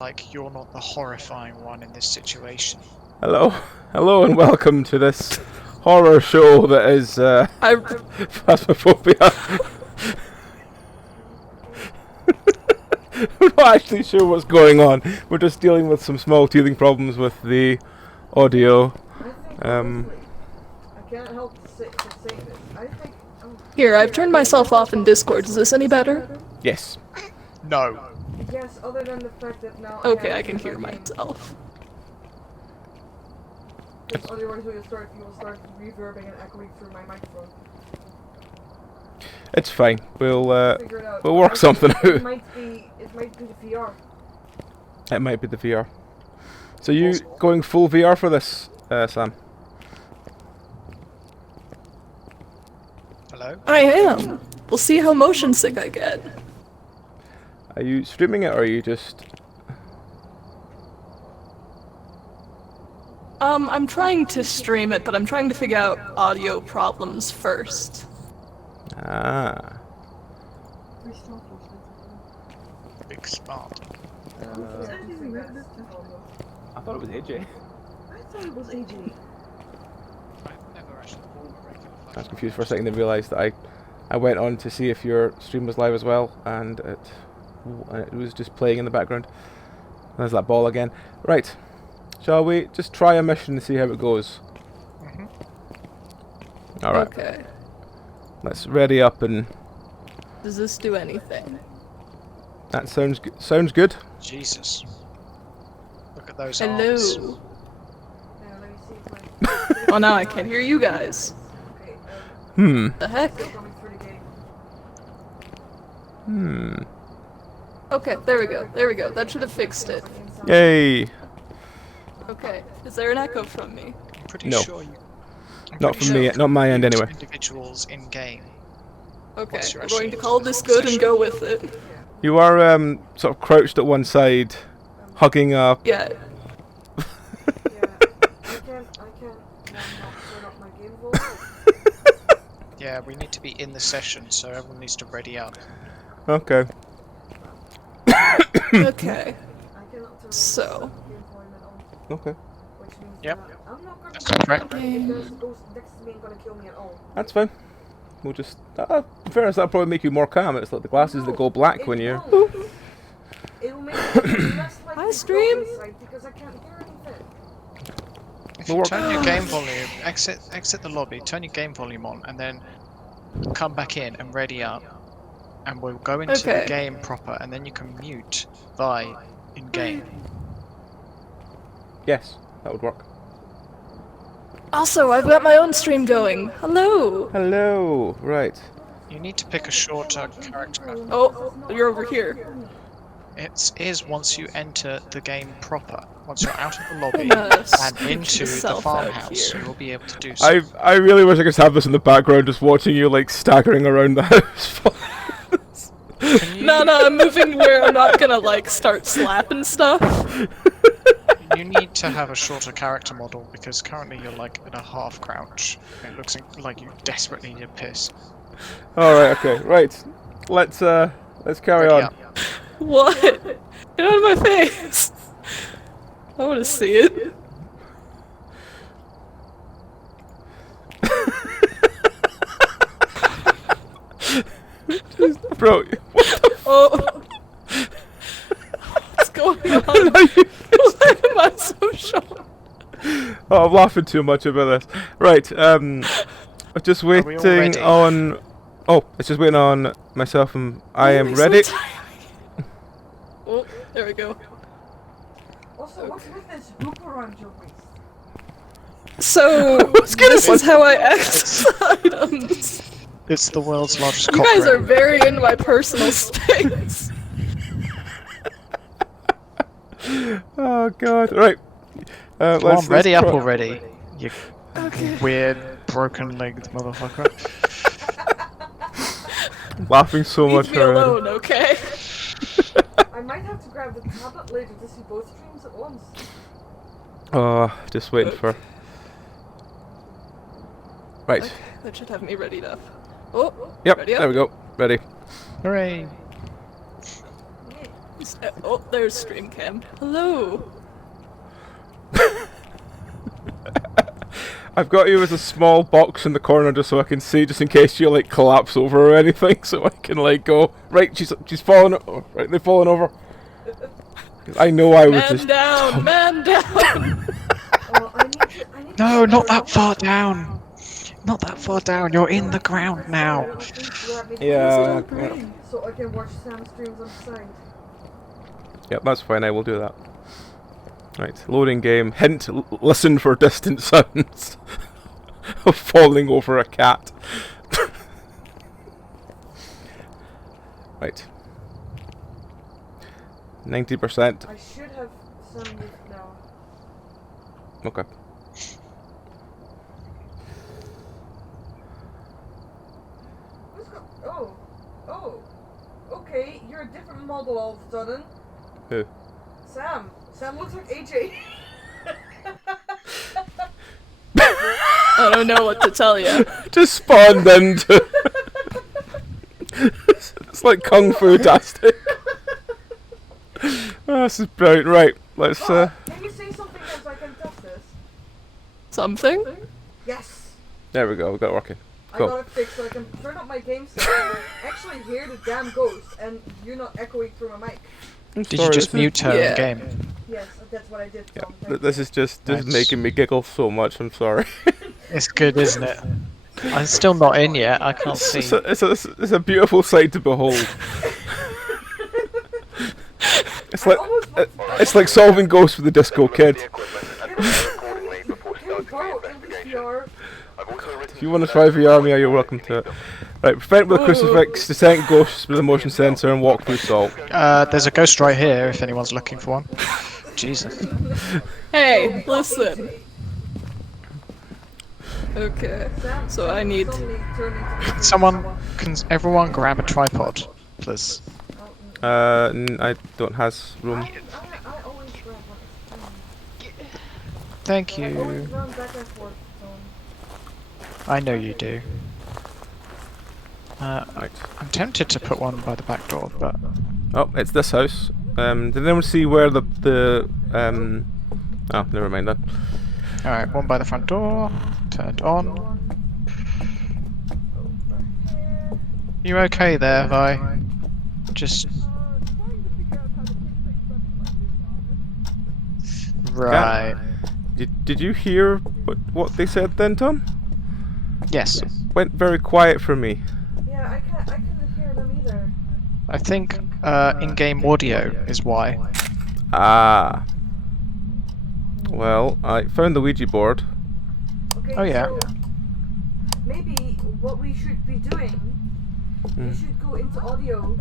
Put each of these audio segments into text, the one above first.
like you're not the horrifying one in this situation. Hello, and welcome to this horror show that is Phasmophobia. I'm not actually sure what's going on. We're just dealing with some small teething problems with the audio. I can't help to say this. Here, I've turned myself off in Discord. Is this any better? Yes. No. Yes, other than the fact that now Okay, I can hear myself. Because otherwise you will start reverbing and echoing through my microphone. It's fine. We'll Figure it out. we'll work something out. It might be the VR. It might be the VR. So you going full VR for this, Sam? Hello? I am. We'll see how motion sick I get. Are you streaming it or are you just... I'm trying to stream it, but I'm trying to figure out audio problems first. Ah. Big smart. I thought it was AJ. I thought it was AJ. I've never actually bought a regular I was confused for a second and realised that I went on to see if your stream was live as well, and it was just playing in the background. There's that ball again. Right. Shall we just try a mission and see how it goes? Alright. Okay. Let's ready up and... Does this do anything? That sounds good. Jesus. Look at those Hello. arms. Let me see if my... Oh, now I can't hear you guys. Okay, The heck? still coming through the gate. Okay, there we go. There we go. That should have fixed it. Yay! Okay. Is there an echo from me? I'm pretty No. sure you... I'm Not pretty from sure me, you not my end can mute anyway. individuals in game. Okay, What's your we're going to actual call this good and go with it. You are sort of crouched at one side, hugging a... Yeah. Yeah, I can't not turn up my game volume. Yeah, we need to be in the session, so everyone needs to ready up. Okay. Okay. I cannot turn So. my game volume at all. Okay. Which means Yep. that I'm not gonna That's correct. if there's a ghost next to me ain't gonna kill me at all. That's fine. We'll just... in fairness, that'll probably make you more calm. It's like the glasses that go black when you... It'll make me less likely to stream. go inside because I can't hear anything. If you turn your game volume, exit the lobby, turn your game volume on, and then come back in and ready up. And we'll go into the Okay. game proper, and then you can mute Vi in game. Yes, that would work. Also, I've got my own stream going. Hello. Hello. Right. You need to pick a shorter character. Oh, you're over here. It is once you enter the game proper. Once you're out of the lobby Goodness. and into the Yourself out farmhouse, here. you'll be able to do so. I really wish I could have this in the background, just watching you like staggering around the house. Can you, No, I'm moving where I'm not gonna like start slapping stuff. you need to have a shorter character model because currently you're like in a half crouch. It looks like you desperately need a piss. All right. Okay. Right. Let's carry Ready on. up. What? Get out of my face! I want to see it. Bro, Oh. What's going on? Why am I so shocked? oh, I'm laughing too much about this. Right. I'm just we all waiting ready? on. Oh, it's just waiting on myself, and I am I'm so ready. tired. Oh, there we go. Also, what's with this hoop around your waist? So, this is how I access items. It's the world's largest You cock guys are ring. very in my personal space. Oh God. Right. Come on, ready up already. You Okay. weird, broken-legged motherfucker. Laughing so much Leave me already. alone, okay? I might have to grab the tablet later to see both streams at once. Oh, just waiting for. Right. Okay, that should have me readied up. Oh, Yep. ready up? There we go. Ready. Hooray! Oh, there's stream cam. Hello. I've got you as a small box in the corner just so I can see, just in case you like collapse over or anything, so I can like go. Right, she's falling. Oh, right, they've fallen over. 'Cause I know I would Man just. down, man down. Oh, I need No, to not that far down. Not that far down. You're in the ground now. Yeah. So I can watch Sam streams on the side. Yep, that's fine. I will do that. Right, loading game. Hint: listen for distant sounds of falling over a cat. Right. 90%. I should have some music now. Okay. Oh. Okay, you're a different model all of a sudden. Who? Sam. Sam looks like AJ. I don't know what to tell you. Just spawned into. It's like kung fu tastic. Oh, this is brilliant. Right, let's. Can you say something else so I can test this? Something? Yes. There we go. We got it working. I Cool. got it fixed so I can turn up my game sound, actually hear the damn ghost, and you're not echoing through my mic. Did you just mute her in Yeah. game? Yes, that's what I did. Yeah, Tom. Thank this is just Nice. making me giggle so much. I'm sorry. It's good, isn't it? I'm still not in yet. I can't see. It's a beautiful sight to behold. It's like it's like solving ghosts with the Disco Kid. Can we borrow English VR? If you want to try VR, Mia, you're welcome to it. Right, prevent with a crucifix, detect ghosts with a motion sensor, and walk through salt. There's a ghost right here if anyone's looking for one. Jesus. Hey, listen. Okay, Sam, so Sam I need. suddenly turned into Someone, can everyone grab a tripod, please? I don't has room. I always grab one. Thank I always you. run back and forth. I know you do. Right. I'm tempted to put one by the back door, but Oh, it's this house. Did anyone see where the Oh, never mind then. alright, one by the front door. Turned on. You okay there, Vi? Just right. Did you hear what they said then, Tom? Yes. Went very quiet for me. Yeah, I couldn't hear them either. I think in-game audio is why. Ah. Well, I found the Ouija board. Okay, Oh, yeah. so maybe what we should be doing, we should go into audio,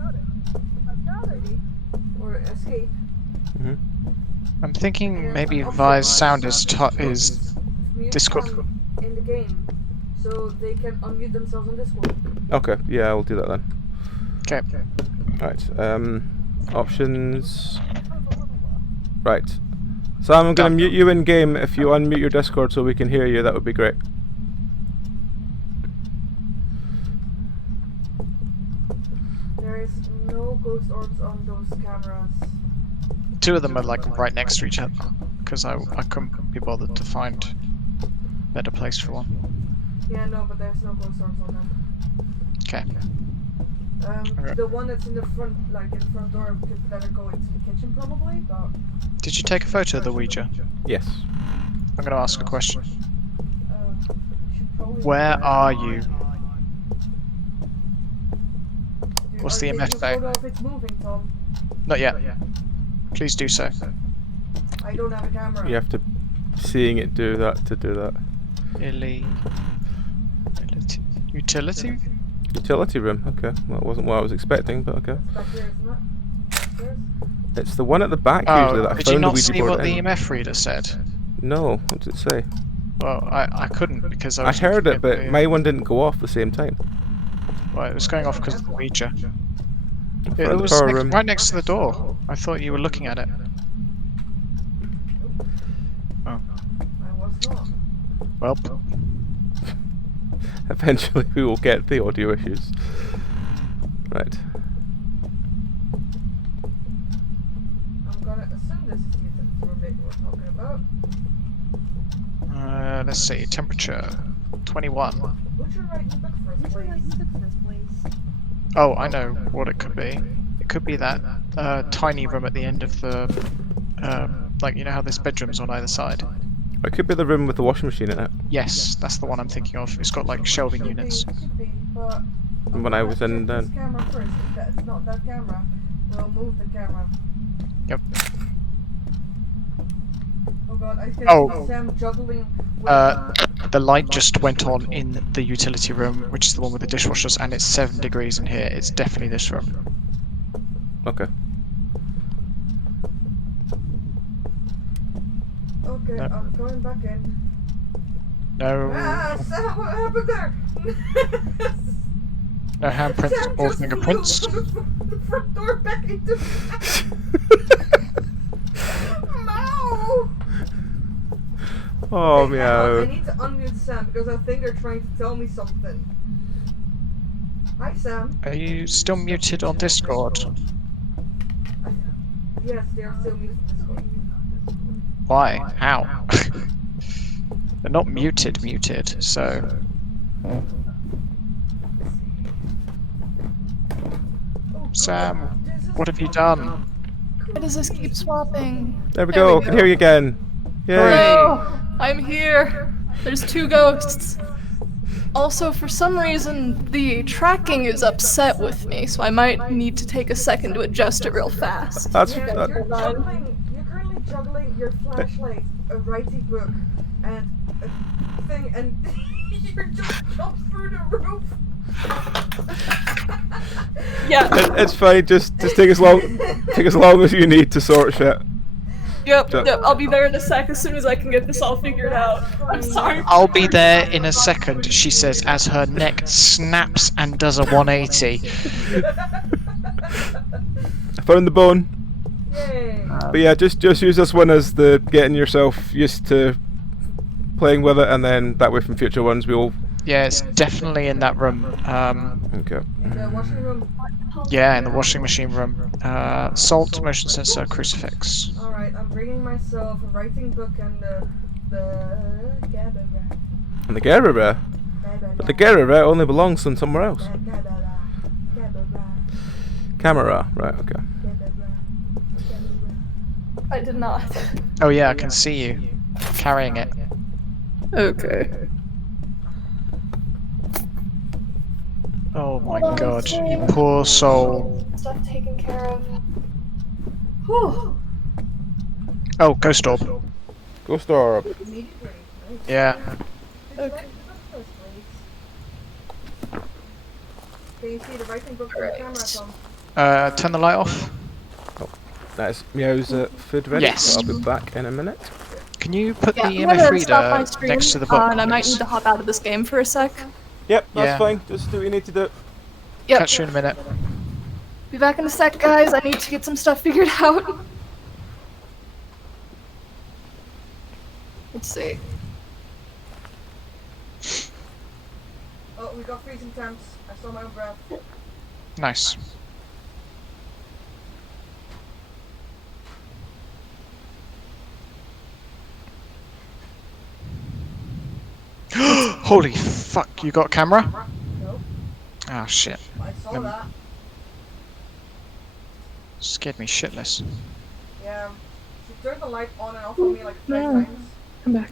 maybe, or escape. Hmm. I'm thinking and maybe option Vi's sound is mute Discord. them in the game, so they can unmute themselves on Discord. Okay, yeah, I'll do that then. okay. Right, options. Right. So I'm gonna Done. mute you in game. If you unmute your Discord so we can hear you, that would be great. There is no ghost orbs on those cameras. Two of them are like right next to each other because I couldn't be bothered to find a better place for one. Yeah, no, but there's no ghost orbs on them. Okay. Alright. The one that's in the front, like in the front door, could better go into the kitchen probably, but Did you take a photo of the Ouija? Yes. I'm gonna ask a question. we should probably. Where are you? What's the Are you EMF taking a say? photo if it's moving, Tom? Not yet. Please do so. I don't have a camera. You have to seeing it do that to do that. Utility? Utility room. Okay. Well, it wasn't what I was expecting, but okay. It's back here, isn't it? Downstairs? It's the one at the back usually that I did found you the not Ouija see board what the in. EMF reader said? No. What did it say? Well, I couldn't because I I was heard looking it, at but the- my one didn't go off at the same time. Well, it was going off because of the Ouija. I It found the was power room. right next to the door. I thought you were looking at it. Oh. I was not. Well, Eventually we will get the audio issues. Right. gonna assume this is the utility room that we're talking about. Let's see. Temperature 21. Would you write the book first, please? Oh, I know what it could be. It could be that tiny room at the end of the, like you know how there's bedrooms on either side. It could be the room with the washing machine in it. Yes, that's the one I'm thinking of. It's got like shelving units. Could be, but I'm When I gonna was in check the... this camera first. If that's not that camera, we'll move the camera. Yep. Oh god, I can Oh. see Sam juggling with The light just went on in the utility room, which is the one with the dishwashers, and it's 7 degrees in here. It's definitely this room. Okay. Okay, No. I'm going back in. No, Ah, Sam, what happened there? no handprints Sam or just fingerprints. flew the front door back into No! Oh, Hey, hang on, I meow. need to unmute Sam because I think they're trying to tell me something. Hi, Sam. Are you still muted on Discord? Yes, they are still muted in Discord. Why? How? They're not muted, so... Oh, Sam, this is what have you done? Why does this keep swapping? There we go. I can hear you again. Yay. Hello! I'm here! There's 2 ghosts. Also, for some reason, the tracking is upset with me, so I might need to take a second to adjust it real fast. That's... Yeah, you're currently juggling your flashlight, a writing book, and a thing, and you just jump through the roof. Yeah. It's fine. Just take as long as you need to sort shit. Yep, I'll be there in a sec as soon as I can get this all figured out. I'm sorry. I'll be there in a second, she says, as her neck snaps and does a 180. I found the bone. Yay. But yeah, just use this one as the getting yourself used to playing with it, and then that way from future ones we'll... Yeah, it's definitely in that room. Okay. In the washing room. Yeah, in the washing machine room. Salt, motion sensor, crucifix. Alright, I'm bringing myself a writing book and the And the Gerrera? But the Gerrera only belongs in somewhere else. Camera. Right, okay. I did not. Oh yeah, I can see you carrying it. Okay. Oh my god, you poor soul. Stuff taken care of. Whew. Oh, ghost orb. Ghost orb. Yeah. Okay. Can you see the writing book on the camera, Tom? Turn the light off. That's Meow's food ready. Yes. So I'll be back in a minute. Can you put Yeah, the I'm gonna stop my EMF stream, reader next to the book? and I might please? need to hop out of this game for a sec. Yep, that's Yeah. fine. Just do what you need to do. Yep. Catch you in a minute. Be back in a sec, guys. I need to get some stuff figured out. Let's see. Oh, we got freezing temps. I saw my own breath. Nice. Holy fuck, you got a camera? Nope. Ah, shit. I saw Um, that. Scared me shitless. Yeah. She turned the light on and off on me like 5 No. times. Come back.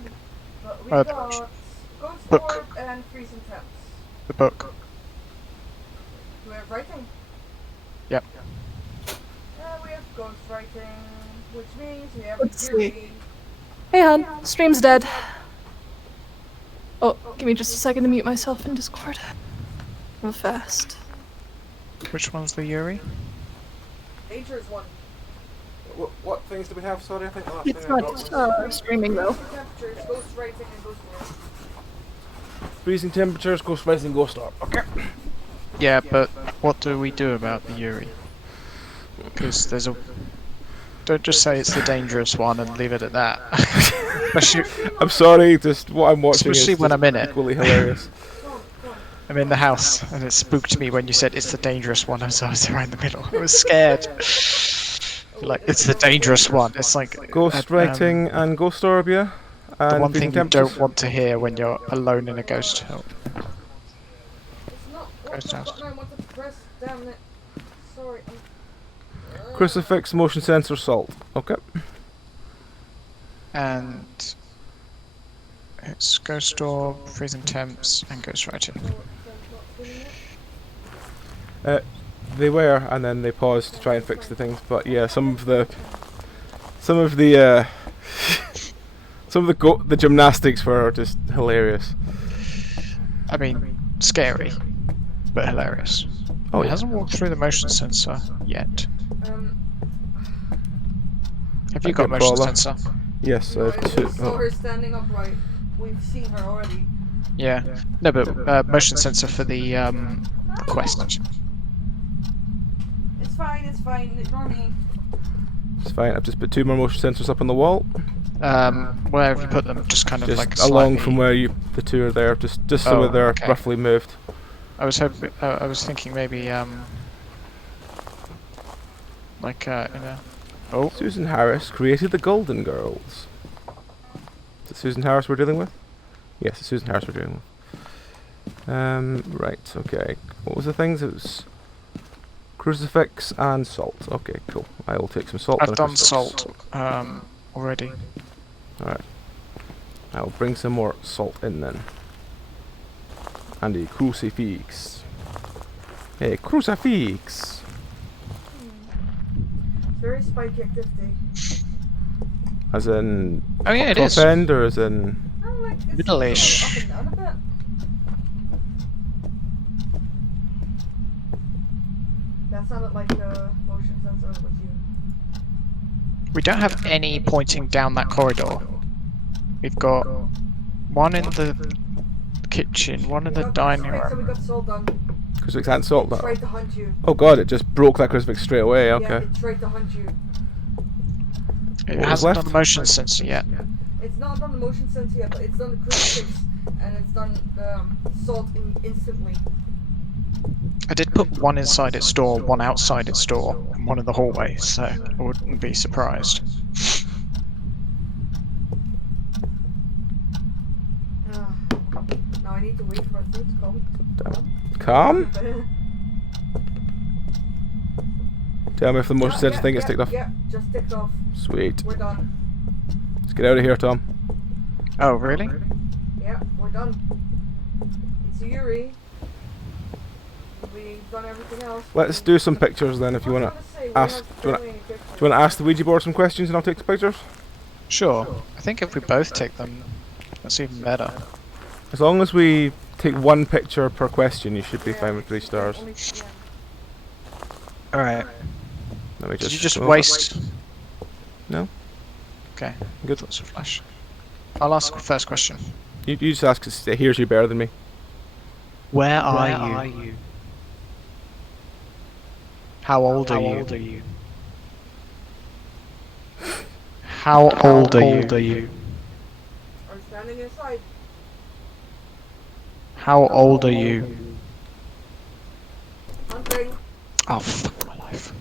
But we Book. got ghost Book. orb and freezing temps. The book. Do we have writing? Yep. We have ghost writing, which means we have Let's theory. see. Hey, hon. Stream's dead. Oh, give me just a second to mute myself in Discord. Real fast. Which one's the Yuri? Dangerous one. What things do we have? Sorry, I think the last It's not streaming though. Freezing temperatures, ghost writing, and ghost orb. Freezing temperatures, ghost rising, ghost orb. Okay. Yeah, but what do we do about the Yuri? Because there's a... Don't just say it's the dangerous one and leave it at that. especially I'm sorry, just what I'm watching especially is when just I'm in it. equally hilarious. I'm in the house, and it spooked me when you said it's the dangerous one, as I was right in the middle. I was scared. Like, it's the dangerous one. It's like Ghostwriting and Ghostorbia. the And one freezing thing you temperatures. don't want to hear when you're alone in a ghost house. It's not what Ghost the house. button I want to press, damn it. Sorry. Crucifix, motion sensor, salt. Okay. And it's ghost orb, freezing temps, and ghostwriting. They were, and then they paused to try and fix the things. But yeah, some of the the gymnastics were just hilarious. I mean, scary, but hilarious. Oh, It yeah. hasn't walked through the motion sensor yet. Have you Okay, got motion Paula. sensor? Yes, No, I have if we two. saw Oh. her standing upright. We've seen her already. Yeah. No, but motion sensor for the quest. It's fine, ignore me. It's fine. I've just put 2 more motion sensors up on the wall, Where have you put them? Just kind of just like along slightly... from where the 2 are there, just so Oh, that they're okay. roughly moved. I was hoping. I was thinking maybe like in a. Oh, Susan Harris created the Golden Girls. Is it Susan Harris we're dealing with? Yes, it's Susan Harris we're dealing with. Right, okay. What was the things? It was crucifix and salt. Okay, cool. I will take some salt. I've and a done crucifix. salt already. Alright. I will bring some more salt in then. And a crucifix. A crucifix! It's very spiky activity. As in Oh yeah, it top is. end, or as in... I don't like it's Middle-ish. Up and down a bit. That sounded like a motion sensor with you. We don't have any pointing down that corridor. We've got one in the kitchen, one in the dining So we room. got salt done. Crucifix and salt. It tried to hunt you. Oh god, it just broke that crucifix straight away, Yeah, okay. it tried to hunt you. It What was hasn't done left? the motion sensor yet. It's not done the motion sensor yet, but it's done the crucifix and it's done salt instantly. I did put one inside its door, one outside its door, and one in the hallway, so I wouldn't be surprised. Now I need to wait for it to come. Calm? Tell me if the motion sensor thing gets ticked off. Yeah, just ticked off. Sweet. We're done. Let's get out of here, Tom. Oh, really? Yeah, we're done. It's Yuri. We've done everything else. Let's do some pictures then, if you wanna ask. Do you wanna ask the Ouija board some questions and I'll take the pictures? Sure. I think if we both take them, that's even better. As long as we take 1 picture per question, you should be fine with 3 stars. Alright. Let me Did you just just go. waste... No. Okay. Good. Lots of flash. I'll ask the first question. You just ask, 'cause it hears you better than me. Where are you? How old are you? How old are you? I'm standing inside. How old are you? Hunting. Oh, fuck my life.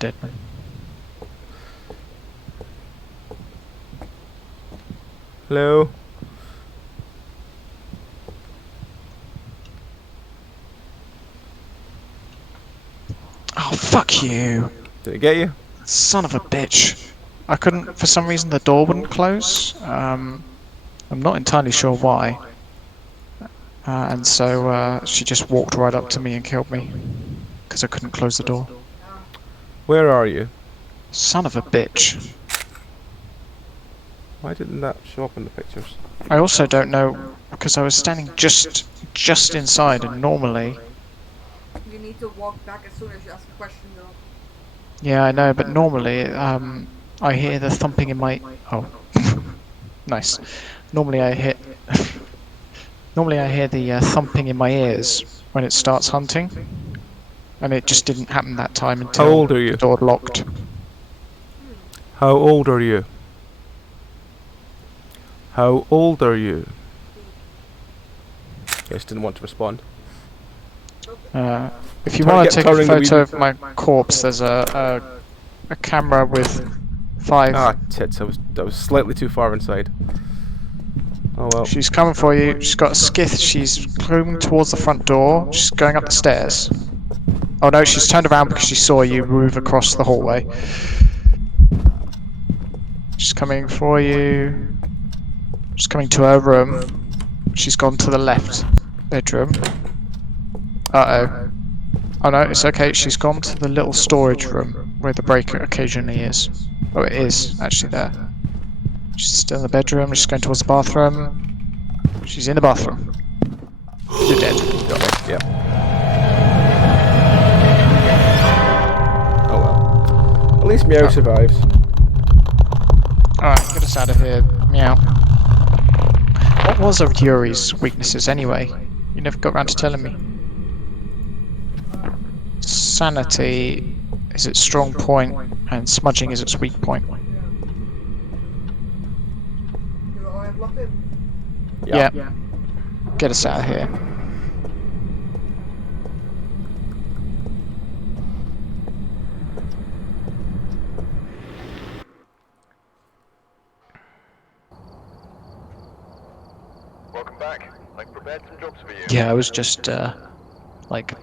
Dead man. Hello? Oh, fuck you. Did it get you? Son of a bitch. I couldn't, for some reason the door wouldn't close. I'm not entirely sure why. And so she just walked right up to me and killed me. Because I couldn't close the door. Where are you? Son of a bitch. Why didn't that show up in the pictures? I also don't know, because I was standing just inside, and normally... You need to walk back as soon as you ask a question, though. Yeah, I know, but normally, I hear the thumping in my... Oh. Nice. Normally I hear... Normally I hear the thumping in my ears when it starts hunting. And it just didn't happen that time until How old are you? the door locked. How old are you? How old are you? Yes, didn't want to respond. If you want to take a turning the photo wheel. of my corpse, there's a camera with 5. Ah, tits. I was slightly too far inside. Oh well. She's coming for you. She's got a skith. She's moving towards the front door. She's going up the stairs. Oh no, she's turned around because she saw you move across the hallway. She's coming for you. She's coming to her room. She's gone to the left bedroom. Uh-oh. Oh no, it's okay. She's gone to the little storage room where the breaker occasionally is. Oh, it is actually there. She's still in the bedroom. She's going towards the bathroom. She's in the bathroom. You're dead. Got me. Yep. Oh well. At least Meow survives. Alright, get us out of here. Meow. What was of Yuri's weaknesses anyway? You never got round to telling me. Sanity is its strong point, and smudging is its weak point. Do I have locked in? Yeah. Get us out of here. Welcome back. I've prepared some jobs for you. Yeah, I was just, like,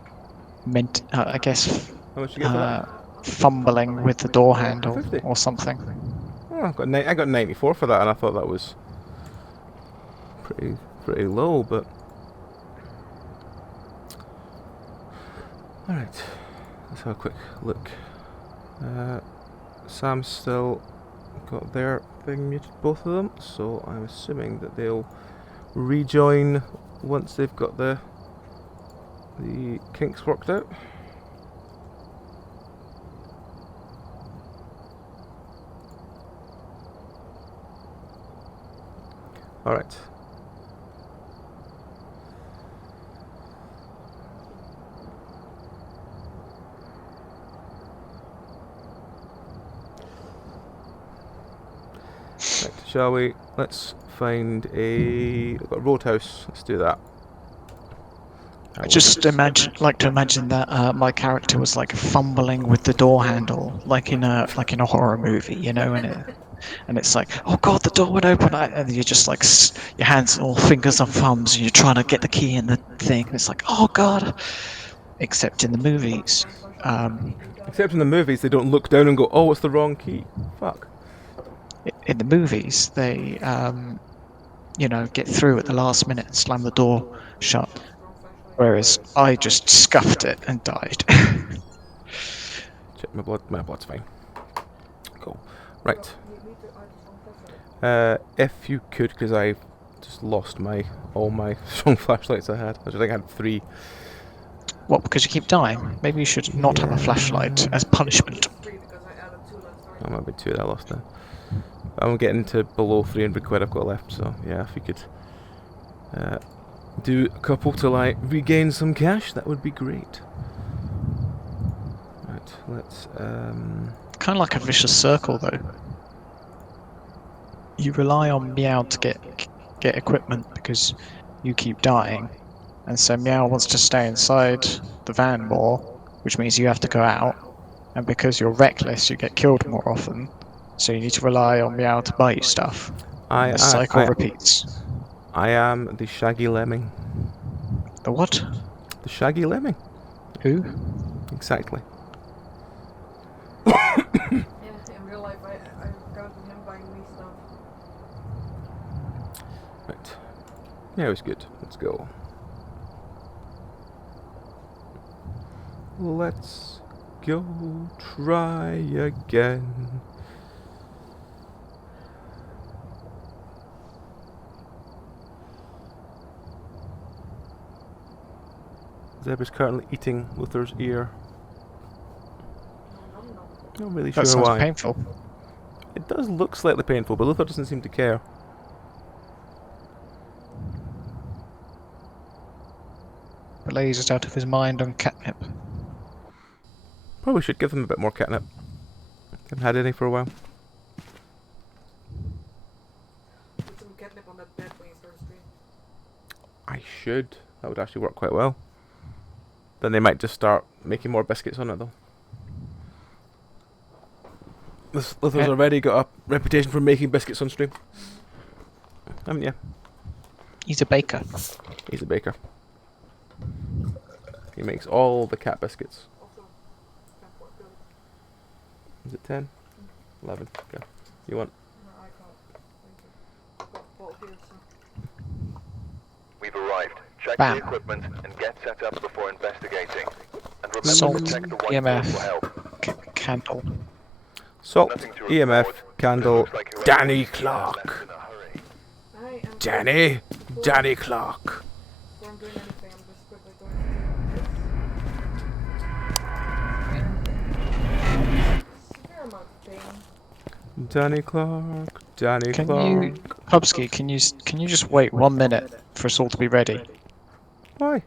I guess, How much did you get for that? fumbling with the door handle 50. or something. Oh, I got 94 for that, and I thought that was pretty low, but all right. Let's have a quick look. Sam's still got their thing muted, both of them, so I'm assuming that they'll rejoin once they've got the kinks worked out. All right. Right, shall we? Let's find we've got a roadhouse. Let's do that. I just like to imagine that my character was like fumbling with the door handle, like in a horror movie, you know, and it's like, oh god, the door went open, and you're just like your hands all fingers and thumbs, and you're trying to get the key in the thing, and it's like, oh god. Except in the movies, Except in the movies, they don't look down and go, "Oh, it's the wrong key." Fuck. in the movies they get through at the last minute and slam the door shut. Whereas I just scuffed it and died. Check my blood. My blood's fine. Cool. Right. You need to add some flashlight. If you could, because I just lost all my strong flashlights I had. I think I had 3. What, because you keep dying? Maybe you should not have a flashlight as punishment. Free because I added 2 last time. I might be 2 that I lost now. I'm getting to below 300 quid I've got left, so yeah, if you could do a couple till I regain some cash, that would be great. Right, let's Kind of like a vicious circle, though. You rely on Meow to get equipment because you keep dying, and so Meow wants to stay inside the van more, which means you have to go out, and because you're reckless, you get killed more often. So you need to rely on Meow to buy you stuff. The cycle repeats. I am the Shaggy Lemming. The what? The Shaggy Lemming. Who? Exactly. Yeah, in real life I counted him buying me stuff. Right. Yeah, it was good. Let's go. Let's go try again. Zeb is currently eating Luther's ear. Not really sure That sounds why. painful. It does look slightly painful, but Luther doesn't seem to care. Blaze is out of his mind on catnip. Probably should give them a bit more catnip. Haven't had any for a while. Put some catnip on that bed when you start stream. I should. That would actually work quite well. Then they might just start making more biscuits on it though. This Litho's already got a reputation for making biscuits on stream. Haven't you? He's a baker. He's a baker. He makes all the cat biscuits. Is it 10? 11. Okay. You want? We've arrived. Check Bam. the equipment and get set up before investigating. And remember Salt, to check the white EMF. board for help. Candle. Salt, Nothing to EMF, report. candle, Looks like whoever Danny left Clark. in a hurry. I am. Danny? Danny Clark. Before I'm doing anything, I'm just quickly going to do this. Severe amount of pain. Danny Clark. Danny Can Clark. you, Hubsky, can you just wait 1 minute for us all to be ready? Why?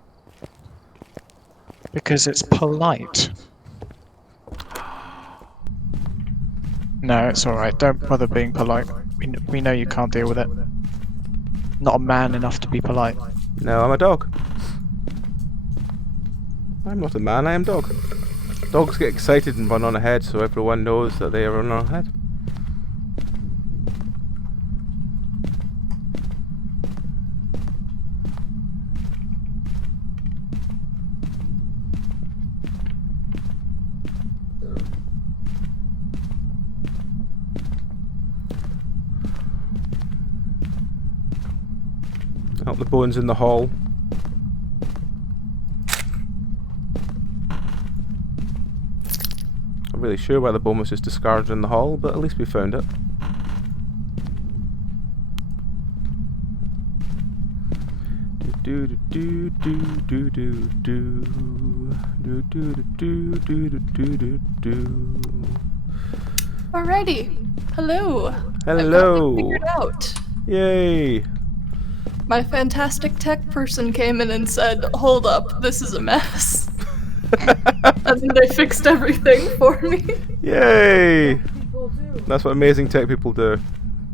Because it's polite. No, it's alright. Don't bother being polite. We know you can't deal with it. Not a man enough to be polite. No, I'm a dog. I'm not a man, I am dog. Dogs get excited and run on ahead so everyone knows that they are on ahead. Out the bones in the hall. Not really sure why the bone was just discarded in the hall, but at least we found it. Do do do do do do do do do do do do do. Alrighty. Hello. Hello. I figured out. Yay. My fantastic tech person came in and said, "Hold up, this is a mess." And then they fixed everything for me. Yay. People do. That's what amazing tech people do.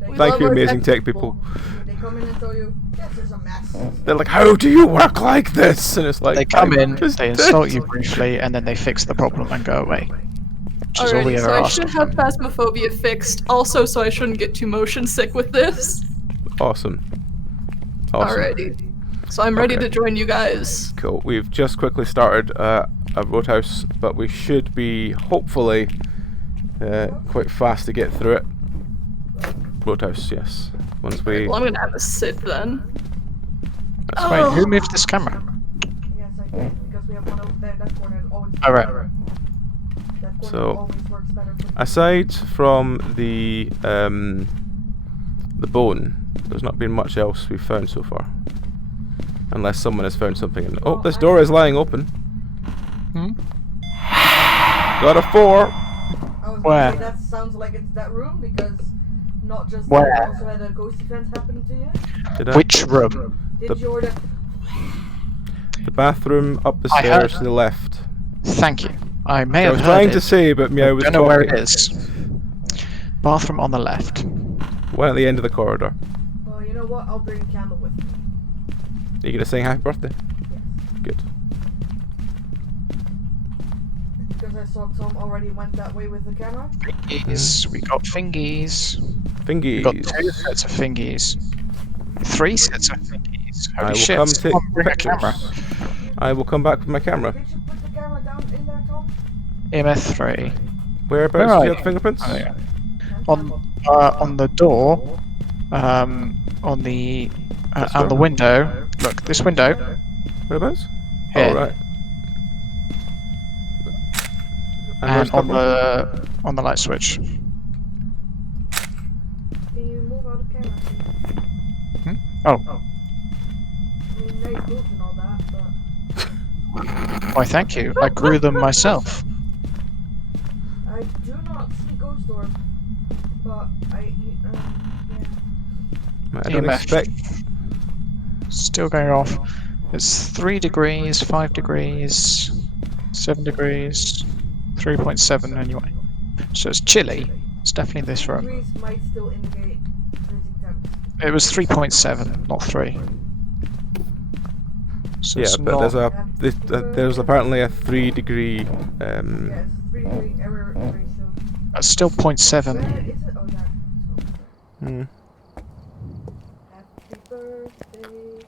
We Thank love you, our amazing tech people. They come in and tell you, this is a mess. They're like, how do you work like this? And it's like, They come "I'm in, just they dead." insult you briefly, and then they fix the problem and go away. Which is all we Alrighty, ever so I ask. should have Phasmophobia fixed, also so I shouldn't get too motion sick with this. Awesome. Awesome. Alrighty. So I'm ready Okay. to join you guys. Cool. We've just quickly started a roadhouse, but we should be, hopefully, quite fast to get through it. Roadhouse, yes. Once we... Well, I'm gonna have a sit then. That's Wait, fine. who moved this camera? Yes, I did, because we have one over there. That corner always. Alright. That corner So, always works better for me. Aside from the bone, there's not been much else we've found so far. Unless someone has found something in... Oh, this door is lying open. Hmm? Got a 4! I was Where? gonna say that sounds like it's that room because not just Where? that, you also had a ghost event happen to you. Did I? Which room? Did The- you order? The bathroom up the I stairs heard- to the left. Thank you. I may I have was heard trying it. to say, but Meow was Don't know where it talking. is. Bathroom on the left. One at the end of the corridor. Well, you know what? I'll bring a candle with me. Are you gonna sing happy birthday? Yes. Good. Because I saw Tom already went that way with the camera. Fingies. We got fingies. We Fingies. got 2 sets of fingies. 3 sets of fingies. I Holy will shit. come take Someone bring a pictures. camera. I will come back with my camera. Did you put the camera down in there, Tom? EMF 3. Whereabouts Where do are you have you? fingerprints? Oh, yeah. And On the door, on the This out the door? window. Look, this window. Whereabouts? Here. Oh, right. And where's on the the light switch. Can you move out of camera, please? Oh, I mean, nice boots and all that, but why thank you. I grew them myself. I do not see ghost orb. But yeah. I don't EMF. expect. Still going off. It's 3 degrees, 5 degrees, 7 degrees, 3.7 anyway. So it's chilly. It's definitely this room. Degrees might still indicate freezing temps. It was 3.7, not 3. So Yeah, it's but not. there's apparently a 3-degree. Yeah, it's 3 degree error ratio. It's still 0.7. Where is it? Oh, there. Hmm. Happy birthday to you.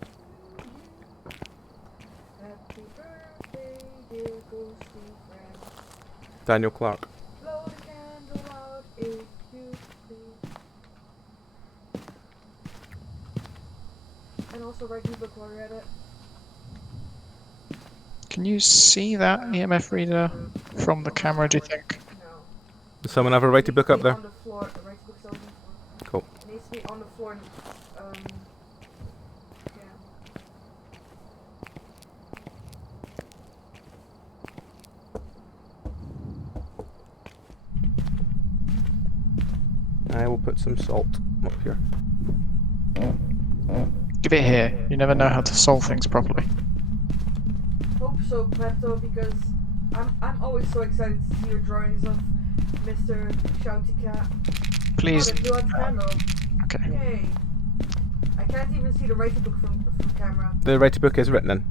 Happy birthday, dear ghosty friend. Daniel Clark. Blow the candle out if you please. And also write me book while you're at it. Can you see that EMF reader from the camera, do you think? No. Does someone have a righty book up there? On the floor. A writing book's on the floor. Cool. It needs to be on the floor. I will put some salt up here. Give it here. You never know how to solve things properly. Hope so, Klepto, because I'm always so excited to see your drawings of Mr. Shouty Cat. Please. Oh, the blue candle. Okay. Yay. I can't even see the writing book from camera. The righty book is written in.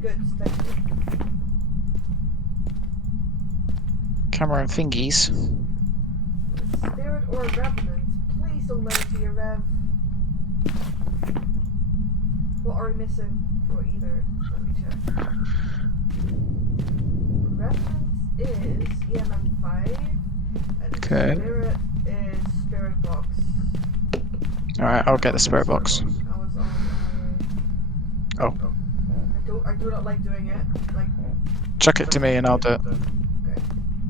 Good, thank you. Camera and thingies. Spirit or revenant? Please don't let it be a rev. What are we missing for either? Let me check. Revenant is EMF 5, and Okay. Spirit is Spirit Box. Alright, I'll get the spirit box. I was on my way. Oh. I do not like doing it. Like, Chuck it to me and I'll do it. okay.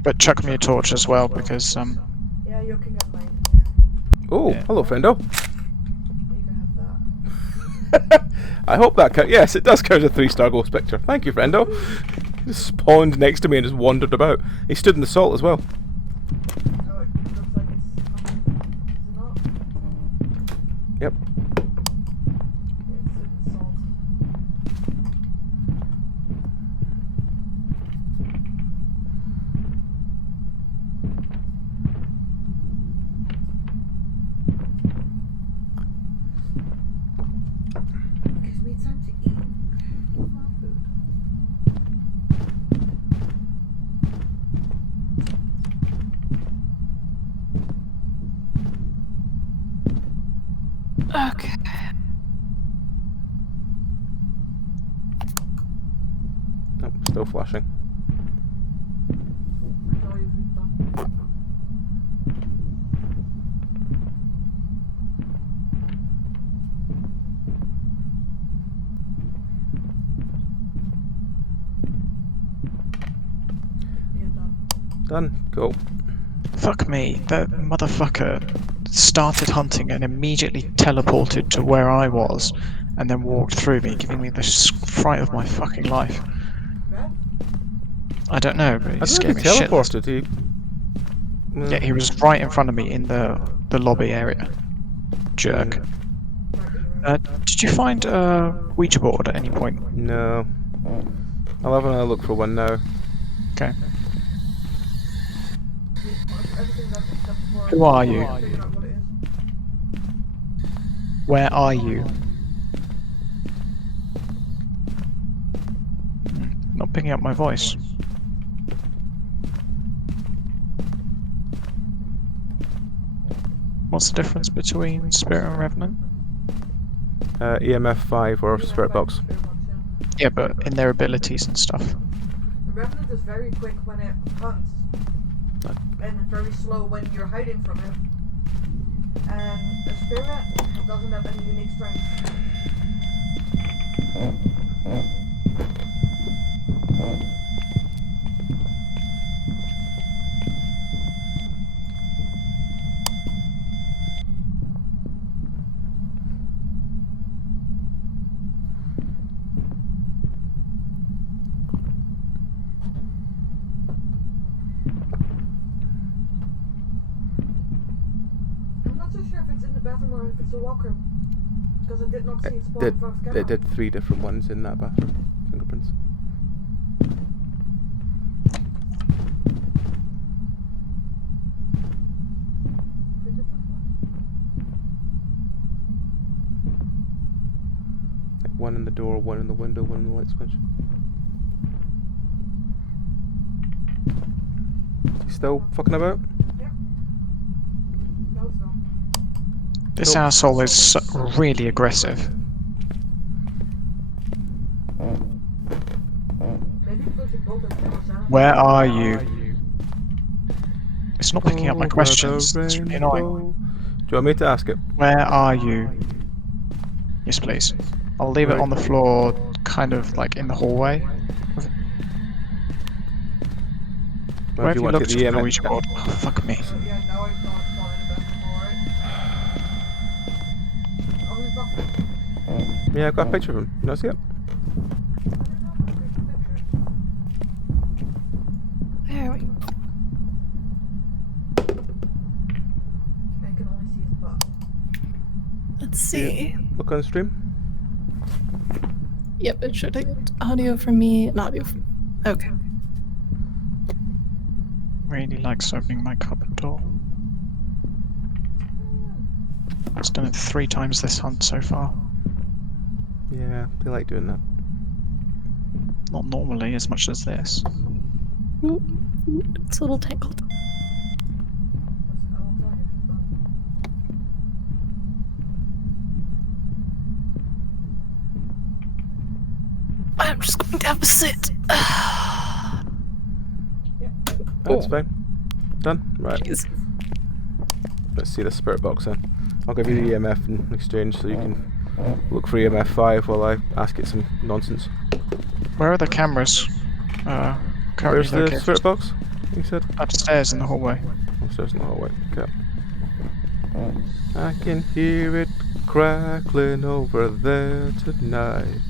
But chuck me a torch as well because Yeah, you can get mine. Here. Oh, Yeah. hello, friendo. You can have that. I hope that counts. Yes, it does count as a 3-star ghost picture. Thank you, friendo. He just spawned next to me and just wandered about. He stood in the salt as well. Oh, it looks like it's is it not? Yep. Yeah, it's salt. Gives me time to eat more food. Okay. Oh, still flashing. Enjoy your food done. Yeah, done. Done. Cool. fuck me, that motherfucker started hunting and immediately teleported to where I was and then walked through me, giving me the fright of my fucking life. Rev? I don't know, but I he don't scared know me if he shitless. teleported. Yeah, he was right in front of me in the lobby area. Jerk. Did you find a Ouija board at any point? No. I'll have another look for one now. Okay. Everything that's except for Who are you? figuring out what it is. Where are you? Not picking up my voice. What's the difference between Spirit and Revenant? EMF 5 or Spirit Box. Spirit box, yeah. Yeah, but in their abilities and stuff. The Revenant is very quick when it hunts, and very slow when you're hiding from it. And a Spirit doesn't have any unique strengths. I'm not so sure if it's in the bathroom or if it's a walker, because I did not see it spawn in front of the They camera. did 3 different ones in that bathroom. Fingerprints. Three different ones? One in the door, one in the window, one in the light switch. You still fucking about? Yep. No, it's not. This Nope. asshole is really aggressive. Maybe because you both have never done it. Where are you? It's not picking up my Over questions. the It's really rainbow. annoying. Do you want me to ask it? Where are you? Yes, please. I'll leave it Right. on the floor, kind of like in the hallway. Or Where do have you you want to looked get the at the EMF? Ouija board? Oh, fuck me. Yeah, now I've not fallen in the basketball, alright? I'll be back. Yeah, I've got a picture of him. You want to see it? There we go. I can only see his butt. Let's see. Look on stream. Yep, it should take audio from me and audio from. Okay. Really likes opening my cupboard door. It's done it 3 times this hunt so far. Yeah, they like doing that. Not normally as much as this. Ooh, ooh, it's a little tangled. I'll tell you if it's done. I'm just going to have a sit. That's fine. Done? Right. Jeez. Let's see the spirit box then. I'll give you the EMF in exchange so you can look for EMF 5 while I ask it some nonsense. Where are the cameras? Currently Where's the located? spirit box? You said? Upstairs in the hallway. Upstairs in the hallway. Okay. I can hear it crackling over there tonight.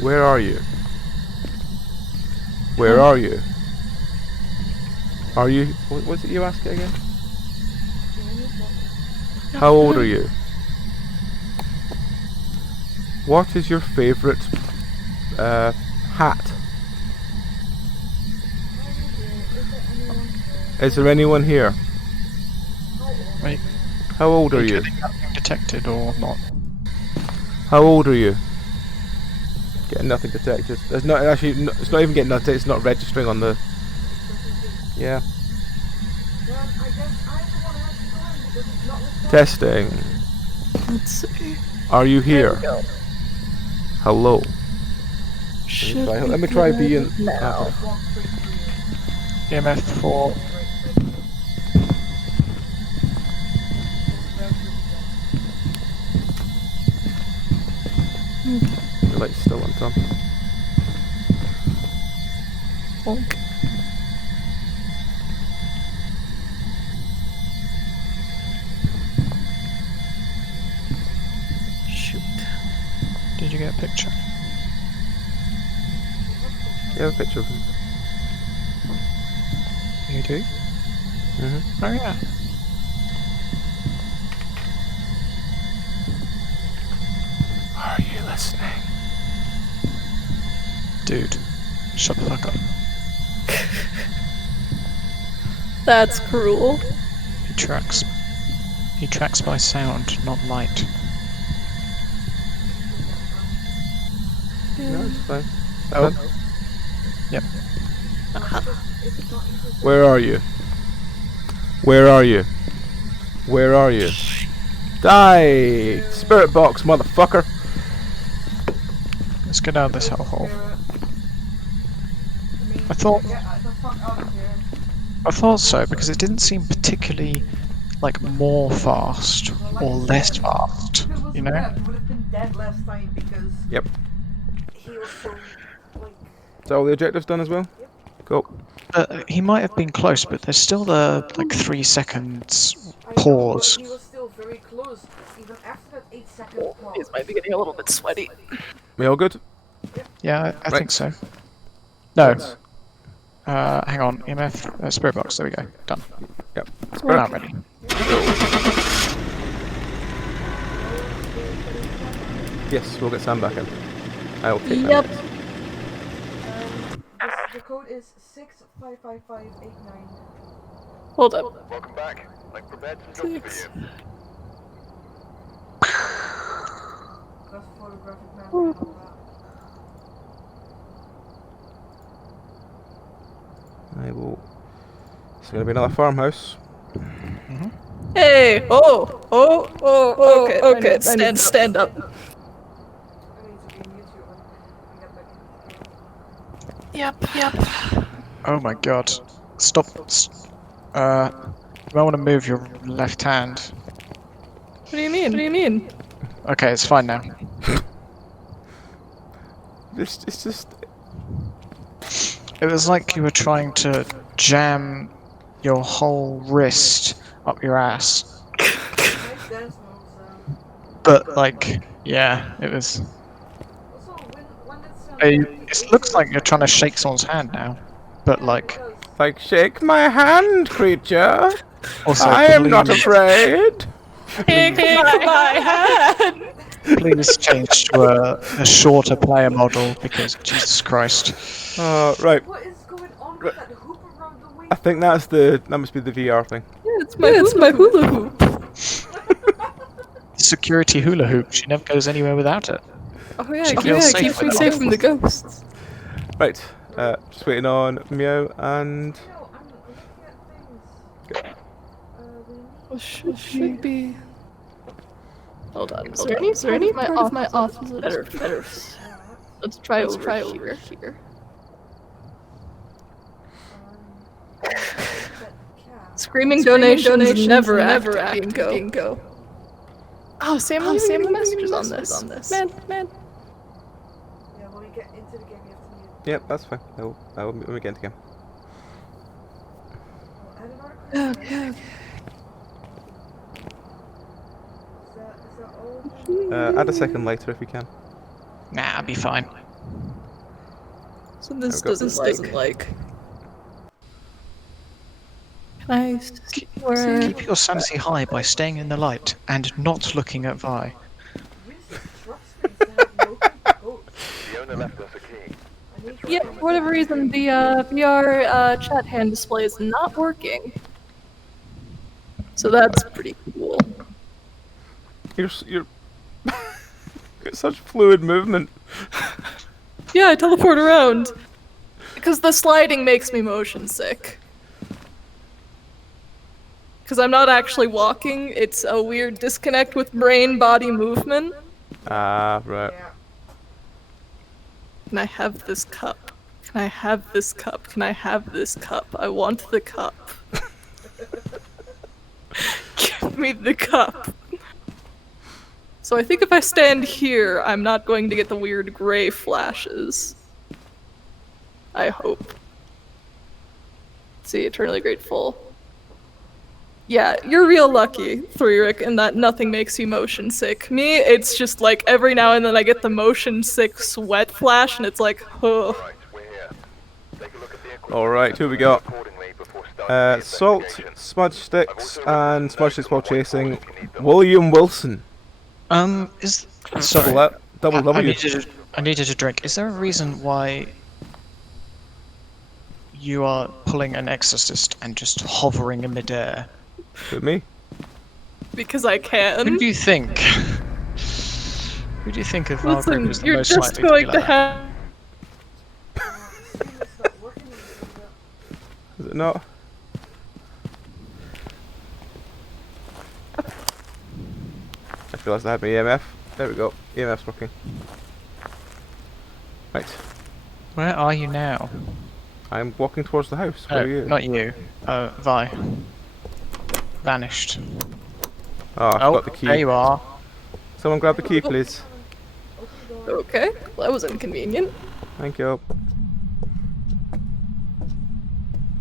Where are you? Where are you? Are you? What was it you asked it again? How old are you? What is your favourite hat? Is there anyone here? Wait, How old are you? getting nothing detected or not? How old are you? Getting nothing detected. There's not actually. It's not even getting nothing. It's not registering on the. Yeah. Then I guess I'm the one who has to go in because it's not responding. Testing. Let's see. Are you here? There we go. Hello. Should Let me be try good being. now. 133. EMF 4. Your light's still on, Tom. Bonk. Shoot. Did you get a picture? You have a picture of him. You do? Mm-hmm. Oh yeah. Are you listening? Dude, shut the fuck up. That's cruel. He tracks. He tracks by sound, not light. No, it's fine. Oh. Done? Yep. Where are you? Where are you? Where are you? Die! Spirit box, motherfucker! Let's get out of this hellhole. I thought so, because it didn't seem particularly like more fast or less fast, If it was you know? red, he would have been dead last time because Yep. he was so like. Is all the objectives done as well? Yep. Cool. He might have been close, but there's still the like 3 seconds I know, pause. but he was still very close, even after that 8 second pause. These might be getting a little bit sweaty. We all good? Yeah, I Right. think so. No. Hang on. EMF spirit box. There we go. Done. Yep. We're now ready. Yes, we'll get Sam back in. I'll take Yep. that. The code is 655589. Hold up. Welcome back. I've prepared some jobs Six. for you. That's photographic memory and all that. I will. It's going to be another farmhouse. Hey! Okay, okay. Stand up. I need to be mute you when we get back in. Yep. Oh my god. Stop. You might want to move your left hand. What do you mean? Okay, it's fine now. It's just. It was like you were trying to jam your whole wrist up your ass. Nice dance moves. But, like, yeah, it was. Also, when it's It looks like you're trying to shake someone's hand now. But, like, Like, shake my hand, creature. also, I am not afraid. Take my hand! please change to a shorter player model because Jesus Christ. Right. What is going on with that hoop around the waist? I think that must be the VR thing. Yeah, it's my hula hoop. Security hula hoop. She never goes anywhere without it. Oh yeah, She feels safe keep me with safe it. from the ghosts. Right. Just waiting on Meow and. No, I'm looking at things. Well, should be. Hold on. Is there any part of my office better? Let's try over here. Screaming donations never active. Bingo. Oh, Sam leaving the messages on this. Man. Yeah, when we get into the game, you have to mute. Yep, that's fine. I will when we get into game. Add an arc. Okay. Is that all? Add a second later if you can. Nah, I'll be fine. So this There we go. doesn't like. Can I see where? Keep your sanity high by staying in the light and not looking at Vi. Winston trusts me to have no control. The owner left us a key. I need Yeah, for whatever reason, the VR chat hand display is not working. So that's pretty cool. You're got such fluid movement. Yeah, I teleport around. Because the sliding makes me motion sick. Because I'm not actually walking, it's a weird disconnect with brain-body movement. Ah, right. Yeah. Can I have this cup? Can I have this cup? Can I have this cup? I want the cup. Give me the cup. So I think if I stand here, I'm not going to get the weird gray flashes. I hope. See, eternally grateful. Yeah, you're real lucky, Threerick, in that nothing makes you motion sick. Me, it's just like every now and then I get the motion sick sweat flash and it's like, oh. Right, we're here. Take a look at the equipment Alright, who we got? accordingly before starting the Salt, investigation. smudge sticks, and smudge sticks while chasing. if you need them. William Wilson. Is sorry. Double I W. needed a drink. Is there a reason why you are pulling an exorcist and just hovering in midair? With me? Because I can. Who do you think? Who do you think of our group is Listen, the you're most just likely going to to be like that? have. It's not working with Is it not? I realised I had my EMF. There we go. EMF's working. Right. Where are you now? I'm walking towards the house. Where No, are you? not you. Vi. Vanished. Oh, I Oh, forgot the key. there you are. Someone grab the key, please. Okay, well, that was inconvenient. Thank you.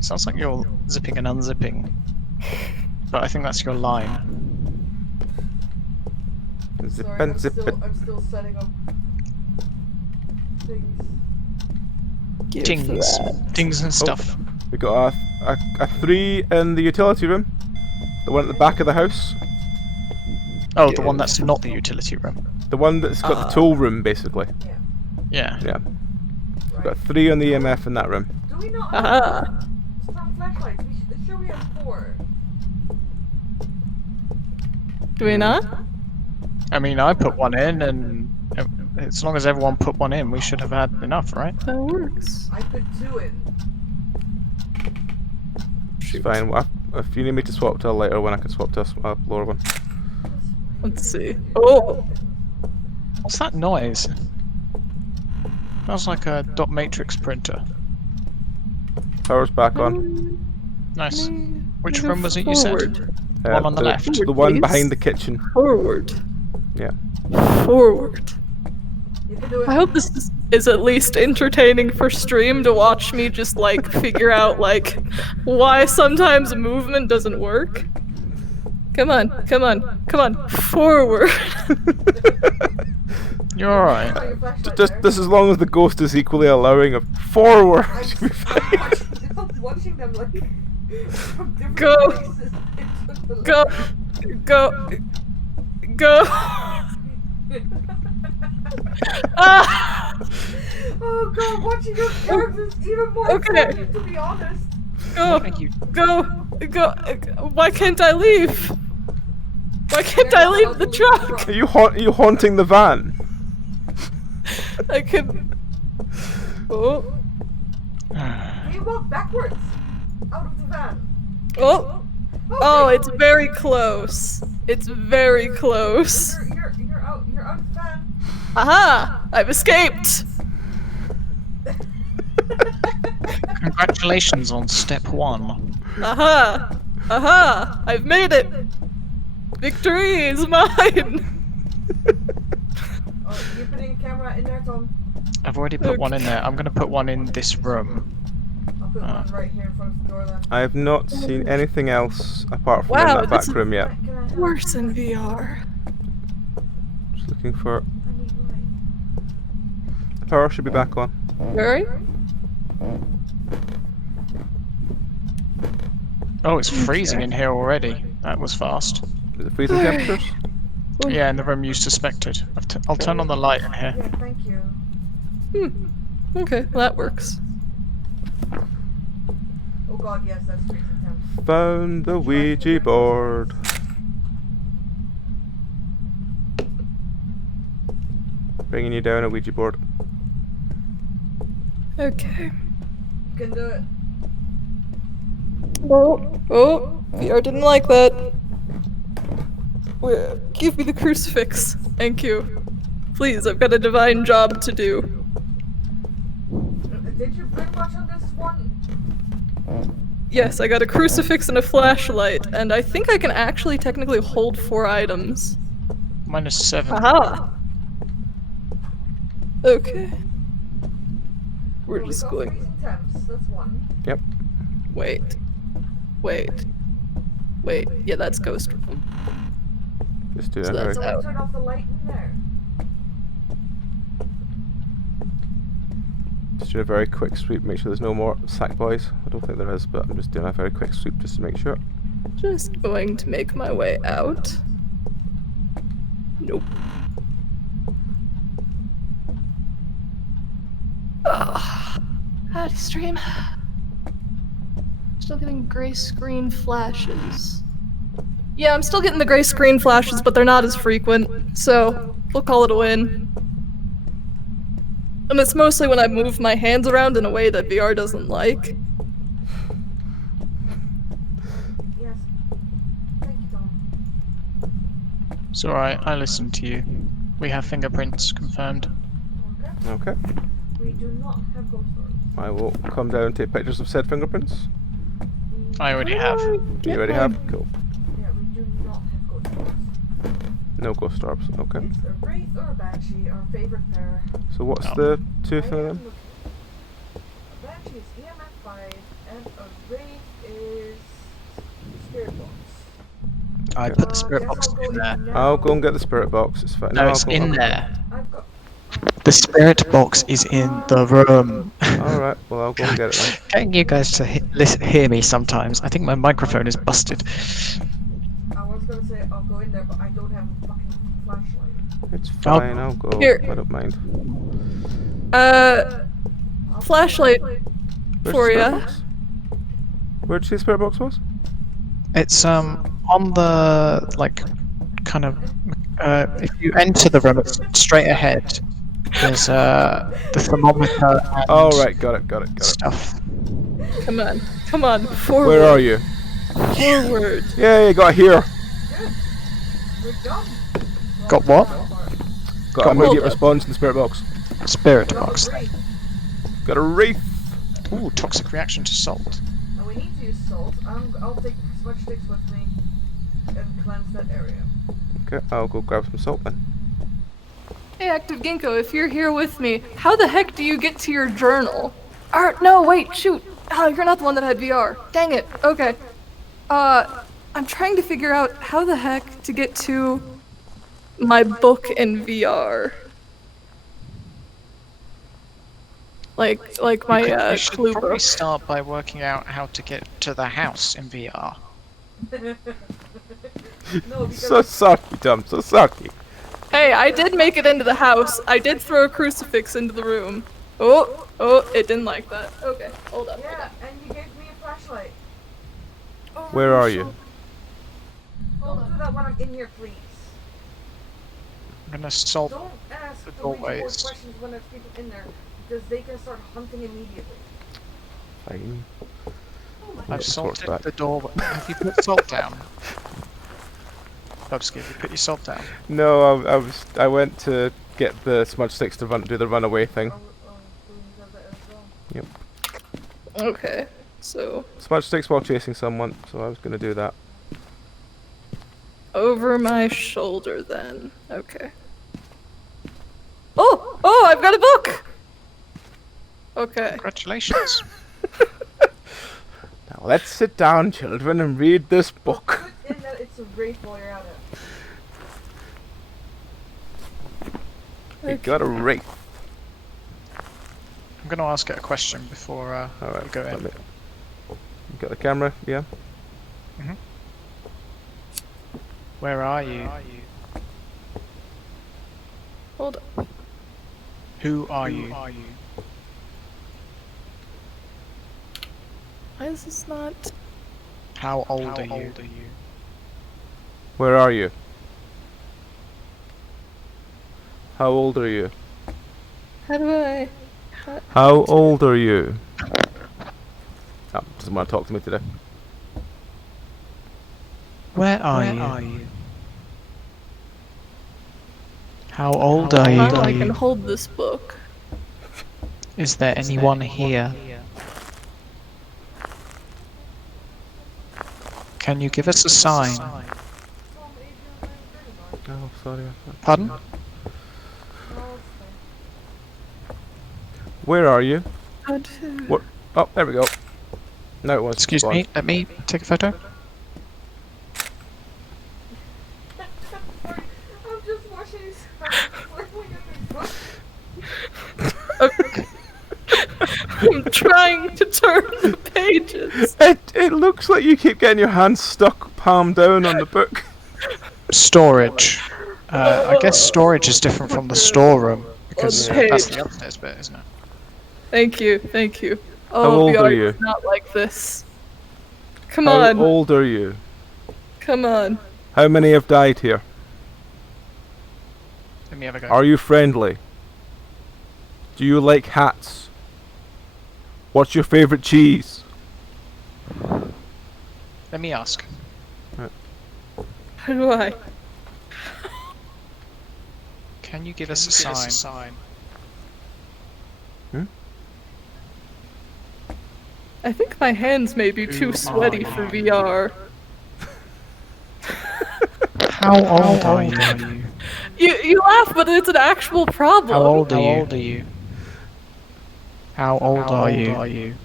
Sounds like you're zipping and unzipping. But I think that's your line. Zip Sorry, and zip it. I'm still setting up things. Give Tings. that. Tings and stuff. We got a 3 in the utility room. The one at the back of the house. Oh, the one that's not the utility room. The one that's got the tool room, basically. Yeah. Yeah. We've Right. got 3 on the EMF in that room. Do we not Aha. have flashlights? We should, sure we have 4. Do we not? I mean, I put one in, and as long as everyone put one in, we should have had enough, right? That works. I put 2 in. It's fine. If you need me to swap to a lighter one, I can swap to a lower one. Let's see. Oh! What's that noise? Smells like a dot matrix printer. Power's back on. Nice. Which Go room was it you said? forward. One on the left. The one please. behind the kitchen. Forward. Yeah. Forward. You can do it. I hope this is at least entertaining for stream to watch me just like figure out like why sometimes movement doesn't work. Come on, come on, come on, forward. You're alright. Oh, your flashlight Just there. this as long as the ghost is equally allowing of forward. I'm watching them like from different Go. places. Go, go, go. Ah! Oh god, watching your characters is even more Okay. funny, to be honest. Go, Thank you. go, go. Why can't I leave? Why can't I leave the truck? Are you haunting the van? I can. Oh, Can you walk backwards out of the van? oh, oh! It's very close. It's very close. You're out of the van. Aha! I've escaped. Congratulations on step 1. Aha! Aha! I've made it. Victory is mine. Oh, you're putting a camera in there, Tom. I've already put one in there. I'm gonna put one in this room. I'll put one right here in front of the door then. I have not seen anything else apart from Wow, in that back this is- room yet. Can I have Worse in VR. Just looking for. I need light. The power should be back on. Very. Oh, it's freezing in here already. That was fast. Is it freezing temperatures? Yeah, in the room you suspected. I'll turn on the light in here. Yeah, thank you. Okay, well, that works. Oh god, yes, that's freezing temps. Found the Ouija board. Bringing you down a Ouija board. Okay. You can do it. Oh, VR didn't like that. Give me the crucifix. Thank you. Please, I've got a divine job to do. Did you bring much on this one? Yes, I got a crucifix and a flashlight, and I think I can actually technically hold 4 items. -7. Aha! Okay. We're Oh, we just got going. freezing temps, that's one. Yep. Wait. Wait. Wait. Yeah, that's ghost room. Just do So it. that's Right. out. Turn off the light in there. Just do a very quick sweep. Make sure there's no more sack boys. I don't think there is, but I'm just doing a very quick sweep just to make sure. Just going to make my way out. Nope. Howdy, stream. Still getting gray screen flashes. Yeah, I'm still getting the gray screen flashes, but they're not as frequent, so we'll call it a win. And it's mostly when I move my hands around in a way that VR doesn't like. Yes. Thank you, Tom. It's alright, I listened to you. We have fingerprints confirmed. Okay. Okay. We do not have ghost orbs. I will come down and take pictures of said fingerprints. I already have. Do you already have? Cool. Yeah, we do not have ghost orbs. No ghost orbs. Okay. It's a wraith or a banshee, our favorite pair. So what's Oh. the two I for am them? looking. A banshee is EMF 5, and a wraith is spirit box. I put the spirit box in there. I'll go and get the spirit box. It's fine. No, I'll it's go- in there. I've got. The spirit box is in the room. All right. Well, I'll go and get it then. Getting you guys to hear me sometimes. I think my microphone is busted. I was gonna say I'll go in there, but I don't have a fucking flashlight. It's fine. I'll go. Here. I don't mind. Flashlight Where's for the spirit ya. box? Where'd you say the spirit box was? It's on the kind of. If you enter the room, it's straight ahead. There's the thermometer and Oh, right, got it. stuff. Come on, forward. Where are you? Forward. Yay, got here. We're done. Got what? Got Got a immediate hold up. response in the spirit box. Spirit Got box. a wraith. Got a wraith. Ooh, toxic reaction to salt. And we need to use salt. I'll take smudge sticks with me and cleanse that area. Okay, I'll go grab some salt then. Hey, Active Ginkgo, if you're here with me, how the heck do you get to your journal? No, wait, shoot. Oh, you're not the one that had VR. Dang it. Okay. I'm trying to figure out how the heck to get to my book in VR. Like my You should clue probably book. start by working out how to get to the house in VR. No, because So sucky, Tom, so sucky. Hey, I did make it into the house. I did throw a crucifix into the room. Oh, it didn't like that. Okay, hold up. yeah, and you gave me a flashlight. Where are you? Don't do that when I'm in here, please. I'm gonna salt. Don't ask The the more doorways. questions when there's people in there, because they can start hunting immediately. Fine. I've Put the torch salted back. the door. Have you put salt down? Bubsky, have you put your salt down? No, I went to get the smudge sticks to do the runaway thing. Boone does that as well. Okay, so Smudge sticks while chasing someone, so I was gonna do that. over my shoulder then. Okay. Oh, I've got a book. Okay. Congratulations. Now let's sit down, children, and read this book. Put in that it's a wraith while you're at it. We got a wraith. I'm gonna ask it a question before Alright, we go in. You got the camera? Yeah. Where are you? Hold up. Who are you? Why is this not? How old are you? Where are you? How old are you? How do I? How old are you? Oh, doesn't want to talk to me today. Where are you? How old are How I you? can hold this book. Is there anyone here? Can you give us a sign? Oh, sorry. Pardon? No, it's fine. Where are you? How to? What? Oh, there we go. No, it was. Excuse me, let me take a photo. Sorry, I'm just watching his swirling up his book. Okay. I'm trying to turn the pages. It looks like you keep getting your hands stuck palm down on the book. Storage. I guess storage is different from the storeroom because page. that's the upstairs bit, isn't it? Thank you. Oh, How old VR are you? is not like this. Come How on. old are you? Come on. How many have died here? Let me have a go. Are you friendly? Do you like hats? What's your favorite cheese? Let me ask. How do I? Can you give us a sign? I think my hands may be too sweaty for VR. How old are you? You laugh, but it's an actual problem. How old are you? How old are you?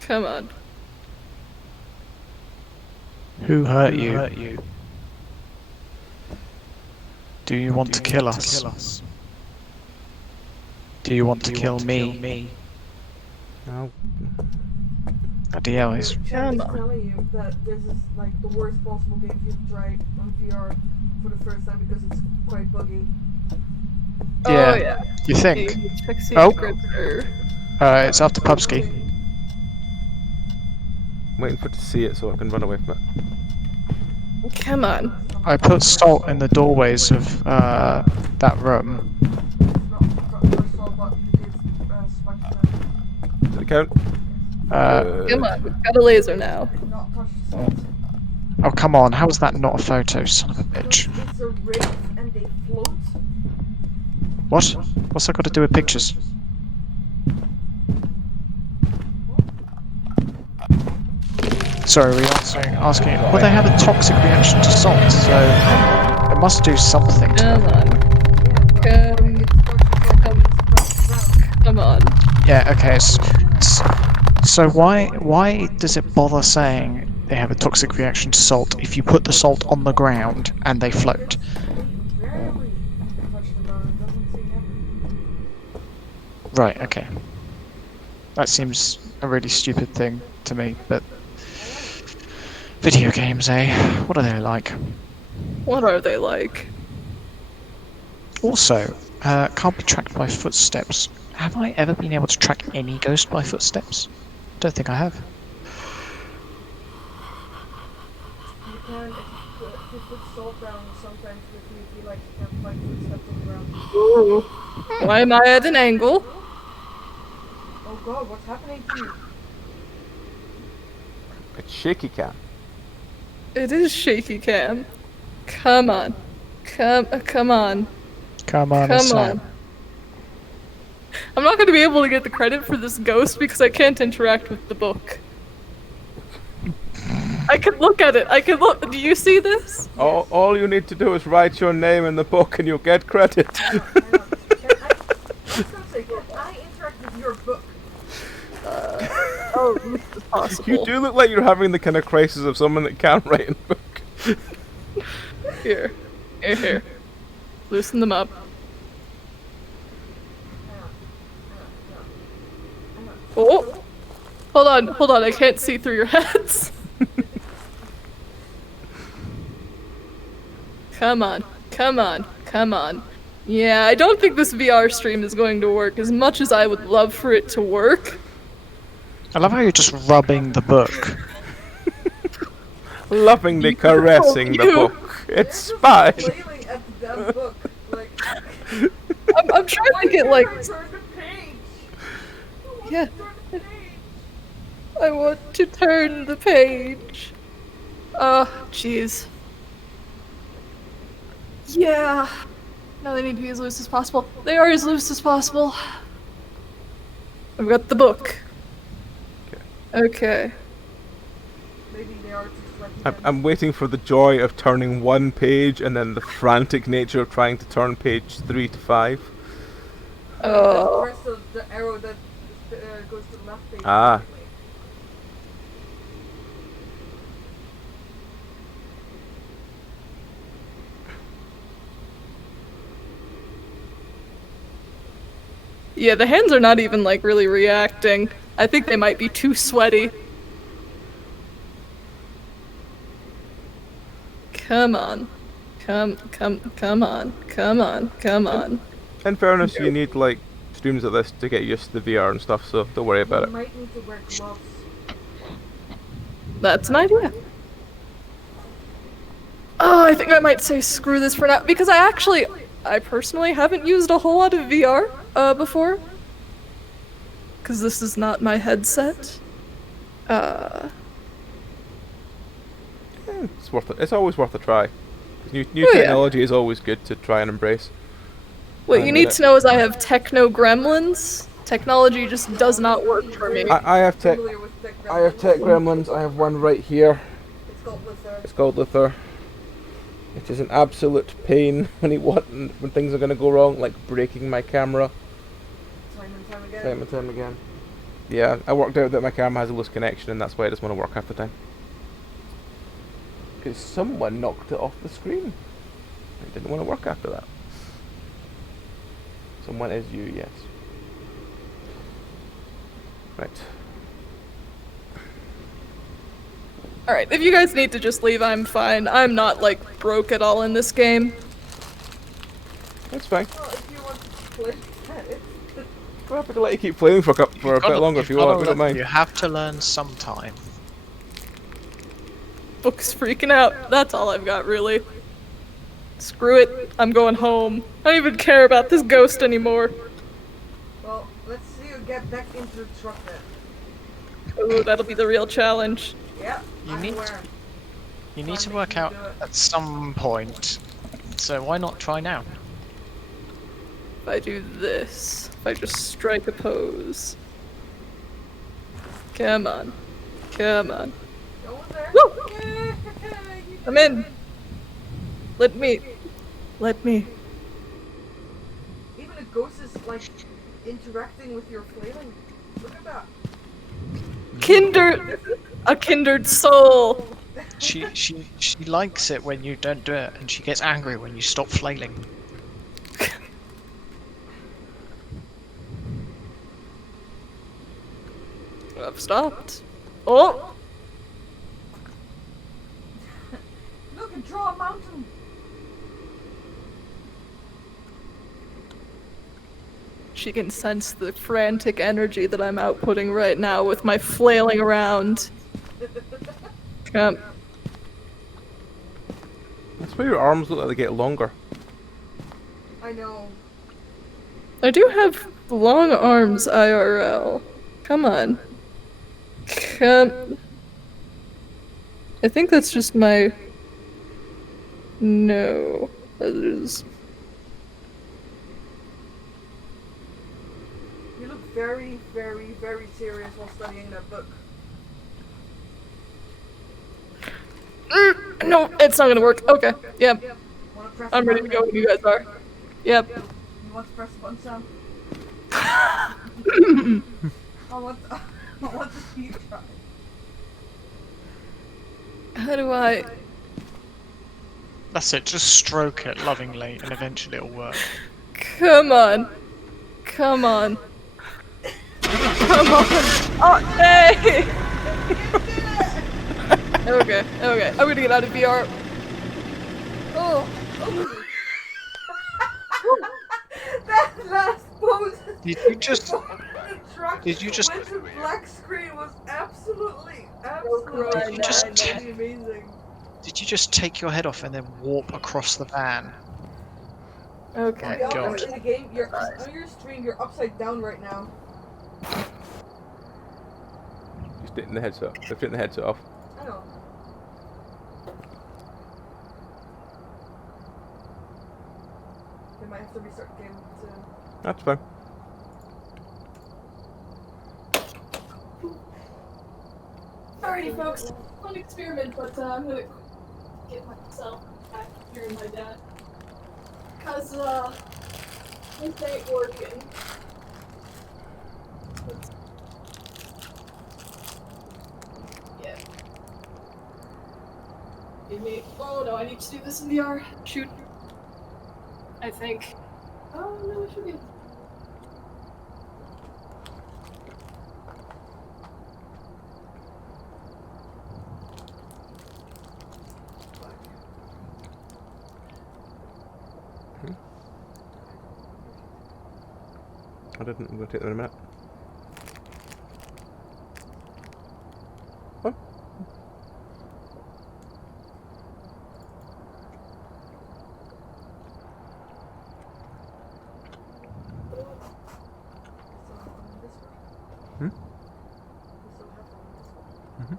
Come on. Who hurt you? Do you want to kill us? Do you want to kill me? No. Bloody hell, he's Chad is Come on. telling you that this is like the worst possible game you've tried on VR for the first time because it's quite buggy. Yeah. Oh yeah. You think? Check Oh. secrets or... It's after Pubsky. I'm waiting for it to see it so I can run away from it. Come on. I put salt in the doorways of that room. It's not but you did smudge them. Does it count? Come on. We've got a laser now. Did not touch the salt. Oh, come on. How is that not a photo, son of a bitch? It's a wraith and they float. What? What's that got to do with pictures? Sorry, we are asking. Well, they have a toxic reaction to salt, so it must do something to Come them. on. Come on. Yeah, okay. So why does it bother saying they have a toxic reaction to salt if you put the salt on the ground and they float? Right, okay. That seems a really stupid thing to me, but video games, eh? What are they like? What are they like? Also, can't be tracked by footsteps. Have I ever been able to track any ghost by footsteps? Don't think I have. You can, if you put salt down, sometimes if you feel like you can't find footsteps on the ground. Ooh. Why am I at an angle? Oh god, what's happening to you? It's shaky cam. It is shaky cam. Come on. Come on. Come on, Come it's on. I'm not going to be able to get the credit for this ghost because I can't interact with the book. I can look at it. I can look. Do you see this? All you need to do is write your name in the book and you'll get credit. I was gonna say, can I interact with your book? Oh, this is possible. You do look like you're having the kind of crisis of someone that can't write in a book. Here. Here. Loosen them up. Oh! Hold on, I can't see through your heads. Come on. Yeah, I don't think this VR stream is going to work as much as I would love for it to work. I love how you're just rubbing the book. Lovingly caressing the book. It's fine. Flailing at the damn book. Like, I'm trying to get like... turn the page. Yeah. I want to turn the page. Oh, jeez. Yeah. Now they need to be as loose as possible. They are as loose as possible. I've got the book. Okay. Maybe they are too sweaty. I'm waiting for the joy of turning one page and then the frantic nature of trying to turn page 3 to 5. Oh. Press the arrow that goes to the left page. Ah. Yeah, the hands are not even like really reacting. I think they might be too sweaty. Come on. Come on. In fairness, you need like streams of this to get used to the VR and stuff, so don't worry about You it. might need to wear gloves. That's an idea. Oh, I think I might say screw this for now, because I personally haven't used a whole lot of VR before. Because this is not my headset. It's worth it. It's always worth a try. New Oh, yeah. technology is always good to try and embrace. What you need to know is I have techno gremlins. Technology just does not work for me. I have tech. Familiar with tech I have tech gremlins. I have one right here. It's called Luther. It's called Luther. It is an absolute pain when things are going to go wrong, like breaking my camera Time and time again. time and time again. Yeah, I worked out that my camera has a loose connection, and that's why it doesn't want to work half the time. Because someone knocked it off the screen. It didn't want to work after that. Someone is you, yes. Right. Alright, if you guys need to just leave, I'm fine. I'm not, like, broke at all in this game. That's fine. Well, if you want to play it. We're happy to let you keep playing for a bit longer if you want. We don't mind. You have to learn sometime. book's freaking out. That's all I've got, really. Screw it. I'm going home. I don't even care about this ghost anymore. Well, let's see you get back into the truck then. Oh, that'll be the real challenge. Yeah, You I'm need aware. You need to Fine, work you out do it. at some point. So why not try now? If I do this, if I just strike a pose. Come on. Come on. Go in there. Woo! Yeah, you I'm did in. it. Let me. Let me. Even a ghost is like interacting with your flailing. Look at that. A kindred soul. She likes it when you don't do it, and she gets angry when you stop flailing. I've stopped. Oh! Look and draw a mountain. She can sense the frantic energy that I'm outputting right now with my flailing around. Come. That's why your arms look like they get longer. I know. I do have long arms, IRL. Come on. Come. I think that's just my... No. That is... You look very, very, very serious while studying that book. No, it's not gonna work. Okay. Yep. Wanna press I'm the ready to button go when you guys are. Yep. now? You want to press the button, Sam? I want to see you try. How do I... That's it. Just stroke it lovingly, and eventually it'll work. Come on. Come on. Come on. Oh, hey! Okay, okay. I'm gonna get out of VR. Oh. That last pose. Did you just? The truck Did you just? with the black screen was absolutely Did you just amazing. Did you just take your head off and then warp across the van? Okay. Yeah, God. in the game, you're on your stream. You're upside down right now. Just getting the headset. Just getting the headset off. I know. They might have to restart the game to. That's fine. Alrighty, folks. Fun experiment, but I'm gonna get myself back here in my dad. Cause, this ain't working. Yeah. Give me. Oh no, I need to do this in VR. Shoot. I think. Oh no, I should be. I didn't. I'm going to take them in a minute. What? Hmm? Mm-hmm.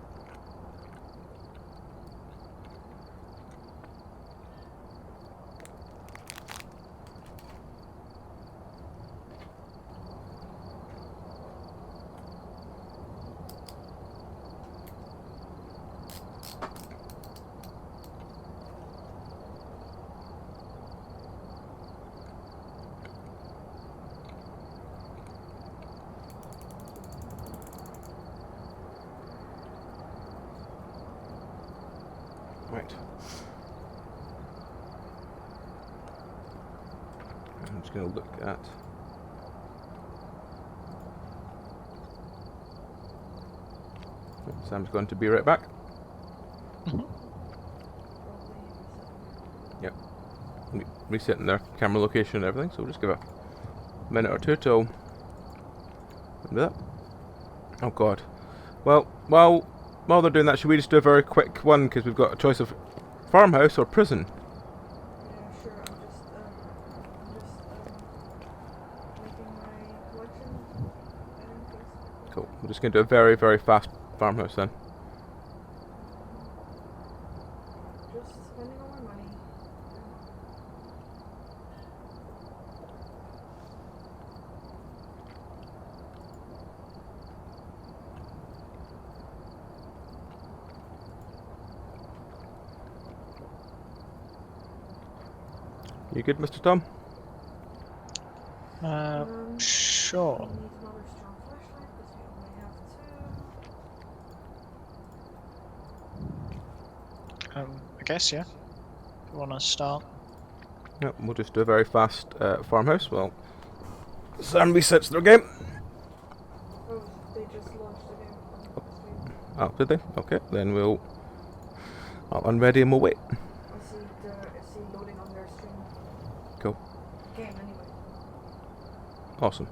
Right. I'm just going to look at. Oh, Sam's going to be right back. Yep. Resetting their camera location and everything, so we'll just give a minute or two till. Do that. Oh god. Well, while while they're doing that, should we just do a very quick one because we've got a choice of farmhouse or prison? Yeah, sure. I'm just making my collection. Cool. We're just going to do a very, very fast farmhouse then. Just spending all my money. You good, Mr. Tom? Sure. We need another strong flashlight because we only have two. I guess, yeah. You want to start? Yep, we'll just do a very fast farmhouse. Well, Sam resets their game. Oh, they just launched the game on this week. Oh, did they? Okay, then I'll unready and we'll wait. I see loading on their stream. Cool. Game anyway. Awesome.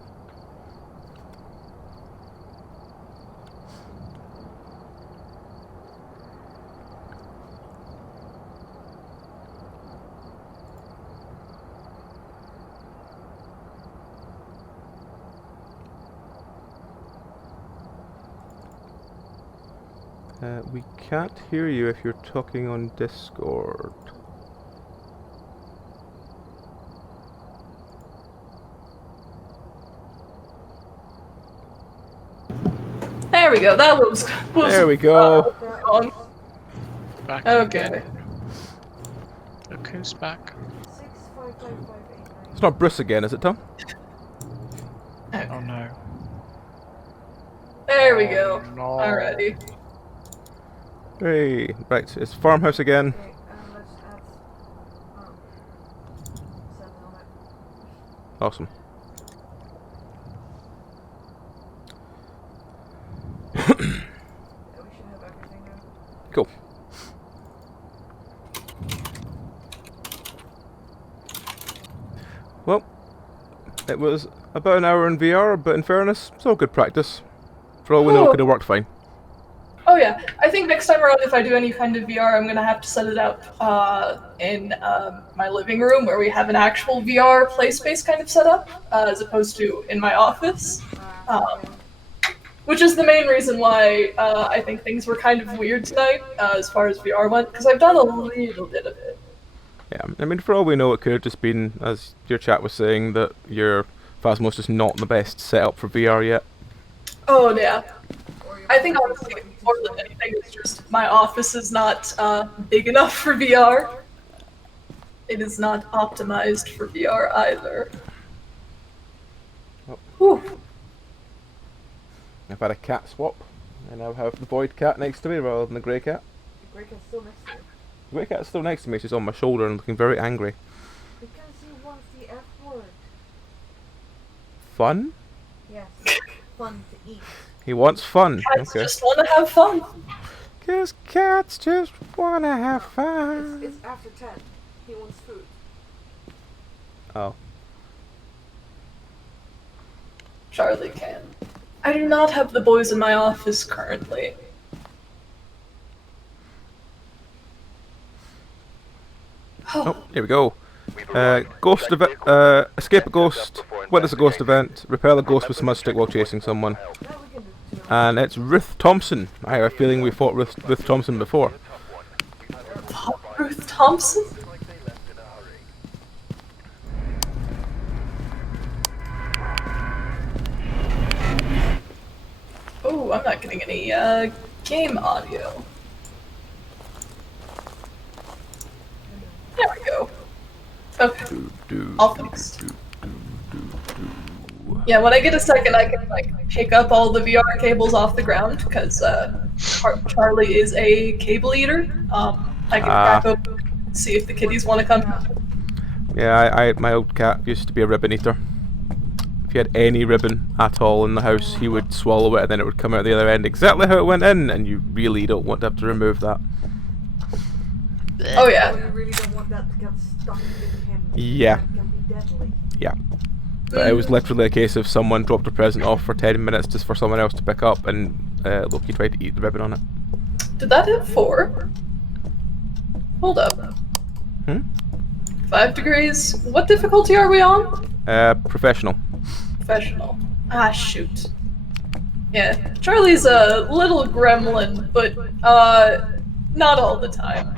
We can't hear you if you're talking on Discord. There we go. That was There we go. on. Back. Okay. Look who's back. 655589. It's not Bruce again, is it, Tom? Oh no. There we go. No. Alrighty. Hey, right, it's farmhouse again. Okay, let's add 7 on it. Awesome. Yeah, we should have everything now. Cool. Well, it was about an hour in VR, but in fairness, it's all good practice. For all we know, it could have worked fine. Oh yeah, I think next time around if I do any kind of VR, I'm gonna have to set it up in my living room where we have an actual VR play space kind of setup, as opposed to in my office. Which is the main reason why I think things were kind of weird tonight, as far as VR went, because I've done a little bit of it. Yeah, I mean, for all we know, it could have just been, as your chat was saying, that your Phasmo's just not the best setup for VR yet. Oh yeah. I think honestly, more than anything, it's just my office is not big enough for VR. It is not optimized for VR either. Oh. Whew. I've had a cat swap. I now have the void cat next to me rather than the grey cat. The grey cat's still next to you. The grey cat's still next to me, she's on my shoulder and looking very angry. Because he wants the F word. Fun? Yes. Fun to eat. He wants fun. Cats Okay. just want to have fun. 'Cause cats just wanna have fun. It's after 10. He wants food. Oh. Charlie can. I do not have the boys in my office currently. Oh, here we go. Ghost event. Escape a ghost. Witness a ghost event. Repel a ghost with smudge stick while chasing someone. That we can do too. And it's Ruth Thompson. I have a feeling we fought Ruth Thompson before. Ruth Thompson? Oh, I'm not getting any game audio. There we go. Okay, all fixed. Yeah, when I get a second, I can like pick up all the VR cables off the ground because Charlie is a cable eater. I can crack open, see if the kitties want to come. Yeah, my old cat used to be a ribbon eater. If you had any ribbon at all in the house, he would swallow it and then it would come out the other end exactly how it went in, and you really don't want to have to remove that. Oh yeah. You really don't want that to get stuck in him. Yeah. That can be deadly. Yeah. But it was literally a case of someone dropped a present off for 10 minutes just for someone else to pick up, and Loki tried to eat the ribbon on it. Did that hit 4? Hold up. 5 degrees. What difficulty are we on? Professional. Professional. Ah, shoot. Yeah, Charlie's a little gremlin, but, not all the time.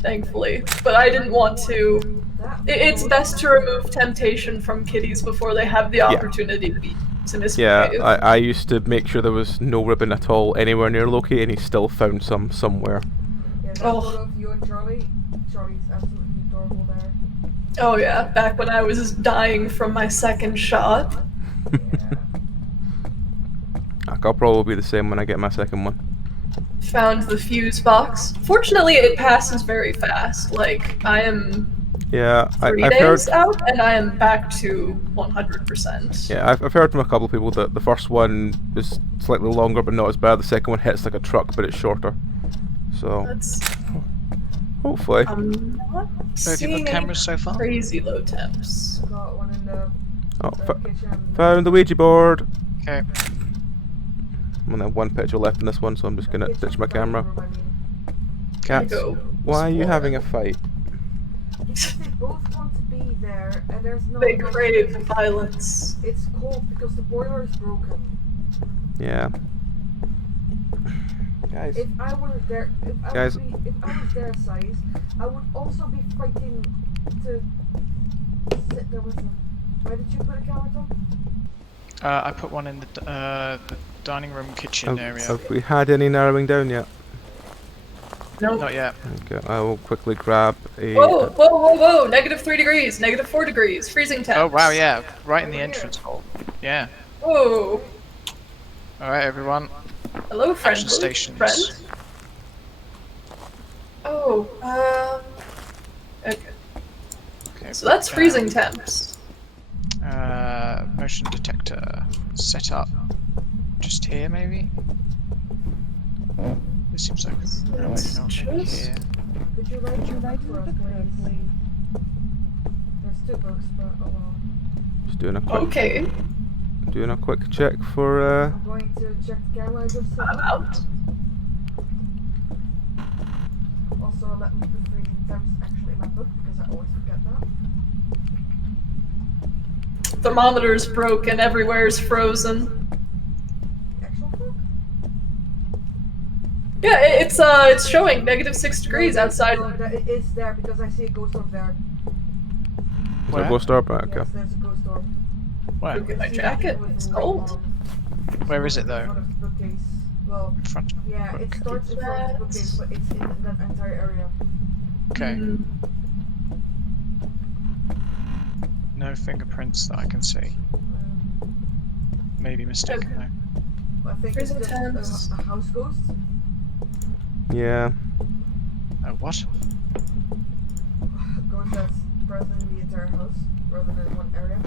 Thankfully. But I didn't want to... It's best to remove temptation from kitties before they have the opportunity to misbehave. Yeah, I used to make sure there was no ribbon at all anywhere near Loki, and he still found some somewhere. Yeah, that Oh. photo of you and Charlie. Charlie's absolutely adorable there. Oh yeah, back when I was dying from my second shot. Yeah. I'll probably be the same when I get my second one. Found the fuse box. Fortunately, it passes very fast. Like, I am Yeah, 3 I've heard. days out, and I am back to 100%. Yeah, I've heard from a couple of people that the first one is slightly longer, but not as bad. The second one hits like a truck, but it's shorter. So That's... hopefully. I'm not So have you seeing got any cameras so far? crazy low temps. Got one in the Oh, kitchen. found the Ouija board. Okay. I'm gonna have one picture left in this one, so I'm just gonna ditch my camera. Cats, Go. why are you having a fight? Because they both want to be there, and there's no. They crave violence. It's cold because the boiler is broken. Yeah. Guys. If I were there, if I Guys. if I was their size, I would also be fighting to sit there with them. Where did you put a camera, Tom? I put one in the dining room kitchen area. Have we had any narrowing down yet? Nope. Not yet. Okay, I will quickly grab a. Whoa, whoa, whoa, whoa! -3 degrees, -4 degrees, freezing temps. Oh wow, yeah, right in the entrance hall. Yeah. Whoa. All right, everyone. Hello, friend. Action stations. Friend? Oh, okay. Okay. So that's freezing temps. Motion detector set up. Just here, maybe. This seems like Let's not just- here. Could you write for us, please? There's 2 books, but oh well. Just doing a quick, Okay, check for. I'm going to check the camera I just set I'm up. out. Also, let me put freezing temps actually in my book because I always forget that. Thermometer's broken, everywhere's frozen. The actual book? Yeah, it's showing -6 degrees outside. No, it is there because I see a ghost orb there. Is there Where? a ghost orb? Right, okay. Yes, there's a ghost orb. Where? Look at my See jacket, with it's the cold. light on. Where is it In though? front of the bookcase. Well, In front. yeah, it starts in front of the bookcase, but it's in that entire area. Okay. Mm, No fingerprints that I can see. Maybe mistaken Okay. though. I think Freezing it's temps. just a house ghost. Yeah. What? Ghost that's present in the entire house rather than one area.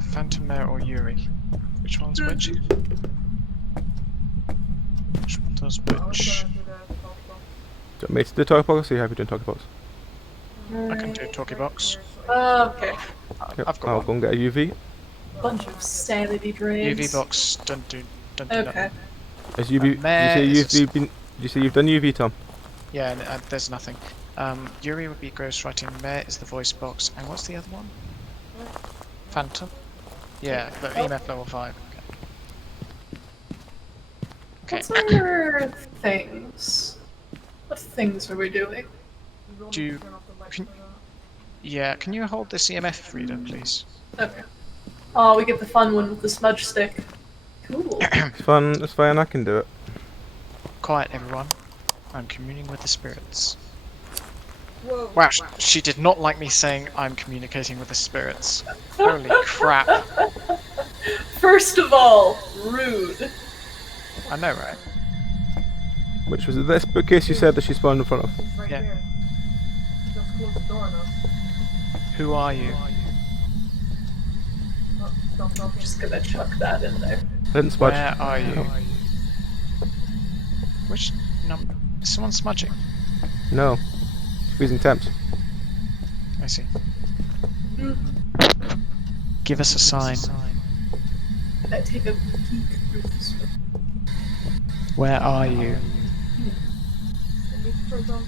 Phantom Mare or Yuri? Which one's which? Which one does I was which? gonna do the talk box. Do you want me to do talk box? Or are you happy doing talk box? I can do talkie box. Okay. Yep, I've got I'll one. go and get a UV. Bunch of sanity drains. UV box don't do Okay. nothing. Is UV? Mare Did is you say did you say you've done UV, Tom? Yeah, there's nothing. Yuri would be ghostwriting. Mare is the voice box. And what's the other one? Phantom? Yeah, but EMF level 5. Okay. What's our things? What things are we doing? You will Do need you- to turn off the light can- for that. Yeah, can you hold this EMF reader, please? Okay. Oh, we get the fun one with the smudge stick. Cool. It's fun. It's fine. I can do it. Quiet, everyone. I'm communing with the spirits. Whoa. Wow, she did not like me saying I'm communicating with the spirits. Holy crap. First of all, rude. I know, right? Which was it? This bookcase you said that she spawned in front of. It's right Yeah. here. Just close the door on us. Who are you? Oh, stop talking. Just gonna chuck that in there. I didn't smudge. Where are you? Which number? Is someone smudging? No. Freezing temps. I see. Hmm. Give us a sign. Can I take a peek through this Where are you? And we turns on.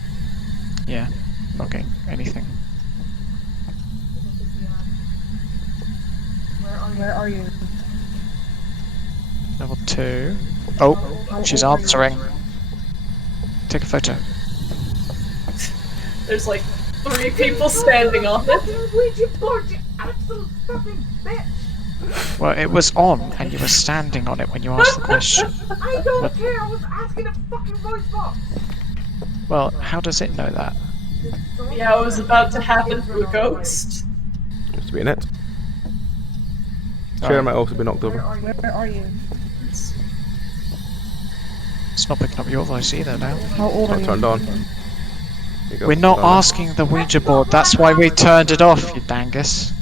Yeah, not getting anything. Where are you? Level 2. Oh, she's answering. Take a photo. There's like 3 people standing on it. Fucking Ouija board, you absolute fucking bitch! Well, it was on, and you were standing on it when you asked the question. I don't What? care, I was asking a fucking voice box! Well, how does it know that? Yeah, it was about to happen to a ghost. Used to be in it. Chair might also be knocked over. Where are you? It's not picking up your voice either now. How old Not turned on. There you go. We're not Turned on. asking the Ouija board, that's why we turned it off, you dangus.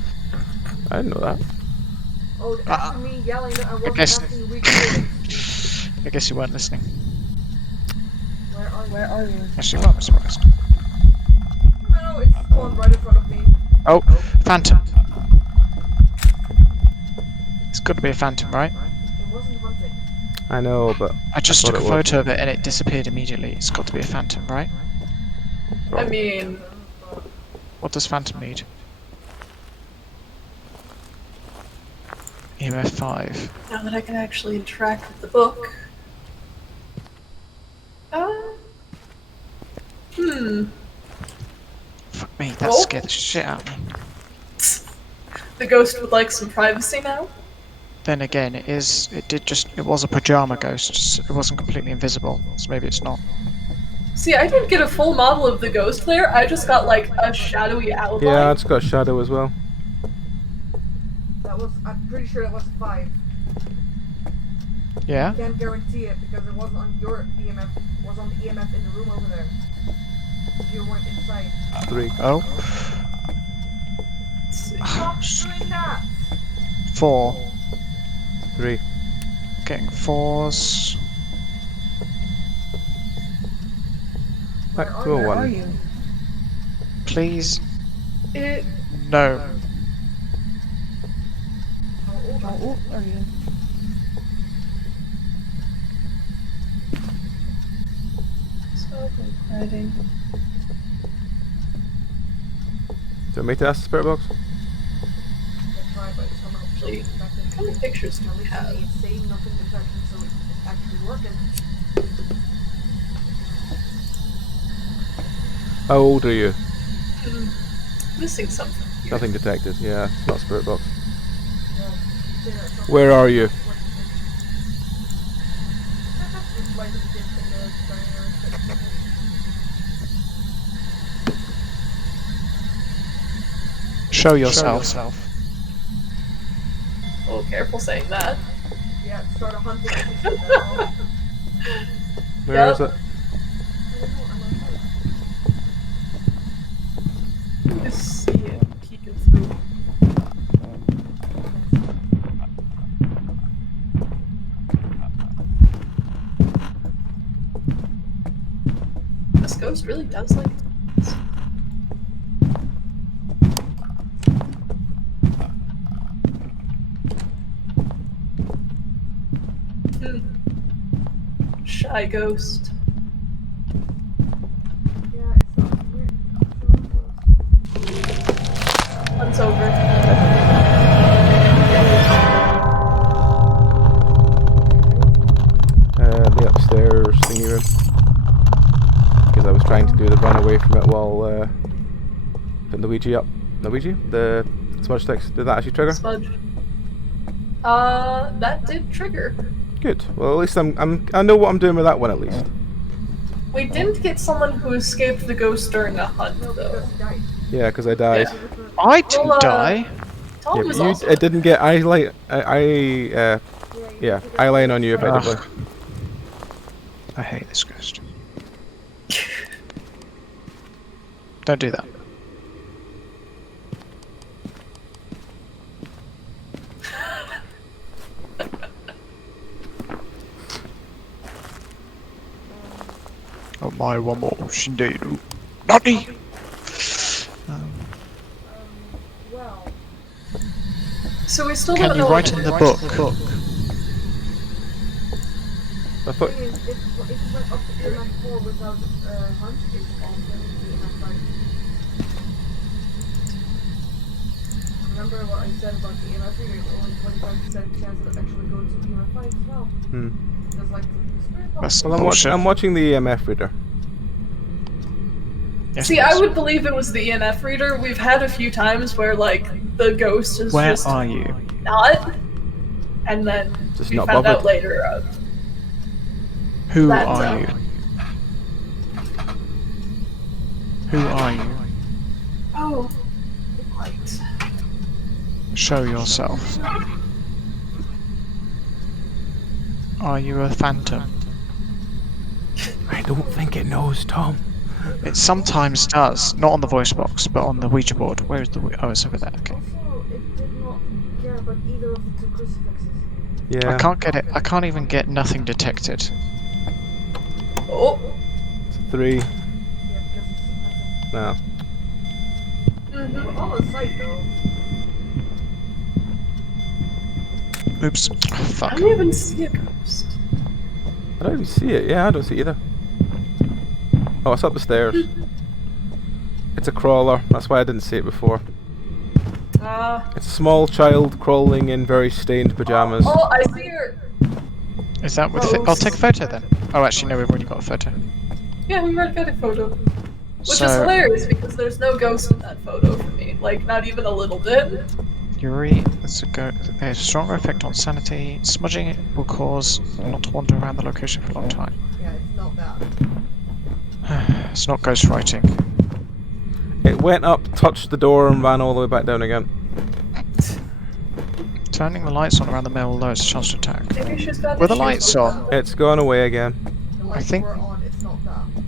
I didn't know that. Oh, after me yelling that I wasn't guess- asking Ouija board. I guess you weren't listening. Where are you? Actually, well, I'm surprised. No, it's spawned right in front of me. Oh, phantom. It's got to be a phantom, right? It wasn't hunting. I know, but I just thought took a it was. photo of it and it disappeared immediately. It's got to be a phantom, right? I mean, What does phantom need? EMF 5. now that I can actually interact with the book. Fuck me, that Oh. scared the shit out of me. The ghost would like some privacy now. Then again, it was a pajama ghost. It wasn't completely invisible, so maybe it's not. See, I didn't get a full model of the ghost there, I just got like a shadowy outline. Yeah, it's got a shadow as well. I'm pretty sure that was 5. Yeah? Can't guarantee it because it wasn't on your EMF. It was on the EMF in the room over there. You weren't inside. 3. Oh. Let's see. Stop doing that! 4. 3. Getting 4s. Back to a 1. you? Please? It No. How old are you? so writing. Do you want me to ask the spirit box? I tried, but it's somehow Actually, detecting. how many pictures do we have? It's saying nothing detection, so it's actually working. How old are you? Missing something here. Nothing detected. Yeah, it's not spirit box. Yeah. Say that something- Where are you? what do you think? It's like it's in the diner section. Show yourself. Oh, careful saying that. Yeah, start a hunting. I Where Yep. is it? don't know, I'm outside. Just see it peeking through. This ghost really does like this. Shy ghost. Yeah, it's not weird. One's over. The upstairs thingy room. Because I was trying to do the run away from it while putting the Ouija up. The Ouija? The smudge sticks. Did that actually trigger? Smudge. That did trigger. Good. Well, at least I know what I'm doing with that one at least. We didn't get someone who escaped the ghost during a hunt, No, though. because he died. Yeah, because I died. Yeah. I didn't Well, die. Tom Yeah, was but also. it didn't get eyelight. Yeah, eyeline on you Ugh. effectively. I hate this ghost. Don't do that. Oh my, one more shinderu. Nani! Well, So we still Can don't you know. write in the book? I thought. Thing is, if it went up to EMF 4 without hunt, it's often EMF 5. Remember what I said about the EMF reader? It's only 25% chance that it actually go to EMF 5 as well. Just like the spirit box. That's Well, bullshit. I'm watching the EMF reader. Yes, See, please. I would believe it was the EMF reader. We've had a few times where, like, the ghost is Where just are you? not, and then Just we not found bothered. out later. Who That's, are you? Who are you? Oh, right. Show yourself. Are you a phantom? I don't think it knows, Tom. It sometimes does. Not on the voice box, but on the Ouija board. Where is the Oh, it's over there. Okay. Also, it did not care about either of the two crucifixes. Yeah. I can't get it. I can't even get nothing detected. Oh. It's a 3. Yeah, because it's a No. phantom. We're all in sight though. Oops. I Fuck. don't even see a ghost. I don't even see it. Yeah, I don't see it either. Oh, it's up the stairs. It's a crawler. That's why I didn't see it before. It's a small child crawling in very stained pajamas. Oh, I see her. Is that with? I'll take a photo then. Oh, actually, no. We've already got a photo. Yeah, we already got a photo. Which is So- hilarious because there's no ghost in that photo for me. Like, not even a little bit. Yuri, there's a stronger effect on sanity. Smudging it will cause not to wander around the location for a long time. Yeah, it's not that. It's not ghostwriting. It went up, touched the door, and ran all the way back down again. Turning the lights on around the mill lowers the chance to attack. Maybe she's got Were the issues lights with on? that. It's gone away again. The lights think- were on, it's not that.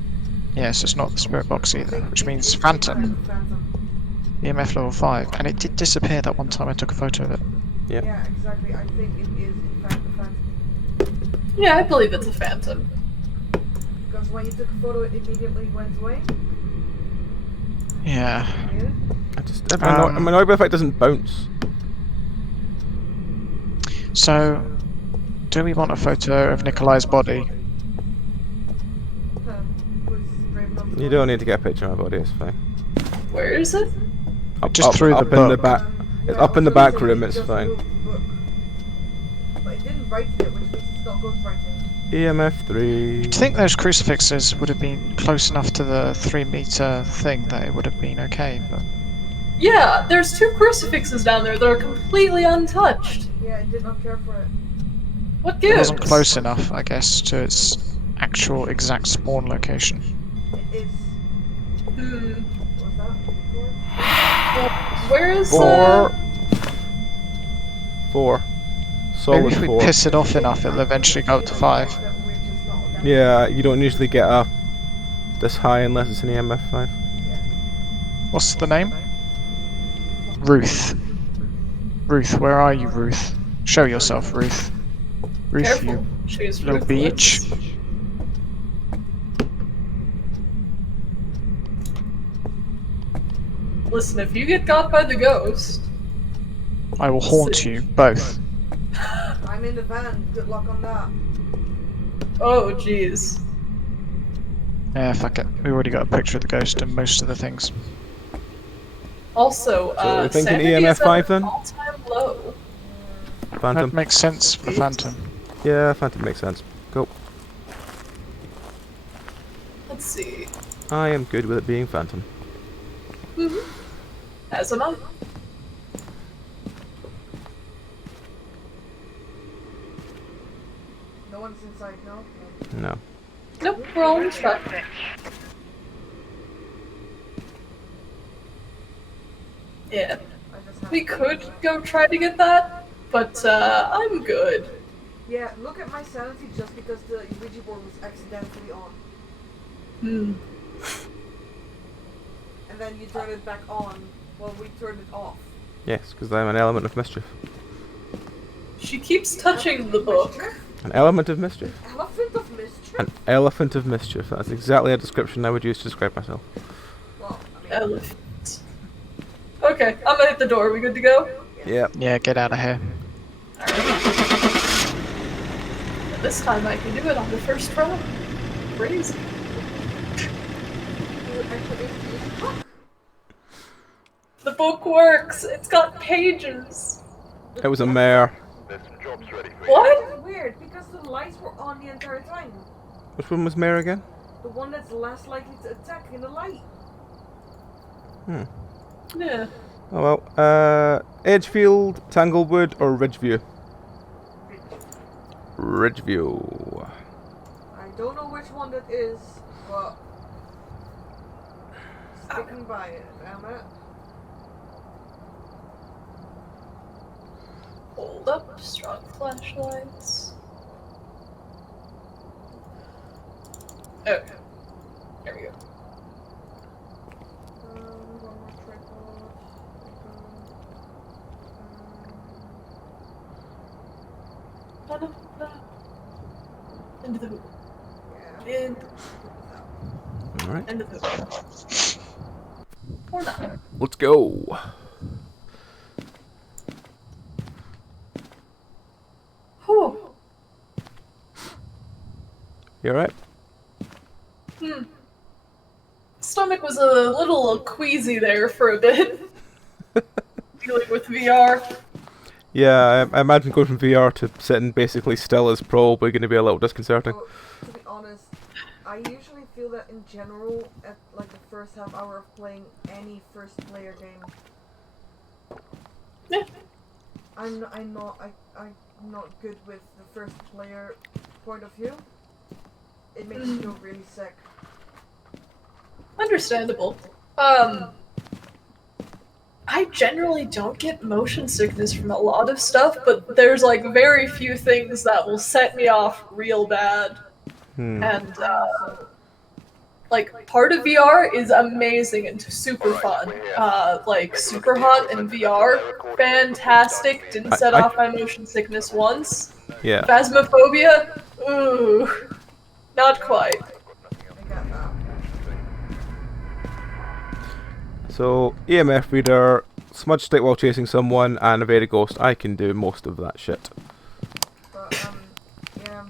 Yes, it's not the spirit box either, which means It's phantom. Phantom. EMF level 5, and it did disappear that one time I took a photo of it. Yep. Yeah, exactly. I think it is in fact a phantom. Yeah, I believe it's a phantom. Because when you took a photo, it immediately went away. Yeah. Yeah. I'm annoyed by the fact it doesn't bounce. So, do we want a photo of Nikolai's body? Was brave enough to You don't need to get a picture of my body, it's fine. Where is it? Just through the up in the book. back. It's up in the back room, it's fine. But it didn't write it, which means it's not ghostwriting. EMF 3. I think those crucifixes would have been close enough to the 3-meter thing that it would have been okay, but... Yeah, there's 2 crucifixes down there that are completely untouched. Yeah, it did not care for it. What It gives? wasn't close enough, I guess, to its actual exact spawn location. It is. Hmm. What was that? 4? Where is 4. Solid Maybe if we 4. piss it off enough, it'll eventually go up to 5. That we're just not organic. Yeah, you don't usually get up this high unless it's an EMF 5. What's the name? Ruth. Ruth, where are you, Ruth? Show yourself, Ruth. Ruth, Careful. you She's little ruthless. beach. Listen, if you get got by the ghost, I will haunt you, both. I'm in the van. Good luck on that. oh jeez. Yeah, fuck it. We already got a picture of the ghost and most of the things. Also, So we're thinking sanity EMF is at 5 an then? all-time low. Phantom. That makes sense for the Phantom. Yeah, Phantom makes sense. Go. Let's see. I am good with it being Phantom. As am I. No one's inside, no? No. Nope, we're all in the truck. Yeah. I just have We to- could go try to get that, but I'm good. Yeah, look at my sanity just because the Ouija board was accidentally on. Hmm. And then you turn it back on while we turn it off. Yes, because I'm an element of mischief. She keeps touching the book. An element of mischief. Elephant of mischief? An elephant of mischief. That's exactly a description I would use to describe myself. Well, I mean, Elephant. Okay, I'm gonna hit the door. We good to go? Yep. Yeah, get out of here. This time I can do it on the first try. Crazy. The book works. It's got pages. It was a mare. There's some jobs ready for you. What? That's weird, because the lights were on the entire time. Which one was mare again? The one that's less likely to attack in the light. Hmm. Yeah. Oh well. Edgefield, Tanglewood, or Ridgeview? Ridgeview. I don't know which one that is, but sticking by it, damn it. Hold up. Strong flashlights. Okay. There we go. One more tripod. Into the hoop. Yeah. In. Alright. Into the hoop. Or not. Let's go. Whew. You alright? Stomach was a little queasy there for a bit. Dealing with VR. Yeah, I imagine going from VR to sitting basically still is probably going to be a little disconcerting. So, to be honest, I usually feel that in general at like the first half hour of playing any first player game. Yeah. I'm not good with the first player point of view. It makes me feel really sick. Understandable. I generally don't get motion sickness from a lot of stuff, but there's like very few things that will set me off real bad. And like part of VR is amazing and super fun. Like Super Hot in VR, fantastic. Didn't set off my motion sickness once. Yeah. Phasmophobia, ooh, not quite. I got that. So, EMF reader, smudge stick while chasing someone, and evade a ghost. I can do most of that shit. But yeah.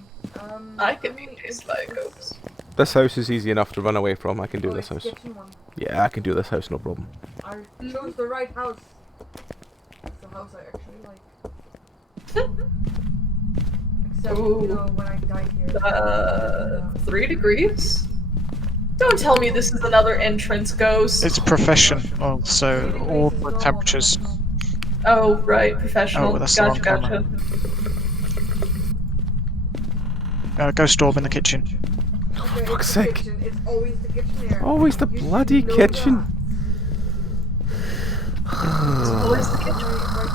I can be chased by a ghost. This house is easy enough to run away from. I can do this house. Kitchen one. Yeah, I can do this house, no problem. I chose the right house. It's the house I actually like. Except, you know, when I died here. 3 degrees? Don't tell me this is another entrance ghost. It's a profession, so all the temperatures. Oh, right, professional. Oh, that's the wrong Gotcha. Ghost orb in the kitchen. Okay, fuck's it's the sake. kitchen. It's always the kitchen here. Always the You should bloody know kitchen. that. Always the kitchen. Right,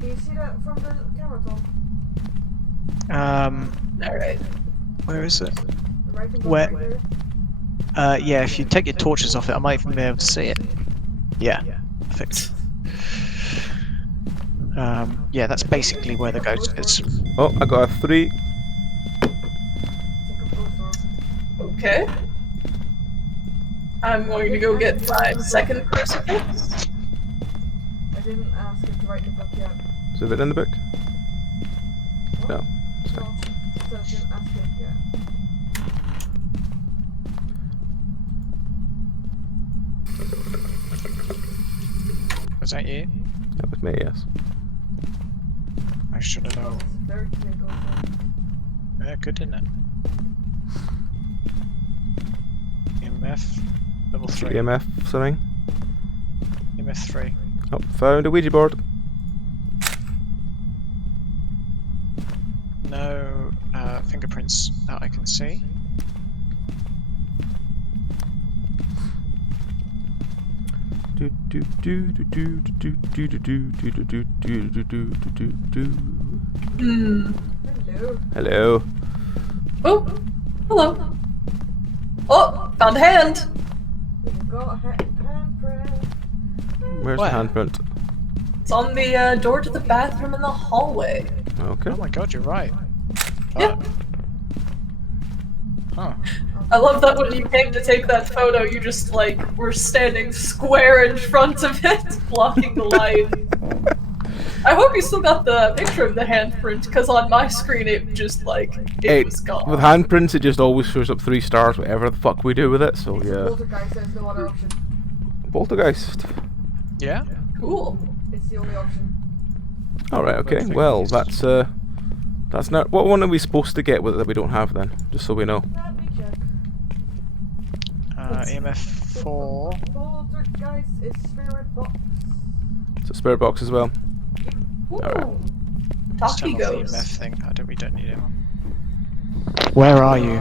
can you see that from the camera, Tom? Alright. Where is it? The writing Where- right there? Yeah, if you take your torches off it, I might even be able to see it. Yeah, perfect. Yeah, that's basically where the ghost is. Oh, I got a 3. Take a photo. Okay. I'm going to go get my second crucifix. I didn't ask him to write the book yet. Is it in the book? What? No. No, so I didn't ask him yet. Was that you? That was me, yes. I should have known. It's very clear goes Yeah, good, isn't it? EMF, level 3. EMF something. EMF 3. Oh, found a Ouija board. No fingerprints that I can see. Do do do do do do do do do do do do do do do do. Hello. Hello. Oh, hello. Oh, found a hand. We've got a handprint. Where's Where? the handprint? It's on the door to the bathroom in the hallway. Okay. Oh my god, you're right. Yeah. Huh. I love that when you came to take that photo, you just like were standing square in front of it, blocking the light. I hope you still got the picture of the handprint, because on my screen it just like it was gone. With handprints, it just always shows up 3 stars, whatever the fuck we do with it. So It's a yeah, poltergeist, there's no other option. poltergeist. Yeah. Cool. It's the only option. All right, okay. Well, that's not. What one are we supposed to get with it that we don't have then? Just so we know. Let me check. EMF 4. Poltergeist is spirit box. It's a spirit box as well. Ooh. Alright. Let's Talkie turn off the ghost. EMF thing. We don't need it. Where are you?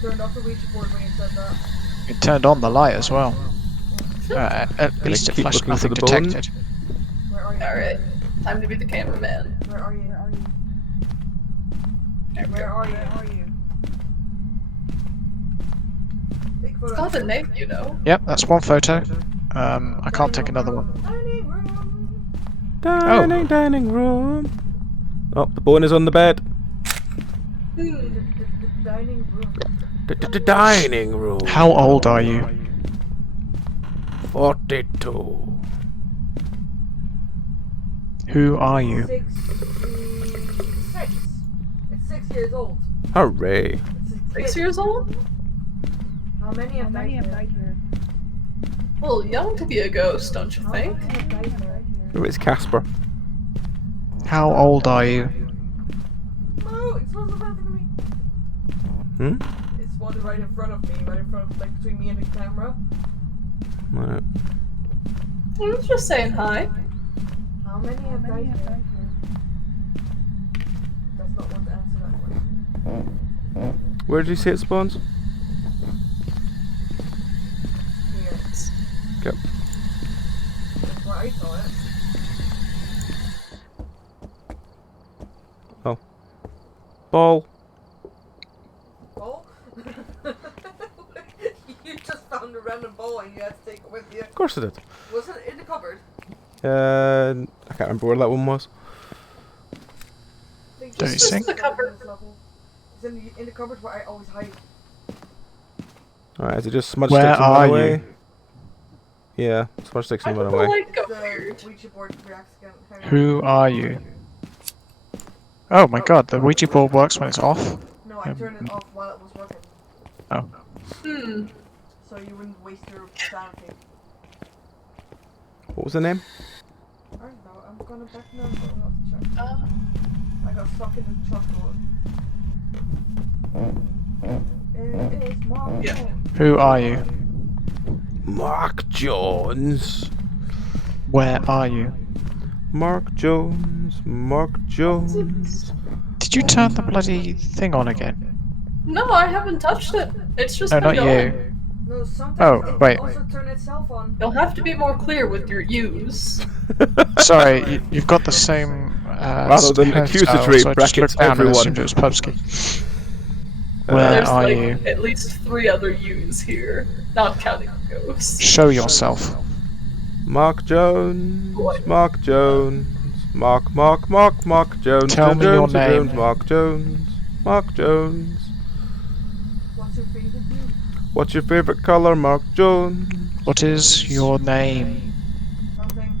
Turned off the Ouija board when you said that. It turned on the light as well. At least it keep flashed looking for nothing the bone? detected. Where are you? Alright, time to be the cameraman. Where are you? Where are you? Take It's photo. got a name, you know. Yep, that's one photo. I can't take another one. Dining room. Dining room. Oh, the bone is on the bed. The dining room. The dining room. How old are you? 42. Who are you? 66. It's 6 years old. Hooray. It's a 6 kid. years old? How many have died here? Well, young to be a ghost, don't you How think? many have died here? Oh, it's Casper. How old are you? No, it's one right in front of me. Hmm? It's one right in front of me, right in front of, like, between me and the camera. Right. I was just saying hi. How many have died here? Does not want to answer that question. Where did you say it spawns? Here. Okay. That's where I saw it. Oh. Ball. Ball? You just found a random ball and you had to take it with you. Of course I did. Was it in the cupboard? I can't remember where that one was. Don't you Just think? the cupboard. It's in the cupboard where I always hide. Alright, is it just smudge Where sticks and are run you? away? Yeah, smudge sticks I and run don't away. like go The weird. Ouija board reacts again. Hang on. Who are you? Oh my god, the Ouija board works when it's off. No, I turned it off while it was working. Oh. So you wouldn't waste your sanity. What was the name? I don't know, I'm gonna back now, so I'll have to check. I got stuck in the truck door. It is Mark. Yeah. Who are you? Mark Jones. Where are you? Mark Jones. Mark Jones. Did you turn the bloody thing on again? No, I haven't touched it. It's just No, been not going. you. No, sometimes Oh, it wait. also turn itself on. You'll have to be more clear with your use. Sorry, you've got the same. Rather than hairstyle, accusatory so I just brackets looked down and everyone. assumed it was Pubsky. Where There's are like you? at least 3 other yous here, not counting ghosts. Show yourself. Mark Jones. What? Mark Jones. Mark Jones. Tell me your Jones, name. Jones, Mark Jones. Mark Jones. What's your favorite view? What's your favorite color, Mark Jones? What is your name? Something.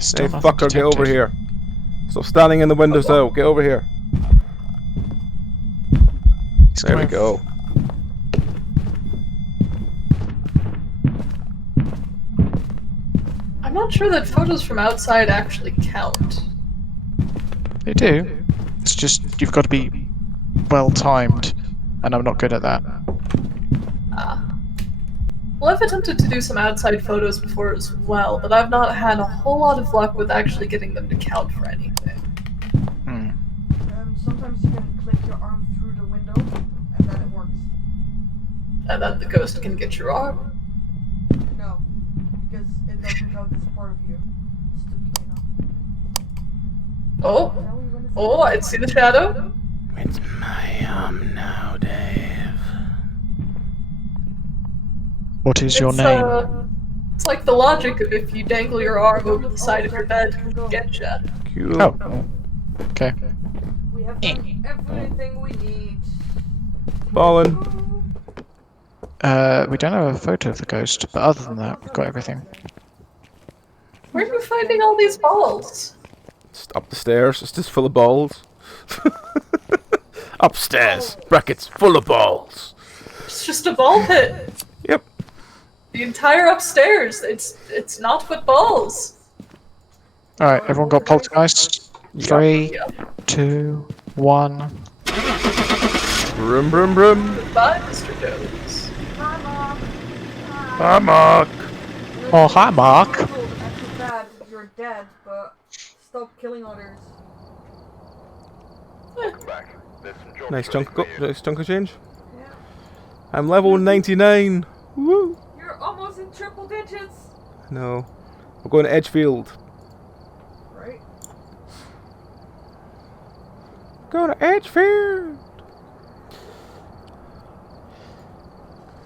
Still Hey, nothing fucker, get over detected. here. Stop standing in the windowsill. Get over here. He's There we coming. go. I'm not sure that photos from outside actually count. They do. It's just you've got to be well timed, and I'm not good at that. Well, I've attempted to do some outside photos before as well, but I've not had a whole lot of luck with actually getting them to count for anything. Hmm. Sometimes you can click your arm through the window, and then it works. And then the ghost can get your arm. No, because it doesn't count as part of you. Stupid, Oh, Tell me when it's oh, I see the shadow. It's my arm now, Dave. What is your It's, name? It's like the logic of if you dangle your arm over the side of your bed, it'll get ya. Cool. Oh. Okay. We have done everything we need. Ballin'. We don't have a photo of the ghost, but other than that, we've got everything. Where are you finding all these balls? It's up the stairs. It's just full of balls. Upstairs. Brackets full of balls. It's just a ball pit. Yep. The entire upstairs. It's not with balls. Alright, everyone got poltergeist? 3, 2, 1. Brum brum brum. Goodbye, Mr. Jones. Hi, Mark. Oh, hi, Mark. I feel bad if you're dead, but stop killing others. Welcome back. There's some jobs Nice ready chunk, for you. nice chunk of change. Yeah. I'm level 99. Woo. You're almost in triple digits. No. We're going to Edgefield. Right? Going to Edgefield.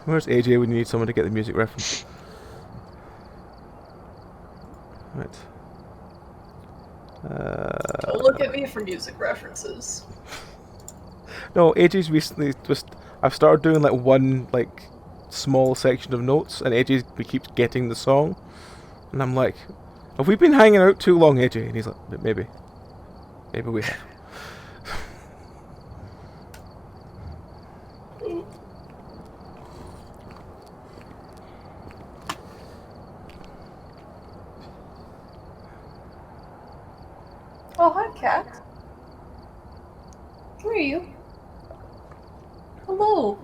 Where's AJ when you need someone to get the music reference? Right. Don't look at me for music references. No, AJ's recently just. I've started doing like one like small section of notes, and AJ keeps getting the song, and I'm like, "Have we been hanging out too long, AJ?" And he's like, "Maybe, maybe we have." Oh, hi, cat. Where are you? Hello.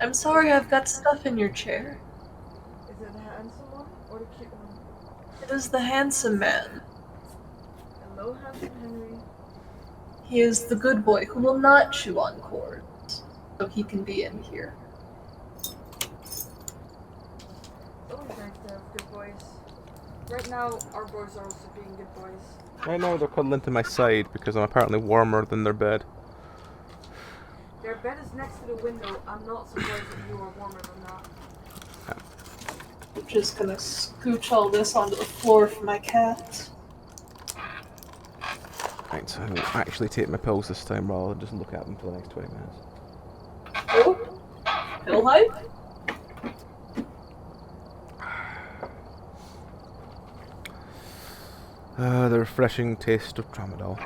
I'm sorry I've got stuff in your chair. Is it the handsome one or the cute one? It is the handsome man. Hello, handsome Henry. He is the good boy who will not chew on cords, so he can be in here. It's always nice to have good boys. Right now, our boys are also being good boys. Right now they're cuddling to my side because I'm apparently warmer than their bed. Their bed is next to the window. I'm not surprised that you are warmer than that. I'm just gonna scooch all this onto the floor for my cat. Right, so I will actually take my pills this time rather than just look at them for the next 20 minutes. Oh, pill hype? The refreshing taste of tramadol.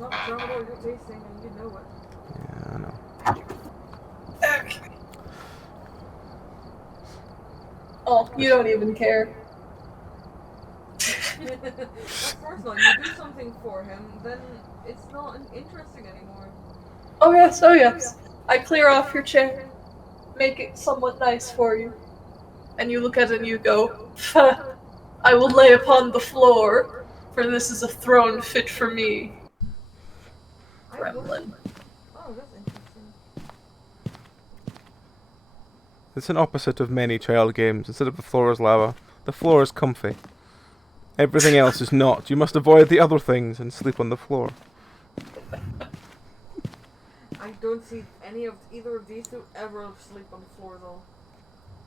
Not tramadol you're tasting, and you know it. Yeah, I know. Okay. Oh, you don't even care. Of course not. You do something for him, then it's not interesting anymore. Oh yes, oh yes. I clear off your chair, make it somewhat nice for you. And you look at it and you go, I will lay upon the floor, for this is a throne fit for me. Gremlin. Oh, that's interesting. It's an opposite of many child games. Instead of the floor is lava, the floor is comfy. Everything else is not. You must avoid the other things and sleep on the floor. I don't see any of either of these two ever sleep on the floor though.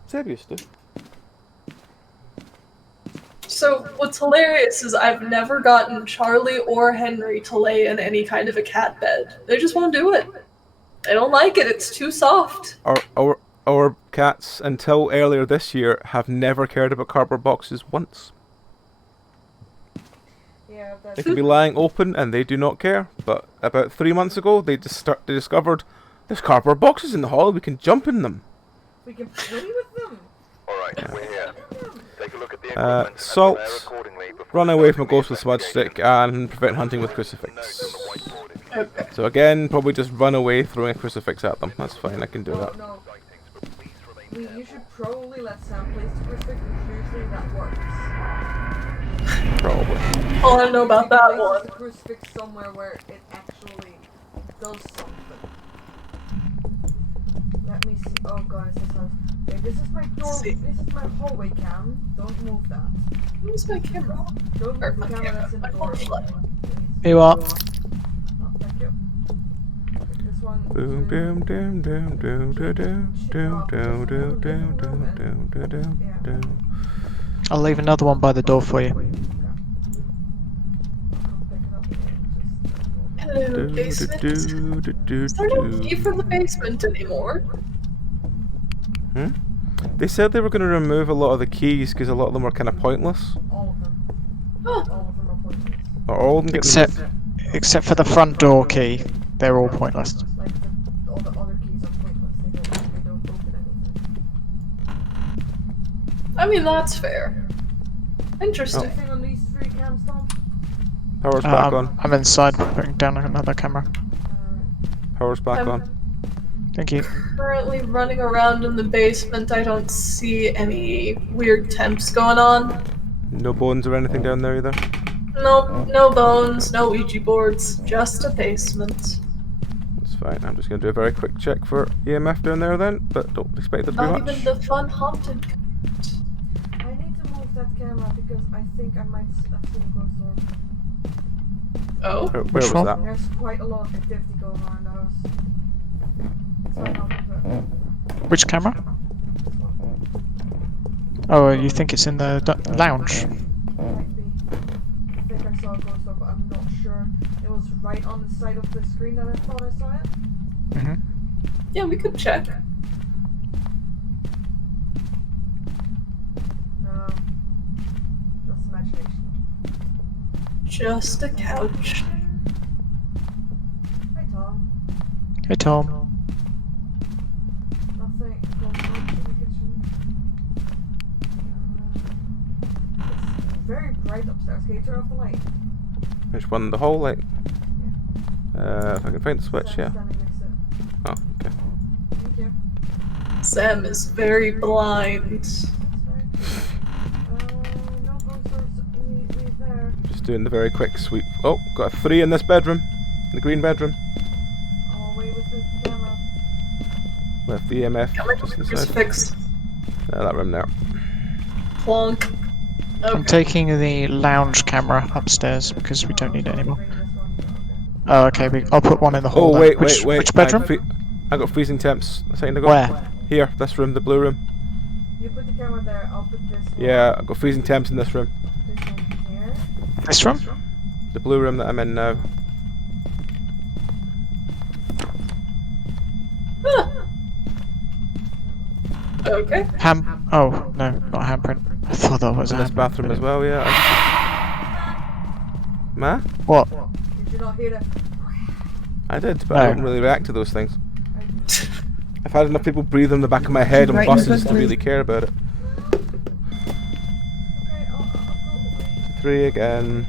Seb used to. So, what's hilarious is I've never gotten Charlie or Henry to lay in any kind of a cat bed. They just won't do it. They don't like it, it's too soft. Our cats, until earlier this year, have never cared about cardboard boxes once. Yeah, They that's can be lying open and they do not care. But about 3 months ago, they discovered there's cardboard boxes in the hall. We can jump in them. we can play with them. Alright, we're here. Take a look at the equipment and Salt, prepare accordingly before run away starting from a ghost the with smudge investigation. stick, and prevent hunting with Note on crucifix. the whiteboard if you Okay. So again, probably just run away throwing a crucifix at them. That's fine, I can do No, that. no. sightings, but please remain You should probably let Sam place the crucifix because usually that works. Probably. All I know about that Places one. the crucifix somewhere where it actually does something. Let me see. Oh god, it's this house. Okay, this is my door. See. This is my hallway cam. Don't move that. Where's my camera? Don't Or move my the camera camera, that's in my the door. flashlight. Here you are. Oh, thank you. Okay, this one. Boom, boom, doom, doom, doom, doom, doom, doom, doom, doom, doom, doom, doom, doom, doom. I'll leave another one by the door for you. I'll come pick it up. Hello, Do, basement. do, do, do, Is there no do. key for the basement anymore? Hmm? They said they were going to remove a lot of the keys because a lot of them were kind of pointless. All of them. Huh. All of them are pointless. Are all of them getting Except for the front door key, they're all pointless. Like all the other keys are pointless. They don't open anything. I mean, that's fair. Interesting. Anything on these 3 cams, Tom? Power's back on. I'm inside putting down another camera. Power's back I'm- on. Thank you. Currently running around in the basement. I don't see any weird temps going on. No bones or anything down there either. Nope, no bones, no Ouija boards, just a basement. That's fine. I'm just going to do a very quick check for EMF down there then, but don't expect it to be Not much. even the fun haunted. I need to move that camera because I think I might have seen a ghost orb. Oh, Where Which was one? that? There's quite a lot of activity going on in the house. So I don't know Which camera? this one. Oh, you think it's in the lounge? Might be. I think I saw a ghost orb, but I'm not sure. It was right on the side of the screen that I thought I saw it. Mm-hmm. yeah, we could check. No. Just imagination. Just a couch. Hi Tom. Hey Tom. Nothing going on in the kitchen. It's very bright upstairs. Can you turn off the light? Which one? The whole light? If I can find the switch, Sam's yeah. standing next to it. Oh, okay. Thank you. Sam is very blind. That's fine. No ghost orbs. We there. Just doing the very quick sweep. Oh, got a 3 in this bedroom. In the green bedroom. All away with the camera. Left the EMF just Just inside. fixed. That room there. Plonk. I'm Okay. taking the lounge camera upstairs because we don't need it anymore. Bring this one. Okay. Oh, okay. I'll put one in the hall. Oh, then. wait. Which bedroom? I got freezing temps a second ago. Where? Here, this room, the blue room. You put the camera there. I'll put this one. Yeah, I got freezing temps in this room. This one here. This room? The blue room that I'm in now. Huh. Okay. Oh, no, not handprint. I thought that was a In this handprint. bathroom as well, yeah. Ma? What? Did you not hear that? I did, but I No. don't really react to those things. I did. I've had enough people breathe in the back of my head on Right, buses no, to really care about it. Okay, I'll go away. 3 again.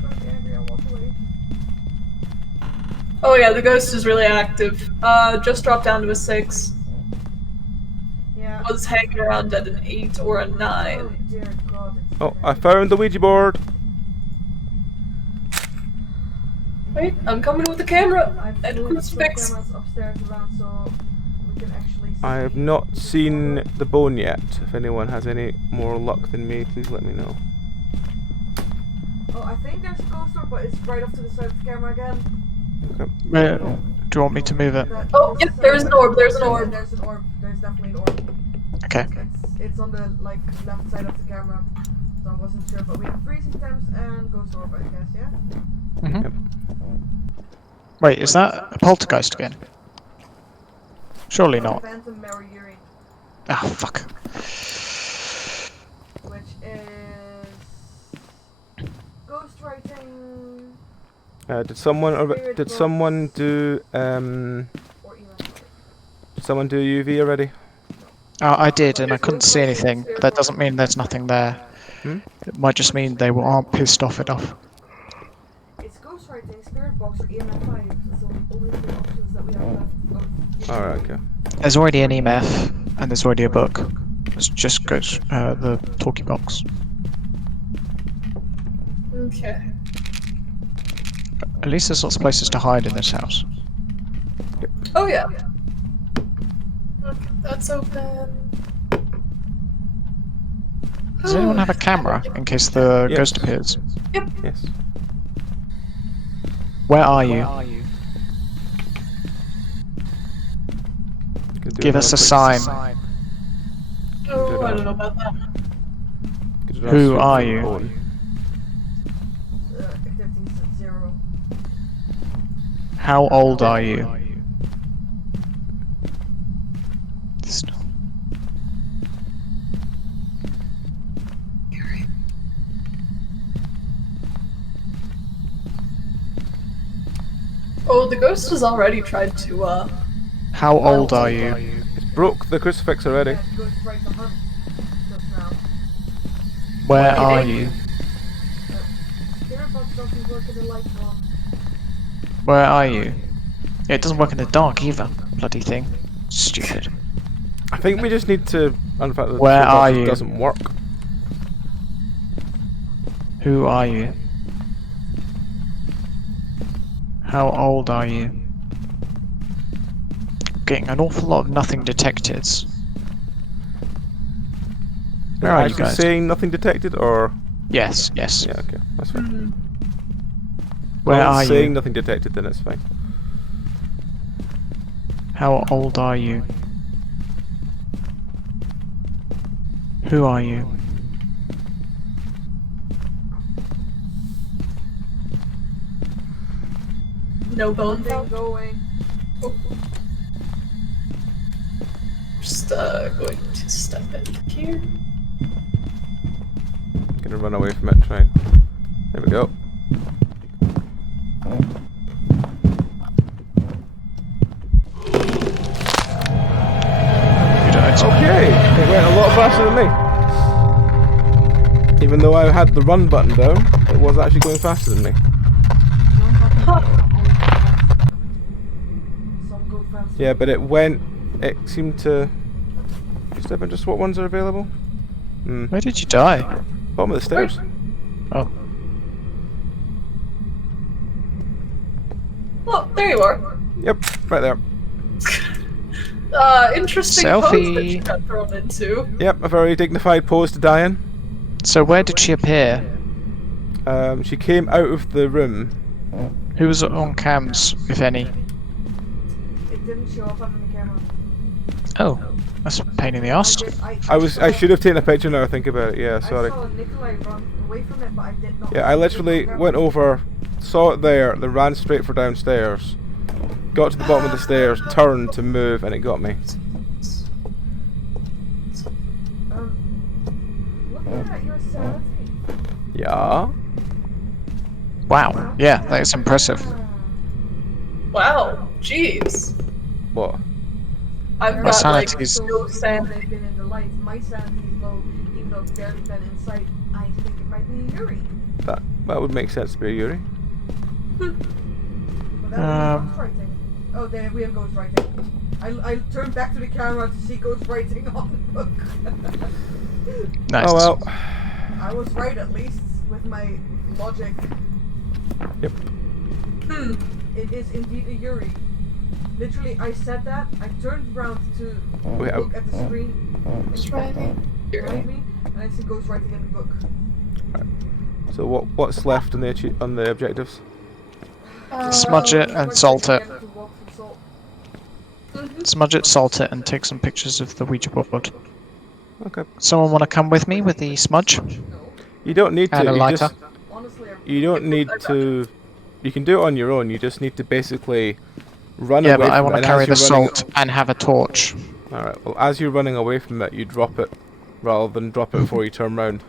Don't be angry. I'll walk away. Oh yeah, the ghost is really active. Just dropped down to a 6. Yeah. Was hanging around at an 8 or a Oh 9. dear God. It's Oh, I found the Ouija board. Wait, I'm coming with the camera I've and moved some crucifix. cameras upstairs around so we can actually see. I have not seen the bone yet. If anyone has any more luck than me, please let me know. Oh, I think there's a ghost orb, but it's right off to the side of the camera again. Okay. Where, do you want me to move it? Oh, yep, there's an orb, there's an orb. There's an orb. There's definitely an orb. Okay. It's on the like left side of the camera, so I wasn't sure. But we have freezing temps and ghost orb, I guess. Yeah. Mm-hmm. Yep. Wait, is that a poltergeist again? Surely not. Phantom mirror urine, Ah, fuck. which is ghostwriting Did someone do or email. did someone do UV already? I did, and I couldn't see anything. But that doesn't mean there's nothing there. Hmm? It might just mean they aren't pissed off enough. It's ghostwriting, spirit box, or EMF5. So only 3 options that we have left. Of Alright, okay. There's already an EMF, and there's already a book. It's just goes the talkie box. Okay. At least there's lots of places to hide in this house. Oh yeah. Okay, that's open. Does anyone have a camera in case the Yes. ghost appears? Yes. Where are you? You can do Give us a another quick- sign. Oh, I don't know about that. you can do another Who sweep are for the you? bone. activities at 0. How old are you? Oh, the ghost has already tried to, How old are you? It's broke the crucifix already. Yeah, Ghost tried to hunt just now. Where What are do you you? Spirit box doesn't work in the light one. Where are you? Yeah, it doesn't work in the dark either. Bloody thing. Stupid. I think we just need to. In fact, the Where spirit are box you? doesn't work. Who are you? How old are you? Getting an awful lot of nothing detecteds. Where are you Actually guys? saying nothing detected, or Yes, yes. yeah, okay, that's fine. Where Well, are saying you? nothing detected, then it's fine. How old are you? Who are you? no bone Nothing found? going. Just, going to step in here. Gonna run away from it and try and. There we go. You don't. Okay, it went a lot faster than me. Even though I had the run button down, it was actually going faster than me. Some go faster. Yeah, but it went. It seemed to. Step in just what ones are available? Where did you die? Bottom of the stairs. Oh. Oh, there you are. Yep, right there. Interesting pose that Selfie. you got thrown into. Yep, a very dignified pose to die in. So where did she appear? She came out of the room. Who was on cams, if any? It didn't show up on the camera. Oh, that's a pain in the ass. I should have taken a picture now I think about it, yeah, sorry. I saw Nikolai run away from it, but I did not. Yeah, I literally went over, saw it there, then ran straight for downstairs. Got to the bottom of the stairs, turned to move, and it got me. Looking at your sanity. Yeah? Wow. Yeah, that is impressive. Wow, jeez. What? I've My got like sanity's- no sanity. They've been in the lights. My sanity is low, even though it's barely been in sight. I think it might be Yuri. That would make sense to be a Yuri. But that would be ghostwriting. Oh, there we have ghostwriting. I turned back to the camera to see ghostwriting on the book. Nice. Oh well. I was right at least with my logic. Yep. It is indeed a Yuri. Literally, I said that. I turned around to Wait, look at the screen Writing. behind me, and I see ghostwriting in the book. So what's left on the objectives? Smudge it and salt it. To walk through salt. Smudge it, salt it, and take some pictures of the Ouija board. Okay. Someone want to come with me with the smudge? You don't need to. And a lighter? Honestly, You don't need to. You can do it on your own. You just need to basically run Yeah, away but I from want it. to And carry as the you're running- salt and have a torch. Alright, well, as you're running away from it, you drop it rather than drop it before you turn round.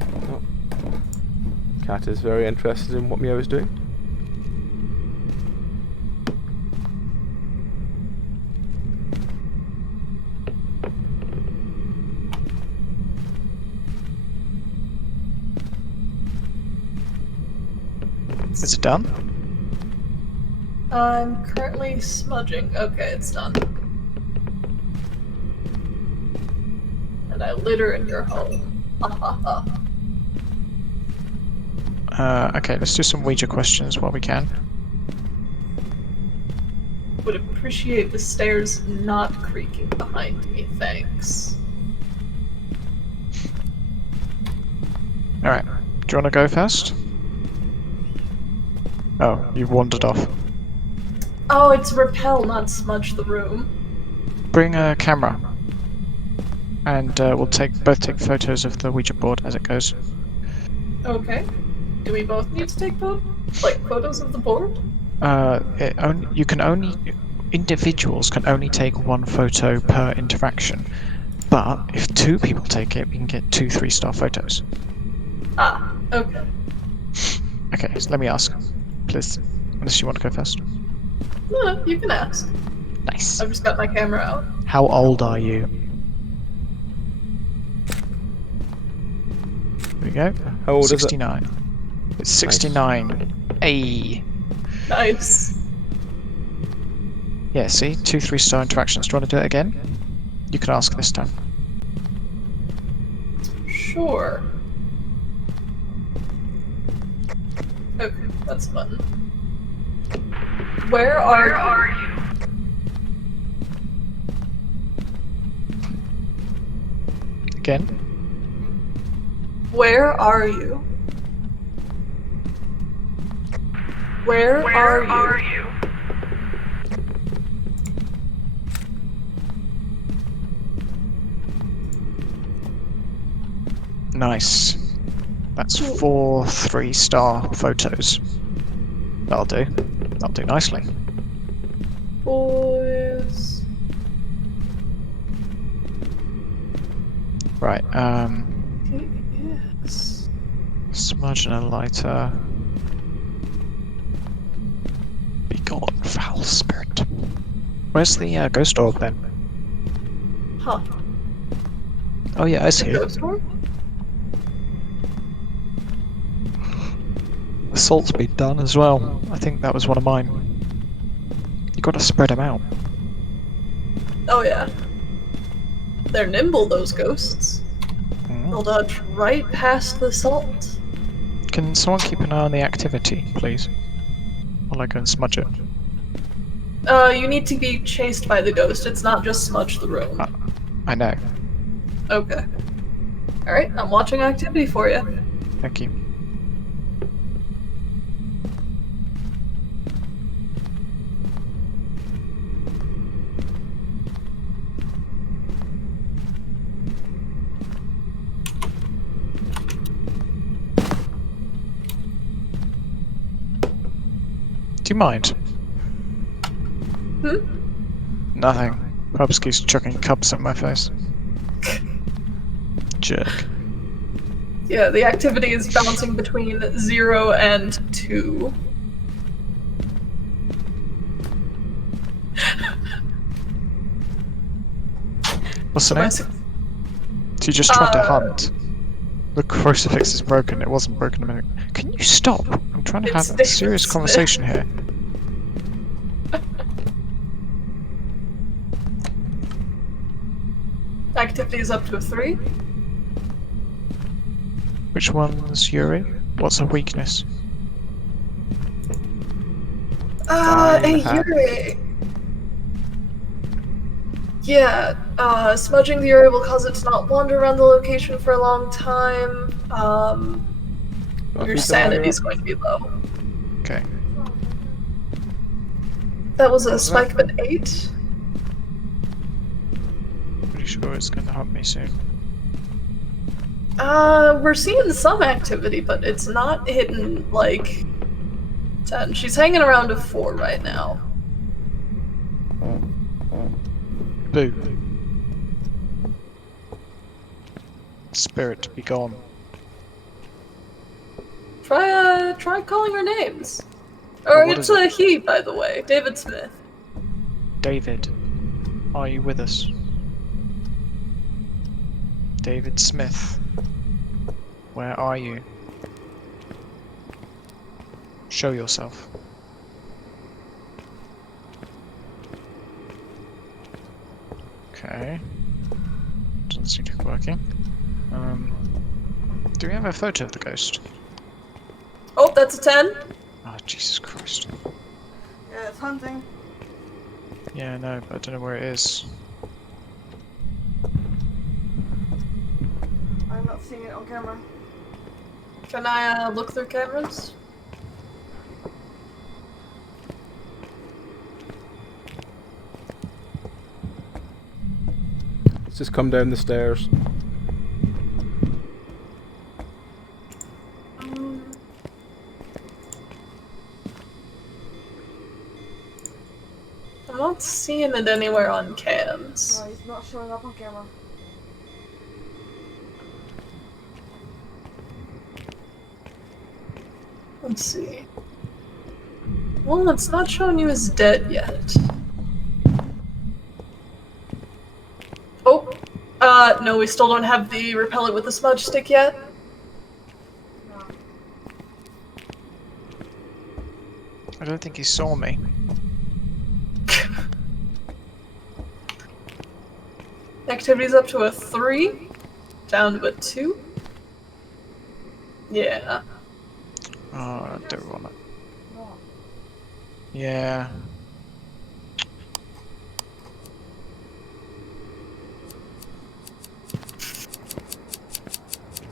Oh. Cat is very interested in what Meow is doing. Is it done? I'm currently smudging. Okay, it's done. And I litter in your home. Ha ha ha. Okay, let's do some Ouija questions while we can. Would appreciate the stairs not creaking behind me, thanks. Alright, do you want to go first? Oh, you wandered off. Oh, it's repel, not smudge the room. Bring a camera. And we'll both take photos of the Ouija board as it goes. Okay. Do we both need to take photos of the board? Individuals can only take one photo per interaction. But if two people take it, we can get 2 3-star photos. Ah, okay. Okay, so let me ask, please. Unless you want to go first. No, you can ask. Nice. I've just got my camera out. How old are you? There we go. How old is it? 69. It's 69. A. Nice. Yeah, see? 2 3-star interactions. Do you want to do it again? You can ask this time. Sure. Okay, that's fun. Where are you? Again? Where are you? Where are you? Nice. That's 4 3-star photos. That'll do. That'll do nicely. Boys. Right, Yes. smudge and a lighter. Be gone, foul spirit. Where's the ghost orb then? Huh. Oh yeah, it's The here. ghost orb? Assault's been done as well. I think that was one of mine. You gotta spread them out. Oh yeah. They're nimble, those ghosts. They'll dodge right past the salt. Can someone keep an eye on the activity, please? While I go and smudge it. You need to be chased by the ghost. It's not just smudge the room. I know. Okay. Alright, I'm watching activity for you. Thank you. Do you mind? Hmm? Nothing. Pubs keeps chucking cups at my face. Jerk. Yeah, the activity is bouncing between 0 and 2. What's the So name? my So you just tried to Uh, hunt. The crucifix is broken. It wasn't broken a minute. Can you stop? I'm trying to It's have a David serious Smith. conversation here. Activity is up to a 3. Which one's Yuri? What's her weakness? Hey, Fine, Yuri! Yeah, smudging the area will cause it to not wander around the location for a long time. Your sanity is going to be low. Okay. That was a was spike that? of an 8. Pretty sure it's gonna hunt me soon. We're seeing some activity, but it's not hitting, like, 10. She's hanging around a 4 right now. Boo. Spirit, be gone. Try calling her names. Or what it's is it? a he, by the way. David Smith. David, are you with us? David Smith, where are you? Show yourself. Okay. Doesn't seem to be working. Do we have a photo of the ghost? Oh, that's a 10. Oh, Jesus Christ. Yeah, it's hunting. Yeah, I know, but I don't know where it is. I'm not seeing it on camera. Can I look through cameras? Let's just come down the stairs. I'm not seeing it anywhere on cams. No, he's not showing up on camera. Let's see. Well, it's not showing you as dead yet. Oh, no, we still don't have the repellent with the smudge stick yet. I don't think he saw me. Activity's up to a 3, down to a 2. Yeah. Oh, I don't want it. Yeah.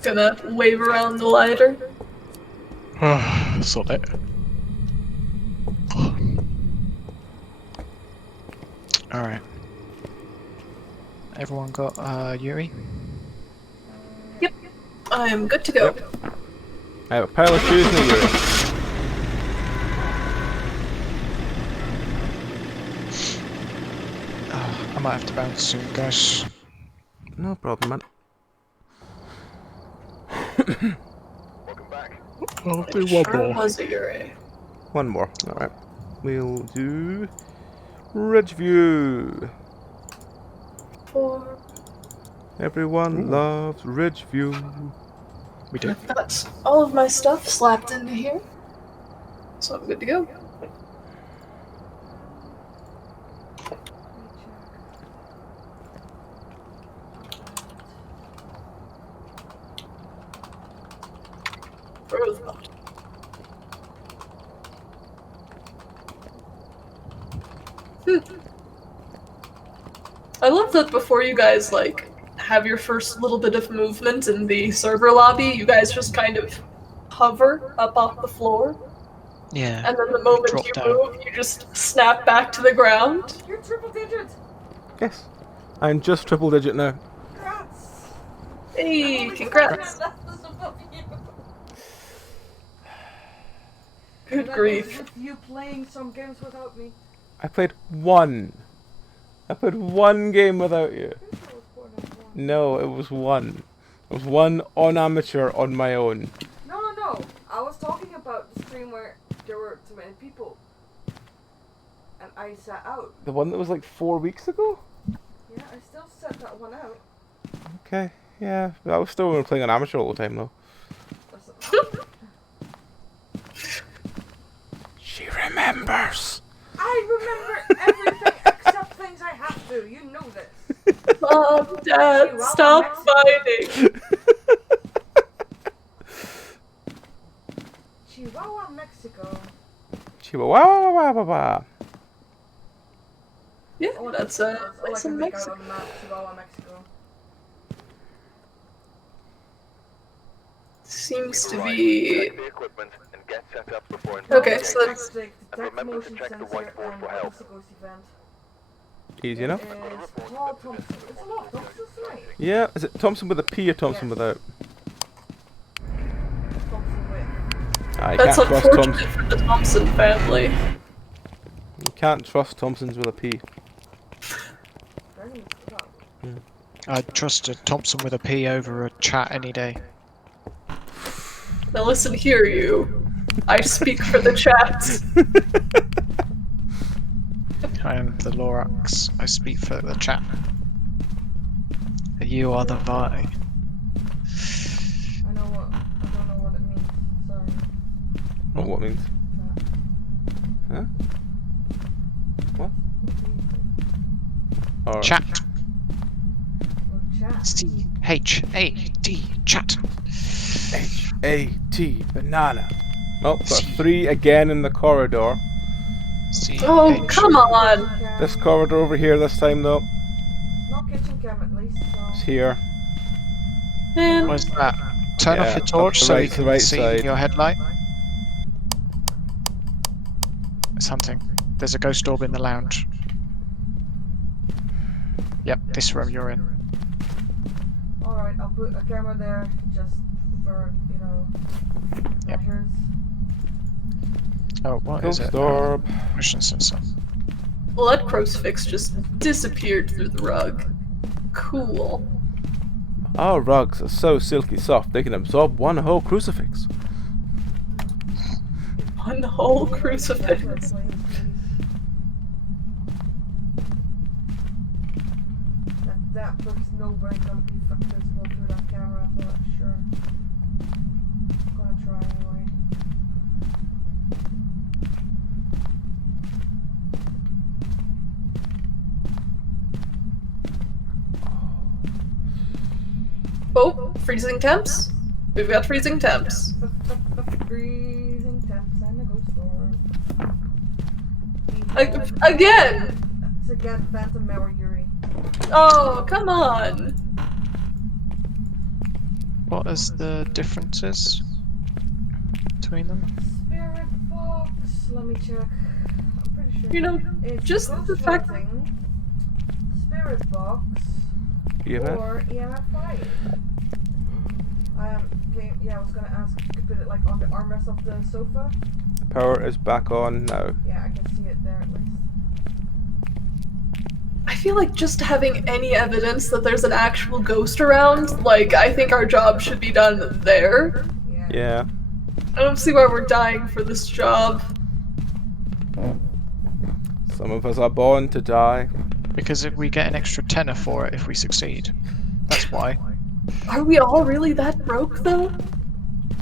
Gonna wave around the lighter. Sort it. Alright. Everyone got Yuri? Yep. I am good to go. Yep. I have a pile of Tues and a Yuri. I might have to bounce soon, guys. No problem, man. Welcome back. I'll do It one sure more. was a Yuri. One more. Alright. We'll do Ridgeview. 4. Everyone loves Ridgeview. We do. I've got all of my stuff slapped into here, so I'm good to go. Rosebud. I love that before you guys, like, have your first little bit of movement in the server lobby, you guys just kind of hover up off the floor, Yeah. and then the moment Drop you down. move, you just snap back to the ground. You're triple digit. Yes. I'm just triple digit now. Congrats. Hey, congrats! That's the above you. Good That grief. was with you playing some games without me. I played one. I played one game without you. I think it was more than one. No, it was one. It was one on amateur on my own. No. I was talking about the stream where there were too many people. And I sat out. The one that was like 4 weeks ago? Yeah, I still set that one out. Okay, yeah. I was still playing on amateur all the time though. That's She remembers. I remember everything except things I have to. You know this. Mom, Dad, stop fighting! Chihuahua, Mexico. Chihuahua. Yeah, Oh, that's all I place can in make out Mexico. on the map. Chihuahua, Mexico. Seems to Right. be... Check the equipment and get set up before Okay, investigating. so that's... Take And detect remember to motion check the sensor whiteboard and for help. Mexico's event. Easy enough. Is Paul Thompson. It's a lot of Thompsons tonight. Yeah, is it Thompson with a P or Thompson Yes. without? Thompson with. I That's can't trust unfortunate Thompson. for the Thompson family. You can't trust Thompsons with a P. Very well. I'd trust a Thompson with a P over a chat any day. Now listen here, you. I speak for the chat. I am the Lorax. I speak for the chat. You are the Vi. I don't know what it means. Sorry. What means? Huh? What? Or Chat. Well, chat. C-H-A-T. Chat. H-A-T, banana. Oh, got 3 again in the corridor. Oh, come on! This corridor over here this time though. It's not kitchen cam at least, so. It's here. Man, Where's that? Turn Yeah, off your up torch the so right- you the can right see side. your headlight. It's hunting. There's a ghost orb in the lounge. Yep, this room you're in. Alright, I'll put a camera there just for, Yep. measures. Oh, what is Ghost it? orb. Motion sensor. well, that crucifix just disappeared through the rug. Cool. Our rugs are so silky soft they can absorb one whole crucifix. One whole Decorate crucifix. places, please. That book's no way gonna be visible through that camera, but sure. Gonna try anyway. Oh, freezing temps? We've got freezing temps. Freezing temps and a ghost door. Again! It's again Phantom Yuri. Oh, come on! What is the differences between them? Spirit box. Let me check. I'm pretty sure. You know, it's just ghost the fact- hunting, Spirit box, EMF? or EMF 5. Okay, yeah, I was gonna ask if you could put it like on the armrest of the sofa. Power is back on now. Yeah, I can see it there at least. I feel like just having any evidence that there's an actual ghost around, like, I think our job should be done there. Yeah. Yeah. I don't see why we're dying for this job. Some of us are born to die. Because we get an extra tenner for it if we succeed. That's why. Are we all really that broke, though?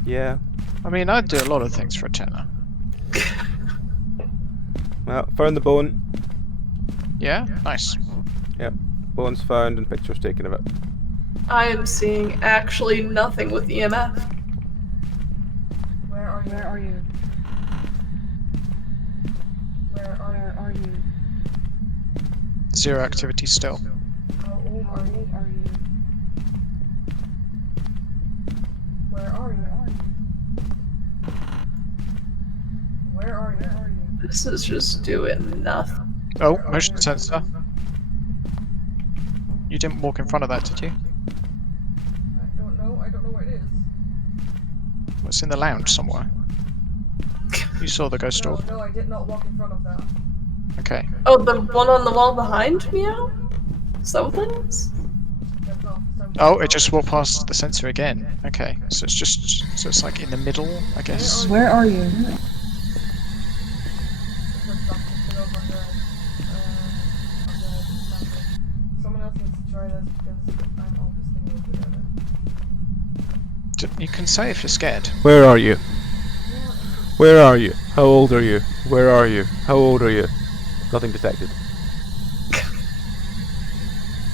Yeah. I mean, I'd do a lot of things for a tenner. Well, found the bone. Yeah? Nice. Yep. Bone's found and pictures taken of it. I am seeing actually nothing with EMF. Where are you? Where are you? Where are you? Zero activity still. How old How are old you? are you? Where are you? Where are Where you? are you? This is just doing nothing. Oh, motion sensor. You didn't walk in front of that, did you? I don't know. I don't know where it is. It's in the lounge somewhere. You saw the ghost No, door. no, I did not walk in front of that. Okay. Oh, the one on the wall behind me now? Is that what that is? That's not for some Oh, it just walked past the sensor again. Okay, so it's like in the middle, I guess. Where are you? Because that's just over on the someone else needs to try this because I'm obviously no good at it. You can say if you're scared. Where are you? Where are you? How old are you? Where are you? How old are you? Nothing detected.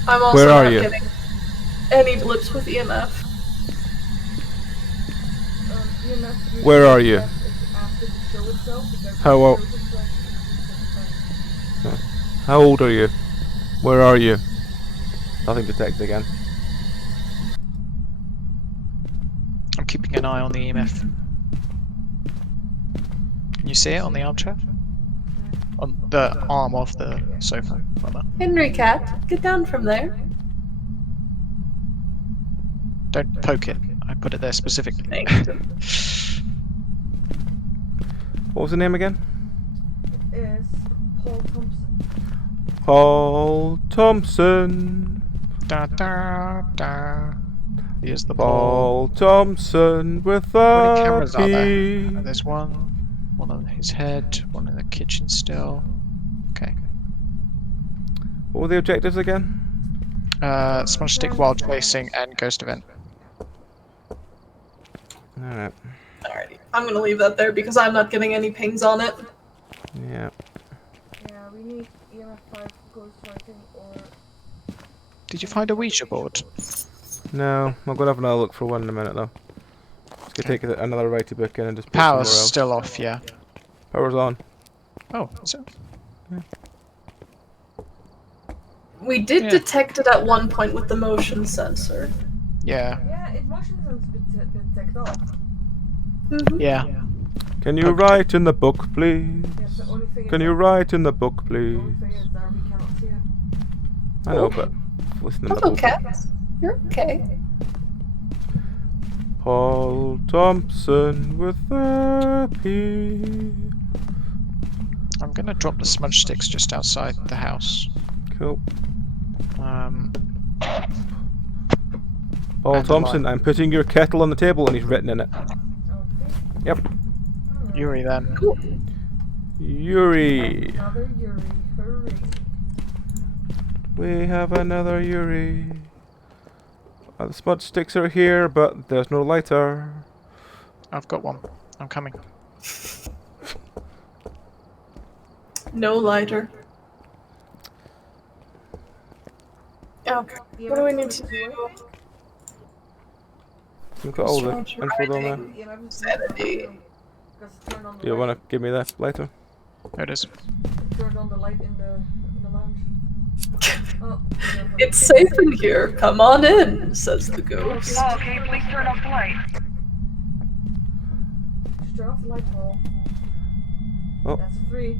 I'm also Where are not you? getting any blips with EMF. EMF Where are you? is asked it to show itself because How it old? shows itself. How old are you? Where are you? Nothing detected again. I'm keeping an eye on the EMF. Can you see it on the armchair? On the arm of the sofa, rather. Henry Cat, get down from there. Don't poke it. I put it there specifically. Thank you. What was the name again? It is Paul Thompson. Paul Thompson. Da da da. Here's the ball. Paul Thompson with How many a cameras are there? P. There's one on his head, one in the kitchen still. Okay. What were the objectives again? Smudge stick while chasing and ghost event. Alright. Alrighty, I'm gonna leave that there because I'm not getting any pings on it. Yeah. Yeah, we need EMF 5 ghost writing or Did you find a Ouija board? No, I'm gonna have another look for one in a minute though. Just gonna take another righty book in and just put it Power's somewhere else. still off, yeah. Power's on. Oh, is it? We did Yeah. detect it at one point with the motion sensor. Yeah. yeah, it motion sense been ticked off. Mhm. Yeah. Can you Okay. write in the book, please? Yes, the only thing Can is you that- write in the book, The please? only thing is that we cannot see it. I know, but listen to the Hello, book. Cat. You're okay. Paul Thompson with a P. I'm gonna drop the smudge sticks just outside the house. Cool. Paul And the Thompson, light. I'm putting your kettle on the table, and he's written in it. Oh, okay. Yep. Alright. Yuri then. Cool. Yuri. Another Yuri. Hurry. We have another Yuri. The smudge sticks are here, but there's no lighter. I've got one. I'm coming. No lighter. Okay. What do we need to do? You've got all the info down there. Sanity. Do you want to give me that later? There it is. Turned on the light in the lounge. Oh, It's safe in here. Come on in, says the ghost. Paul, can you please turn off the light? just turn off the light, Paul. Oh. That's a 3.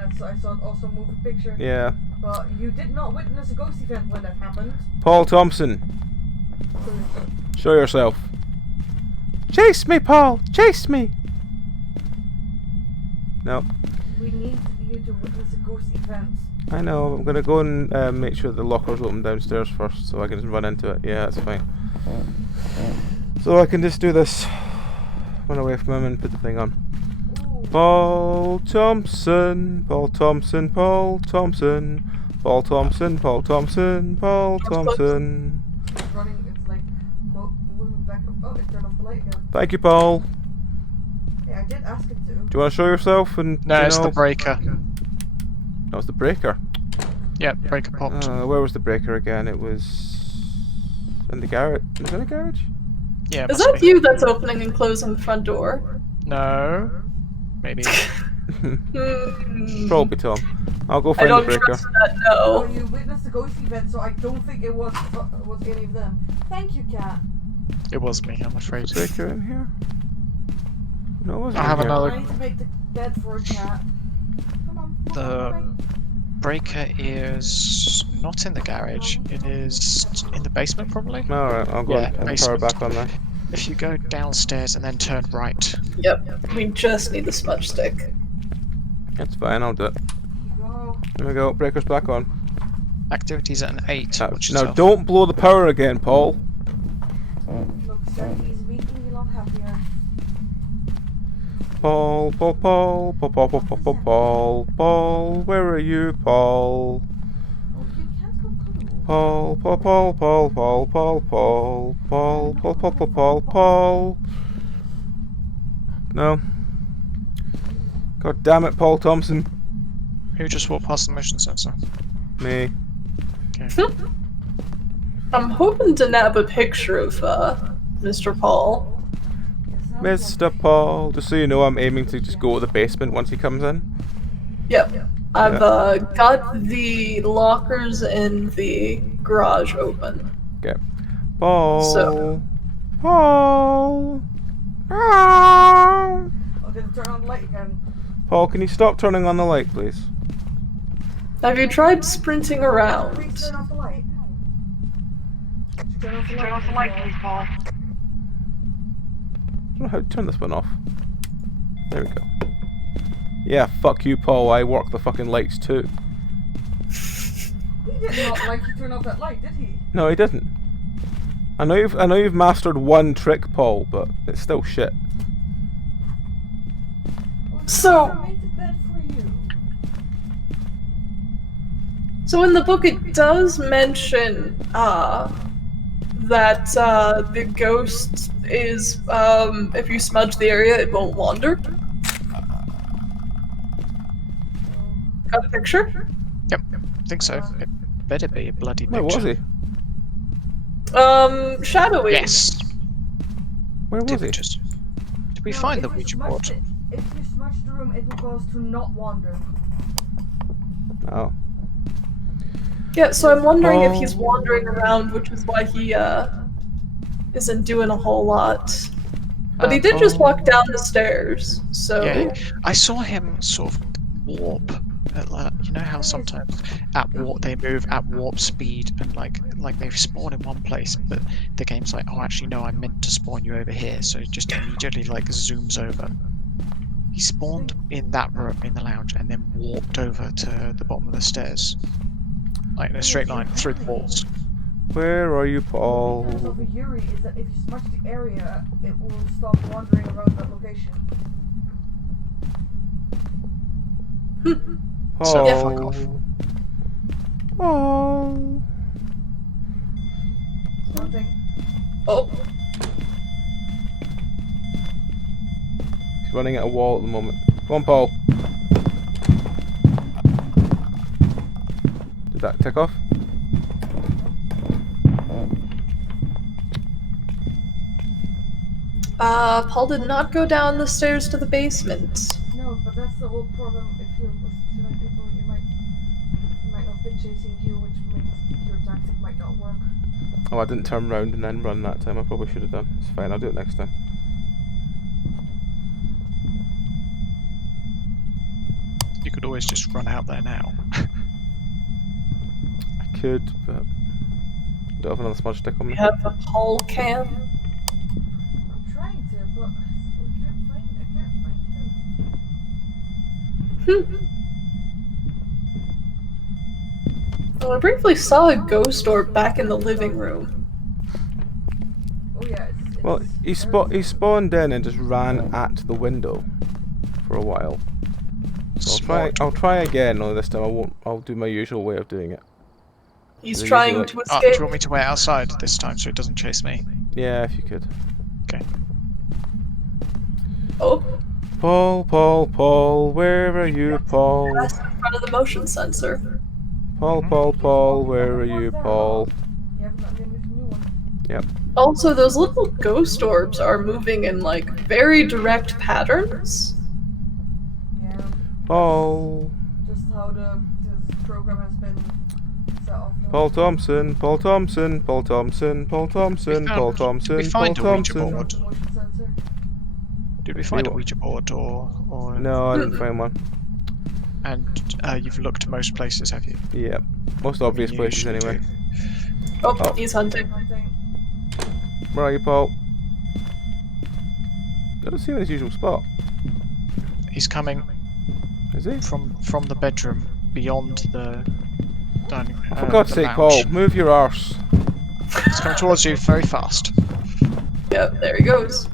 And so I saw it also move a picture. Yeah. But you did not witness a ghost event when that happened. Paul Thompson, show yourself. Chase me, Paul! Chase me! No. We need you to witness a ghost event. I know, I'm gonna go and make sure the locker's open downstairs first so I can just run into it. Yeah, that's fine. So I can just do this. Run away from him and put the thing on. Ooh. Paul Thompson, Paul Thompson, Paul Thompson, Paul Thompson, Paul Thompson, Paul Thompson. It's running, it's like moving back. Oh, it turned off the light again. Thank you, Paul. Yeah, I did ask it to. Do you want to show yourself? And No, you it's know, the breaker. No, it's the breaker. Yeah, breaker popped. Where was the breaker again? It was in the garage. Was it in the garage? Yeah, it Is must that be. you that's opening and closing the front door? No. Maybe. Probably Tom. I'll go I find the don't breaker. trust that, Oh, no. you witnessed a ghost event, so I don't think it was any of them. Thank you, Cat. It was me, I'm afraid. Is the breaker in here? No, it wasn't I have in here. another- I need to make the bed for a cat. Come on. The breaker is not in the garage. It is in the basement, probably. Alright, I'll go Yeah, and power basement. back on there. If you go downstairs and then turn right. Yep, we just need the smudge stick. That's fine, I'll do it. Go. There we go, breaker's back on. Activity's at an 8. Watch Now yourself. don't blow the power again, Paul. Look, sir, he's making me a lot happier. Paul, Paul, Paul, Paul, Paul, Paul, Paul, Paul, Paul, Paul, where are you, Paul? Oh, you can't come cuddle. Paul, Paul, Paul, Paul, Paul, Paul, Paul, Paul, Paul, Paul, Paul, Paul, Paul. No. God damn it, Paul Thompson. Who just walked past the motion sensor? Me. Okay. I'm hoping to nab a picture of Mr. Paul. Mr. Paul. Just so you know, I'm aiming to just go to the basement once he comes in. Yep. I've got the lockers in the garage open. Okay. Paul. So- Paul. Paul. Oh, did it turn on the light again? Paul, can you stop turning on the light, please? Have you tried sprinting around? Please turn off the light. Turn off the light. Turn off the light, please, Paul. I don't know how to turn this one off. There we go. Yeah, fuck you, Paul. I work the fucking lights too. He did not like you turn off that light, did he? No, he didn't. I know you've mastered one trick, Paul, but it's still shit. Oh, So- I made the bed for you. So in the book it does mention that the ghost is if you smudge the area it won't wander. Got a picture? Yep, I think so. It better be a bloody picture. Where was he? Shadowy. Where Yes. was he? Did we No, find if the you Ouija smudge board? it- If you smudge the room, it will cause to not wander. Oh. Yeah, so I'm wondering if he's wandering around, which is why he isn't doing a whole lot. But he did just walk down the stairs, so Yeah, I saw him sort of warp. You know how sometimes at warp they move at warp speed and like they spawn in one place, but the game's like, oh, actually no, I meant to spawn you over here, so it just immediately like zooms over. He spawned in that room in the lounge and then warped over to the bottom of the stairs, like in a straight line through the walls. Where are you, Because Paul? of a Yuri is that if you smudge the area, it will stop wandering around that location. So Paul. fuck off. Paul. Something. Oh, He's running at a wall at the moment. Come on, Paul. Did that tick off? Paul did not go down the stairs to the basement. No, but that's the whole problem. If you're with too many people, you might not have been chasing you, which means your tactic might not work. Oh, I didn't turn round and then run that time. I probably should have done. It's fine. I'll do it next time. You could always just run out there now. I could, but I don't have another smudge stick on me. We have a Paul cam. I'm trying to, but I can't find him. Well, I briefly saw a ghost orb back in the living room. Oh yeah, it's Well, he spawned in and just ran at the window for a while. So I'll try again. Only this time I won't. I'll do my usual way of doing it. He's They're trying usually to Do escape. you want me to wait outside this time so it doesn't chase me? Yeah, if you could. Okay. Oh, Paul, where are you, Paul? that's in front of the motion sensor. Paul, where are you, Paul? you haven't done this new one. Yep. Also, those little ghost orbs are moving in like very direct patterns. Yeah, Paul. just how the program has been set off. Paul Thompson. We find a Ouija board. Motion sensor. Did we find a Ouija board or No, I didn't find one. And you've looked most places, have you? Yep. Most obvious You places usually anyway. do. Oh, Oh. he's hunting. Hunting. Where are you, Paul? I don't see him in his usual spot. He's coming Is he? from the bedroom beyond the dining room. For God's sake, Paul, move your arse. He's coming towards you very fast. Yep, there he goes.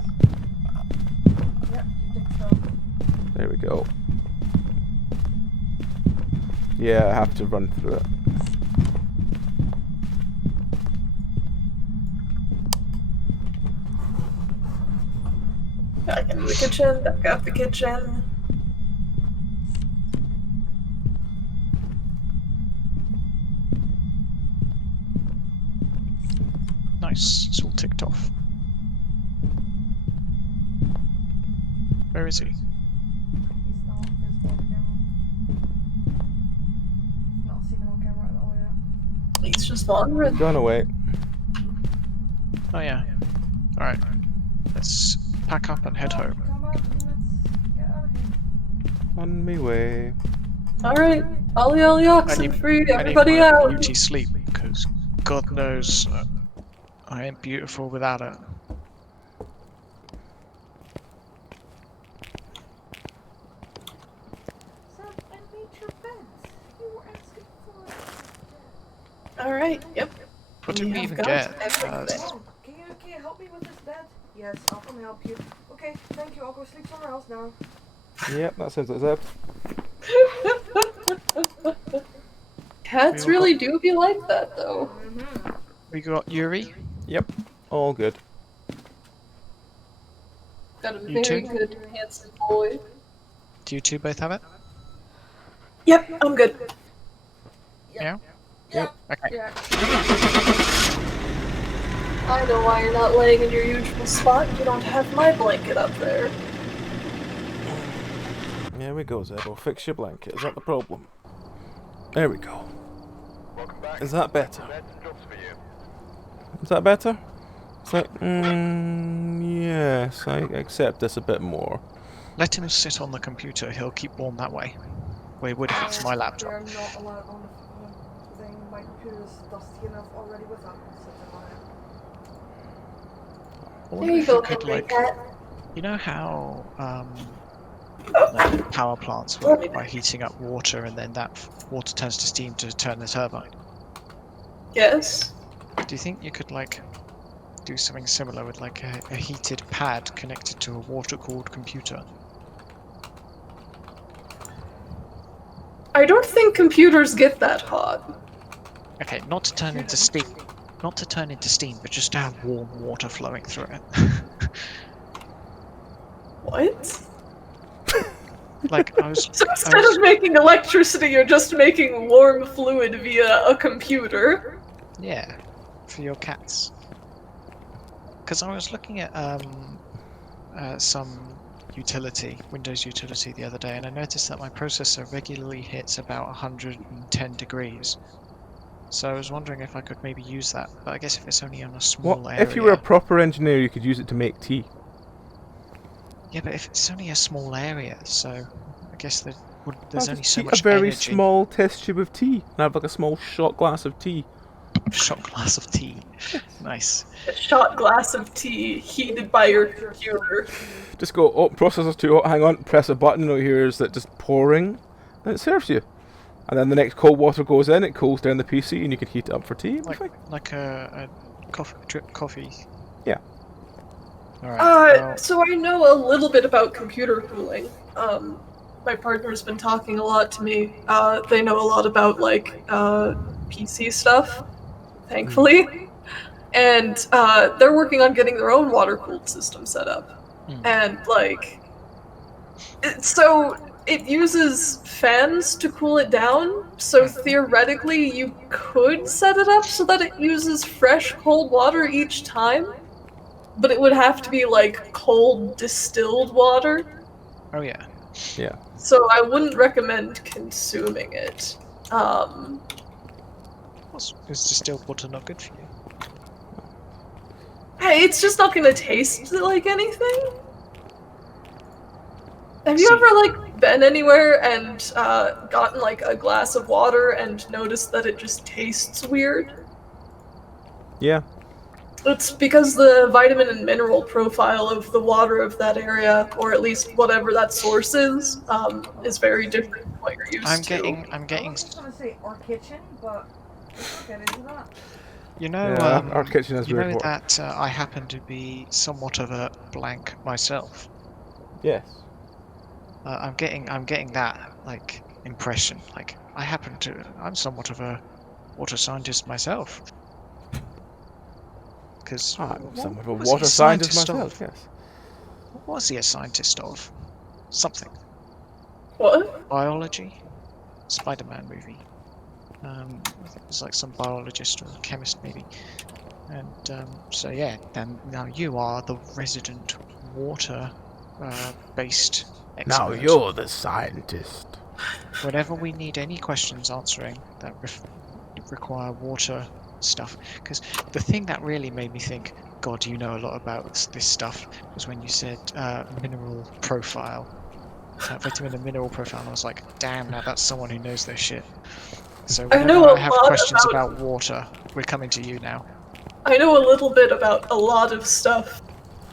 Yep, you take stealth. There we go. Yeah, I have to run through it. Back into the kitchen, back out the kitchen. Nice, it's all ticked off. Where is he? He's not visible on camera. Not seen him on camera at all yet. He's just wandering. Gone away. Oh yeah. Alright. Let's pack up and head home. Come on, let's get out of here. On me way. Alright, ollie ollie oxen free, everybody I need my out. beauty sleep, because God knows I ain't beautiful without it. Sam, I made your beds. You were asking for it. Alright, yep. What did we have even got get? everything. Oh, can you help me with this bed? Yes, I'll come help you. Okay, thank you. I'll go sleep somewhere else now. Yep, that sounds like Zeb. Cats really do be like that, though. We got Yuri. Yep, all good. Got a You very too? good, handsome boy. Do you two both have it? Yep, I'm good. Yeah? Yep. Okay. Yeah. I know why you're not laying in your usual spot. You don't have my blanket up there. There we go, Zeb. I'll fix your blanket. Is that the problem? There we go. Welcome back. Is that better? I had some jobs for you. Is that better? It's like, yes, I accept this a bit more. Let him sit on the computer, he'll keep warm that way. Well, he would if it's my We laptop. are not allowed on the thing. My computer is dusty enough already without sitting on it. I There wonder you if go, you could, Henry like, Cat. you know how like power plants work by heating up water and then that water turns to steam to turn the turbine? Yes. Do you think you could like do something similar with like a heated pad connected to a water-cooled computer? I don't think computers get that hot. Okay, not to turn into steam. Not to turn into steam, but just to have warm water flowing through it. What? Like, I was... So instead of making electricity, you're just making warm fluid via a computer? Yeah, for your cats. Because I was looking at some utility, Windows utility the other day, and I noticed that my processor regularly hits about 110 degrees. So I was wondering if I could maybe use that, but I guess if it's only on a small area... If you were a proper engineer, you could use it to make tea. Yeah, but if it's only a small area, so I guess there's I'll only just so heat much a very energy. small test tube of tea, and have like a small shot glass of tea. Shot glass of tea. Nice. A shot glass of tea heated by your computer. Just go, oh, processor's too hot, hang on, press a button, and it hears that just pouring, and it serves you. And then the next cold water goes in, it cools down the PC, and you can heat it up for tea. Like a drip coffee. Yeah. Alright. So I know a little bit about computer cooling. My partner's been talking a lot to me. They know a lot about, like, PC stuff, thankfully. And they're working on getting their own water-cooled system set up. And, like... So it uses fans to cool it down, so theoretically you could set it up so that it uses fresh, cold water each time. But it would have to be, like, cold, distilled water. Oh, yeah. Yeah. So I wouldn't recommend consuming it. Is distilled water not good for you? Hey, it's just not gonna taste like anything. Have you ever, like, been anywhere and gotten, like, a glass of water and noticed that it just tastes weird? Yeah. It's because the vitamin and mineral profile of the water of that area, or at least whatever that source is very different from what you're used to. I'm getting... I was just gonna say our kitchen, but let's not get into that. You know, our kitchen has you weird know water. that I happen to be somewhat of a blank myself. Yes. I'm getting that, like, impression. Like, I'm somewhat of a water scientist myself. Because I'm somewhat of a water scientist myself, yes. What was he a scientist of? Something. What? Biology? Spider-Man movie. I think it was like some biologist or chemist maybe. And so yeah, then now you are the resident water based expert. Now you're the scientist. Whenever we need any questions answering that require water stuff, because the thing that really made me think, God, you know a lot about this stuff, was when you said mineral profile, vitamin and mineral profile, and I was like, damn, now that's someone who knows their shit. So whenever I have questions about water, we're coming to you now. I know a little bit about a lot of stuff,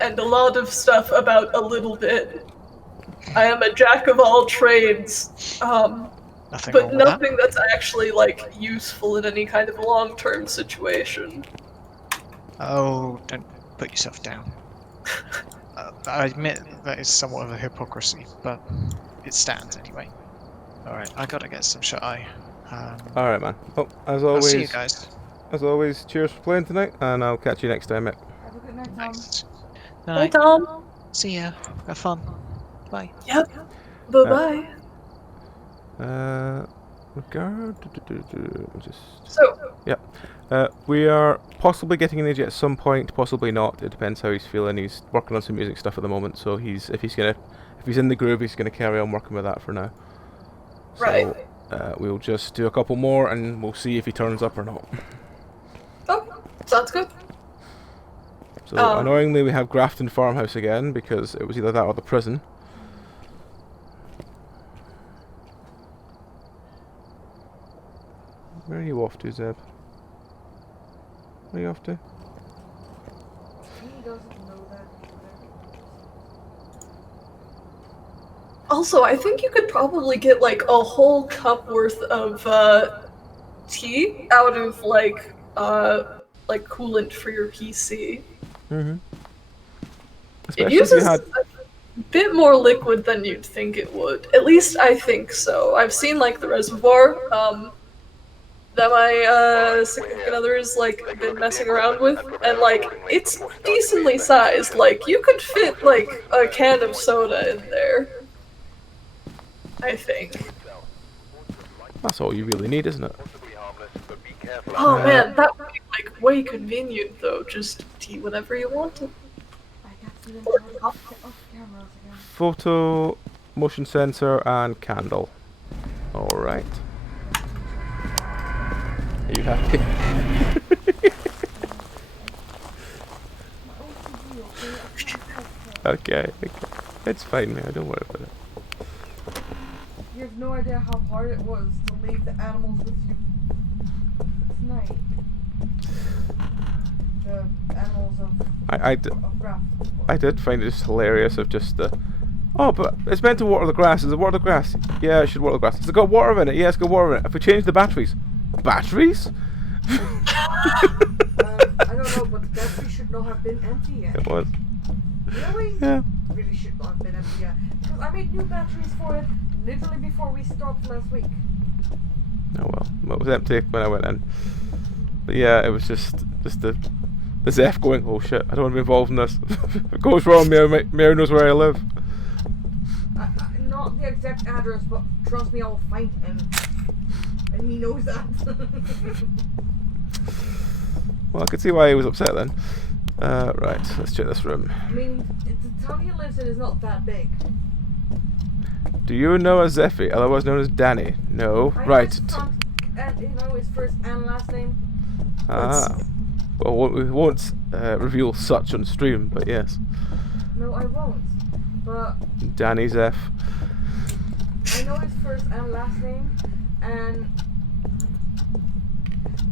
and a lot of stuff about a little bit. I am a jack of all trades, but nothing that's actually, like, useful in any kind of long-term situation. Oh, don't put yourself down. I admit that is somewhat of a hypocrisy, but it stands anyway. Alright, I gotta get some shut-eye. Alright, man. Oh, as always, I'll see you guys. As always, cheers for playing tonight, and I'll catch you next time, mate. Have a good night, Tom. Nice. Hey, Night. Tom. See ya. Have fun. Bye. Yep. Bye-bye. We are possibly getting an AJ at some point, possibly not. It depends how he's feeling. He's working on some music stuff at the moment, so if he's in the groove, he's gonna carry on working with that for now. Right. So, we'll just do a couple more, and we'll see if he turns up or not. Oh, sounds good. So annoyingly, we have Grafton Farmhouse again because it was either that or the prison. Where are you off to, Zeb? Where are you off to? He doesn't know that. Also, I think you could probably get, like, a whole cup worth of tea out of, like coolant for your PC. Mm-hmm. It uses bit more liquid than you'd think it would. At least I think so. I've seen like the reservoir that my significant other's like been messing around with, and like it's decently sized. Like you could fit like a can of soda in there. I think. That's all you really need, isn't it? Oh man, that would be like way convenient though. Just eat whatever you wanted. I got to them off cameras again. Photo, motion sensor, and candle. Alright. Are you happy? Okay. It's fine, man. Don't worry about it. You have no idea how hard it was to leave the animals with you tonight. The animals of Graft. I did find it just hilarious of just the... Oh, but it's meant to water the grass. Is it water the grass? Yeah, it should water the grass. Has it got water in it? Yeah, it's got water in it. Have we changed the batteries? Batteries? I don't know, but the battery should not have been empty yet. It was. Really? Yeah. Really should not have been empty yet. Because I made new batteries for it literally before we stopped last week. Oh well. It was empty when I went in. But yeah, it was just the Zeph going, oh shit, I don't want to be involved in this. If it goes wrong, Meow knows where I live. Not the exact address, but trust me, I'll find him. And he knows that. Well, I could see why he was upset then. Right, let's check this room. I mean, the town he lives in is not that big. Do you know a Zeffy, otherwise known as Danny? No. I Right. You know his first and last name? Ah. Well, we won't reveal such on stream, but yes. No, I won't. But Danny Zeff. I know his first and last name, and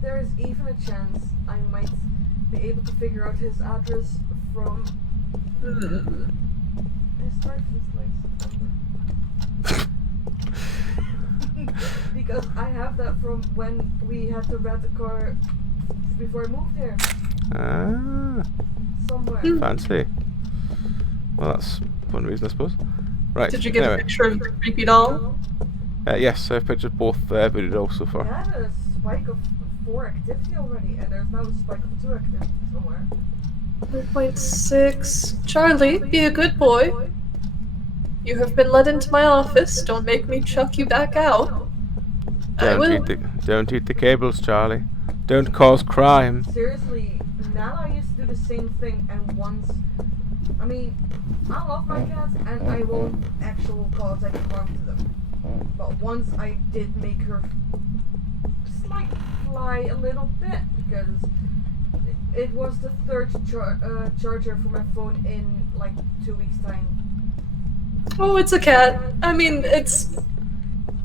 there is even a chance I might be able to figure out his address from his license plate number. Because I have that from when we had to rent a car before I moved here. Ah. Somewhere. Fancy. Well, that's one reason, I suppose. Right. Did you get anyway. a picture of the creepy doll? Yes, I've pictured both Voodoo dolls so We far. had a spike of 4 activity already, and there's now a spike of 2 activity somewhere. 3.6. Charlie, be a good boy. You have been let into my office. Don't make me chuck you back out. I will. Don't eat the cables, Charlie. Don't cause crime. Seriously, Nana used to do the same thing, and once... I mean, I love my cats, and I won't actually cause any harm to them. But once I did make her slightly fly a little bit, because it was the 3rd charger for my phone in like 2 weeks' time. Oh, it's a cat. I mean, it's...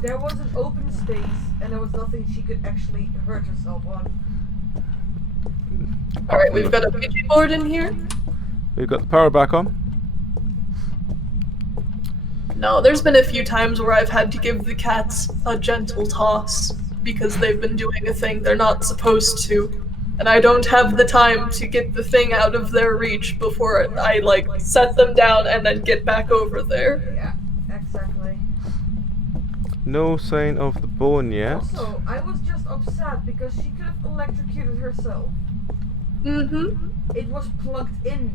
There was an open space, and there was nothing she could actually hurt herself on. Alright, we've got a Ouija board in here. We've got the power back on. No, there's been a few times where I've had to give the cats a gentle toss because they've been doing a thing they're not supposed to. And I don't have the time to get the thing out of their reach before I, like, set them down and then get back over there. Yeah, exactly. No sign of the bone yet. Also, I was just upset because she could have electrocuted herself. Mm-hmm. It was plugged in.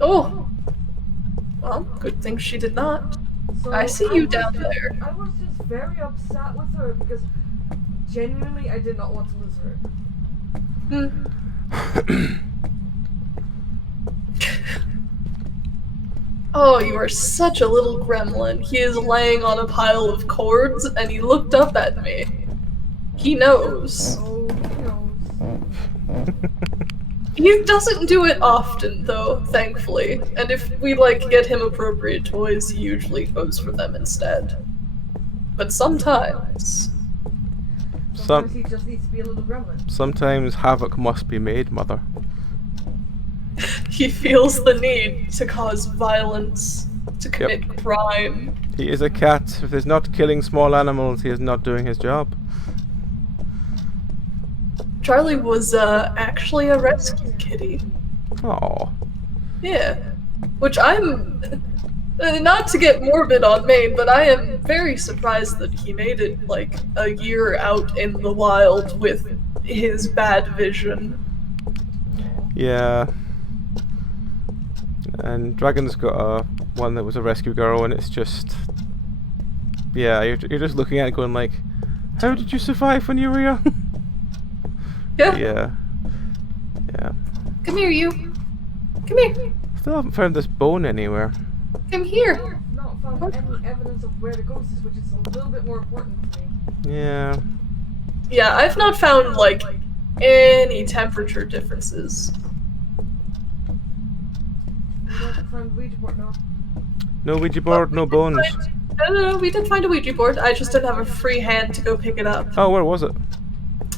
Oh. Well, good thing she did not. So I see you down there. I was just very upset with her because genuinely I did not want to lose her. Oh, you are such a little gremlin. He is laying on a pile of cords and he looked up at me. He knows. Oh, he knows. He doesn't do it often, though, thankfully. And if we, like, get him appropriate toys, he usually goes for them instead. But sometimes... Sometimes he just needs to be a little gremlin. Sometimes havoc must be made, Mother. he feels the need to cause violence, to commit crime. He is a cat. If he's not killing small animals, he is not doing his job. Charlie was, actually a rescue kitty. Aww. Yeah. Which I'm Not to get morbid on Maine, but I am very surprised that he made it like a year out in the wild with his bad vision. Yeah. And Dragon's got a one that was a rescue girl, and it's just, yeah, you're just looking at it going like, how did you survive when you were young? Yeah. Yeah. Yeah. Come here, you. Come here. Still haven't found this bone anywhere. Come here. I've not found any evidence of where the ghost is, which is a little bit more important to me. Yeah. Yeah, I've not found like any temperature differences. We don't find Ouija board now. No Ouija board, no bones. No, we did find a Ouija board. I just didn't have a free hand to go pick it up. Oh, where was it?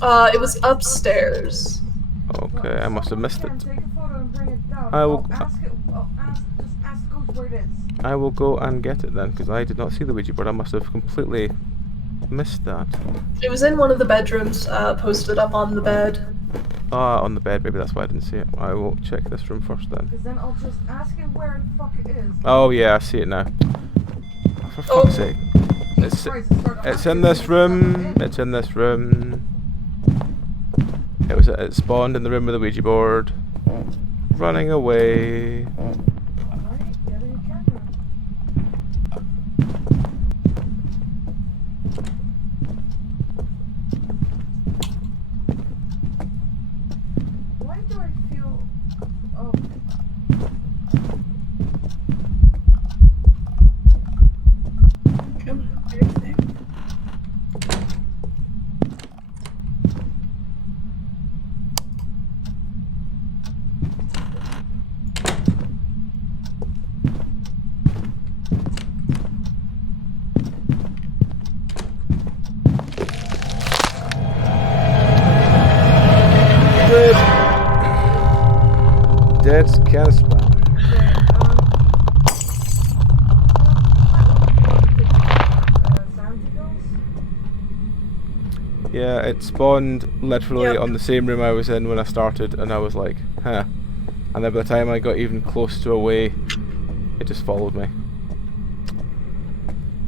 It was upstairs. Okay, I must have missed it. Take a photo and bring it down. I will. Ask it. Just ask the ghost where it is. I will go and get it then, because I did not see the Ouija board. I must have completely missed that. It was in one of the bedrooms, posted up on the bed. Ah, on the bed. Maybe that's why I didn't see it. I will check this room first then. Because then I'll just ask it where the fuck it is. Oh yeah, I see it now. For fuck's sake! It's in this room. It's in this room. It spawned in the room with the Ouija board. Running away. Alright, get in your camera. Why do I feel... Oh. Come on, everything. Dead can spell. Yeah, it spawned literally on the same room I was in when I started, and I was like, huh. And then by the time I got even close to away, it just followed me.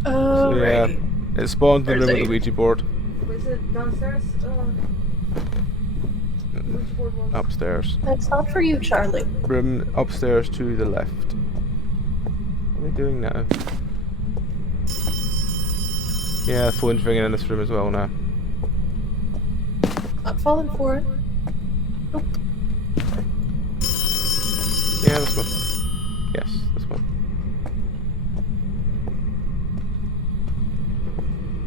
Oh, So yeah, right. it spawned in the Where's room with it? the Ouija board. Was it downstairs? Which board was? Upstairs. That's not for you, Charlie. Room upstairs to the left. What are we doing now? Yeah, the phone's ringing in this room as well now. Not falling for it. Nope. Yeah, this one. Yes, this one.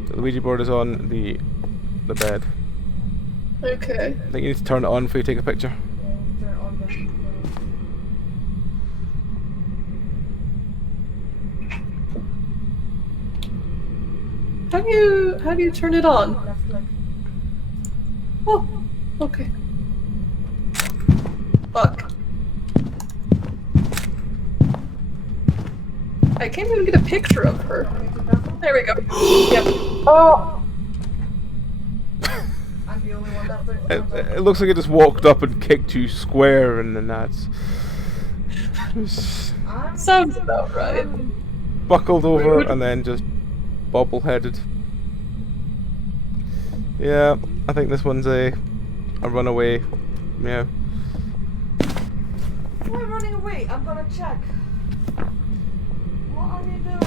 So the Ouija board is on the bed. Okay. I think you need to turn it on before you take a picture. Yeah, turn it on then. How do you turn it on? Left click. Oh, okay. Fuck. I can't even get a picture of her. There we go. Yep. Oh. I'm the only one that It looks like it just walked up and kicked you square in the nuts. Sounds about right. Buckled over and then just bobble-headed. Yeah, I think this one's a runaway. Yeah. Why running away? I'm gonna check. What are you doing?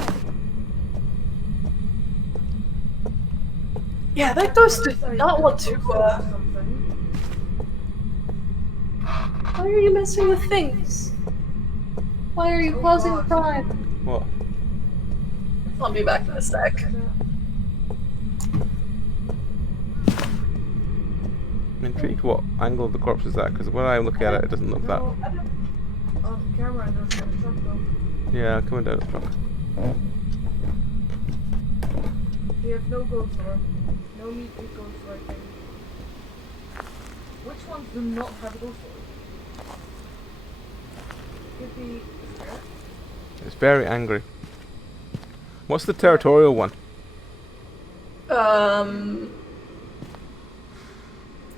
Yeah, that ghost did not want to, Why are you messing with things? Why are you causing crime? What? I'll be back in a sec. I'm intrigued what angle the corpse is at, because when I look at it, it doesn't look that. On camera and there's a truck though. Yeah, coming down the truck. We have no ghost orb. No need to ghost orb thing. Which ones do not have a ghost orb? Could be spirit. It's very angry. What's the territorial one?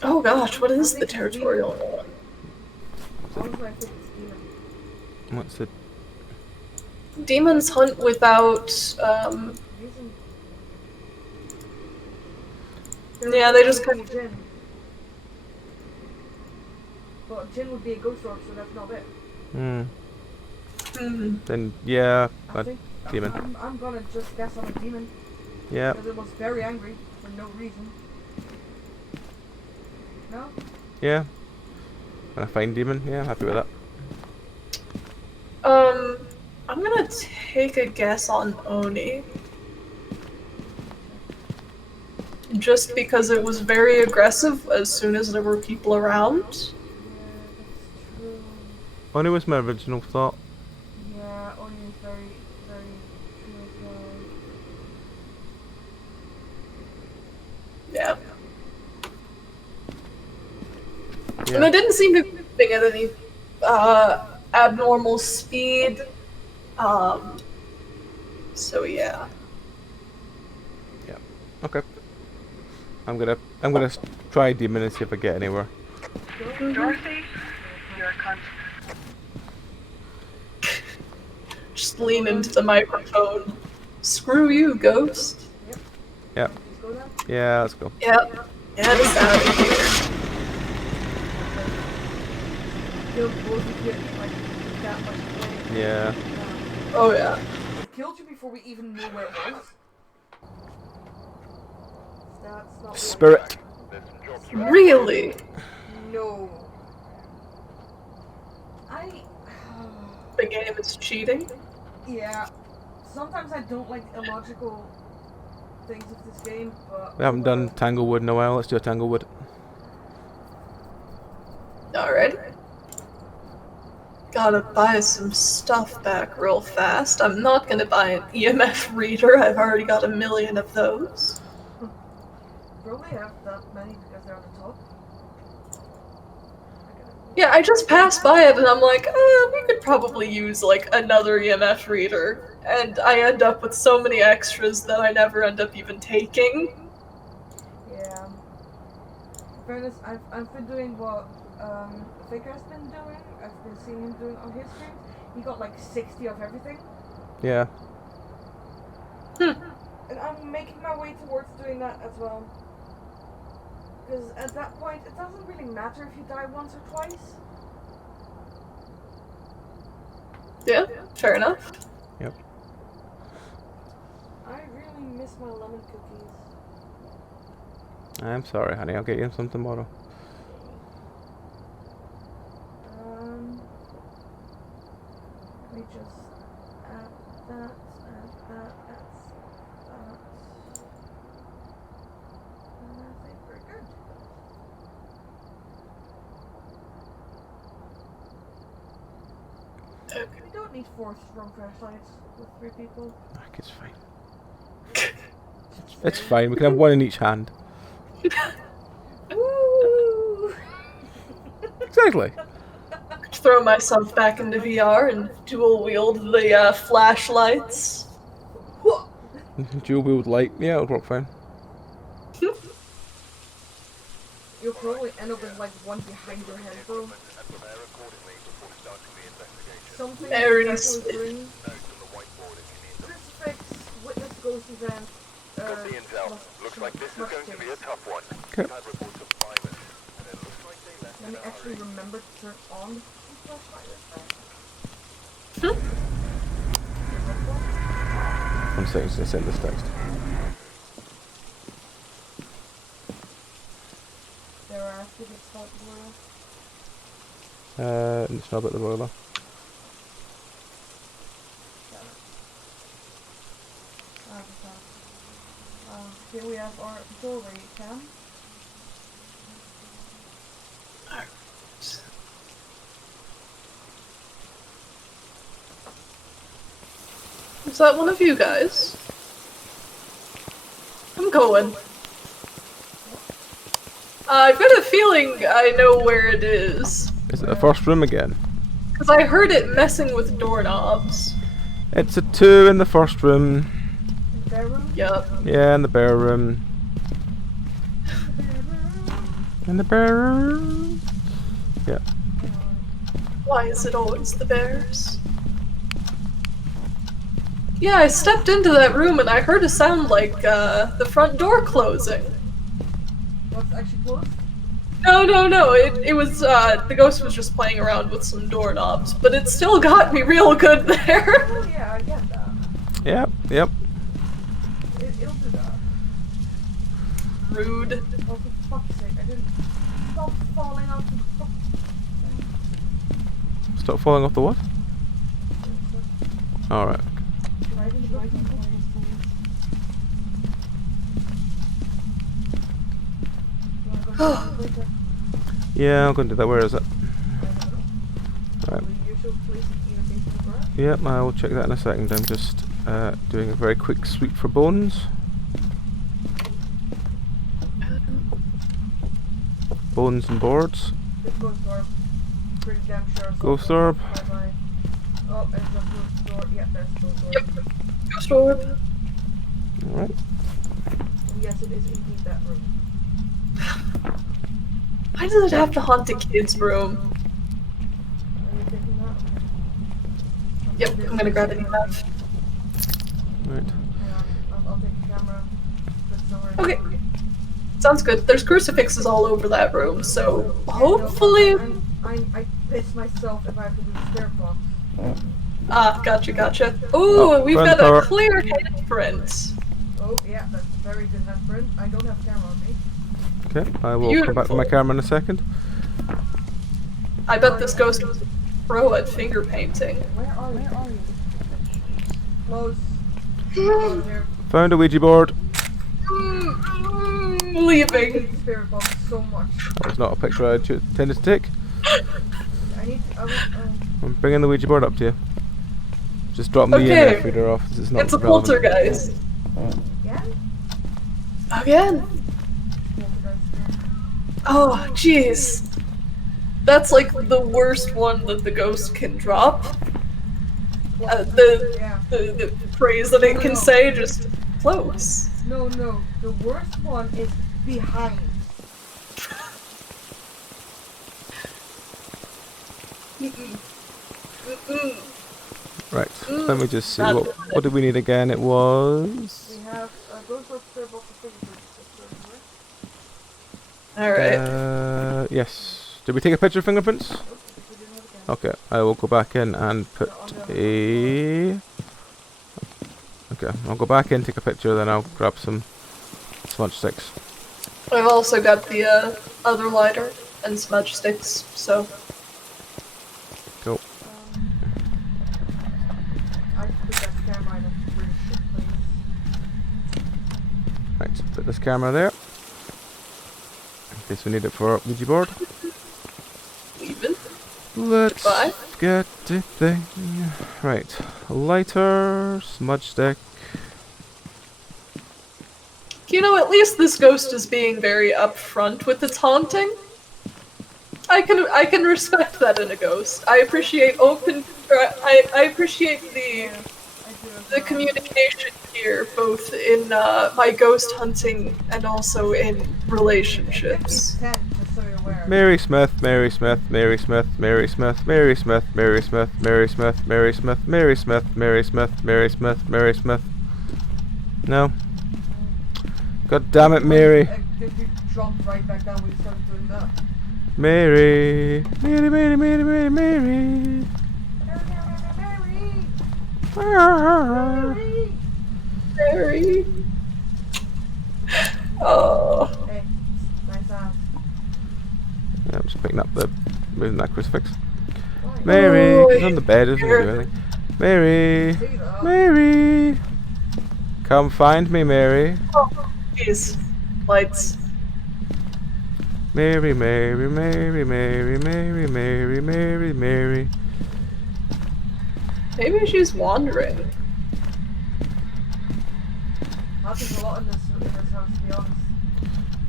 Oh gosh, what is the territorial one? Honestly, I think it's demon. What's it? Demons hunt without, Reason. yeah, they just There kind would be a Jinn. But Jinn would be a ghost orc, so that's not it. Then yeah, I a think demon. I'm gonna just guess on a demon Yeah. because it was very angry for no reason. No? Yeah. And a fine demon. Yeah, I'm happy with that. I'm gonna take a guess on Oni. Just because it was very aggressive as soon as there were people around. Yeah, that's true. Only was my original thought. Yeah, Oni is very, very true as well. Yeah. Yeah. And I didn't seem to be moving at any abnormal speed. So yeah. Yeah. Okay. I'm gonna try demon and see if I get anywhere. Dorothy, you're a cunt. Just lean into the microphone. Screw you, ghost. Yeah. Let's go now. Yeah, let's go. Yep. Get us out of here. Killed both of you like that much away. Yeah. Oh yeah. It killed you before we even knew where it was. That's not Spirit. There's some jobs Really? No. The game is cheating? Yeah. Sometimes I don't like the illogical things of this game, but We haven't done Tanglewood in a while. Let's do a Tanglewood. Alright. Gotta buy some stuff back real fast. I'm not gonna buy an EMF reader. I've already got 1 million of those. probably have that many because they're on the top. Yeah, I just passed by it and I'm like, we could probably use like another EMF reader. And I end up with so many extras that I never end up even taking. Yeah. In fairness, I've been doing what Faker has been doing. I've been seeing him doing on his streams. He got like 60 of everything. Yeah. And I'm making my way towards doing that as well. Because at that point, it doesn't really matter if you die once or twice. Yeah, fair enough. Yep. I really miss my lemon cookies. I'm sorry, honey. I'll get you some tomorrow. Let me just add that, add that. And I think we're good. Okay. We don't need 4 strong flashlights with 3 people. It's fine. It's fine. We can have one in each hand. Woo! Exactly. Throw myself back into VR and dual wield the flashlights. Dual wield light. Yeah, it'll work fine. You'll probably end up with like one behind your head though. and prepare accordingly before starting the investigation. Something Very that was sweet. green. Notes on the whiteboard if you need them. Crucifix, witness ghost event. Got the intel. Looks like this is going to be a tough one. We've had reports of violence, and it looks like they left Let me in a actually hurry. remember to turn on the flashlight this time. 1 second to send this text. There are asked if it's about the boiler. It's not about the boiler. Here we have our doorway cam. Is that one of you guys? I'm going. I've got a feeling I know where it is. Is it the first room again? Because I heard it messing with doorknobs. It's a 2 in the first room. Their room? Yup. Yeah, in the bear room. In the bear room. Yeah. Why is it always the bears? Yeah, I stepped into that room and I heard a sound like the front door closing. What's actually closed? No. It was the ghost was just playing around with some doorknobs, but it still got me real good there. Oh yeah, I get that. Yep, yep. It'll do that. Rude. Oh, for fuck's sake, I didn't stop falling off the fucking thing. Stop falling off the what? Alright. Right in the bottom. Yeah, I'm going to do that. Where is it? Right. Yep, I will check that in a second. I'm just doing a very quick sweep for bones. Bones and boards. Ghost orb. Pretty damn sure. Ghost orb. Bye-bye. Oh, there's a ghost orb. Yeah, there's a ghost orb. Yep. Ghost orb. Alright. Yes, it is indeed that room. Why does it have to haunt a kid's room? Are you taking that? Yep, I'm gonna grab it in that. Right. Hang on, I'll take the camera. Put it somewhere. Okay. Sounds good. There's crucifixes all over that room, so hopefully... I piss myself if I have to do the stair box. Ah, gotcha. Ooh, Oh, we've front got door. a clear handprint. Oh, yeah, that's a very good handprint. I don't have camera on me. Okay, I will come back with my Beautiful. camera in a second. I bet this ghost was a pro at finger painting. Where are you? Close. Here. Found a Ouija board. Leaving. The spirit box so much. That was not a picture I intended to take. I need to, I'm bringing the Ouija board up to you. Just drop the Okay. EMF reader off. This is not It's a relevant. poltergeist. again? Again. Oh, jeez. That's like the worst one that the ghost can drop. The phrase that it can say just floats. No, the worst one is behind. Right, let me just see. What did we need again? It was... We have a ghost of spirit box of fingerprints. Alright. Yes. Did we take a picture of fingerprints? Okay, I will go back in and put a... Okay, I'll go back in, take a picture, then I'll grab some smudge sticks. I've also got the other lighter and smudge sticks, so... Cool. I put that camera in a really shit place. Right, so put this camera there. In case we need it for our Ouija board. Leaving. Let's Goodbye. get the thing. Right, lighter, smudge stick. You know, at least this ghost is being very upfront with its haunting. I can respect that in a ghost. I appreciate I appreciate the communication here, both in my ghost hunting and also in relationships. 10, just so you're aware. Mary Smith, Mary Smith, Mary Smith, Mary Smith, Mary Smith, Mary Smith, Mary Smith, Mary Smith, Mary Smith, Mary Smith, Mary Smith, Mary Smith. No. God damn it, Mary. If you dropped right back down when you started doing that. Mary. Mary, Mary, Mary, Mary, Mary. Mary! Mary. Oh. Hey, nice ass. Yeah, I'm just picking up moving that crucifix. Why? Mary, Oh, it's on the bed, isn't it? Anything? Mary. See that? Mary. Come find me, Mary. Oh, jeez. Lights. Mary, Mary, Mary, Mary, Mary, Mary, Mary, Mary. Maybe she's wandering. Happens a lot in this house, to be honest.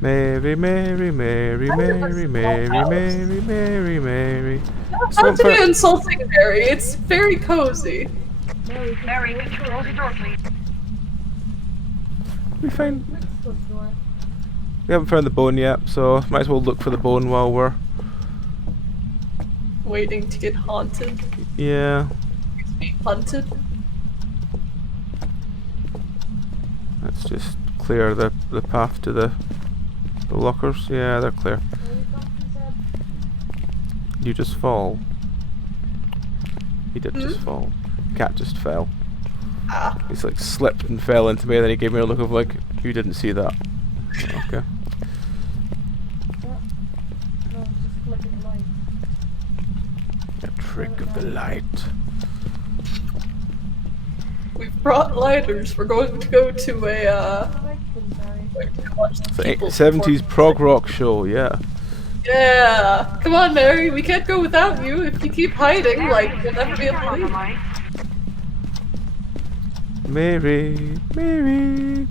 Mary, Mary, Mary, Mary, Mary, Mary, Mary, Mary. Not to be insulting, Mary. It's very cozy. Mary, could you close the door, please? We haven't found the bone yet, so might as well look for the bone while we're... Waiting to get haunted. Yeah. Hunted. Let's just clear the path to the lockers. Yeah, they're clear. You just fall. He did just fall. Cat just fell. He's like slipped and fell into me, and then he gave me a look of like, you didn't see that. Okay. A trick of the light. We've brought lighters. We're going to go to a watch the people 70s prog rock show, yeah. Yeah. Come on, Mary. We can't go without you. If you keep hiding, like, we'll never be able to leave. Mary, Mary.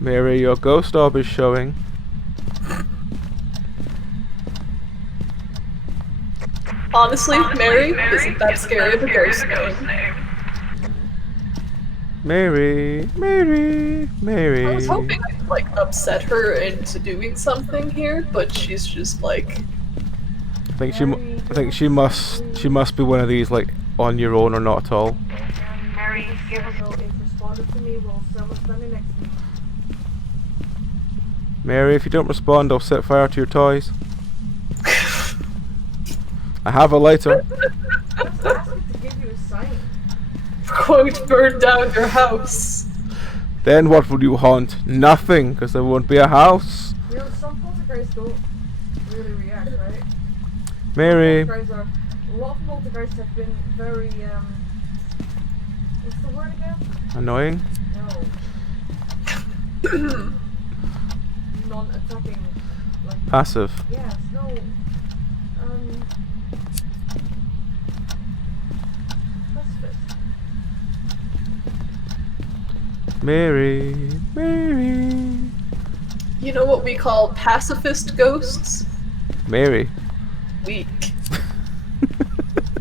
Mary, your ghost orb is showing. Honestly, Mary isn't that scary of a ghost name. Mary, Mary, Mary. I was hoping I could, like, upset her into doing something here, but she's just like... I think she must be one of these, like, on your own or not at all. Mary, give us Mary, if you don't respond, I'll set fire to your toys. I have a lighter. going to burn down your house. Then what will you haunt? Nothing, because there won't be a house. You know, some poltergeists don't really react, right? Mary. A lot of poltergeists have been very, what's the word again? Annoying? No. Non-attacking. Like, Passive. yes, no. Pacifist. Mary. Mary. You know what we call pacifist ghosts? Mary. Weak.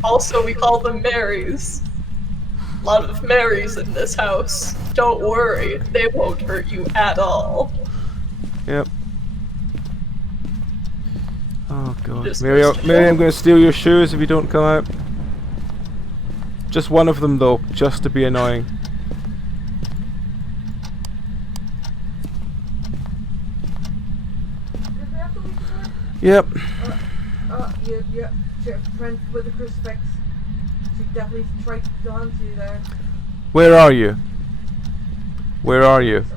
Also, we call them Marys. A lot of Marys in this house. Don't worry, they won't hurt you at all. Yep. Oh god. Just Mary, goes to Mary, show. I'm going to steal your shoes if you don't come out. Just one of them though, just to be annoying. Did we have to leave her? Yep. Yeah, friend with the crucifix. She definitely tried to hunt you there. Where are you? Where are you? So.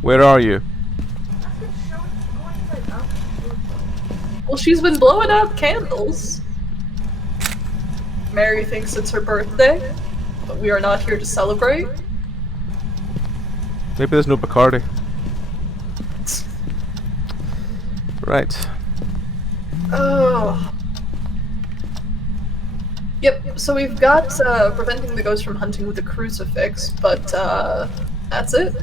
Where are you? That's gonna show it going inside out. Well, she's been blowing out candles. Mary thinks it's her birthday, but we are not here to celebrate. Maybe there's no Bacardi. Right. Oh. Yep, so we've got preventing the ghost from hunting with a crucifix, but that's it.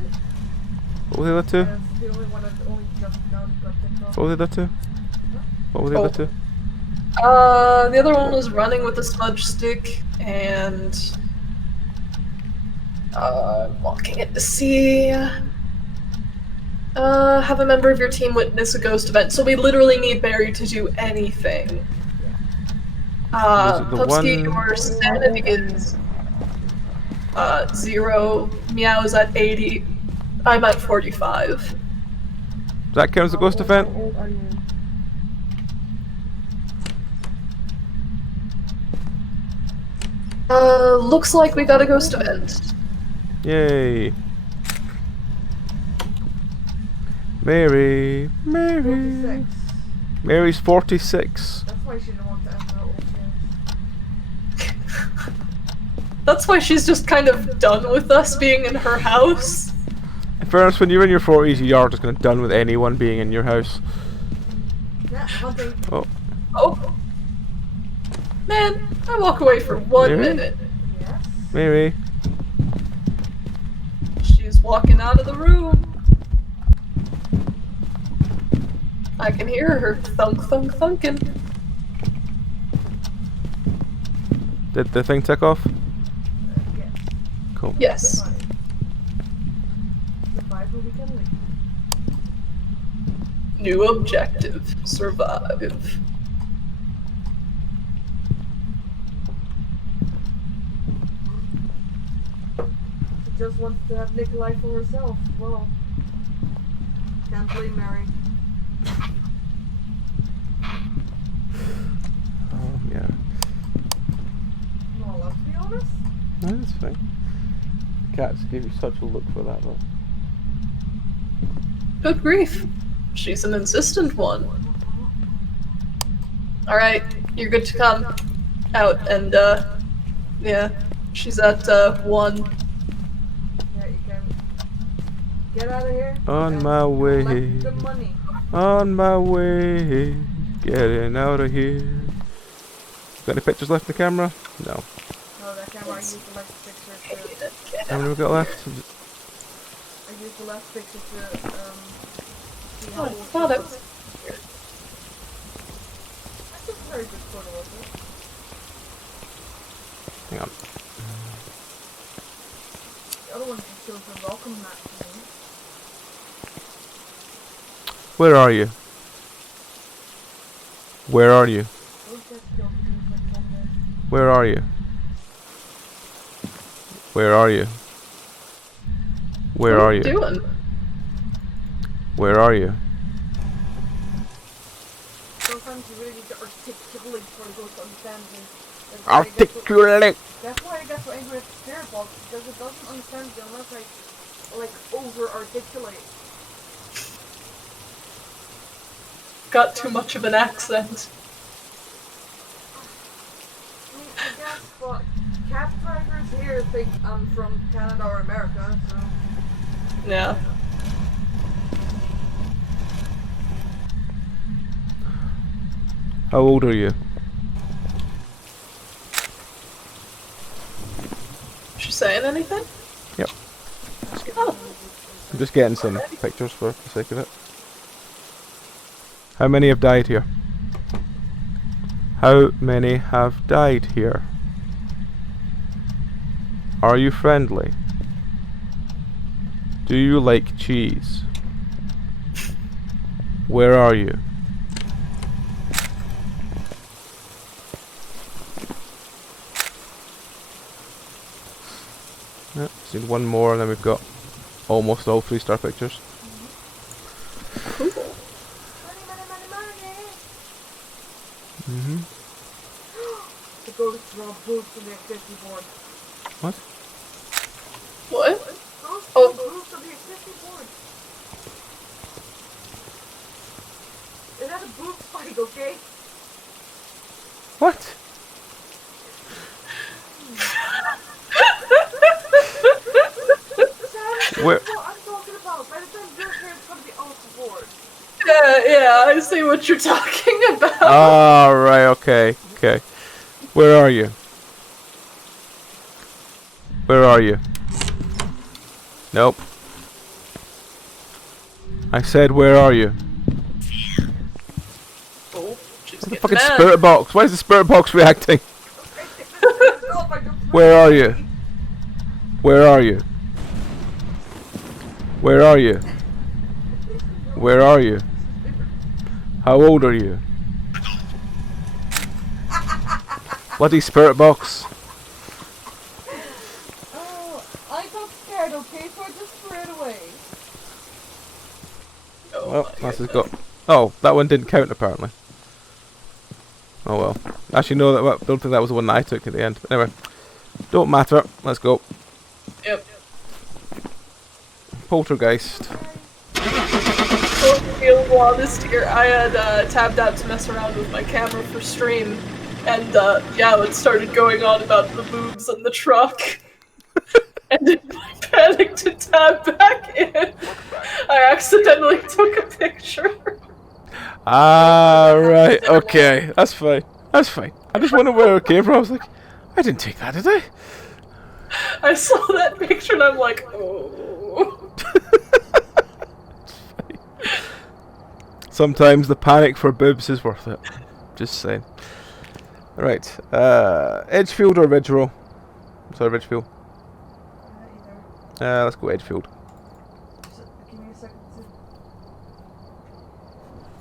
What were the other two? That's the only one that only jumped down and got ticked off. What were the other two? What were the other two? The other one was running with a smudge stick, and walking in to see. Have a member of your team witness a ghost event. So we literally need Mary to do anything. Was it the Popsky, one- your sanity is 0, Meow's at 80, I'm at 45. Does that count as a ghost event? How old are you? Looks like we got a ghost event. Yay. Mary. Mary. 46. Mary's 46. That's why she didn't want to enter her old chairs. That's why she's just kind of done with us being in her house. In fairness, when you're in your 40s, you are just kind of done with anyone being in your house. Yeah, hunting. Oh. Oh. Man, I walk away for 1 Mary? minute. Yes. Mary. She's walking out of the room. I can hear her thunk thunk thunking. Did the thing tick off? Yes. Cool. Yes. Survive where we can leave. New objective. Survive. just wants to have Nikolai for herself. Well, can't blame Mary. Oh, yeah. Well, let's be honest. No, that's fine. Cats gave you such a look for that, though. Good grief. She's an insistent one. Alright, you're good to come out, and, yeah, she's at, 1. Yeah, you can get out of here. On and my way. collect the money. On my way. Getting out of here. Got any pictures left in the camera? No. No, that camera I used the last picture to. How many we got left? I used the last picture to see Oh, how I old thought she it was. was. That's a very good photo of it. Hang on. The other one just shows a welcome mat to me. Where are you? Where are you? Those guys killed me like Sunday. Where are you? Where are you? Where What are are you? doing? Where are you? Sometimes you really need to articulate for the ghost to understand me. Articulate! That's why I get so angry at the spirit box, because it doesn't understand me unless I, like, over-articulate. Got too much of an accent. I mean, I guess, but cat drivers here think I'm from Canada or America, so... Yeah. How old are you? Is she saying anything? Yep. Oh, I'm just getting some pictures for the sake of it. How many have died here? How many have died here? Are you friendly? Do you like cheese? Where are you? Yep, just need one more and then we've got almost all 3-star pictures. cool. Money, money, money, money! Mm-hmm. The ghosts rob boots on the activity board. What? What? Ghosts Oh. rob boots on the activity board. Is that a boot spike, okay? What? Sam, Where- that's what I'm talking about. By the time you're here, it's gonna be off the board. Yeah, I see what you're talking about. Alright, okay, okay. Where are you? Where are you? Nope. I said, where are you? Oh, she's The getting fucking mad. spirit box. Why is the spirit box reacting? Oh, my God. Where are you? Where are you? Where are you? Where are you? How old are you? Bloody spirit box. Oh, I got scared, okay? So I just threw it away. Oh, Well, my that's just goodness. got. Oh, that one didn't count apparently. Oh well. Actually, no, that don't think that was the one that I took at the end. But anyway, don't matter. Let's go. Yep. Poltergeist. So to be a little honest here, I had tabbed out to mess around with my camera for stream, and yeah, it started going on about the boobs and the truck. And in my panic to tab back in, I accidentally took a picture. Ah, right. Okay, that's fine. That's fine. I just wondered where it came from. I was like, I didn't take that, did I? I saw that picture and I'm like, oh. Sometimes the panic for boobs is worth it. Just saying. Right. Edgefield or Ridgerow? Sorry, Ridgefield. Let's go Edgefield. Give me a second to...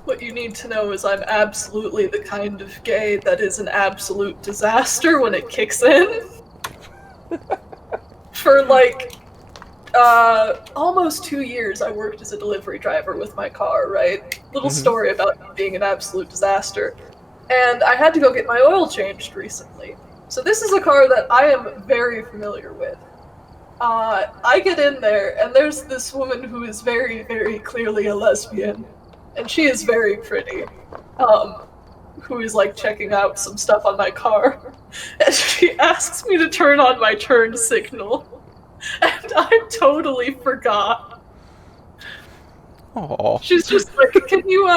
What you need to know is I'm absolutely the kind of gay that is an absolute disaster when it kicks in. For like almost 2 years I worked as a delivery driver with my car, right? Little story about me being an absolute disaster. And I had to go get my oil changed recently. So this is a car that I am very familiar with. I get in there, and there's this woman who is very, very clearly a lesbian. And she is very pretty. Who is like checking out some stuff on my car. And she asks me to turn on my turn signal. And I totally forgot. Oh. She's just like, can you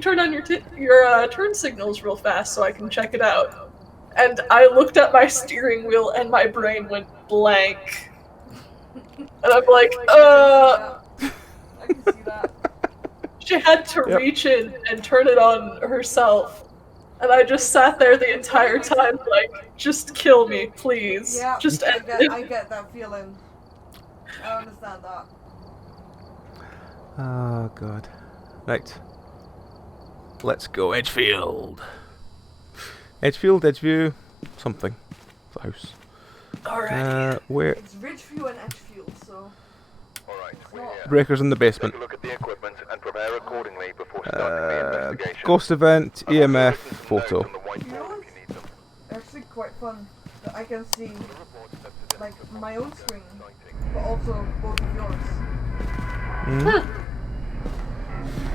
turn on your turn signals real fast so I can check it out? And I looked at my steering wheel and my brain went blank. And I'm like, I can see that. She had to reach in and turn it on herself. And I just sat there the entire time like, just kill me, please. Yeah, Just end I it. get that feeling. I understand that. Oh, God. Right. Let's go Edgefield. Edgefield, Edgeview, something. The house. Alright. Where? It's Ridgeview and Edgefield, so... Alright, we're here. Breakers in the basement. Take a look at the equipment and prepare accordingly before starting the investigation. Ghost event, I've also EMF, written some notes photo. on the whiteboard if you need them. actually quite fun that I can see, The report says that like, my own screen, but also both of yours.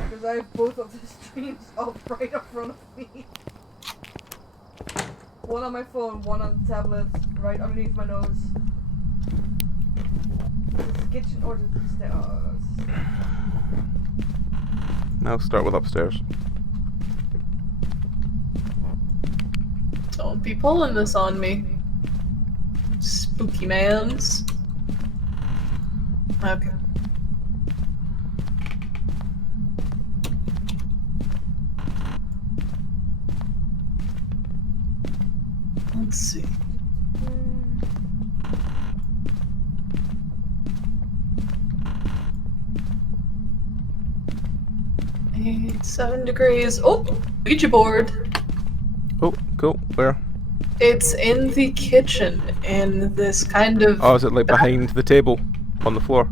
Because I have both of the streams up right in front of me. One on my phone, one on the tablet, right underneath my nose. Is this the kitchen or the stairs? I'll start with upstairs. Don't be pulling this on me. Spooky mans. Okay. Let's see. Eight, 7 degrees. Oh, Ouija board. Oh, cool. Where? It's in the kitchen, in this kind of... Oh, is it like behind the table on the floor?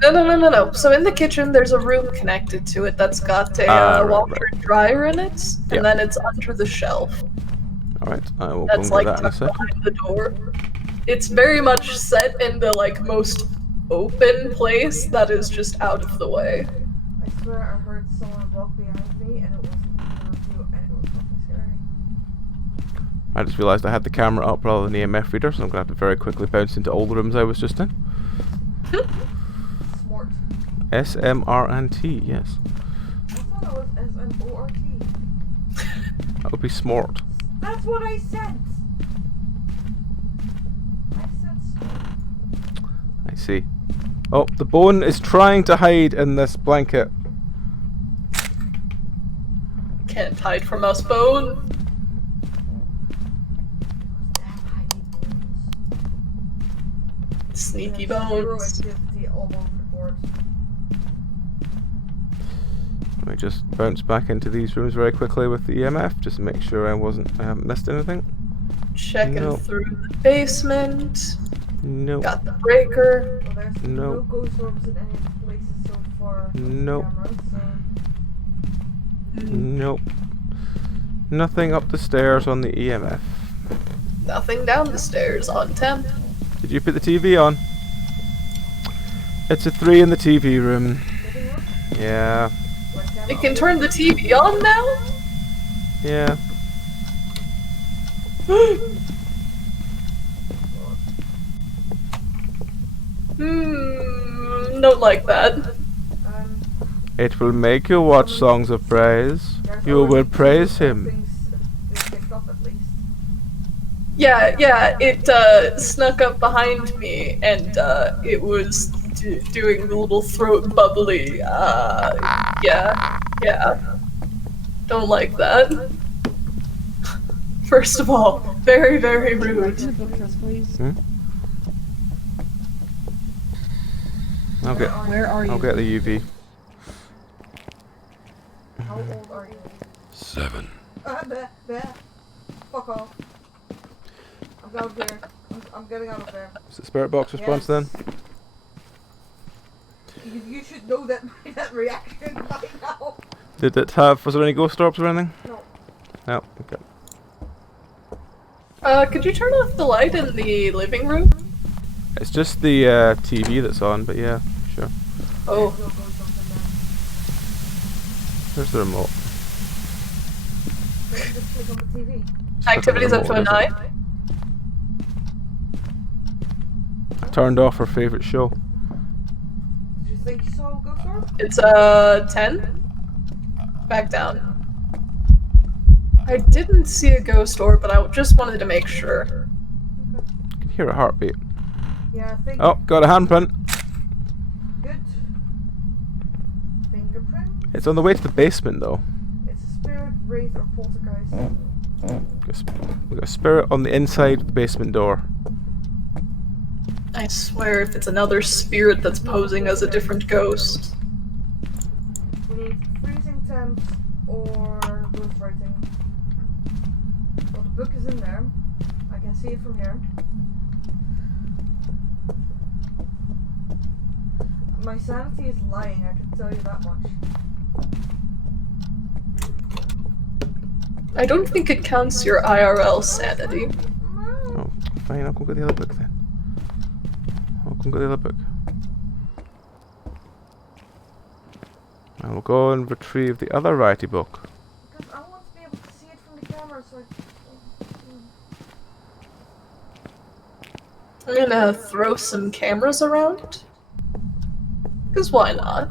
No. So in the kitchen, there's a room connected to it that's got a washer and dryer in it, and Yeah. then it's under the shelf. Alright, I will go That's and like get that in a tucked sec. behind the door. It's very much set in the like most open place that is just out of the way. I swear I heard someone walk behind me and it wasn't you and it was fucking scary. I just realised I had the camera up rather than the EMF reader, so I'm going to have to very quickly bounce into all the rooms I was just in. Smart. SMR&T, yes. I thought it was S-M-O-R-T. That would be smart. That's what I said! I said smart. I see. Oh, the bone is trying to hide in this blanket. Can't hide from us, Bone. Damn hidey bones. Sneaky There's zero bones. activity all over the board. Let me just bounce back into these rooms very quickly with the EMF, just to make sure I haven't missed anything. Checking No. through the basement. Nope. Got the breaker. Well, there's No. no ghost orbs in any of the places so far. Nope. Cameras, so Nope. Nothing up the stairs on the EMF. Nothing down the stairs on temp. Did you put the TV on? It's a 3 in the TV room. living room, Yeah. webcam. It can turn the TV on now? Yeah. Don't like that. It will make you watch songs of praise. There's You will already praise two him. things they picked up at least. Yeah, it snuck up behind me and it was doing the little throat bubbly. Yeah. Don't like that. First of all, very, very rude. Where are you? I'll get the UV. How old are you? 7. Bleh. Fuck off. I'm out of there. I'm getting out of there. Is it spirit box response Yes. then? should know that that reaction by now. Did it have? Was there any ghost orbs or anything? No. No. Okay. Could you turn off the light in the living room? It's just the TV that's on, but yeah, sure. Oh. There's no ghost orbs in There's the remote. there. Just click on the TV. Activity's up to a Remote, 9. I turned off her favourite show. Did you think you saw a ghost orb? It's 10. Back down. I didn't see a ghost orb, but I just wanted to make sure. I can hear a heartbeat. Yeah, I think. Oh, got a handprint. Good. Fingerprint. It's on the way to the basement though. It's a spirit, wraith, or poltergeist. We got a spirit on the inside of the basement door. I swear if it's another spirit that's posing as a different ghost. We need freezing temps or ghostwriting. Well, the book is in there. I can see it from here. My sanity is lying, I can tell you that much. I don't think it counts your IRL sanity. Oh, fine, I'll go get the other book then. I'll go get the other book. I will go and retrieve the other righty book. Because I want to be able to see it from the camera, so I'm gonna throw some cameras around. Because why not?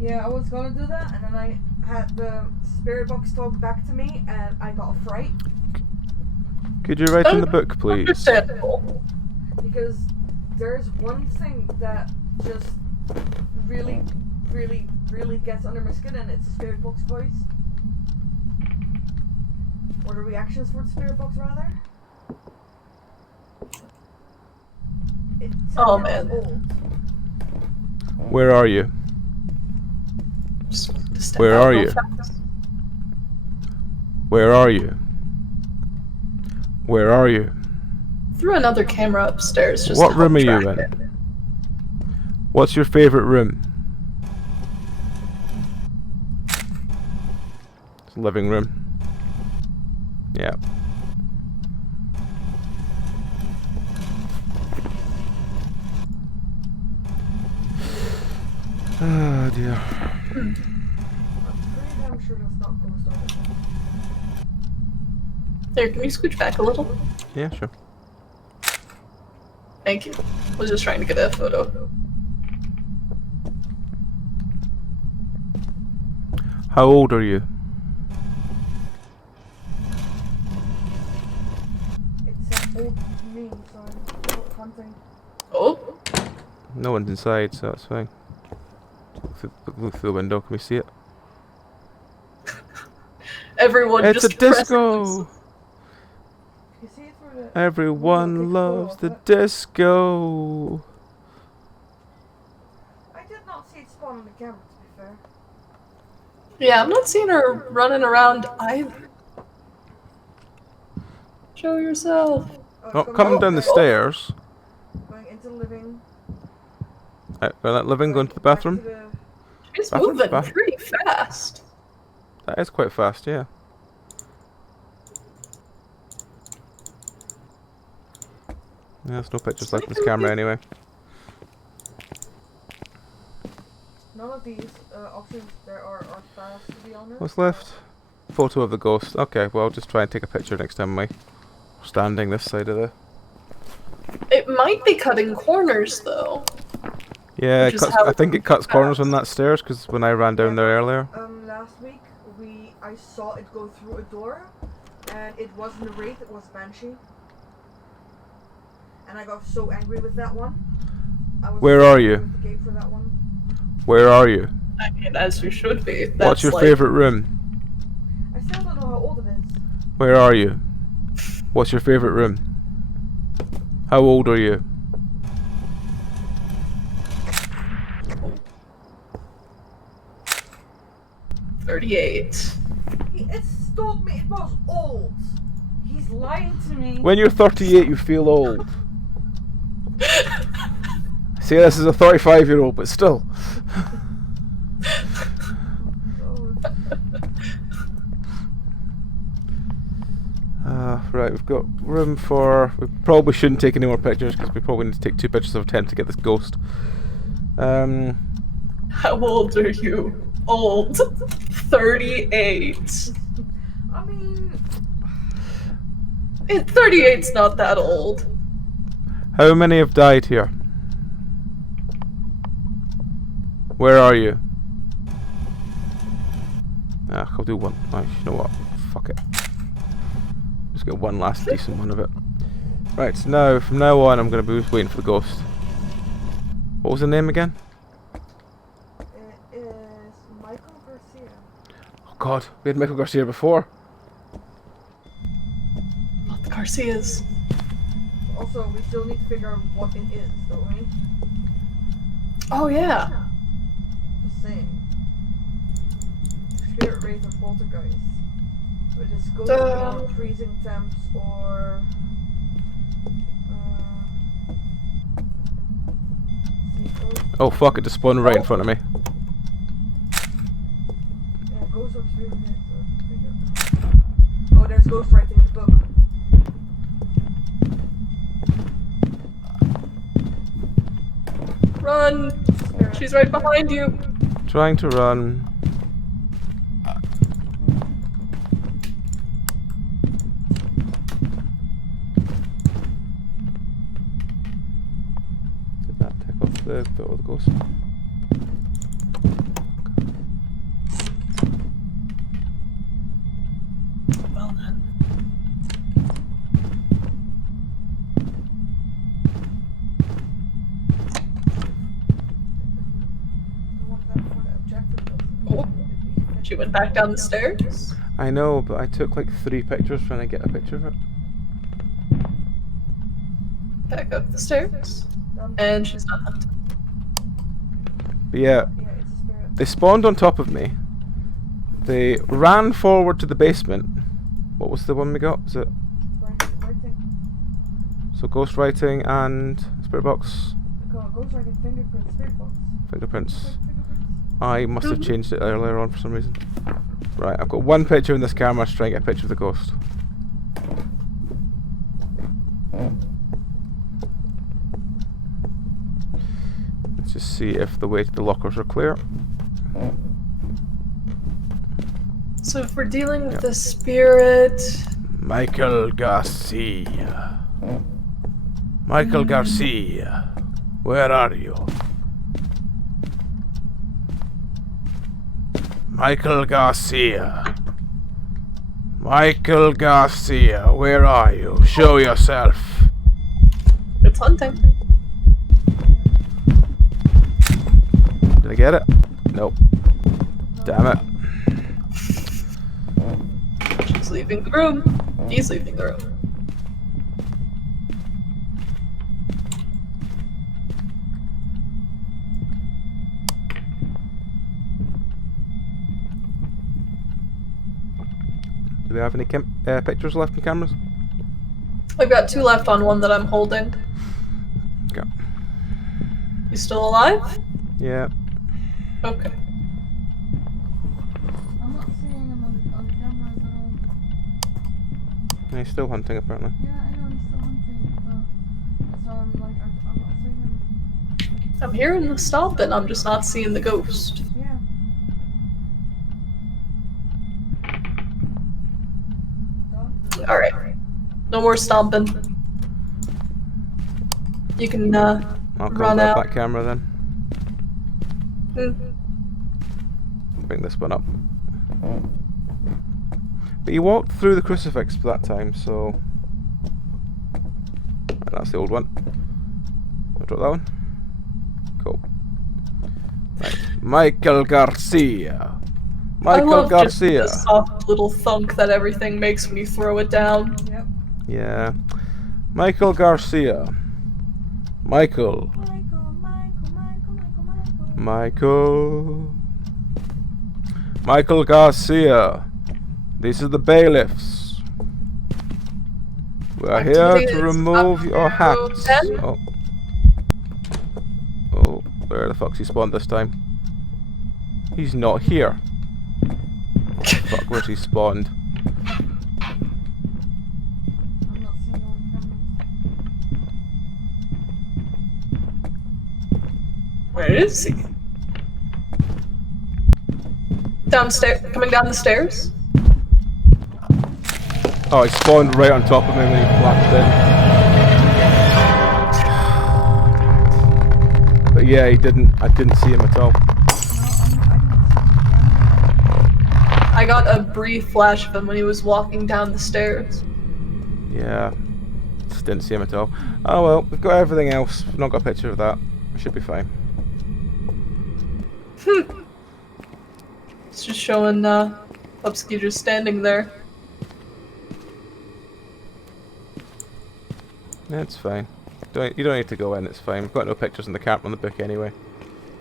yeah, I was gonna do that, and then I had the spirit box talk back to me, and I got a fright. Could you write in the book, please? Understandable. Because there's one thing that just really gets under my skin, and it's the spirit box voice. Or the reactions for the spirit box, rather. It Oh, sounds man. old. Where are you? Step Where out are real you? fast. Where are you? Where are you? Threw another camera upstairs. Just What to room are help you track in? it. What's your favourite room? It's living room. Yeah. Oh dear. I'm pretty damn sure that's not ghost orb. There, can you scooch back a little? Yeah, sure. Thank you. I was just trying to get a photo. How old are you? It's an old me, so I'm not hunting. Oh, No one's inside, so that's fine. Look through the window, can we see it? everyone It's a just pressed disco! You see it through the. Everyone Take a loves photo the of it. disco! I did not see it spawn on the camera, to be fair. Yeah, I'm not seeing her running around either. Show yourself. Oh, it's coming down the upstairs, stairs. Going into the living. Out that living, going to the back bathroom. the- She's Bathroom, moving bathroom. pretty fast. That is quite fast, yeah. Yeah, there's no pictures left in this camera anyway. None of these options there are fast, to be honest. What's left? Photo of the ghost. Okay, well, I'll just try and take a picture next time we're standing this side of the... It might be cutting corners though. Yeah, Which it is cuts, how I it think it cuts moves corners fast. on that stairs, because when I ran down there earlier... Last week I saw it go through a door, and it wasn't a wraith, it was Banshee. And I got so angry with that one. I was Where so are angry you? with the game for that one. Where are you? I mean, as you should be. What's That's your like, favourite room? I still don't know how old it is. Where are you? What's your favourite room? How old are you? $38. It's told me it was old. He's lying to me. When you're 38, you feel old. I See, this is a 35-year-old, but still. Right, we've got room for... We probably shouldn't take any more pictures because we probably need to take 2 pictures of attempt to get this ghost. How old are you? Old. 38. I mean, 38's not that old. How many have died here? Where are you? I'll do one. Nice, you know what? Fuck it. Just get one last decent one of it. Right, so now, from now on, I'm going to be waiting for the ghost. What was the name again? it is Michael Garcia. Oh god, we had Michael Garcia before. Oh, the Garcias. Also, we still need to figure out what it is, don't we? Oh yeah. Just saying. Spirit wraith or poltergeist. But it's going to be on freezing temps or Oh fuck, it just spawned right in front of me. yeah, ghost or spirit wraith or something. Oh, there's ghost writing in the book. Run! Spirit. She's right behind you. Trying to run. Did that take off the bit of the ghost? Well then. Oh, she went back down the stairs. I know, but I took like 3 pictures trying to get a picture of it. Back up the stairs. And she's not hunted. But yeah, Yeah, it's a spirit. they spawned on top of me. They ran forward to the basement. What was the one we got? Was it Writing. so ghost writing and spirit box Ghost writing fingerprints, spirit box. fingerprints? Fingerprints. I must have changed it earlier on for some reason. Right, I've got 1 picture in this camera to try and get a picture of the ghost. Let's just see if the way to the lockers are clear. So if we're dealing with the spirit, Michael Garcia. Michael Garcia. Where are you? Michael Garcia. Michael Garcia, where are you? Show yourself. it's hunting. Did I get it? Nope. Damn it. She's leaving the room. He's leaving the room. Do we have any pictures left in cameras? I've got 2 left on one that I'm holding. Okay. You still alive? Yeah. Okay. I'm not seeing him on cameras at all. He's still hunting apparently. Yeah, I know he's still hunting, but so I'm like, I'm not seeing him. I'm hearing the stomping, I'm just not seeing the ghost. Yeah. Done? Alright. No more stomping. You can, I'll run grab out. that camera then. Hmm. Bring this one up. But you walked through the crucifix for that time, so... Right, that's the old one. I'll drop that one. Cool. Right. Michael Garcia. I Michael love Garcia. just the soft little thunk that everything makes when you throw it down. Yep. Yeah. Michael Garcia. Michael. Michael. Michael Garcia. These are the bailiffs. We are here Activity to is remove up your to hats. 10. Oh. Where the fuck's he spawned this time? He's not here. Fuck, where's he spawned? I'm not seeing all the cameras. Where is he? Downstairs, coming down the stairs? Oh, he spawned right on top of me when he flashed in. But yeah, I didn't see him at all. I got a brief flash of him when he was walking down the stairs. Yeah, just didn't see him at all. Oh well, we've got everything else. We've not got a picture of that. We should be fine. It's just showing Upski just standing there. Yeah, it's fine. You don't need to go in, it's fine. We've got no pictures in the camera on the book anyway.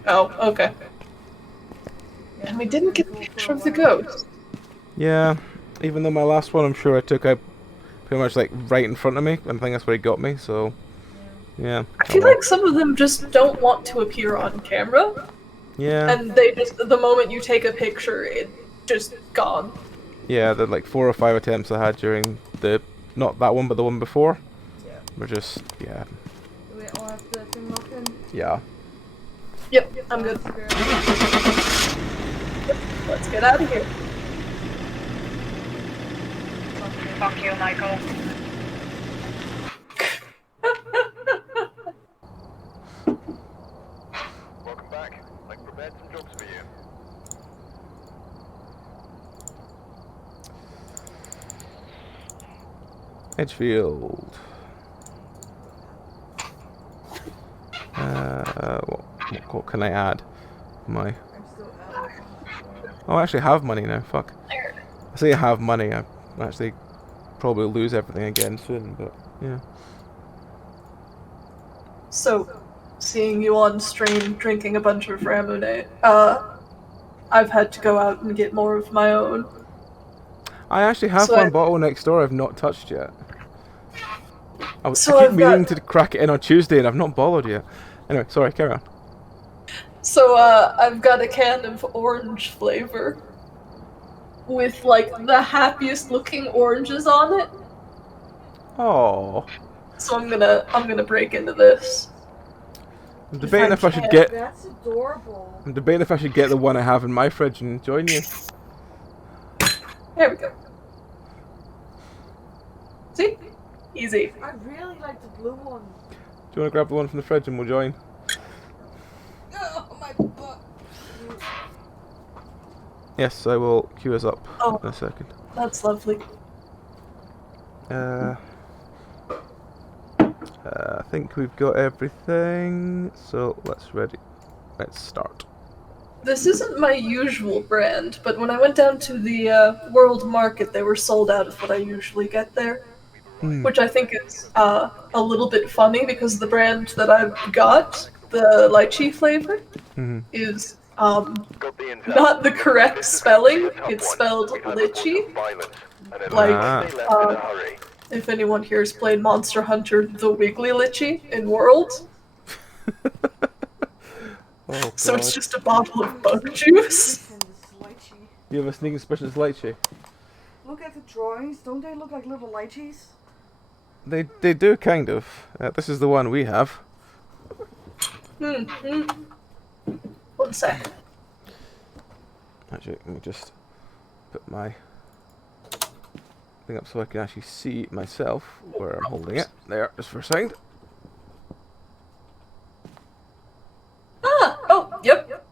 Oh, okay. And we didn't get a picture of the ghost. Yeah, even though my last one I'm sure I took out pretty much like right in front of me. I think that's where he got me, so yeah. I feel like some of them just don't want to appear on camera. Yeah. And they just, the moment you take a picture, it just gone. Yeah, the like 4 or 5 attempts I had during the, not that one but the one before. Yeah. We're just, yeah. Do we all have the thing locked in? Yeah. Yep, I'm good. Let's get out of here. Fuck you, Michael. Welcome back. I've prepared some jobs for you. Edgefield. What can I add? My. I'm still out. Oh, I actually have money now. Fuck. I say I have money. I actually probably lose everything again soon, but yeah. So, seeing you on stream drinking a bunch of Ramune, I've had to go out and get more of my own. I actually have So one bottle next door I've not touched yet. I So keep I've meaning got- to crack it in on Tuesday and I've not bothered yet. Anyway, sorry, carry on. So, I've got a can of orange flavor with, like, the happiest looking oranges on it. Oh, So I'm gonna break into this. I'm debating if I should can. get. That's adorable. I'm debating if I should get the one I have in my fridge and join you. There we go. See? Easy. I really like the blue one. Do you want to grab the one from the fridge and we'll join? Oh, my butt. Yes, I will queue us up Oh. in a second. That's lovely. I think we've got everything, so let's start. This isn't my usual brand, but when I went down to the World Market, they were sold out of what I usually get there. Which I think is a little bit funny because the brand that I've got, the lychee flavor, is Got the intel. not the correct This is spelling. gonna be a tough It's one. spelled We've had reports lychee. of violence, and it'll Like, have to stay left in a hurry. If anyone here has played Monster Hunter, the Wiggly Lychee in World, Oh, so God. it's just a bottle of bug juice. And this lychee. You have a sneaking suspicion it's lychee. Look at the drawings. Don't they look like little lychees? They do kind of. This is the one we have. One sec. Actually, let me just put my thing up so I can actually see myself where I'm holding it. There, just for a second. Oh, yep.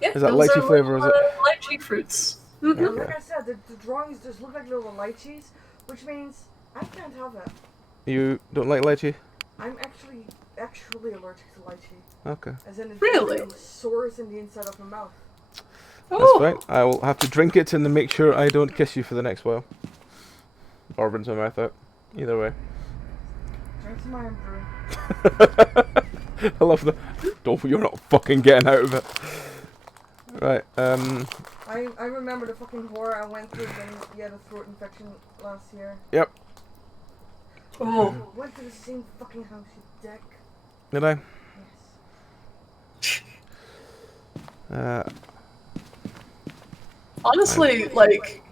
Yeah, Is that those lychee are flavour, is it? Lychee fruits. And Okay. like I said, the drawings just look like little lychees, which means I can't have it. You don't like lychee? I'm actually allergic to lychee. Okay. As in it Really? it sores in the inside of my mouth. That's Oh, fine. I will have to drink it and then make sure I don't kiss you for the next while. Or rinse my mouth out. Either way. Drink some iron brew. I love the. Don't. You're not fucking getting out of it. Right. I remember the fucking horror I went through when you had a throat infection last year. Yep. oh. Went to the same fucking house, you dick. Did I? Yes. Honestly, like,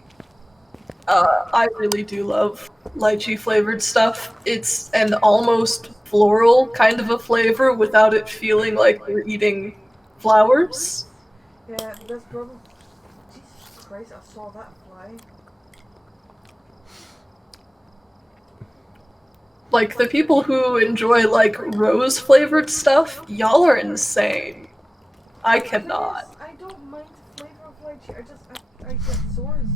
I really do love lychee flavored stuff. It's an almost floral kind of a flavor without it feeling like you're eating flowers. Yeah, that's probably. Jesus Christ! I saw that fly. Like, the people who enjoy, like, rose flavored stuff, y'all are insane. I cannot. I don't mind the flavor of lychee. I get sores,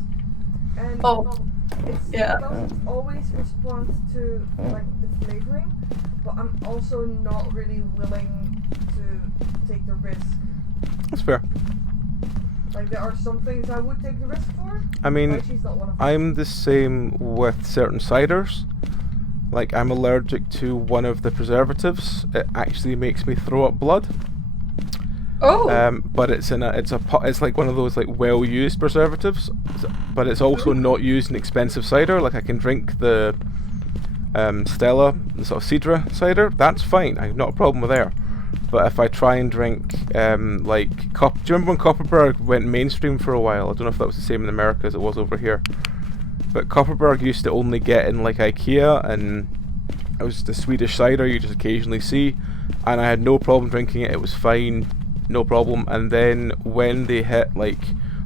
and Oh, yeah. it doesn't always respond to like the flavoring, but I'm also not really willing to take the risk. That's fair. Like there are some things I would take the risk for. I mean, lychee's not one of them. I'm the same with certain ciders. Like, I'm allergic to one of the preservatives. It actually makes me throw up blood. Oh. But it's it's like one of those like well-used preservatives, but it's also not used in expensive cider. Like I can drink the Stella, the sort of Cidra cider. That's fine. I have not a problem with there. But if I try and drink like do you remember when Copperberg went mainstream for a while? I don't know if that was the same in America as it was over here. But Copperberg used to only get in like IKEA, and it was the Swedish cider you just occasionally see, and I had no problem drinking it. It was fine, no problem. And then when they hit like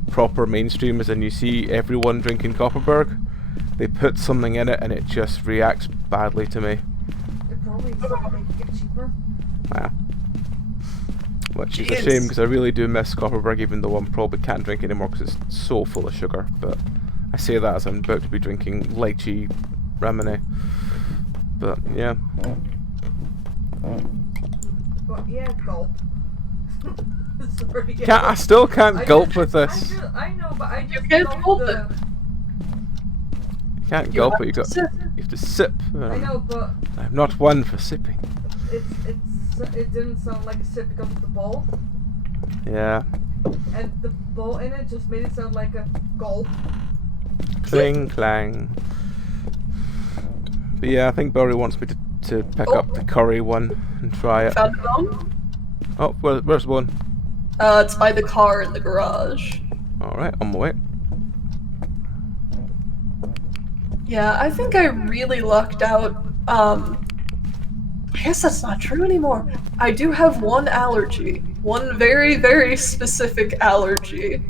proper mainstream, as in you see everyone drinking Copperberg, they put something in it and it just reacts badly to me. It probably making it cheaper. Yeah. Which is a shame, because I really do miss Copperberg, even though I probably can't drink it anymore because it's so full of sugar. But I say that as I'm about to be drinking lychee Ramune. But yeah. But yeah, gulp. Sorry. I still can't gulp with this. I know, but I just can't love gulp the. it. You can't gulp it. You have to sip. I know, but I'm not one for sipping. it didn't sound like a sip because of the ball, Yeah. and the ball in it just made it sound like a gulp. Cling clang. But yeah, I think Barry wants me to pick up the curry one and try it. Found a bone? Oh, where's the one? It's by the car in the garage. Alright, on my way. Yeah, I think I really lucked out. I guess that's not true anymore. I do have one allergy. One very, very specific allergy.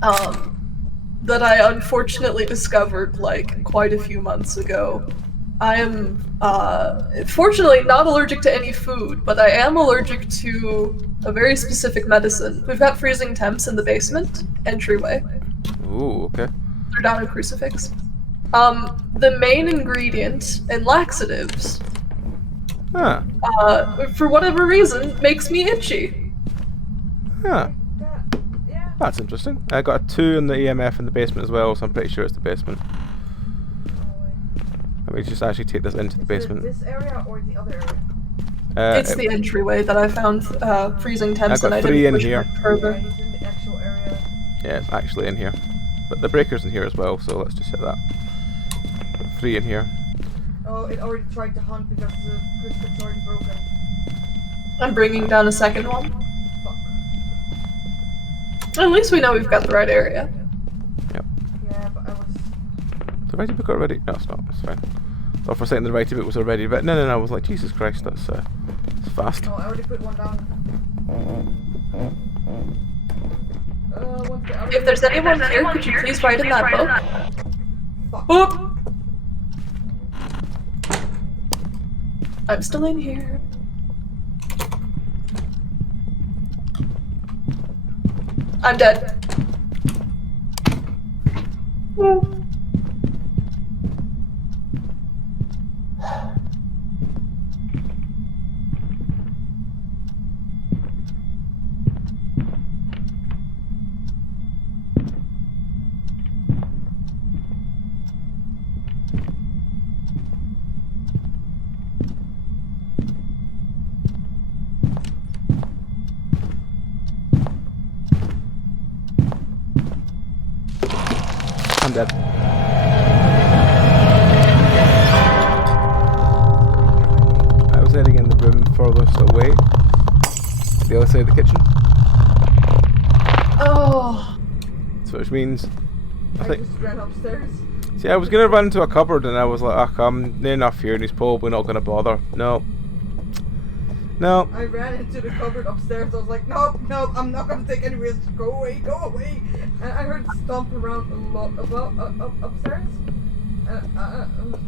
That I unfortunately discovered, like, quite a few months ago. I am, fortunately not allergic to any food, but I am allergic to a very specific medicine. We've got freezing temps in the basement, entryway. Ooh, okay. They're down a crucifix. The main ingredient in laxatives, Huh. for whatever reason, makes me itchy. Huh. Yeah. That's interesting. I got a 2 in the EMF in the basement as well, so I'm pretty sure it's the basement. Let me just actually take this into the basement. This area or the other area? It's the entryway that I found freezing temps, I and I got 3 didn't in push here. it further. He's in the actual area. Yeah, it's actually in here. But the breaker's in here as well, so let's just hit that. Got 3 in here. Oh, it already tried to hunt because the crucifix already broken. I'm bringing down a second one. Fuck. At least we know we've got the right area. Yep. Yeah, but I was. The writing book already? No, it's not. It's fine. Thought for a second the writing book was already written. No, I was like, Jesus Christ, that's fast. Oh, I already put one down. If there's anyone here, could you please write in that book? Fuck. Oop! I'm still in here. I'm dead. I'm dead. I was heading in the room furthest away. The other side of the kitchen. which means I think. just ran upstairs. See, I was gonna run into a cupboard, and I was like, "Ah, I'm near enough here, and he's probably not gonna bother." No. No. I ran into the cupboard upstairs. I was like, nope, I'm not gonna take any risks. Go away. And I heard stomp around a lot upstairs.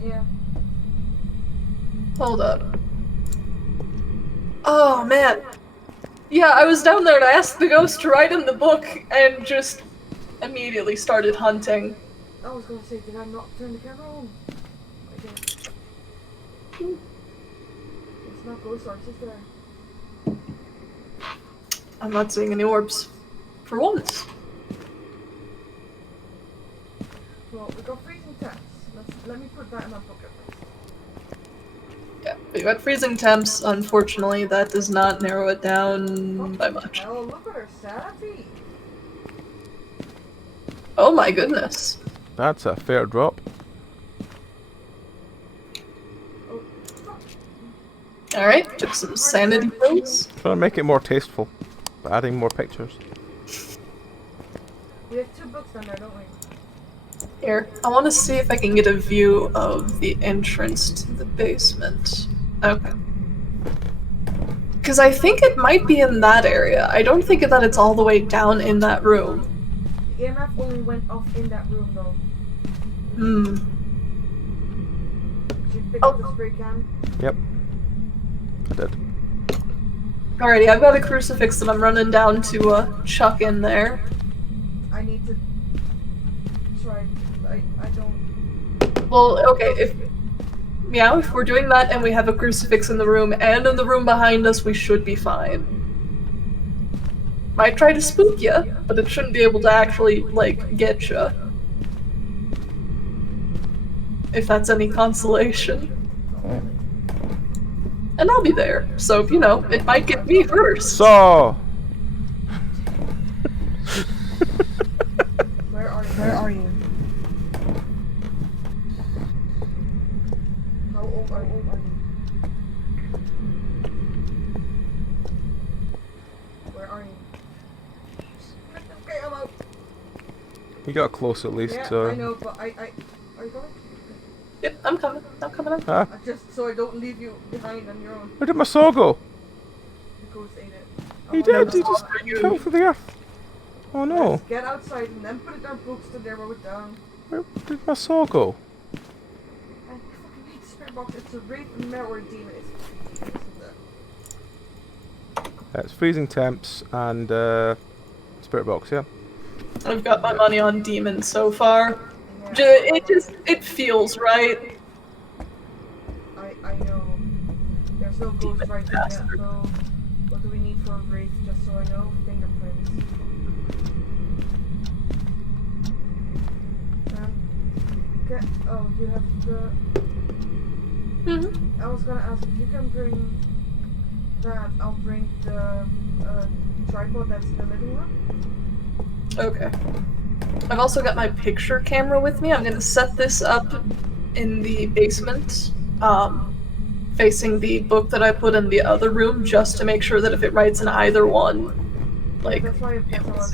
Yeah. Hold up. Oh man. Yeah, I was down there and I asked the ghost to write in the book and just immediately started hunting. I was gonna say, did I not turn the camera on? I did. It's not ghost orbs, is there? I'm not seeing any orbs. For once. Well, we got freezing temps. Let me put that in my book at least. Yeah, we got freezing temps. Unfortunately, that does not narrow it down by much. Oh, look at her sanity. Oh my goodness. That's a fair drop. Oh, fuck. Alright, took some sanity pills. Trying to make it more tasteful, by adding more pictures. We have 2 books down there, don't we? Here, I want to see if I can get a view of the entrance to the basement. Okay. Because I think it might be in that area. I don't think that it's all the way down in that room. The EMF only went off in that room, though. Hmm. Should you pick up the spray can? Yep. I did. Alrighty, I've got a crucifix that I'm running down to chuck in there. I need to try. I don't. Well, okay, if we're doing that and we have a crucifix in the room and in the room behind us, we should be fine. Might try to spook you, but it shouldn't be able to actually, like, get you. If that's any consolation. And I'll be there, so, you know, it might get me first. So. Where are you? How old are you? Where are you? Okay, I'm out. You got close at least, Yeah, so. I know, but are you going? Yep, I'm coming. Huh? Just so I don't leave you behind on your own. Where did my saw go? The ghost ate it. He did. He just fell through the earth. Oh no. Let's get outside and then put our books to there where we're down. Where did my saw go? I fucking hate the spirit box. It's a wraith, a mare, or a demon. It's freezing temps and spirit box, yeah. I've got my money on demon so far. Yeah. It feels right. I know. There's no ghost right yet, so what do we need for a wraith, just so I know? Fingerprints. Oh, you have the... Mm-hmm. I was gonna ask if you can bring that. I'll bring the tripod that's in the living room. Okay. I've also got my picture camera with me. I'm gonna set this up in the basement, facing the book that I put in the other room, just to make sure that if it writes in either one, like, That's why I was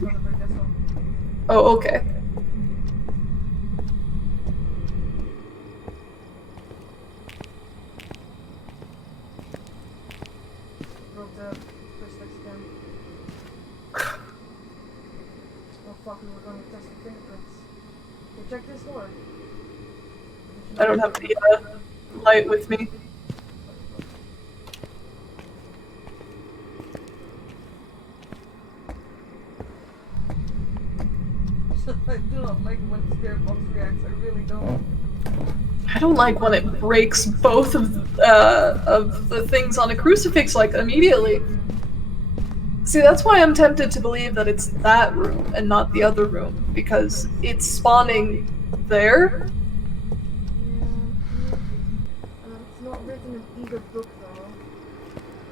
gonna bring this one. oh, okay. Broke the crucifix again. Oh fuck, we were gonna test the fingerprints. Okay, check this door. I don't have the light with me. I do not like when the spirit box reacts, I really don't. I don't like when it breaks both of the things on a crucifix, like, immediately. See, that's why I'm tempted to believe that it's that room and not the other room, because it's spawning there. Yeah, maybe. It's not written in either book though.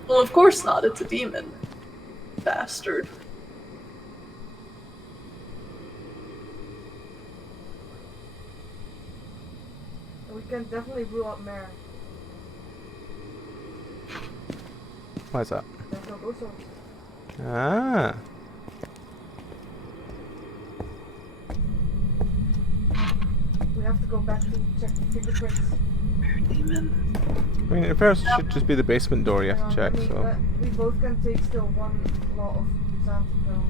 Well, of course not, it's a demon. Bastard. We can definitely rule out Mare. Why is that? There's no ghost orbs. Ah. have to go back to check the fingerprints. Demon. I mean, in fairness, it should just be the basement door you have to check, I mean, so... we both can take still one lot of sanity pills.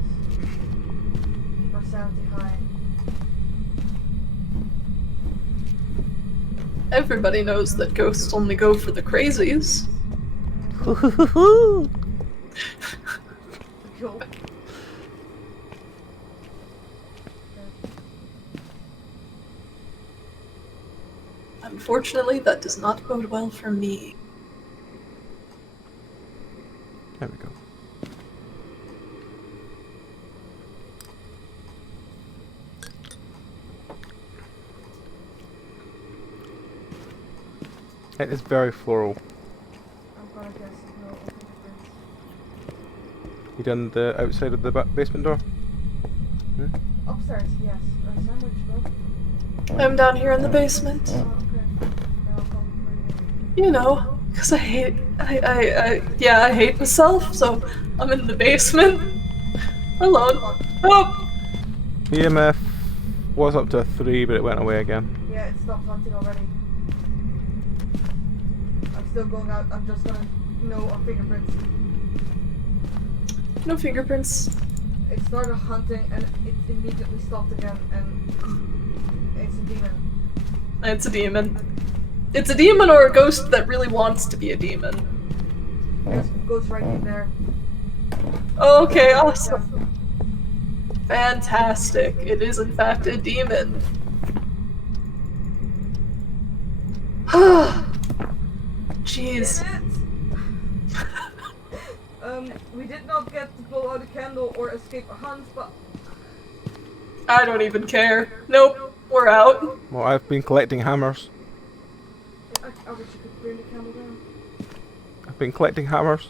For sanity high. Everybody knows that ghosts only go for the crazies. Cool. Unfortunately, that does not bode well for me. There we go. It is very floral. I'm gonna guess no fingerprints. You done the outside of the basement door? Upstairs, yes. Sandwich, go. I'm down here in the basement. Oh, okay. Then I'll come for you. You know, because I hate myself, so I'm in the basement. Alone. Oh! EMF was up to a 3, but it went away again. Yeah, it stopped hunting already. I'm still going out. I'm just gonna know on fingerprints. No fingerprints. It started hunting and it immediately stopped again, and it's a demon. It's a demon. It's a demon or a ghost that really wants to be a demon. It goes right in there. Okay, awesome. Fantastic. It is in fact a demon. Jeez. We did not get to blow out a candle or escape a hunt, but I don't even care. Nope, we're out. Well, I've been collecting hammers. I wish you could bring the candle down. I've been collecting hammers.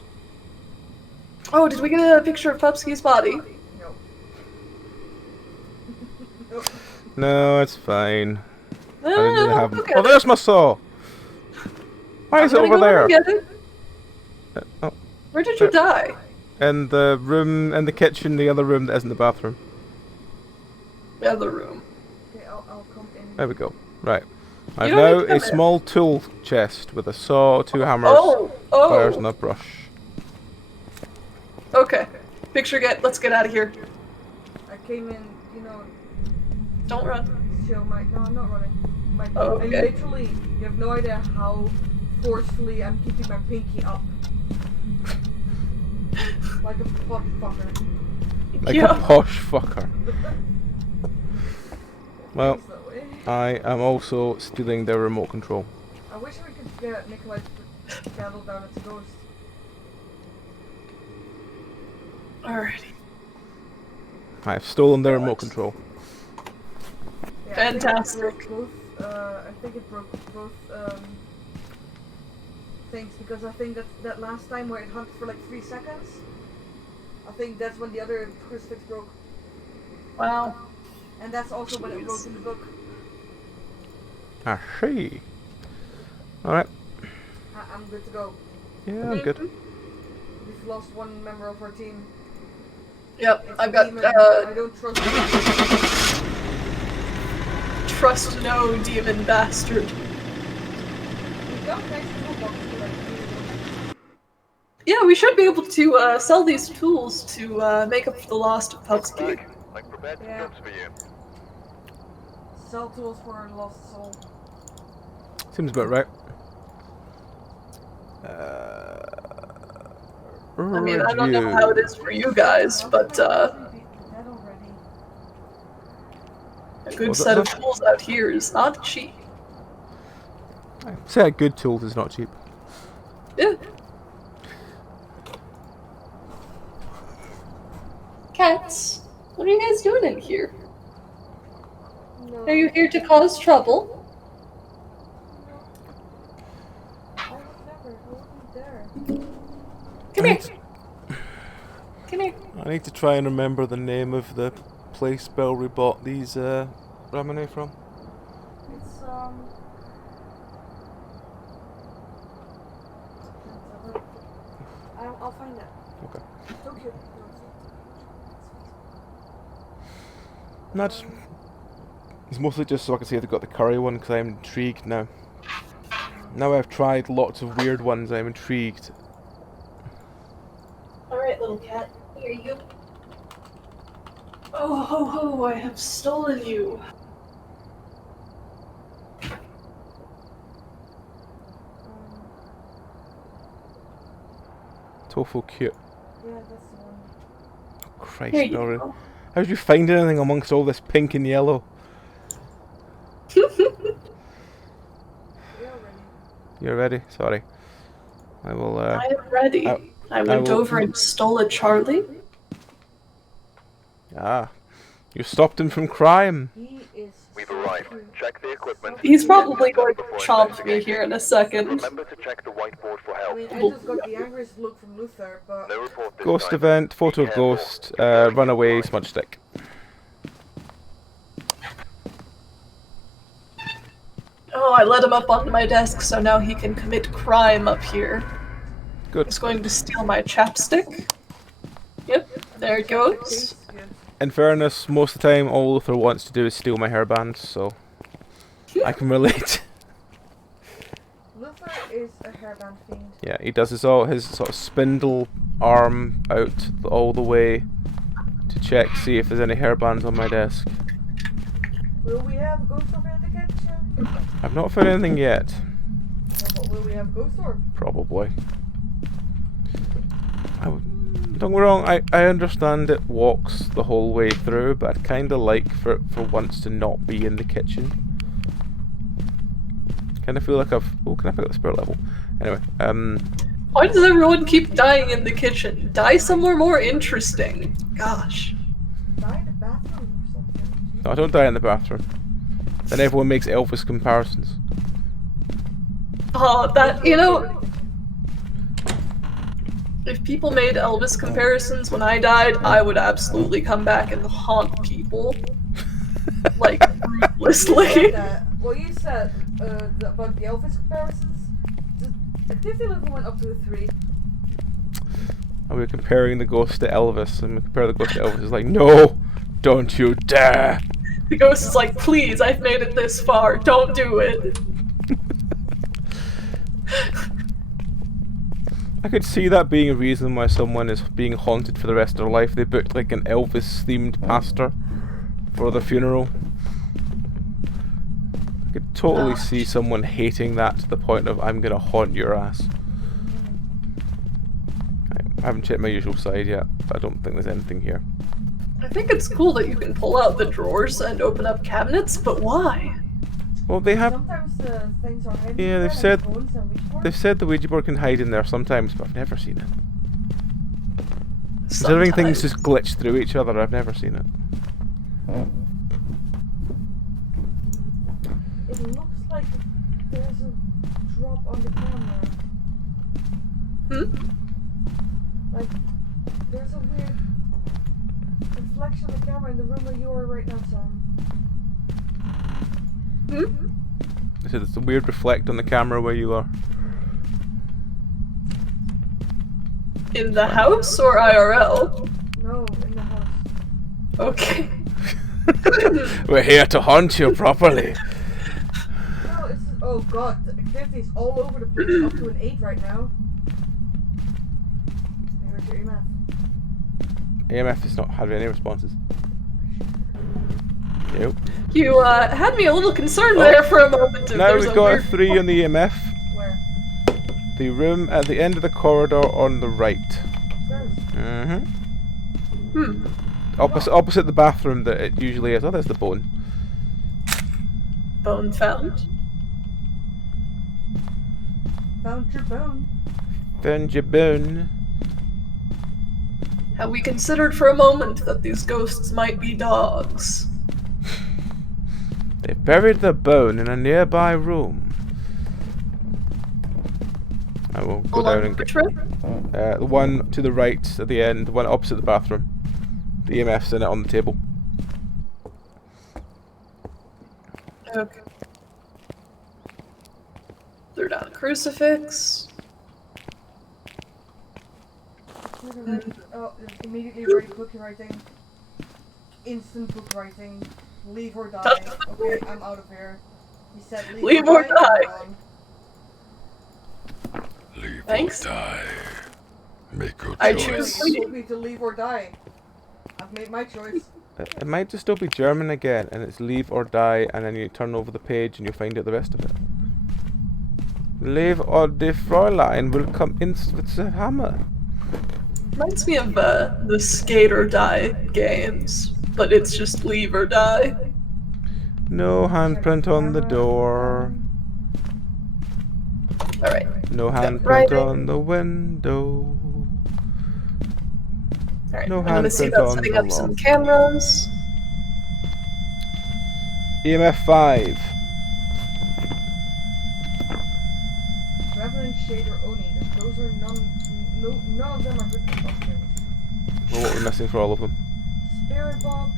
Oh, did we get a picture of Pupsky's body? No. Nope. No, it's fine. I didn't really have them. Okay. Oh, there's my saw! Why is it over there? Get it. Oh, Where did you die? in the room, in the kitchen, the other room that isn't the bathroom. The other room. Okay, I'll come in. There we go. Right. I've don't now need to come a in. small tool chest with a saw, 2 hammers, pliers, and Oh. a brush. Okay. Let's get out of here. I came in, Don't run. show my. No, I'm not running. Oh, I okay. literally, you have no idea how forcefully I'm keeping my pinky up. Like a fucker. Like Yeah. a posh fucker. Well, Feels that way. I am also stealing their remote control. I wish we could get Nikolai to put the candle down its ghost. Alrighty. I have stolen their remote control. Yeah, Fantastic. I think it broke both things, because I think that last time where it hunted for like 3 seconds, I think that's when the other crucifix broke. Wow. And that's also when it wrote in the book. I see. Alright. I'm good to go. Yeah, I'm good. We've lost one member of our team. Yep, It's I've a got demon. I don't trust him. trust no demon bastard. We've got nice toolbox to like do. Yeah, we should be able to sell these tools to make up for the loss of Pupsky. Like prepared Yeah. jobs for you. Sell tools for a lost soul. Seems about right. I mean, I don't know how it is for you guys, but Dead already. a good What's that, set of sir? tools out here is not cheap. Say a good tool is not cheap. Yeah. Cats, what are you guys doing in here? No. Are you here to cause trouble? I would never. I wouldn't dare. Come here. Come here. I need to try and remember the name of the place Belry bought these ramen from. It's I'll find it. Okay. Tokyo. No, just It's mostly just so I can see if they've got the curry one, because I'm intrigued now. Now I've tried lots of weird ones, I'm intrigued. Alright, little cat. Here you go. Oh ho ho, I have stolen you. Tofu cute. Yeah, that's the one. Christ, Here you Nora. go. How did you find anything amongst all this pink and yellow? We are ready. You're ready? Sorry. I will, I am ready. I went will- over and stole a Charlie. Ah. You stopped him from crime. He is. We've so arrived. cute. Check the equipment. He's probably Get going this to done before chomp me investigating. here in a second. Remember to check the whiteboard for I help. mean, I just got the angriest look from Luther, but No report this Ghost time. event, photo Be of careful. ghost, Comparing runaway, your smudge stick. Oh, I let him up onto my desk, so now he can commit crime up here. Good. He's going to steal my chapstick. Yep, there it goes. tastes good. In fairness, most of the time all Luther wants to do is steal my hairbands, so I can relate. Luther is a hairband fiend. Yeah, he does his sort of spindle arm out all the way to check, see if there's any hairbands on my desk. Will we have a ghost orb in the kitchen? I've not found anything yet. Well, but will we have a ghost orb? Probably. Don't get me wrong, I understand it walks the whole way through, but I'd kind of like for once to not be in the kitchen. Kind of feel like I've... Oh, can I pick up the spirit level? Anyway, Why does everyone keep dying in the kitchen? Die somewhere more interesting. Gosh. Die in the bathroom or something. no, I don't die in the bathroom. Then everyone makes Elvis comparisons. Oh, that, you know... If people made Elvis comparisons when I died, I would absolutely come back and haunt people. Like, ruthlessly. What you said about the Elvis comparisons, the difficulty level went up to a 3. And we're comparing the ghost to Elvis, and we compare the ghost to Elvis. It's like, no, don't you dare! The ghost is like, please, I've made it this far, don't do it. I could see that being a reason why someone is being haunted for the rest of their life. They booked like an Elvis-themed pastor for the funeral. I could totally see someone hating that to the point of, I'm gonna haunt your ass. I haven't checked my usual side yet, but I don't think there's anything here. I think it's cool that you can pull out the drawers and open up cabinets, but why? Well, they have... Sometimes things are hidden. Yeah, there, they've like said... bones and Ouija boards. They've said the Ouija board can hide in there sometimes, but I've never seen it. Considering things just glitch through each other, I've never seen it. It looks like there's a drop on the camera. Like, there's a weird reflection of the camera in the room where you are right now, Sam. I said it's a weird reflect on the camera where you are. In the house or IRL? No, in the house. Okay. We're here to haunt you properly. No, it's... Oh god, the activity is all over the place, up to an 8 right now. Where's your EMF? AMF has not had any responses. Nope. You had me a little concerned there for a moment. Now There's we've got a weird 3 on the EMF. Where? The room at the end of the corridor on the right. Upstairs. Opposite the bathroom that it usually is. Oh, there's the bone. bone found. Found your bone. Found your bone. Have we considered for a moment that these ghosts might be dogs? They buried the bone in a nearby room. I will go down and get the one to the right at the end, the one opposite the bathroom. The EMF's in it on the table. Okay. Threw down a crucifix. Oh, immediately ready book writing. Instant book writing. Leave or die. Okay, I'm out of here. He said Leave or die. I'm gone. Leave Thanks. or die. Make your I choice. choose You told me to leave or die. I've made my choice. It might just still be German again, and it's leave or die, and then you turn over the page and you find out the rest of it. Leave or die Fräulein will come in with the hammer. Reminds me of the skate or die games, but it's just leave or die. No handprint on the door. Alright. No handprint writing. on the window. Alright, No I'm gonna see handprint about on setting the up some lock. cameras. EMF 5. Reverend Shade or Oni, those are none of them are good options. Well, what we're missing for all of them. Spirit box,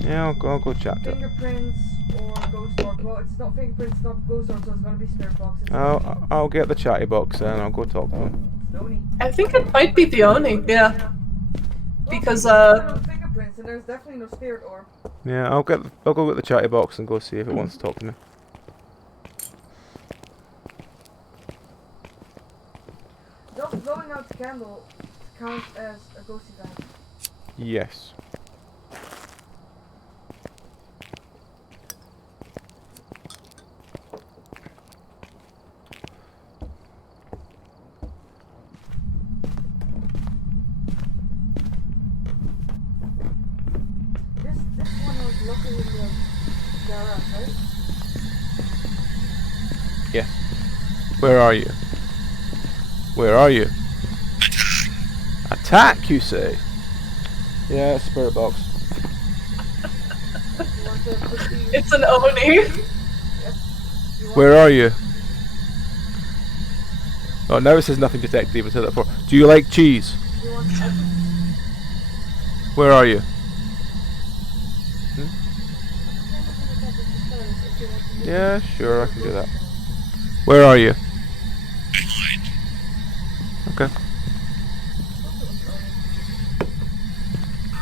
Yeah, I'll go chat to it. fingerprints, or ghost orb. Well, it's not fingerprints, it's not ghost orb, so it's gonna be spirit box. It's I'll get the chatty box and I'll go talk to him. Oni. I think it might be the Oni, yeah. Because, There's no fingerprints, and there's definitely no spirit orb. Yeah, I'll go get the chatty box and go see if it wants to talk to me. Does blowing out the candle count as a ghost event? Yes. This one was located in the garage, right? Yes. Where are you? Where are you? Attack, you say? Yeah, spirit box. You want to put the... it's an Oni. You want Where are you? Oh, now it says nothing detected. Even said that before. Do you like cheese? You want Where are you? Yeah, sure, I can do that. Where are you? Okay.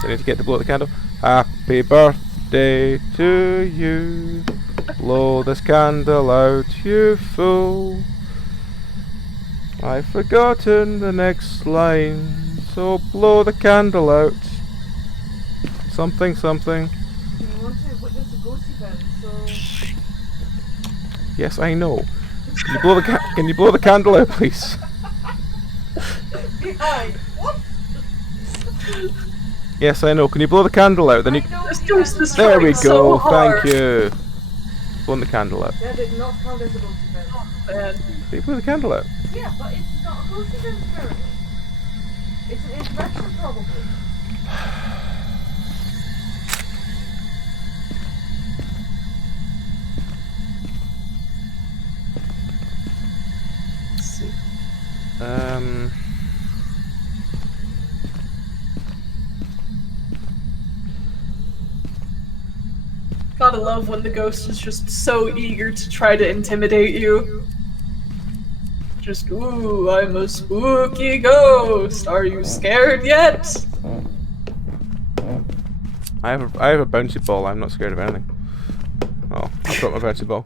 I need to get to blow the candle. Happy birthday to you. Blow this candle out, you fool. I've forgotten the next line, so blow the candle out. Something, something. You want to witness a ghost event, so... Yes, I know. Can you blow the can you blow the candle out, please? Behind! What? Yes, I know. Can you blow the candle out? Then you. This ghost is There we trying go. so hard. Thank you. Blowing the candle out. That did not count as a ghost event. Man. Can you blow the candle out? Yeah, but it's not a ghost event apparently. It's an interaction probably. Let's see. Gotta love when the ghost is just so eager to try to intimidate you. Just, ooh, I'm a spooky ghost. Are you scared yet? I have a bouncy ball. I'm not scared of anything. Oh, I dropped my bouncy ball.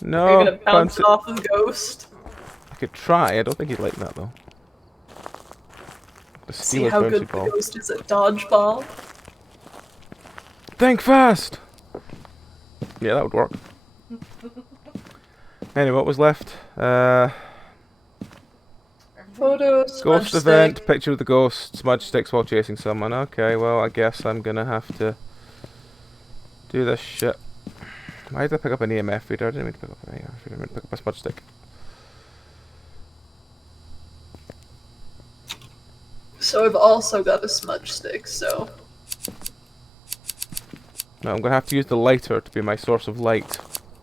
No, Are you gonna bounce bouncy- it off the ghost? I could try. I don't think he'd like that though. The See steal how his good bouncy the ball. ghost is at dodgeball? Think fast. Yeah, that would work. Anyway, what was left? Photos, Ghost smudge event, stick. picture of the ghost, smudge sticks while chasing someone. Okay, well, I guess I'm gonna have to do this shit. Why did I pick up an EMF reader? I didn't mean to pick up an EMF reader, I meant to pick up a smudge stick. So I've also got a smudge stick, so... No, I'm gonna have to use the lighter to be my source of light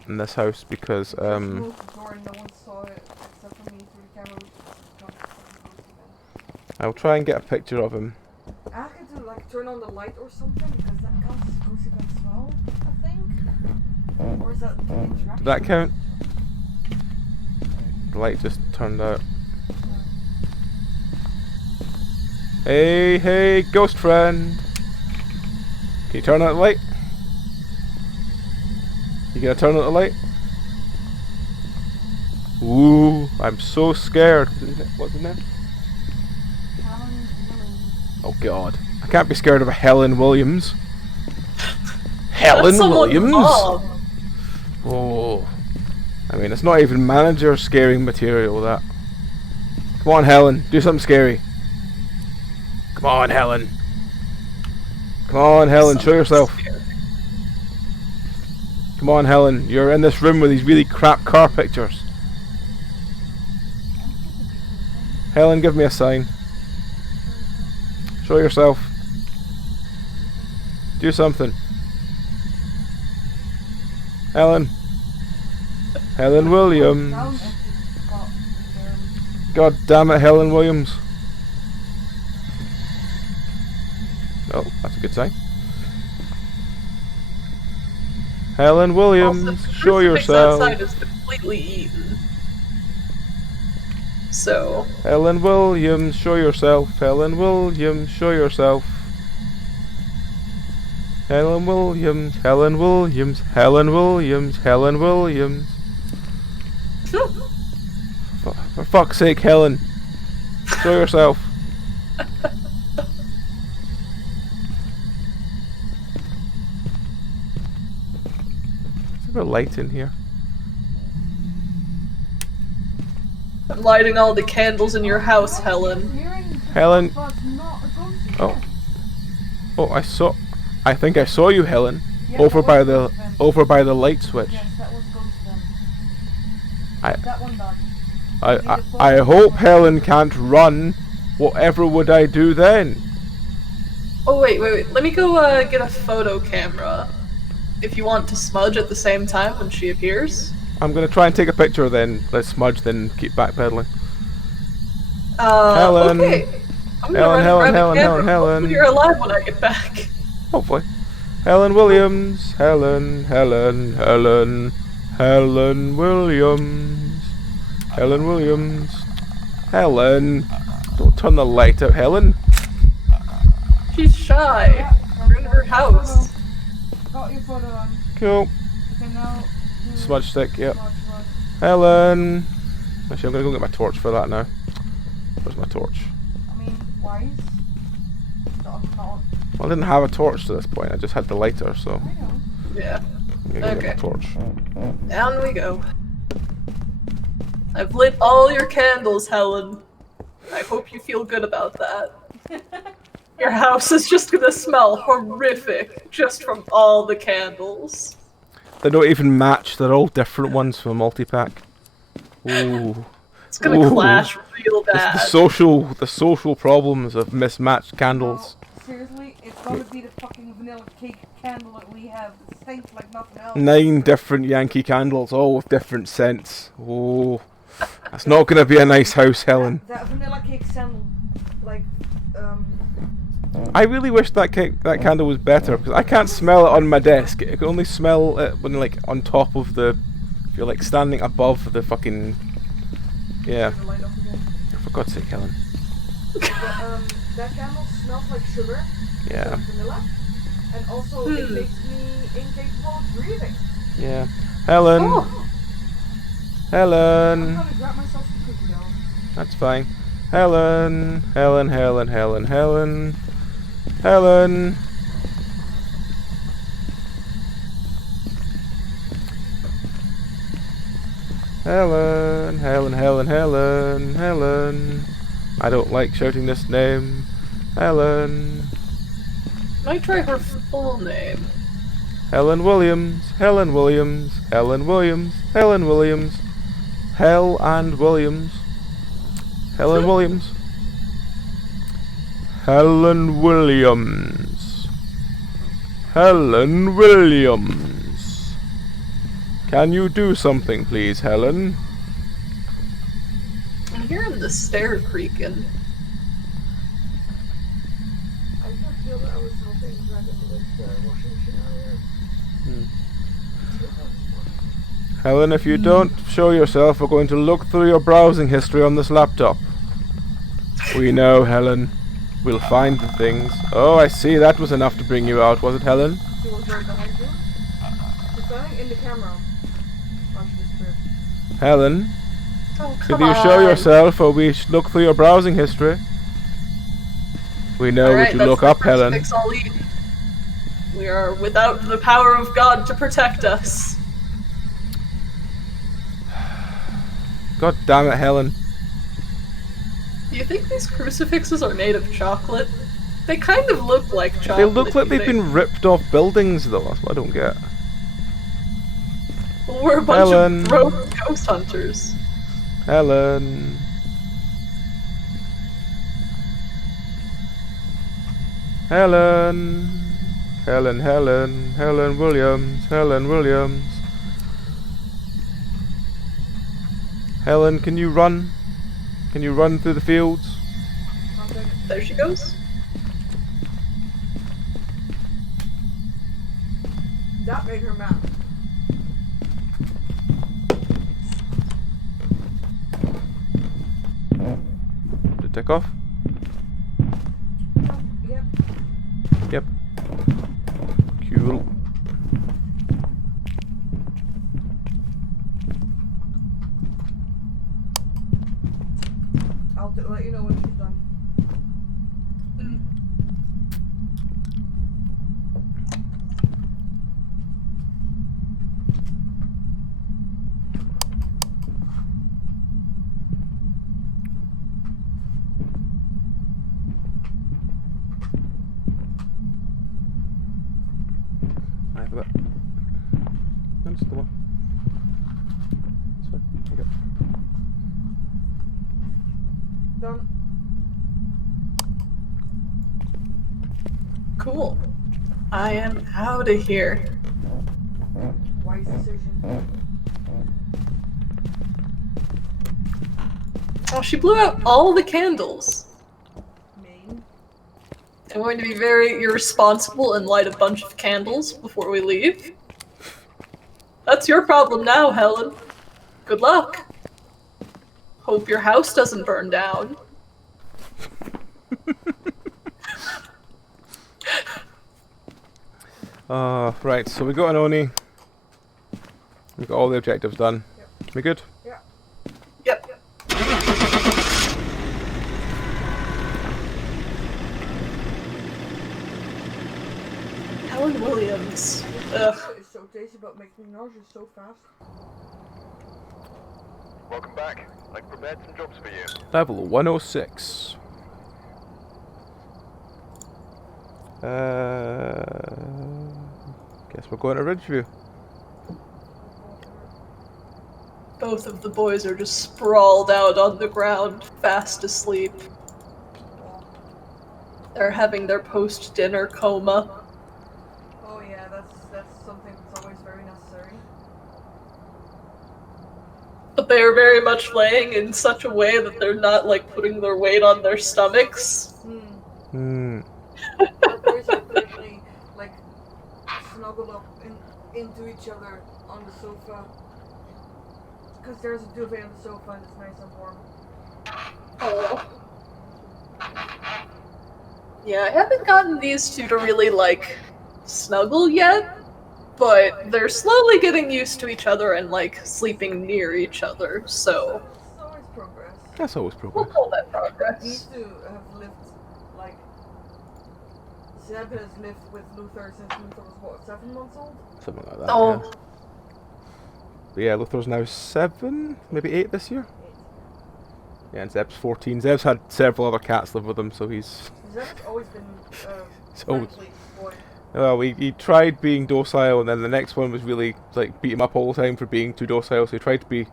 in this house because, Closed the door and no one saw it except for me through the camera, which is not a ghost event. I'll try and get a picture of him. Ask it to like turn on the light or something because that counts as a ghost event as well, I think. Or is that the interaction? Did that count? The light just turned out. Hey, hey, ghost friend. Can you turn on the light? You gonna turn on the light? Ooh, I'm so scared. What's his name? Oh god. I can't be scared of a Helen Williams. Helen Williams? Oh. I mean, it's not even manager scaring material, that. Come on, Helen. Do something scary. Come on, Helen. Come on, Helen. Show yourself. Come on, Helen. You're in this room with these really crap car pictures. Helen, give me a sign. Show yourself. Do something. Helen. Helen Williams. God damn it, Helen Williams. Oh, that's a good sign. Helen Williams, Also, show the crucifix yourself. outside is completely eaten. So. Helen Williams, show yourself. Helen Williams, show yourself. Helen Williams, Helen Williams, Helen Williams, Helen Williams. For fuck's sake, Helen. Show yourself. Is there a light in here? I'm lighting all the candles in your house, Helen. Helen. Oh. Oh, I think I saw you, Helen. Over by the light switch. I hope Helen can't run. Whatever would I do then? Oh wait. Let me go get a photo camera. If you want to smudge at the same time when she appears. I'm gonna try and take a picture then. Let's smudge, then keep backpedaling. Helen. Okay. I'm gonna Helen. Hopefully you're alive when I get back. Hopefully. Helen Williams. Helen Williams. Helen Williams. Helen. Don't turn the light out, Helen. She's shy. We're in her house. Got your photo on. Cool. Okay, now Smudge stick, yep. Helen. Actually, I'm gonna go get my torch for that now. Where's my torch? I mean, why? Not. Well, I didn't have a torch to this point. I just had the lighter, so. I know. Yeah. I'm gonna go get my Okay. torch. Down we go. I've lit all your candles, Helen. I hope you feel good about that. Your house is just gonna smell horrific just from all the candles. They don't even match. They're all different ones from a multi-pack. Ooh. It's gonna clash real bad. The social problems of mismatched candles. No, seriously, it's gonna be the fucking vanilla cake candle that we have. It stinks like nothing else. 9 different Yankee candles, all with different scents. Oh, that's not gonna be a nice house, Helen. That vanilla cake candle, like, I really wish that candle was better, because I can't smell it on my desk. I can only smell it when like on top of the, if you're like standing above the fucking, yeah. turn the light off again. For God's sake, Helen. But, that candle smells like sugar. Yeah. Like vanilla. And also, it makes me incapable of breathing. Yeah. Helen. Oh. Helen. I'm gonna grab myself some cookie dough. That's fine. Helen. Helen. Helen. Helen. Helen. Helen. I don't like shouting this name. Helen. Might try her full name. Helen Williams. Helen Williams. Helen Williams. Helen Williams. Hell and Williams. Helen Williams. Helen Williams. Helen Williams. Can you do something, please, Helen? I'm hearing the stair creaking. I just feel that I was helping Dragon with the washing machine earlier. Helen, if you don't show yourself, we're going to look through your browsing history on this laptop. We know, Helen. We'll find the things. Oh, I see. That was enough to bring you out, was it, Helen? She was right behind you. She standing in the camera. Oh, she disappeared. Helen, Oh, could come you show on. yourself or we should look through your browsing history? We know Alright, what you that's look the up, Helen. crucifix I'll eat. We are without the power of God to protect us. God damn it, Helen. Do you think these crucifixes are made of chocolate? They kind of look like chocolate. They look like they've eating. been ripped off buildings, though. That's what I don't get. Well, we're a bunch Helen. of rogue ghost hunters. Helen. Helen. Helen Williams. Helen, can you run? Can you run through the fields? There she goes. That made her mad. Did it take off? Yep. Yep. Cool. I'll let you know when she's done. I have that. No, just the one. That's fine. Okay. Done. Cool. I am out of here. Wise decision. Oh, she blew out all the candles. Main. I'm going to be very irresponsible and light a bunch of candles before we leave. That's your problem now, Helen. Good luck. Hope your house doesn't burn down. Right, so we got an Oni. We got all the objectives done. Yep. We good? Yeah. Yep. Helen Williams. Ugh. It's so tasty, but makes me nauseous so fast. Welcome back. I've prepared some jobs for you. Level 106. Guess we're going to Ridgeview. Both of the boys are just sprawled out on the ground, fast asleep. They're having their post-dinner coma. Oh yeah, that's something that's always very necessary. But they are very much laying in such a way that they're not, like, putting their weight on their stomachs. Hmm. Our boys are currently like snuggled up into each other on the sofa. Because there's a duvet on the sofa and it's nice and warm. Oh. Yeah, I haven't gotten these two to really, like, snuggle yet, but they're slowly getting used to each other and, like, sleeping near each other, so It's always progress. That's always we'll progress. call that These progress. two have lived, like, Zeb has lived with Luther since Luther was, what, 7 months old? Something like that. Oh, Yeah. But yeah, Luther's now 7, maybe 8 this year. Yeah, and Zeb's 14. Zeb's had several other cats live with him, so he's. Zeb has always been always- friendly boy. Well, he tried being docile, and then the next one was really like beat him up all the time for being too docile. So he tried to be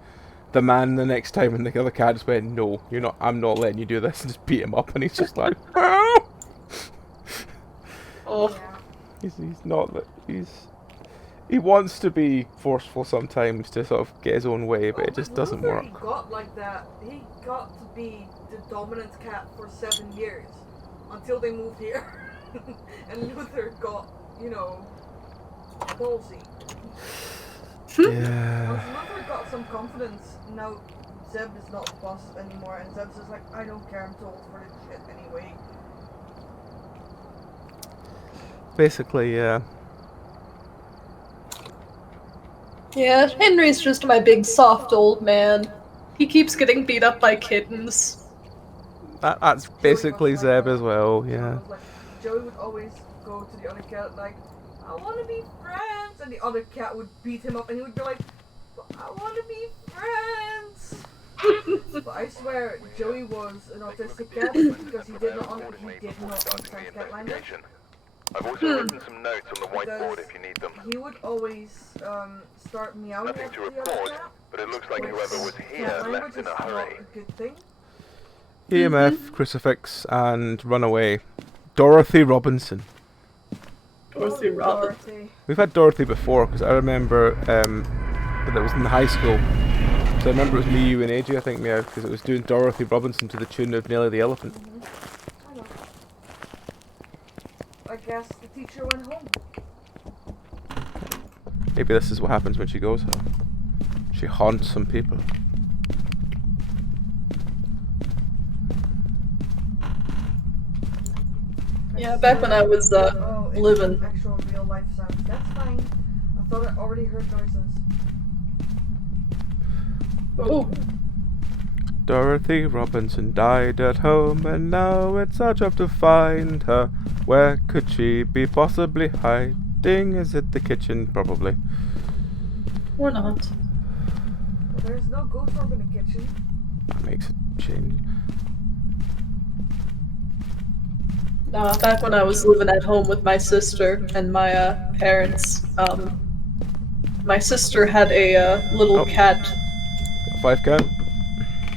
the man the next time, and the other cat just went, "No, you're not. I'm not letting you do this," and just beat him up. And he's just like, "Oh!" oh. Yeah. He's not. He wants to be forceful sometimes to sort of get his own way, but it just doesn't Luther, work. He got like that. He got to be the dominant cat for 7 years until they moved here, and Luther got, you know, ballsy. Yeah. Once Luther got some confidence, now Zeb is not the boss anymore, and Zeb's just like, I don't care, I'm too old for this shit anyway. Basically, yeah. Yeah, Henry's just my big soft old man. He keeps getting beat up by kittens. That's basically Zeb as well, yeah. Like, Joey would always go to the other cat like, I want to be friends, and the other cat would beat him up, and he would be like, but I want to be friends. But I swear, Joey was an autistic cat because he did not understand cat language. I've also written some notes on the whiteboard if you need them. He would always start meowing Nothing at to the other report, cat. but it looks like whoever was here Cat left language in is a hurry. not a good thing. EMF, Crucifix, and Runaway. Dorothy Robinson. Dorothy Robin. Dorothy. We've had Dorothy before, because I remember that it was in high school. So I remember it was me, you, and AJ, I think, meow, because it was doing Dorothy Robinson to the tune of Nelly the Elephant. I know. I guess the teacher went home. Maybe this is what happens when she goes home. She haunts some people. Yeah, back when I was it's living. actual real life sounds. That's fine. I thought I already heard noises. Oh, Dorothy Robinson died at home, and now it's our job to find her. Where could she be possibly hiding? Is it the kitchen? Probably. or not. Well, there's no ghost orb in the kitchen. That makes a change. Back when I was living at home with my sister and my parents, my sister had a little Oh. cat. Got a 5 count.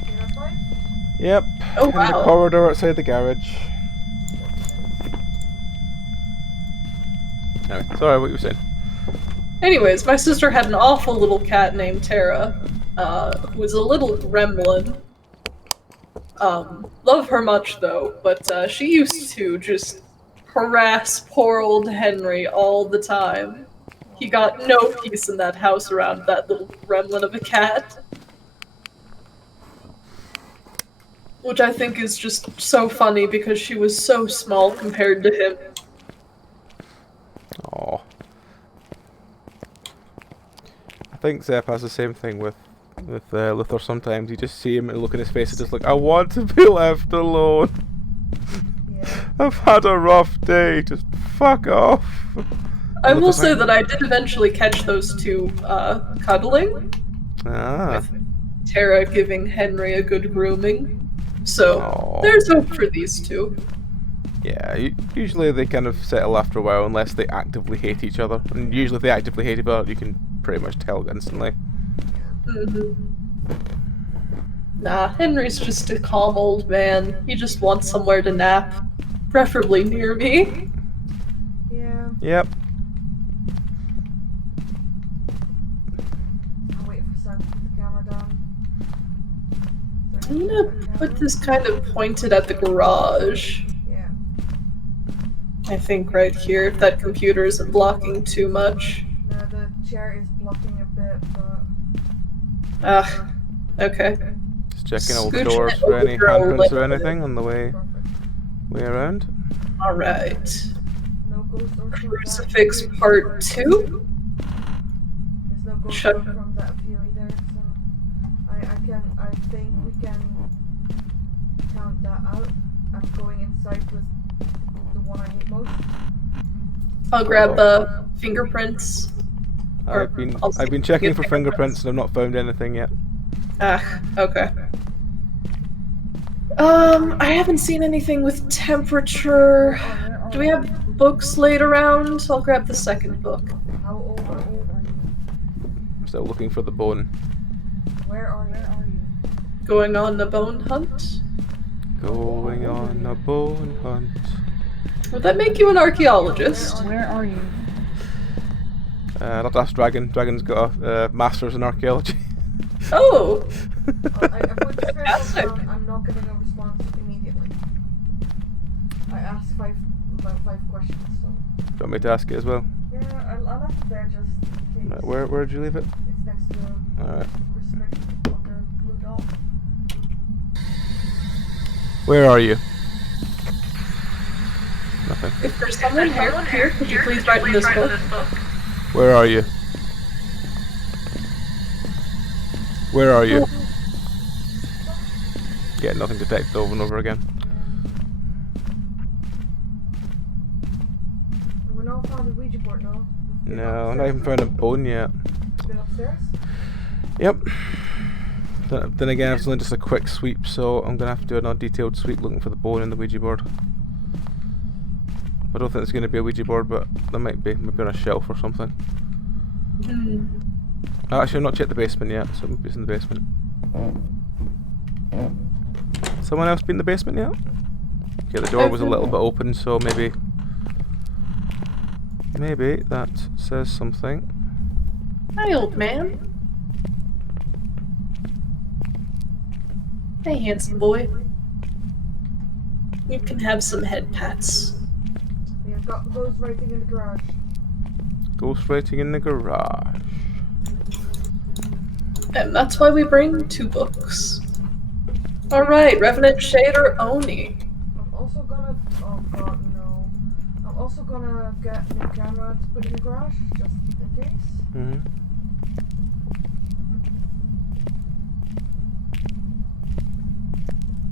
You know, fine? Yep. Oh, In the wow. corridor outside the garage. Anyway, sorry, what you were saying. Anyways, my sister had an awful little cat named Tara, who was a little gremlin. Love her much though, but she used to just harass poor old Henry all the time. He got no peace in that house around that little gremlin of a cat. Which I think is just so funny because she was so small compared to him. Aww. I think Zep has the same thing with Luther sometimes. You just see him and look in his face and just like, I want to be left alone. Yeah. I've had a rough day. Just fuck off. I will say that I did eventually catch those two cuddling, Ah. with Tara giving Henry a good grooming. So Aw. there's hope for these two. Yeah, usually they kind of settle after a while unless they actively hate each other. And usually if they actively hate each other, you can pretty much tell instantly. Nah, Henry's just a calm old man. He just wants somewhere to nap. Preferably near me. Yeah. Yep. I'll wait for Sam to put the camera down. I'm gonna put this kind of pointed at the garage. Yeah. I think right here, if that computer isn't blocking too much. No, the chair is blocking a bit, but Ah, okay. Just checking old Scooch doors it for any over handprints or like- anything on the way around. Alright. no ghost orb from Crucifix that view. part 2? There's no ghost Shut- orb from that view either, so I think we can count that out. I'm going inside with the one I hate most. I'll grab the fingerprints. Or I've been I'll see checking if for fingerprints and I've not found anything yet. Ah, okay. I haven't seen anything with temperature. Do we have books laid around? I'll grab the second book. How old are you? I'm still looking for the bone. Where are you? Going on a bone hunt? Going on a bone hunt. Would that make you an archaeologist? Where are you? Not ask Dragon. Dragon's got a master's in archaeology. Oh! I put the first Fantastic. one down. I'm not getting a response immediately. I asked about five questions, so Do you want me to ask it as well? yeah, I left it there just in case. Right, where did you leave it? It's next to Alright. respect on the blue dot. Where are you? Nothing. If there's someone here, could you please write in this book? Where are you? Where are you? Get nothing detected over and over again. We're not found the Ouija board, no? No, not even found a bone yet. Been upstairs? Yep. Then again, it's only just a quick sweep, so I'm gonna have to do another detailed sweep looking for the bone in the Ouija board. I don't think there's gonna be a Ouija board, but there might be, maybe on a shelf or something. Actually, I've not checked the basement yet, so maybe it's in the basement. Someone else been in the basement yet? Okay, the door was a little bit open, so maybe that says something. Hi, old man. Hey, handsome boy. You can have some head pats. Yeah, got ghost writing in the garage. Ghost writing in the garage. And that's why we bring 2 books. Alright, Revenant Shader Oni. I'm also gonna. Oh god, no. I'm also gonna get a new camera to put in the garage, just in case.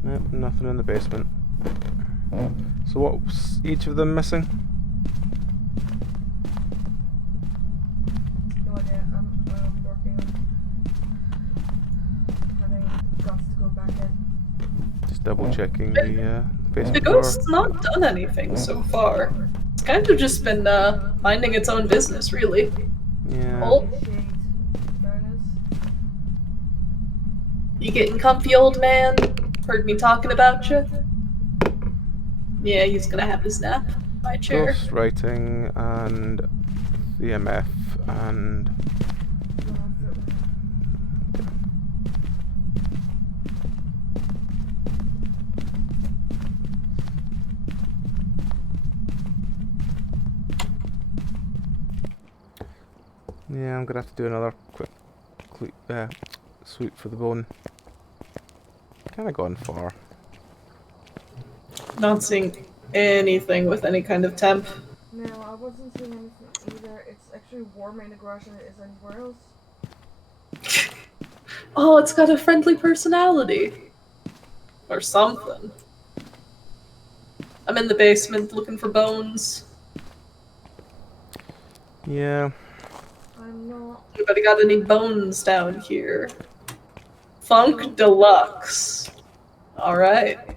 Yep, nothing in the basement. So what's each of them missing? No idea. I'm working on having guts to go back in. Just double checking the basement The door. ghost's not done anything so far. It's kind of just been minding its own business, really. Yeah. Oh, Shade, fairness. you getting comfy, old man? Heard me talking about you? Yeah, he's gonna have his nap. My chair. Ghost writing and EMF and yeah, I'm gonna have to do another quick sweep for the bone. Kinda gone far. Not seeing anything with any kind of temp. No, I wasn't seeing anything either. It's actually warmer in the garage than it is anywhere else. Oh, it's got a friendly personality. Or something. I'm in the basement looking for bones. Yeah. I'm not. Anybody got any bones down here? Funk Deluxe. Alright. I'm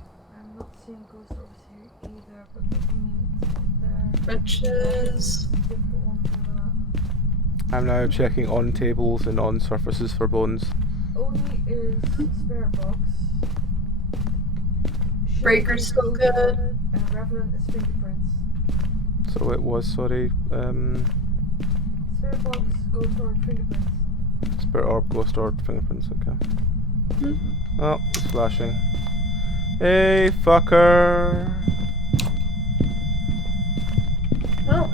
not seeing ghost orbs here either, but doesn't mean it's not there. Riches. Difficult one for that. I'm now checking on tables and on surfaces for bones. Only is spare box. Breaker's still good. And Revenant is fingerprints. So it was, sorry, Spare box, ghost orb, fingerprints. spirit orb, ghost orb, fingerprints, okay. Oh, it's flashing. Hey, fucker! Well.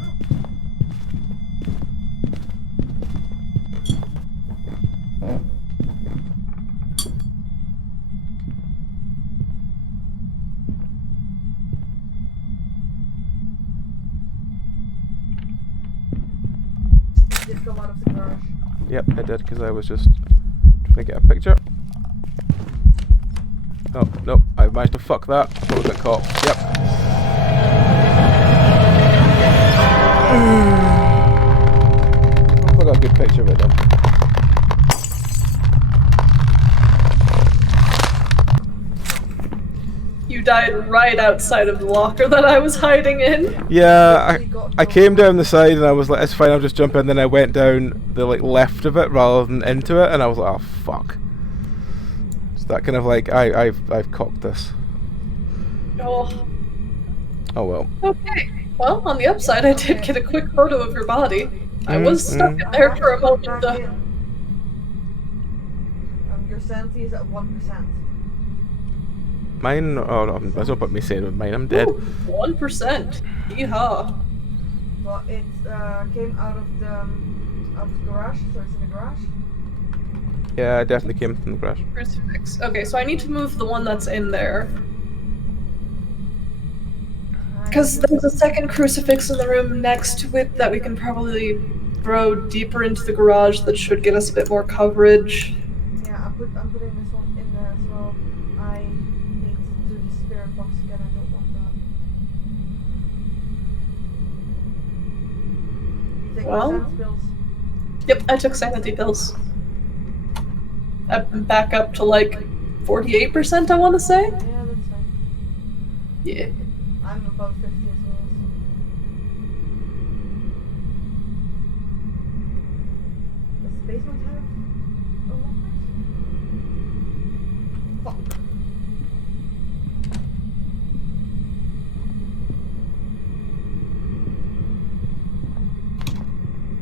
It did come out of the garage. Yep, I did, because I was just trying to get a picture. Oh, no, I managed to fuck that. Probably got caught. Yep. Hope I got a good picture of it though. You died right outside of the locker that I was hiding in. Yeah, I came down the side and I was like, it's fine, I'll just jump in. Then I went down the like left of it rather than into it, and I was like, oh fuck. It's that kind of like I've cocked this. Oh. Oh well. Okay. Well, on the upside, I did get a quick photo of your body. I was stuck in there for a moment. Your sanity is at 1%. Mine, oh no, that's not what me saying with mine, I'm dead. Ooh, 1%. Yeehaw. But it came out of the garage, so it's in the garage. Yeah, I definitely came from the garage. Crucifix. Okay, so I need to move the one that's in there. Because there's a second crucifix in the room next to it that we can probably throw deeper into the garage that should get us a bit more coverage. Yeah, I'm putting this one in there as well. I need to do the spirit box again. I don't want that. You take Well. sanity pills. Yep, I took sanity pills. I'm back up to like 48%, I want to say. Yeah, that's fine. Yeah. I'm about 50 as well. So. Does the basement have a lockers? Fuck.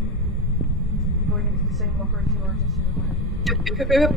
I'm going into the same locker as you are, just so you know. Yep.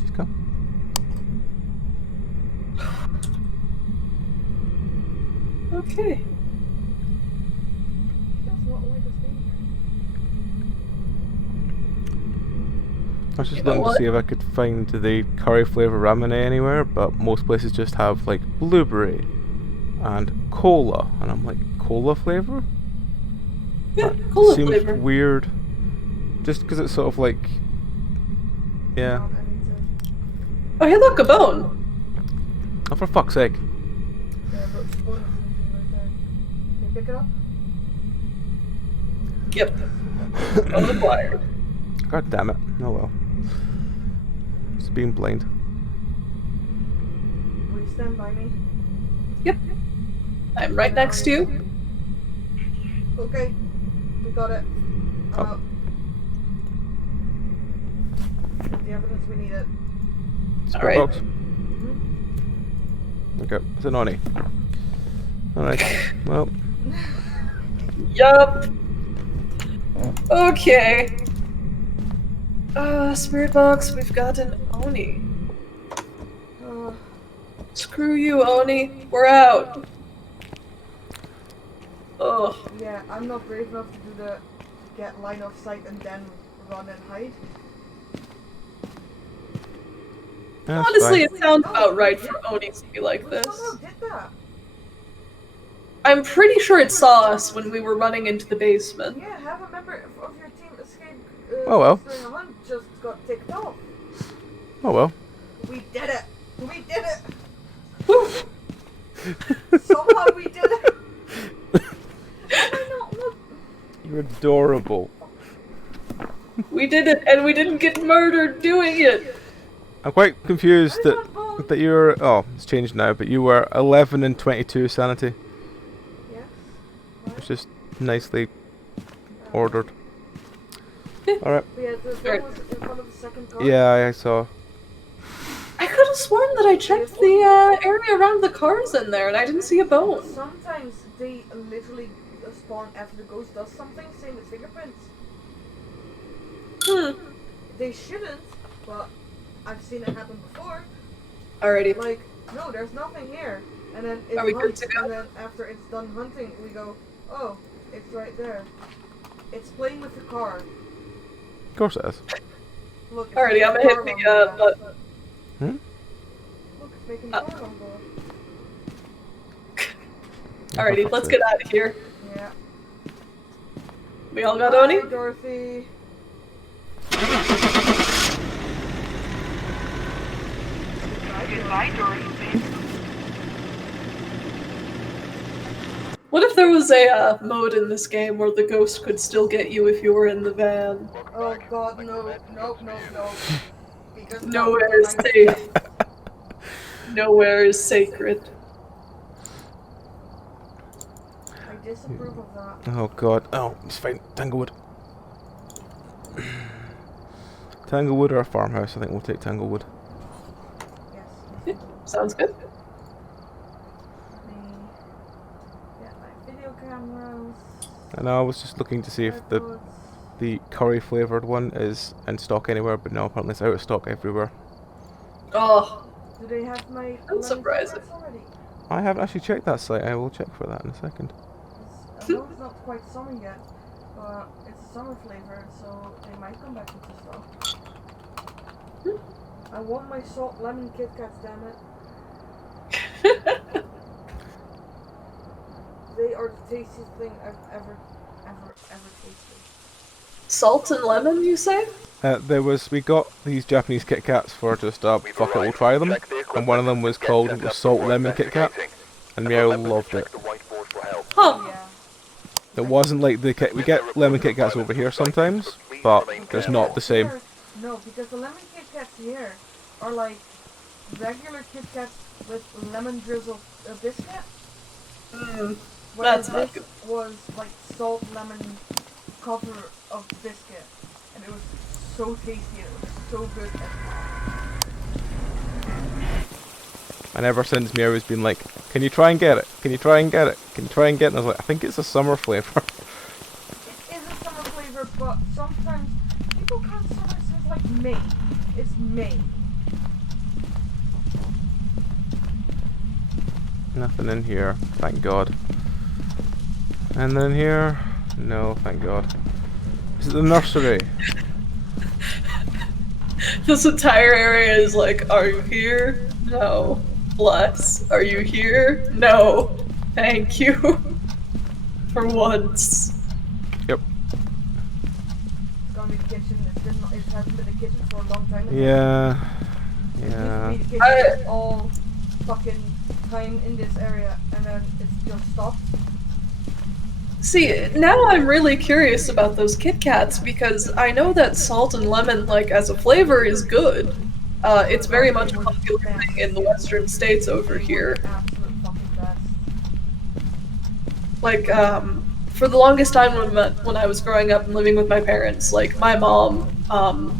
Just go. Okay. He does not like us being I was just You know looking to what? see if I could find the curry flavour ramen anywhere, but most places just have like blueberry and cola, and I'm like, cola flavour? Yeah, That cola seems flavor. weird. Just because it's sort of like, yeah. I need to. Oh, hey, look, a bone. Oh, for fuck's sake. Yeah, but the bonus is right there. Can you pick it up? Yep. Bone acquired. God damn it. Oh well. It's being blind. Will you stand by me? Yep. I'm right next to you. Okay, we got it. Oh. The evidence we needed. Spirit Alright. box. Okay, it's an Oni. Alright, well, Yup. Okay. Spirit box, we've got an Oni. Screw you, Oni. We're out. Ugh. Yeah, I'm not brave enough to do the get line of sight and then run and hide. that's Honestly, fine. it sounds about right for Onis to be like We this. somehow did that. I'm pretty sure it saw us when we were running into the basement. Yeah, have a member of your team escape Oh well. during a hunt just got ticked off. Oh well. We did it! We did it! Whew. Somehow we did it! Why not look? You're adorable. We did it, and we didn't get murdered doing it. I'm quite confused I want both. that you're, oh, it's changed now, but you were 11 and 22 sanity. Yes? It's just nicely ordered. Yeah. Alright. Yeah, the door was in front of the second car. Yeah, I saw. I could have sworn that I checked the area around the cars in there, and I didn't see a bone. Sometimes they literally spawn after the ghost does something, same as fingerprints. They shouldn't, but I've seen it happen before. Alrighty. Like, no, there's nothing here. And then it Are we good hunts, to go? and then after it's done hunting, we go, oh, it's right there. It's playing with the car. Of course it is. Look, it's Alrighty, I'm making gonna hit car the alarm go off. button. Hmm? Look, it's making the car alarm go off. Alrighty, let's get out of here. Yeah. We all got Oni? Bye, Dorothy. Goodbye, Dorothy. What if there was a mode in this game where the ghost could still get you if you were in the van? Oh god, no. Nope. Because Nowhere is safe. Nowhere is sacred. I disapprove of that. Oh god. Oh, it's fine. Tanglewood. Tanglewood or a farmhouse? I think we'll take Tanglewood. Yes. Sounds good. Let me get my video cameras. And I was just looking to see if the curry flavoured one is in stock anywhere, but no, apparently it's out of stock everywhere. Oh, Do they have my That's lemon surprising. cigarettes already? I haven't actually checked that site. I will check for that in a second. I know it's not quite summer yet, but it's summer flavored, so they might come back into stock. I want my salt lemon Kit Kats, damn it. They are the tastiest thing I've ever tasted. Salt and lemon, you say? We got these Japanese Kit Kats for just, fuck it, we'll try them. And one of them was called Salt Lemon Kit Kat. And Meow loved it. Huh. Yeah. It wasn't like the Kit, we get lemon Kit Kats over here sometimes, but it's not the same. No, because the lemon Kit Kats here are like regular Kit Kats with lemon drizzle biscuit. Whereas That's not this was like salt lemon cover of biscuit, and it was so tasty and it was so good. And ever since Meow has been like, can you try and get it? Can you try and get it? Can you try and get it? And I was like, I think it's a summer flavour. It is a summer flavor, but sometimes people count summer since like May. It's May. Nothing in here, thank God. And then here, no, thank God. Is it the nursery? This entire area is like, are you here? No. Bless. Are you here? No. Thank you. For once. Yep. It's gonna be the kitchen. It hasn't been the kitchen for a long time. Yeah. It Yeah. used to be the kitchen all fucking time in this area, and then it's just stopped. See, now I'm really curious about those Kit Kats because I know that salt and lemon, like, as a flavor is good. It's very much a popular thing in the western states over here. Absolute fucking best. Like, for the longest time when I was growing up and living with my parents, like, my mom,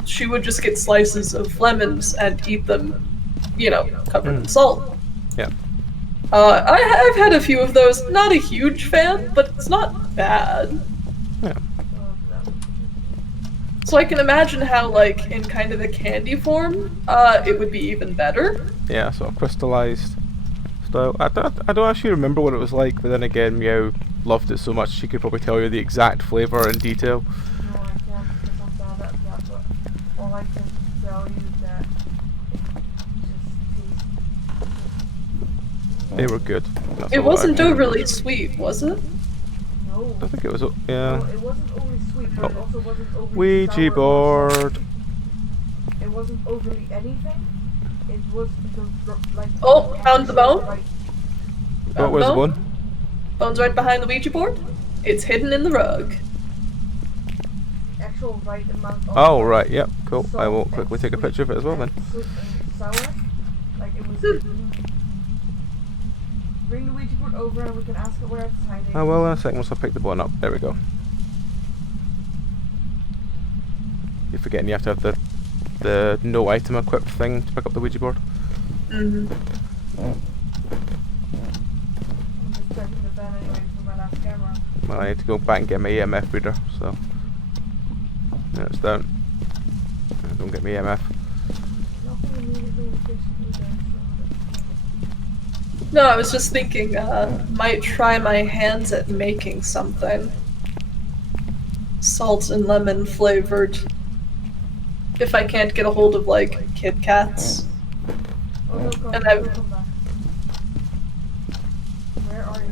she would just get slices of lemons and eat them, you know, covered in salt. Yeah. I've had a few of those. Not a huge fan, but it's not bad. Yeah. So I can imagine how, like, in kind of a candy form, it would be even better. Yeah, sort of crystallized style. I don't actually remember what it was like, but then again, Meow loved it so much she could probably tell you the exact flavour in detail. No, I can't because I'm bad at that, but all I can tell you is that it just tastes. They were good. That's It all I wasn't can remember. overly sweet, was it? No. I think it was, yeah. No, it wasn't overly sweet, but it also wasn't overly Ouija sour or board. salty. It wasn't overly anything. It was like. Oh, found the bone? Right. What was the Bone? one? Bone's right behind the Ouija board. It's hidden in the rug. Actual right amount of. Oh, right, yep, cool. I will salt quickly and take a picture of it as well then. sweet and sweet and sour. Like it was. Bring the Ouija board over and we can ask it where it's hiding. Oh, well, in a second, once I pick the button up. There we go. You're forgetting you have to have the no item equipped thing to pick up the Ouija board. Mm-hmm. I'm just checking the van anyway for my last camera. Well, I need to go back and get my EMF reader, so. There it's down. Don't get my EMF. Nothing immediately in the kitchen either, so No, I was just thinking, might try my hands at making something. Salt and lemon flavored. If I can't get a hold of, like, Kit Kats. Oh, no, come And back, I've- come back. Where are you?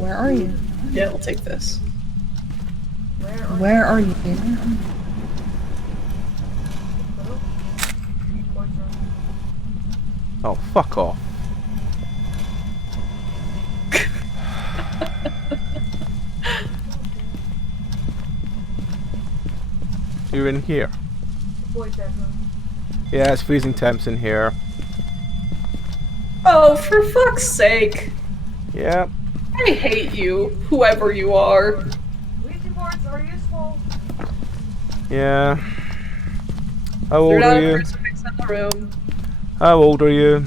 Where are you? Yeah, we'll take this. Where are you? Hello? Voice room. Oh, fuck off. You're in here. Boys' bedroom. Yeah, it's freezing temps in here. Oh, for fuck's sake. Yeah. I hate you, whoever you are. Ouija boards are useful. Yeah. How Threw old down are a you? crucifix in the room. How old are you?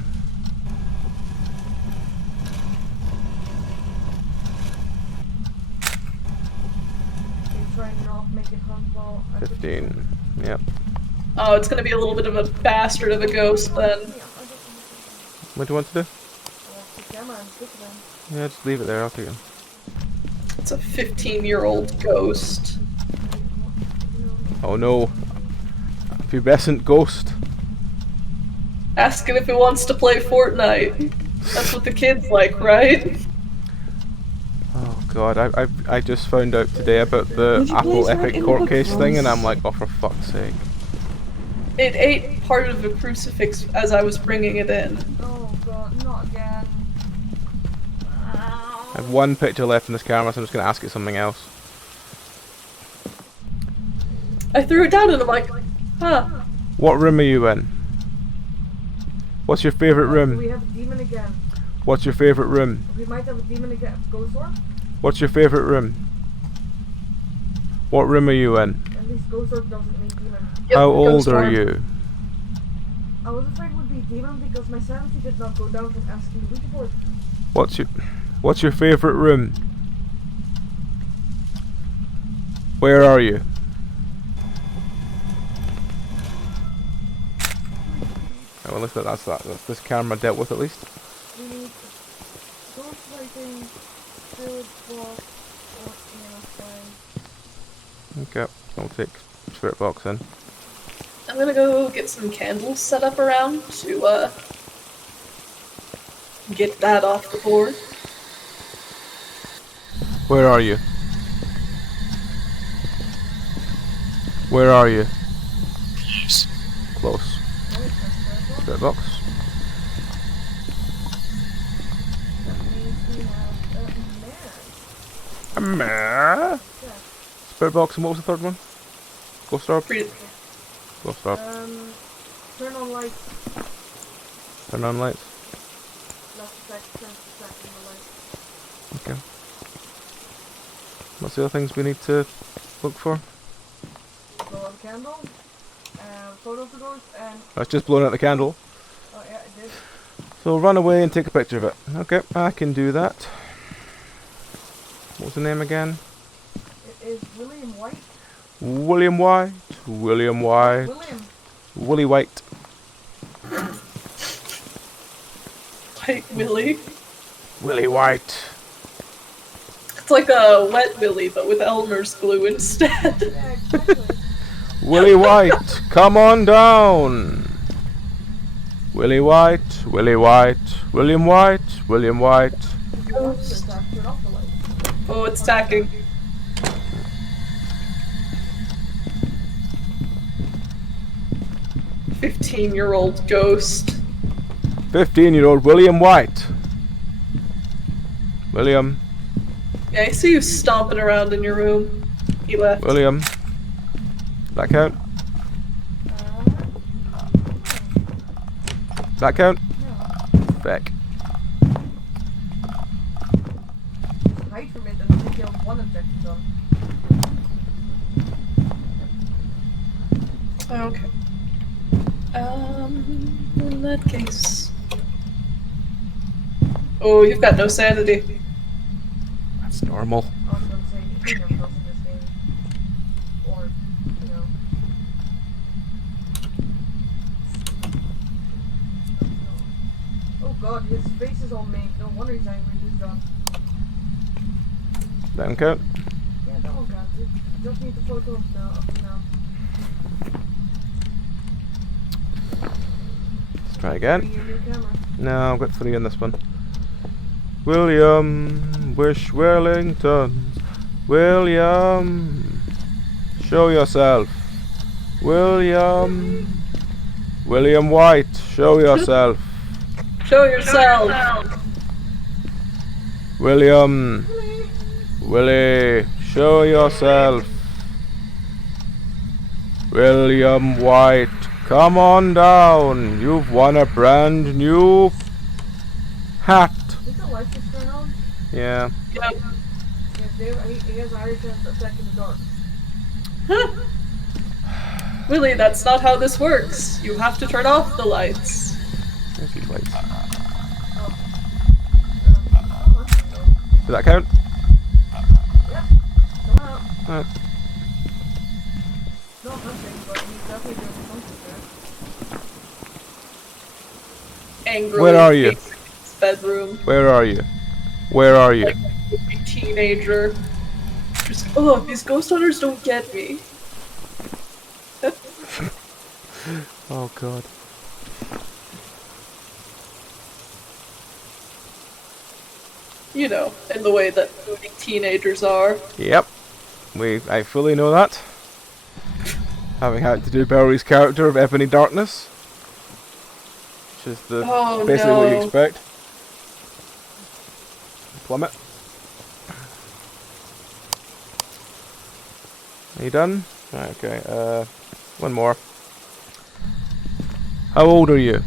They try not making harmful. 15. Yep. Oh, it's gonna be a little bit of a bastard of a ghost then. What do you want to do? The camera and stick them. Yeah, just leave it there. I'll take it. It's a 15-year-old ghost. Oh no. A pubescent ghost. Asking if it wants to play Fortnite. That's what the kids like, right? Oh god, I just found out today about the Would you Apple please write Epic in the court book case for thing, and us? I'm like, oh for fuck's sake. It ate part of the crucifix as I was bringing it in. Oh god, not again. I have one picture left in this camera, so I'm just gonna ask it something else. I threw it down and I'm like, huh. What room are you in? What's your favourite We room? have a demon again. What's your favourite room? We might have a demon again. Ghost orb? What's your favourite room? What room are you in? At least ghost orb doesn't mean demon. Yep, How old ghost are orb. you? I was afraid it would be demon because my sanity did not go down from asking the Ouija board. What's your favourite room? Where are you? Oh, well, that's that. That's this camera dealt with at least. We need ghost lighting, spirit box, or EMF. Okay, I'll take spirit box in. I'm gonna go get some candles set up around to get that off the board. Where are you? Where are you? Close. Spirit box. That means we have a mare. A mare. Spirit box, and what was the third one? Ghost orb? Read it. Ghost orb. Turn on lights. Turn on lights. Last effect, turn effect in the light. Okay. What's the other things we need to look for? Blow out a candle. Photo of the ghost and... That's just blowing out the candle. Oh yeah, it did. So run away and take a picture of it. Okay, I can do that. What's the name again? It is William White. William White. William White. William. Willie White. White Willy. Willie White. It's like a wet Willy, but with Elmer's glue instead. Yeah, exactly. Willie White, come on down. Willie White, Willie White, William White, William White. Ghost. Turn off the light. Oh, it's tacking. "15-year-old ghost." 15-year-old William White. William. Yeah, I see you stomping around in your room. He left. William. Does that count? Does that count? Feck. Hide from it and take care of one objective done. Okay. In that case. Oh, you've got no sanity. That's normal. I was gonna say, you can yourself in this game. Or, you know. Oh god, his face is all made. No wonder he's angry. He's done. That one count? Yeah, that one counts. Just need the photo of now. Let's try again. Your new camera. No, I've got 3 on this one. William, wish Wellingtons. William, show yourself. William. William White, show yourself. Show yourself. William. Willie, show yourself. William White, come on down. You've won a brand new hat. Did the lights just turn on? Yeah. Yep. He has a higher chance of attacking the dark. Willie, that's not how this works. You have to turn off the lights. There's these lights. Oh. Does that count? Yep. Come out. Alright. No hunting, but he's definitely doing something there. Angrily Where are you? pacing his bedroom. Where are you? Where are you? Like a teenager. Just, oh, these ghost hunters don't get me. Oh god. You know, in the way that moody teenagers are. Yep. I fully know that. Having had to do Bellry's character of Ebony Darkness. Which is the basically what you expect. Plummet. Are you done? Right, okay. One more. How old are you?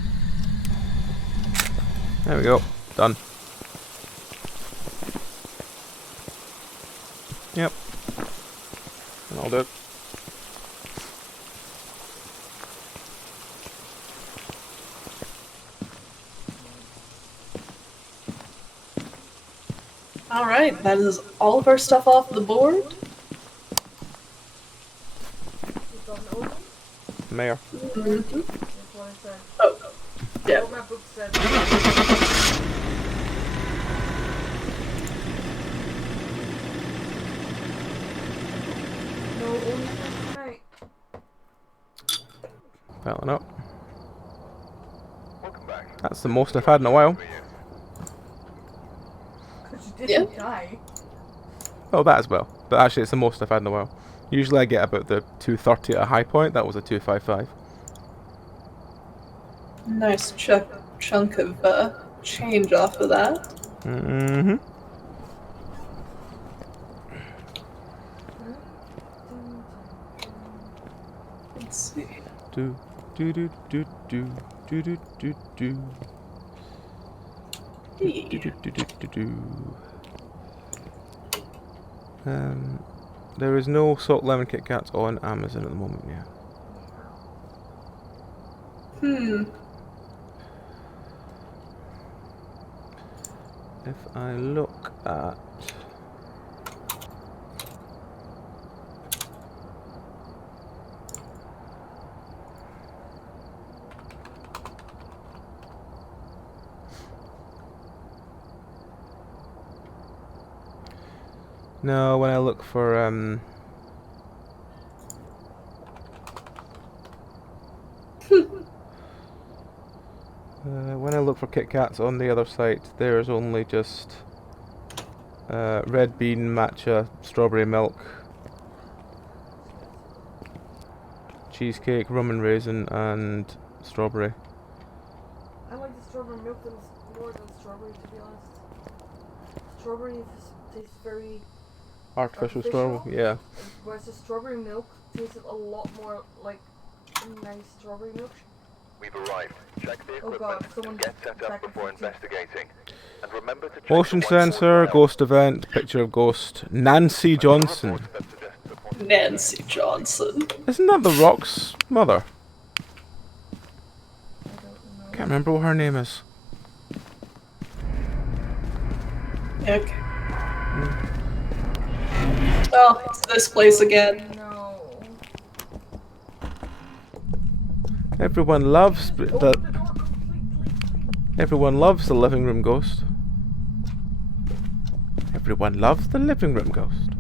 There we go. Done. Yep. And I'll do it. Alright, that is all of our stuff off the board. You've got an open? Mayor. Mm-hmm. That's what I said. Oh, yeah. What my book said. No, only for tonight. Well, no. Welcome back. That's the most I've had in a while. Because you didn't die. Oh, that as well. But actually, it's the most I've had in a while. Usually I get about the 230 at a high point. That was a 255. Nice chunk of change off of that. Mm-hmm. Let's see. Do do do do do do do do do do do do do do. There is no salt lemon Kit Kats on Amazon at the moment. Yeah. If I look at no, when I look for when I look for Kit Kats on the other site, there's only just red bean, matcha, strawberry milk, cheesecake, rum and raisin, and strawberry. I like the strawberry milk more than strawberry, to be honest. Strawberry tastes very Artificial strawberry, yeah. whereas the strawberry milk tasted a lot more like nice strawberry milk. We've arrived. Check the Oh equipment god, and someone get set up before investigating. And remember to check Motion the whiteboard sensor, well. ghost event, picture of ghost, Nancy Johnson. Reports that suggest the possible- Nancy Johnson. Isn't that The Rock's mother? I don't know. Can't remember what her name is. Okay. Oh, it's this place again. No. Everyone loves Open the the door completely. everyone loves the living room ghost. Everyone loves the living room ghost.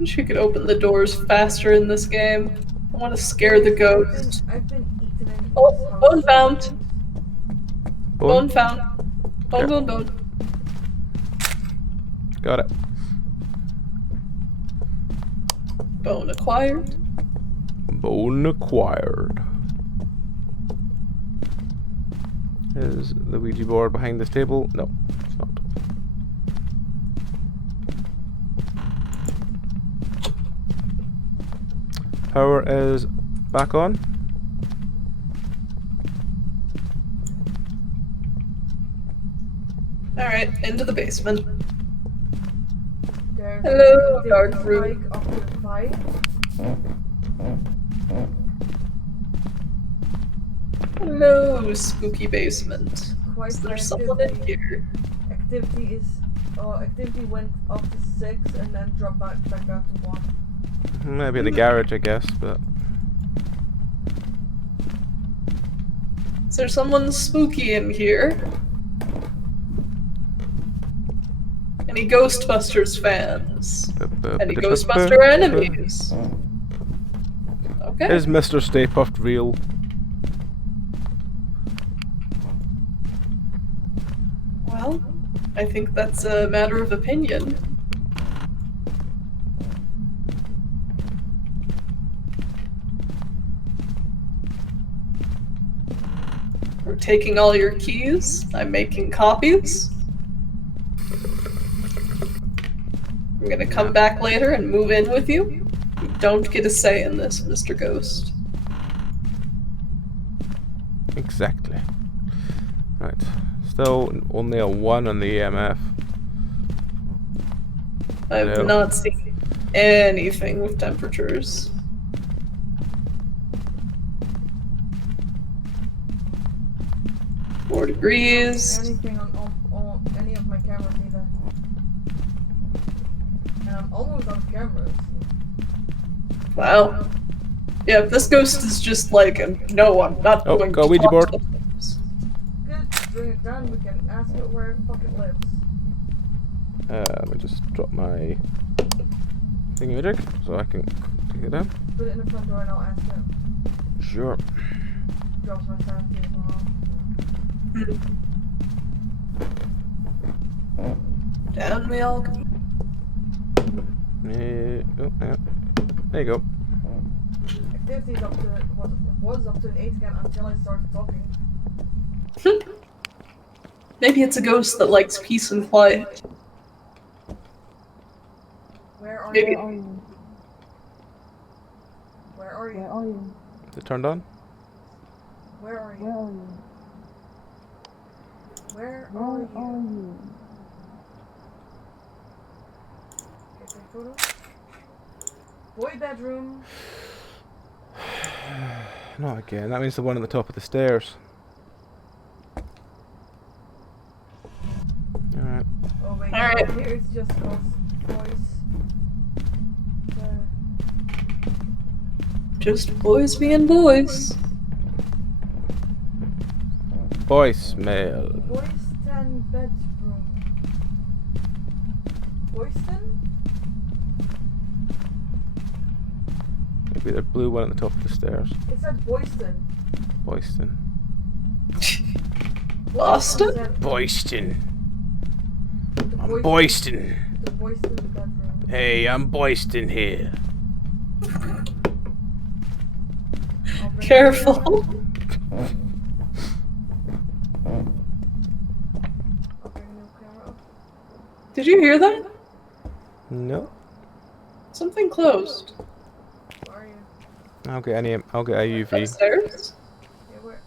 Wish you could open the doors faster in this game. I want to scare the ghost. I've been eaten in Oh, this house bone so found. many times. Bone found. Bone, Okay. bone, bone. Got it. Bone acquired. Bone acquired. Is the Ouija board behind this table? No, it's not. Power is back on. Alright, into the basement. There's Hello, a dark spike room. up to 5. Hello, spooky basement. Quite Is high there someone in activity. here? Activity went up to 6 and then dropped back out to 1. Maybe the garage, I guess, but Is there someone spooky in here? Any Ghostbusters fans? Any Ghostbuster enemies? Okay. Is Mr. Stay Puft real? Well, I think that's a matter of opinion. We're taking all your keys. I'm making copies. I'm gonna come back later and move in with you. You don't get a say in this, Mr. Ghost. Exactly. Right. Still only a 1 on the EMF. I've Hello? not seen anything with temperatures. Four degrees. Anything on any of my cameras either. And I'm almost out of cameras. Wow. Yeah, if this ghost is just like, no, I'm not Oh, going go to Ouija talk board. to this. Good, bring it down, we can ask it where it fucking lives. Let me just drop my thingy-majig so I can take it down. Put it in the front door and I'll ask it. Sure. Drops my sanity as well. Down we all go. Oh, yeah. There you go. Activity's up to, was up to an 8 again until I started talking. Maybe it's a ghost that likes peace and quiet. Where are Maybe. you? Where are you? Is it turned on? Where are you? Where are you? Okay, take photo. Boy bedroom. Not again. That means the one on the top of the stairs. Alright. Oh wait, Alright. here it's just boys. Just boys being boys. Voicemail. Boyston bedroom. Boyston? Maybe the blue one at the top of the stairs. It said Boyston. Boyston. Boston? Boyston. The I'm Boyston. The Boyston bedroom. Hey, I'm Boyston here. I'll bring Careful. I'll bring a new camera up. Did you hear that? No. Something closed. Where are you? I'll get a UV. Upstairs? Yeah, where?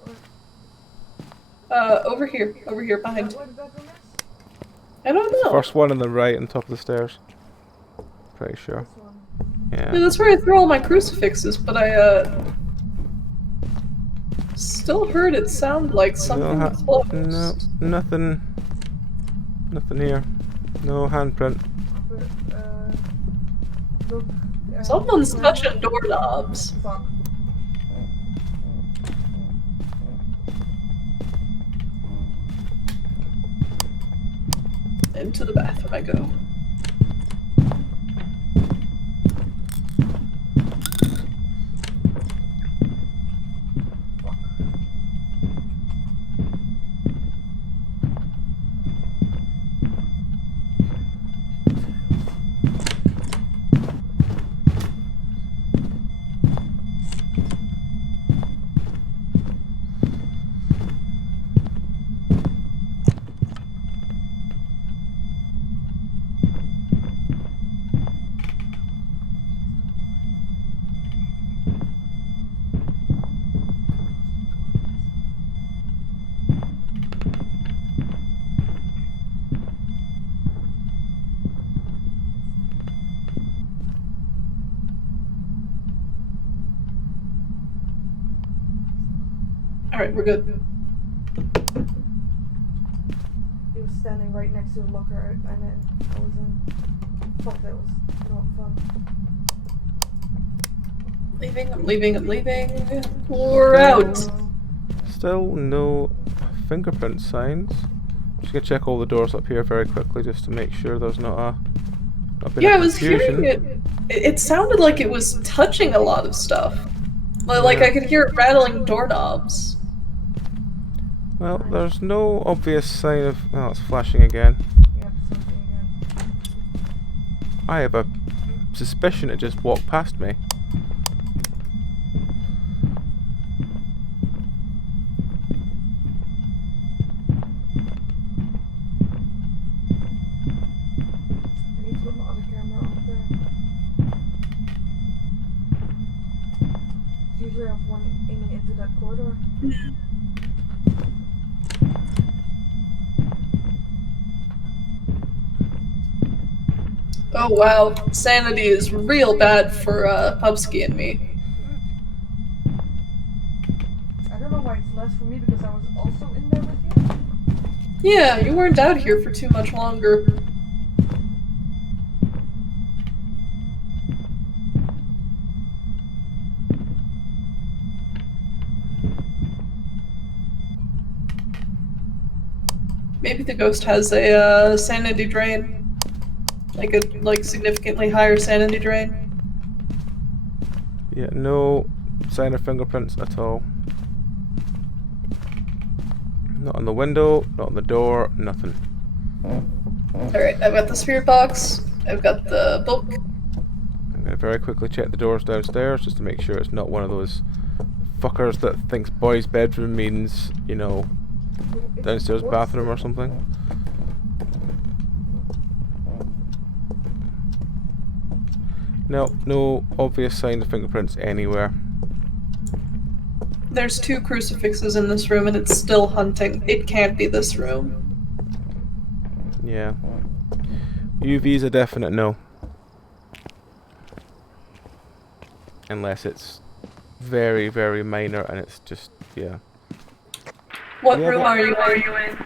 Over here. Over here, Is behind. that where the bedroom is? I don't know. First one on the right on top of the stairs. Pretty sure. This one. Yeah, Yeah. that's where I threw all my crucifixes, but I, still heard it sound like something closed. No, nothing. Nothing here. No handprint. I'll put, look. Someone's touching doorknobs. Fuck. Into the bathroom I go. Alright, we're good. He was standing right next to the locker, and then I was in. Fuck, that was not fun. I'm leaving. We're out. Still no fingerprint signs. Just gonna check all the doors up here very quickly just to make sure there's not a bit Yeah, I of was confusion. hearing it. It sounded like it was touching a lot of stuff. Like I could hear it rattling doorknobs. Well, there's no obvious sign of... Oh, it's flashing again. Yep, something again. I have a suspicion it just walked past me. I need to put my other camera up there. It's usually I have one aiming into that corridor. Oh wow, sanity is real bad for Pubsky and me. I don't know why it's less for me because I was also in there with you. Yeah, you weren't out here for too much longer. Maybe the ghost has a sanity drain. Like a significantly higher sanity drain. Yeah, no sign of fingerprints at all. Not on the window, not on the door, nothing. Alright, I've got the spirit box, I've got the book. I'm gonna very quickly check the doors downstairs just to make sure it's not one of those fuckers that thinks boys' bedroom means, you know, downstairs bathroom or something. No, no obvious signs of fingerprints anywhere. There's 2 crucifixes in this room and it's still hunting. It can't be this room. Yeah. UV's a definite no. Unless it's very, very minor and it's just, yeah. What Yeah, room but- are you in?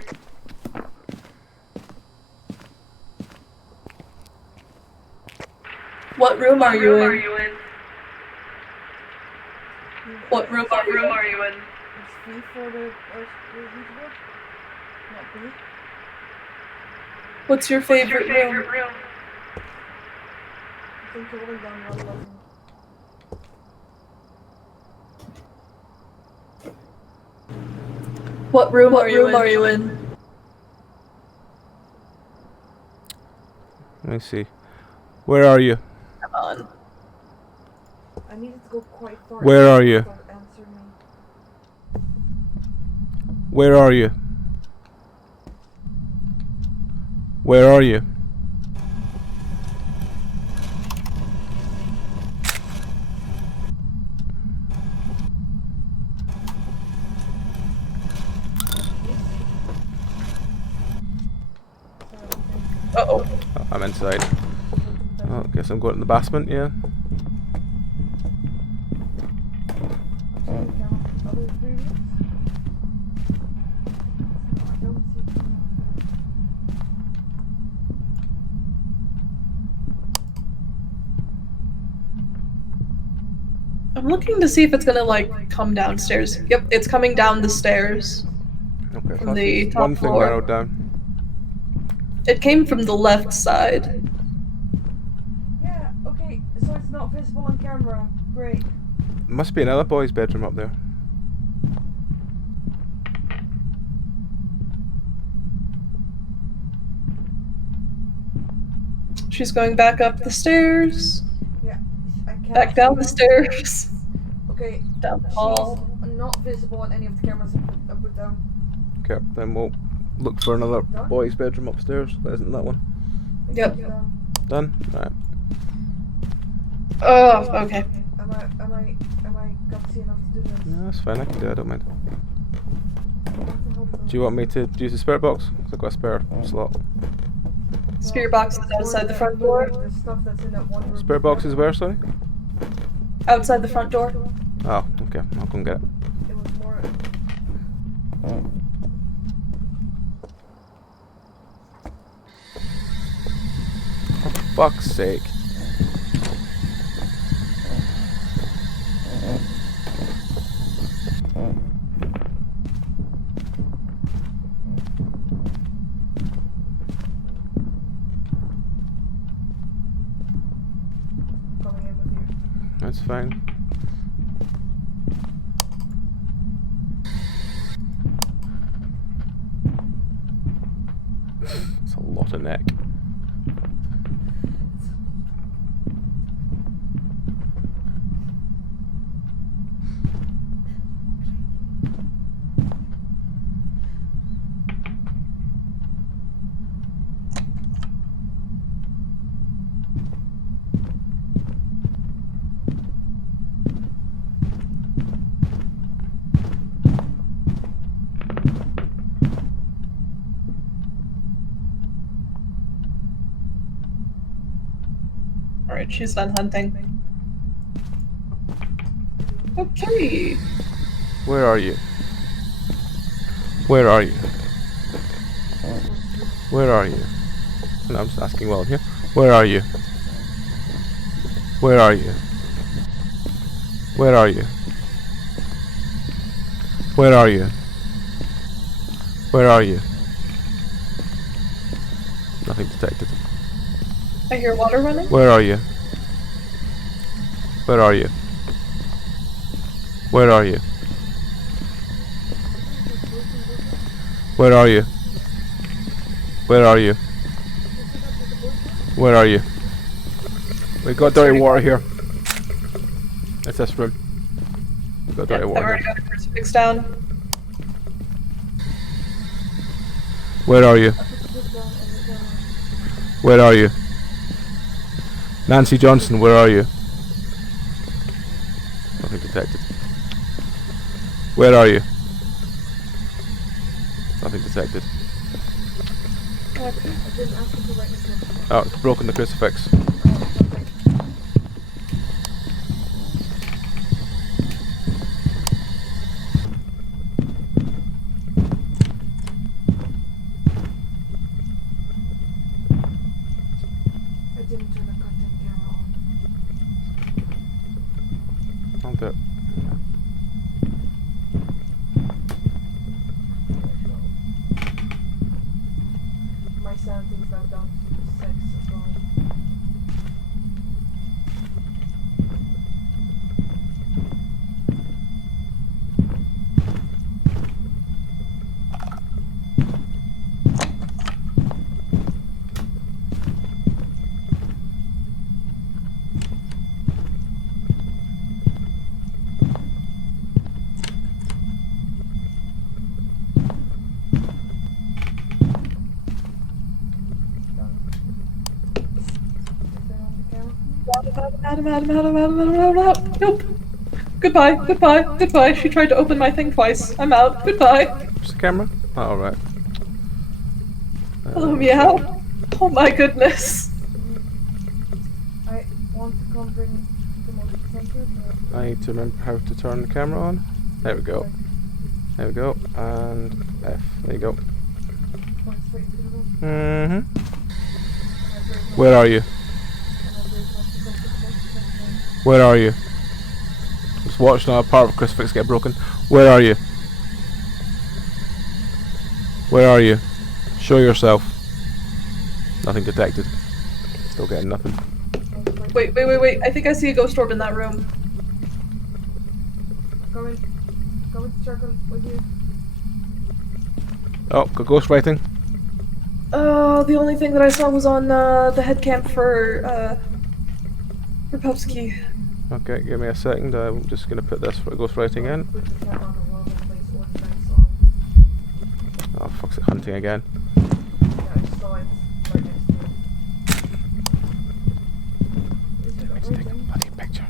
What room are you in? What room are you in? It's B for the book, not B. What's your favorite room? I think rolling down one button. What room are you in? Let me see. Where are you? Come on. I needed to go quite far. Where are you? Don't answer me. Where are you? Where are you? Uh-oh. Oh, I'm inside. Oh, guess I'm going to the basement, yeah. Other 3 rooms? I don't see. I'm looking to see if it's gonna like come downstairs. Yep, it's coming down the stairs. Okay, From that's the top one thing floor. narrowed down. It came from the left side. Yeah, okay, so it's not visible on camera. Great. Must be another boy's bedroom up there. She's going back up the stairs. Yeah, I can't Back down see the her. stairs. Okay, Down the hall. she's not visible on any of the cameras I put down. Okay, then we'll look for another Done? boy's bedroom upstairs. That isn't that one. Yep. Done? Alright. Oh, okay. Am I gutsy enough to do this? No, that's fine, I can do it, I don't mind. What the hell though? Do you want me to use the spirit box? 'Cause I've got a spare slot. Spirit box is outside the front door. The stuff that's in that one room. Spirit box is where, sorry? Outside the front door. Oh, okay, I'll go and get it. It was more. For fuck's sake. Coming in with you. That's fine. It's a lot of neck. Alright, she's done hunting. Okay. Where are you? Where are you? Where are you? And I'm just asking while I'm here. Where are you? Where are you? Where are you? Where are you? Where are you? Nothing detected. I hear water running. Where are you? Where are you? Where are you? Where are you? Where are you? Where are you? We've got dirty water here. It's this room. We've got I've dirty water already here. got a crucifix down. Where are you? Where are you? Nancy Johnson, where are you? Nothing detected. Where are you? Nothing detected. Okay. Oh, it's broken the crucifix. I didn't turn the content camera on. I'll do it. My sound things got down to 6 as well. Adam. Nope. Goodbye. She tried to open my thing twice. I'm out. Goodbye. Where's the camera? Oh, alright. Hello, meow. Oh my goodness. I want to come bring the motion sensor, but I need to remember how to turn the camera on. There we go. There we go. And F. There you go. point straight to the room. Mm-hmm. And I very much- Where are you? and I very much to come to the motion sensor. Where are you? Just watching a part of crucifix get broken. Where are you? Where are you? Show yourself. Nothing detected. Still getting nothing. Wait. I think I see a ghost orb in that room. Going to check on with you. Oh, got ghost writing. The only thing that I saw was on the head camp for Pupsky. Okay, give me a second. I'm just going to put this for ghost writing in. Put the camera on the wall and place ornaments on. Oh, fuck's it, hunting again. Yeah, I saw it right next to you. Is it Let's take a waiting? bloody picture.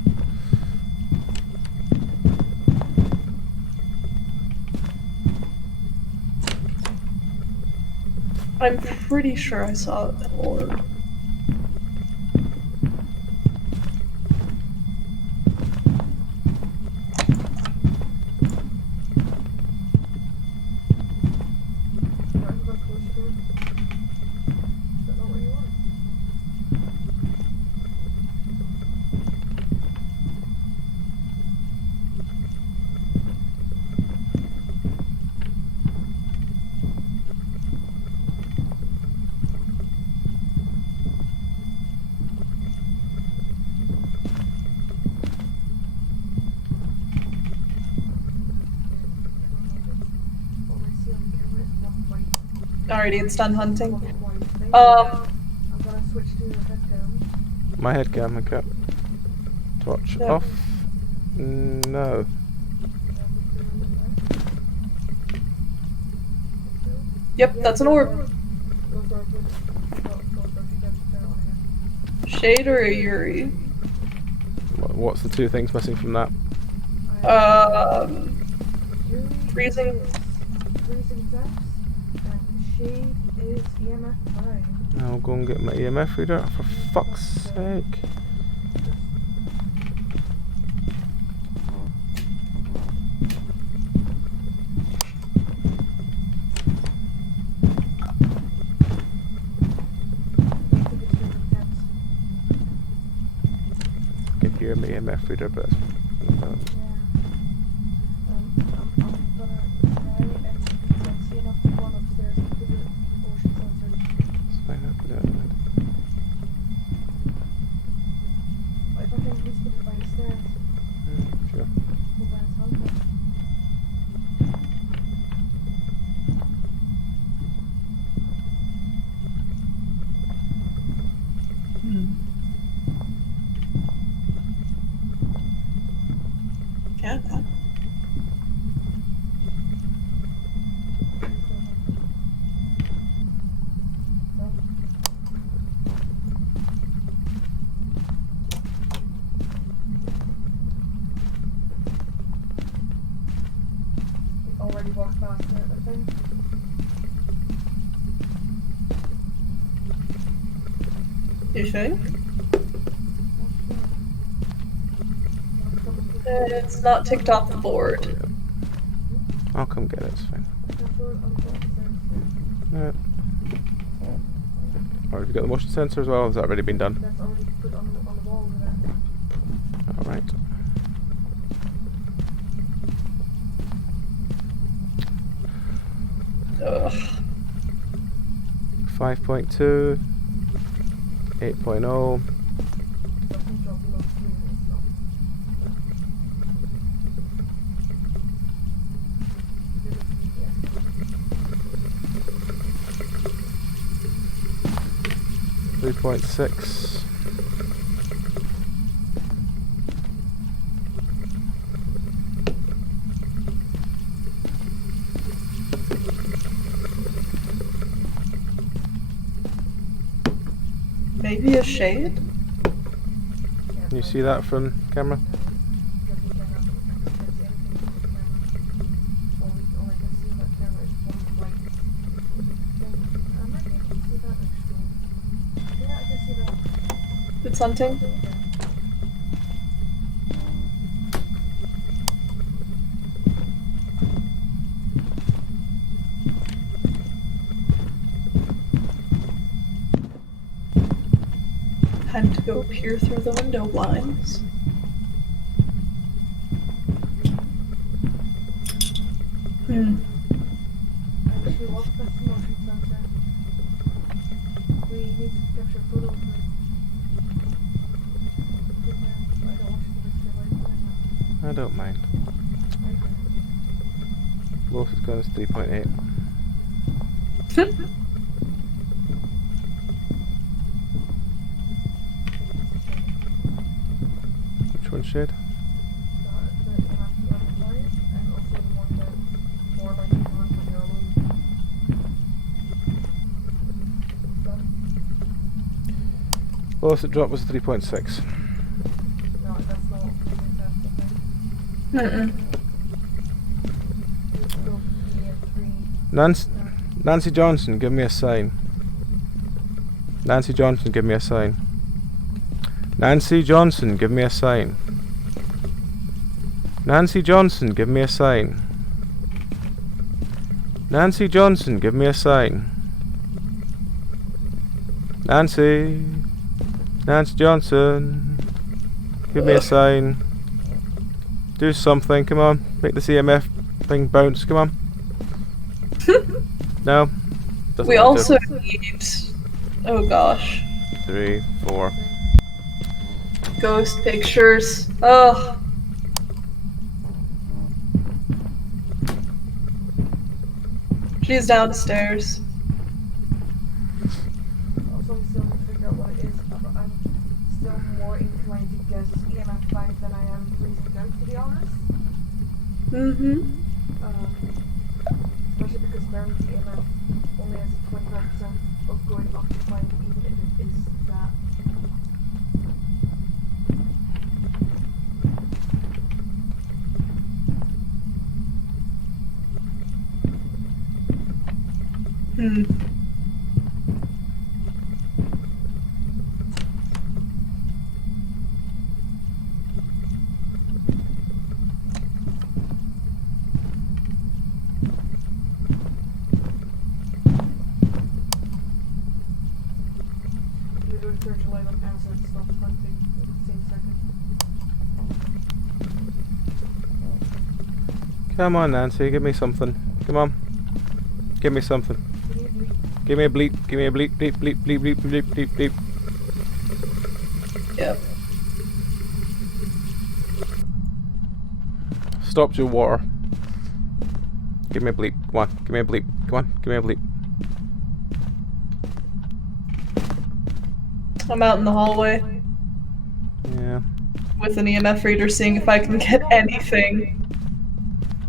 I'm pretty sure I saw an orb. Alrighty, it's done hunting. I'm gonna switch to your headcam. My headcam, okay. Torch Yep. off. No. Yep, that's an orb. Shade or a Yuri? What's the two things missing from that? Freezing. Freezing depths, and shade is EMF 5. I'll go and get my EMF reader, for fuck's sake. I can hear my EMF reader, but it's I'm gonna try and see enough to go upstairs and do the motion sensor. it's fine, I can do it. If I can at least put it by the stairs, Sure. we'll go and help it. Yeah. We already walked past it, I think. You think? It's not ticked off the board. I'll come get it, it's fine. Alright. Or have you got the motion sensor as well? Has that already been done? That's already put on the wall over there. Alright. Ugh. 5.2, 8.0. Doesn't drop below 3 minutes now. 3.6. Maybe a shade? Can you see that from camera? It's hunting? Time to go peer through the window blinds. Actually, what's the motion sensor? We need to capture photos of it. I don't want you to risk your life doing that. I don't mind. I do. Lowest it's gone is 3.8. Which one's shade? And also the one that more like you want when you're alone. Lowest it dropped was 3.6. No, that's not freezing test, I think. It's still 3. Nancy Johnson, give me a sign. Nancy Johnson, give me a sign. Nancy Johnson, give me a sign. Nancy Johnson, give me a sign. Nancy Johnson, give me a sign. Nancy. Nancy Johnson, give me a sign. Do something, come on. Make this EMF thing bounce, come on. No? Doesn't We want to. also need... Oh gosh. 3, 4. Ghost pictures. Ugh. She's downstairs. Mm-hmm. Especially because apparently EMF only has a 25% of going up to 5, even if it is that. Hmm. You do search light on acid, stop hunting at the same second. Come on, Nancy, give me something. Come on. Give me something. Give me a bleep. Give me a bleep, bleep, bleep, bleep, bleep, bleep, bleep, bleep. Yep. Stopped your water. Give me a bleep. Come on. Give me a bleep. Come on. Give me a bleep. I'm out in the hallway Yeah. with an EMF reader, seeing if I can get anything.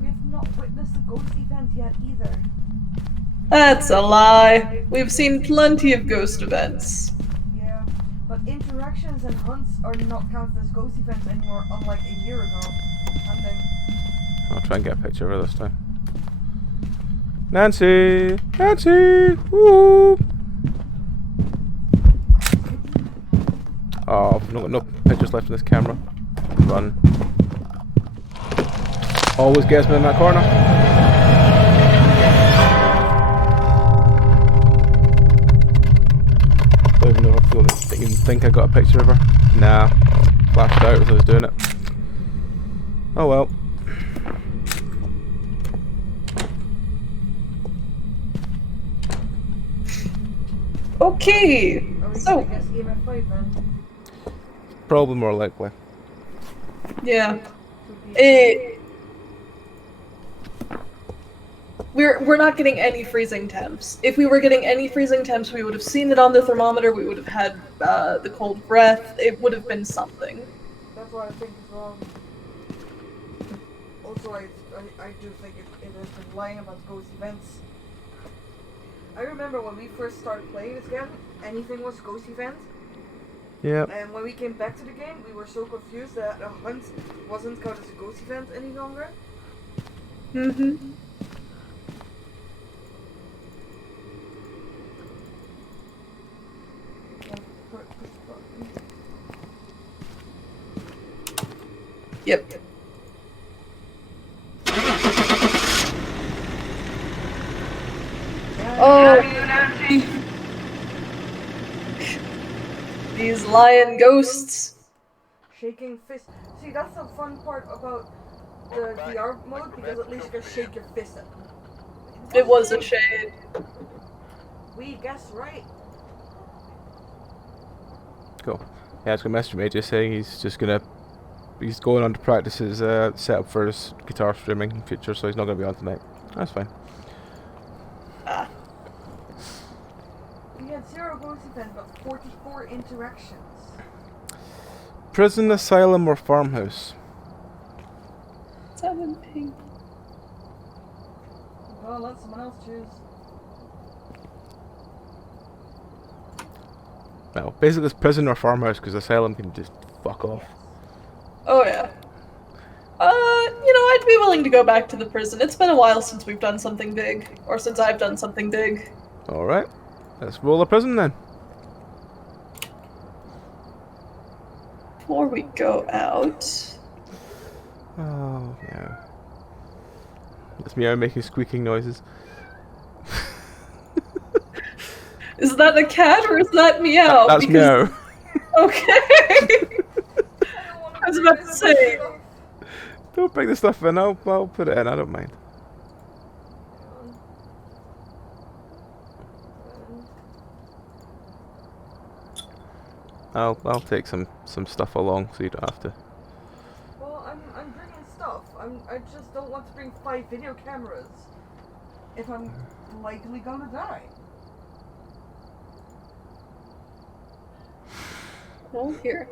We have not witnessed a ghost event yet either. That's a lie. We've seen plenty of ghost events. Yeah, but interactions and hunts are not counted as ghost events anymore, unlike a year ago. Hunting. I'll try and get a picture of her this time. Nancy! Nancy! Woo! Oh, I've not got no pictures left in this camera. Run. Always gets me in that corner. Don't even know if I didn't even think I got a picture of her. Nah. Flashed out as I was doing it. Oh well. Okay, Are we so gonna guess EMF 5 then? Probably more likely. yeah, Could be. we're not getting any freezing temps. If we were getting any freezing temps, we would have seen it on the thermometer. We would have had the cold breath. It would have been something. That's what I think as well. Also, I do think it has been lying about ghost events. I remember when we first started playing this game, anything was ghost event. Yeah. And when we came back to the game, we were so confused that a hunt wasn't counted as a ghost event any longer. Mm-hmm. Yep. Oh, these lion ghosts. Shaking fist. See, that's the fun part about the VR mode, because at least you can shake your fist at them. It was a shade. We guessed right. Cool. Yeah, I was gonna message me just saying he's going on to practice his setup for his guitar streaming in future, so he's not gonna be on tonight. That's fine. Ah. We had 0 ghost events, but 44 interactions. Prison, asylum, or farmhouse? 17. Well, let someone else choose. Well, basically it's prison or farmhouse, because asylum can just fuck off. Oh yeah. I'd be willing to go back to the prison. It's been a while since we've done something big, or since I've done something big. Alright, let's roll the prison then. Before we go out. Oh, no. That's Meow making squeaking noises. Is that a cat or is that meow? That's Meow. Okay. I was about to say. Don't bring the stuff in, I'll put it in, I don't mind. I'll take some stuff along so you don't have to. Well, I'm bringing stuff. I just don't want to bring 5 video cameras if I'm likely gonna die. Oh, here.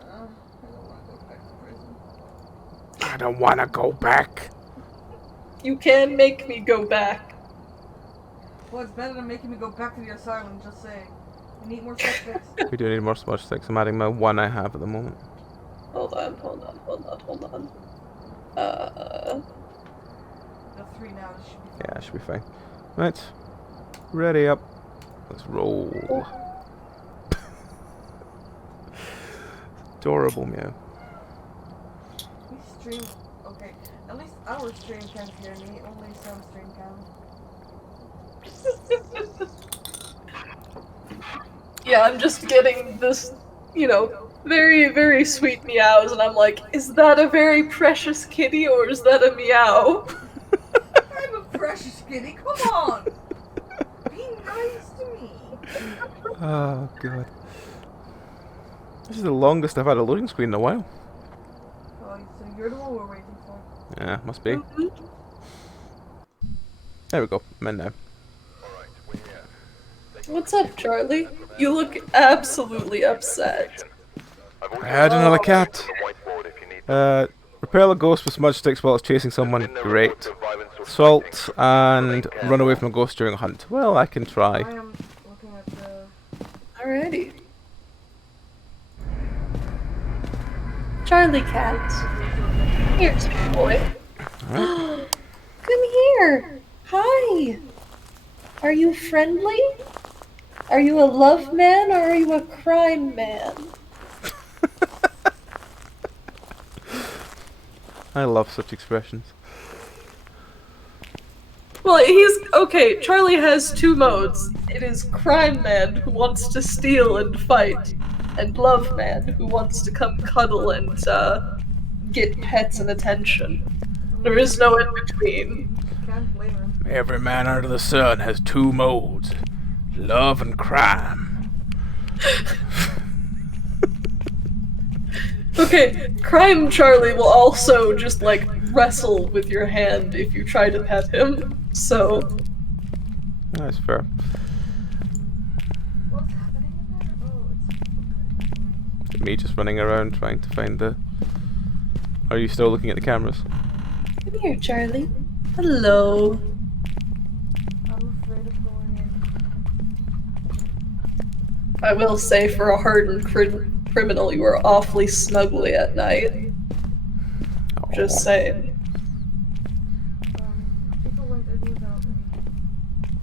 I don't want to go back to prison. don't want to go back. You can make me go back. Well, it's better than making me go back to the asylum, just saying. We need more suspects. We do need more smudge sticks. I'm adding my one I have at the moment. Hold on. The 3 now, this should be fine. Yeah, it should be fine. Right. Ready up. Let's roll. Adorable meow. We stream. Okay, at least our stream can't hear me, only some stream can. Yeah, I'm just getting this, very, very sweet meows, and I'm like, is that a very precious kitty or is that a meow? I'm a precious kitty, come on! Be nice to me! Oh, God. This is the longest I've had a loading screen in a while. Oh, so you're the one we're waiting for. Yeah, must be. There we go. I'm in now. What's up, Charlie? You look absolutely upset. I had another cat. Repel a ghost with smudge sticks while it's chasing someone. Great. Assault and run away from a ghost during a hunt. Well, I can try. I am looking at the... Alrighty. Charlie cat. Here, sweet boy. Alright. Come here. Hi. Are you friendly? Are you a love man or are you a crime man? I love such expressions. Well, okay, Charlie has 2 modes. It is crime man who wants to steal and fight, and love man who wants to come cuddle and get pets and attention. There is no in between. Can't blame him. Every man under the sun has 2 modes. Love and crime. Okay, crime Charlie will also just wrestle with your hand if you try to pet him. So That's fair. What's happening in there? Oh, it's... Okay. Me just running around trying to find the... Are you still looking at the cameras? come here, Charlie. Hello. I'm afraid of going in. I will say, for a hardened criminal, you are awfully snuggly at night. Just saying. People went in without me.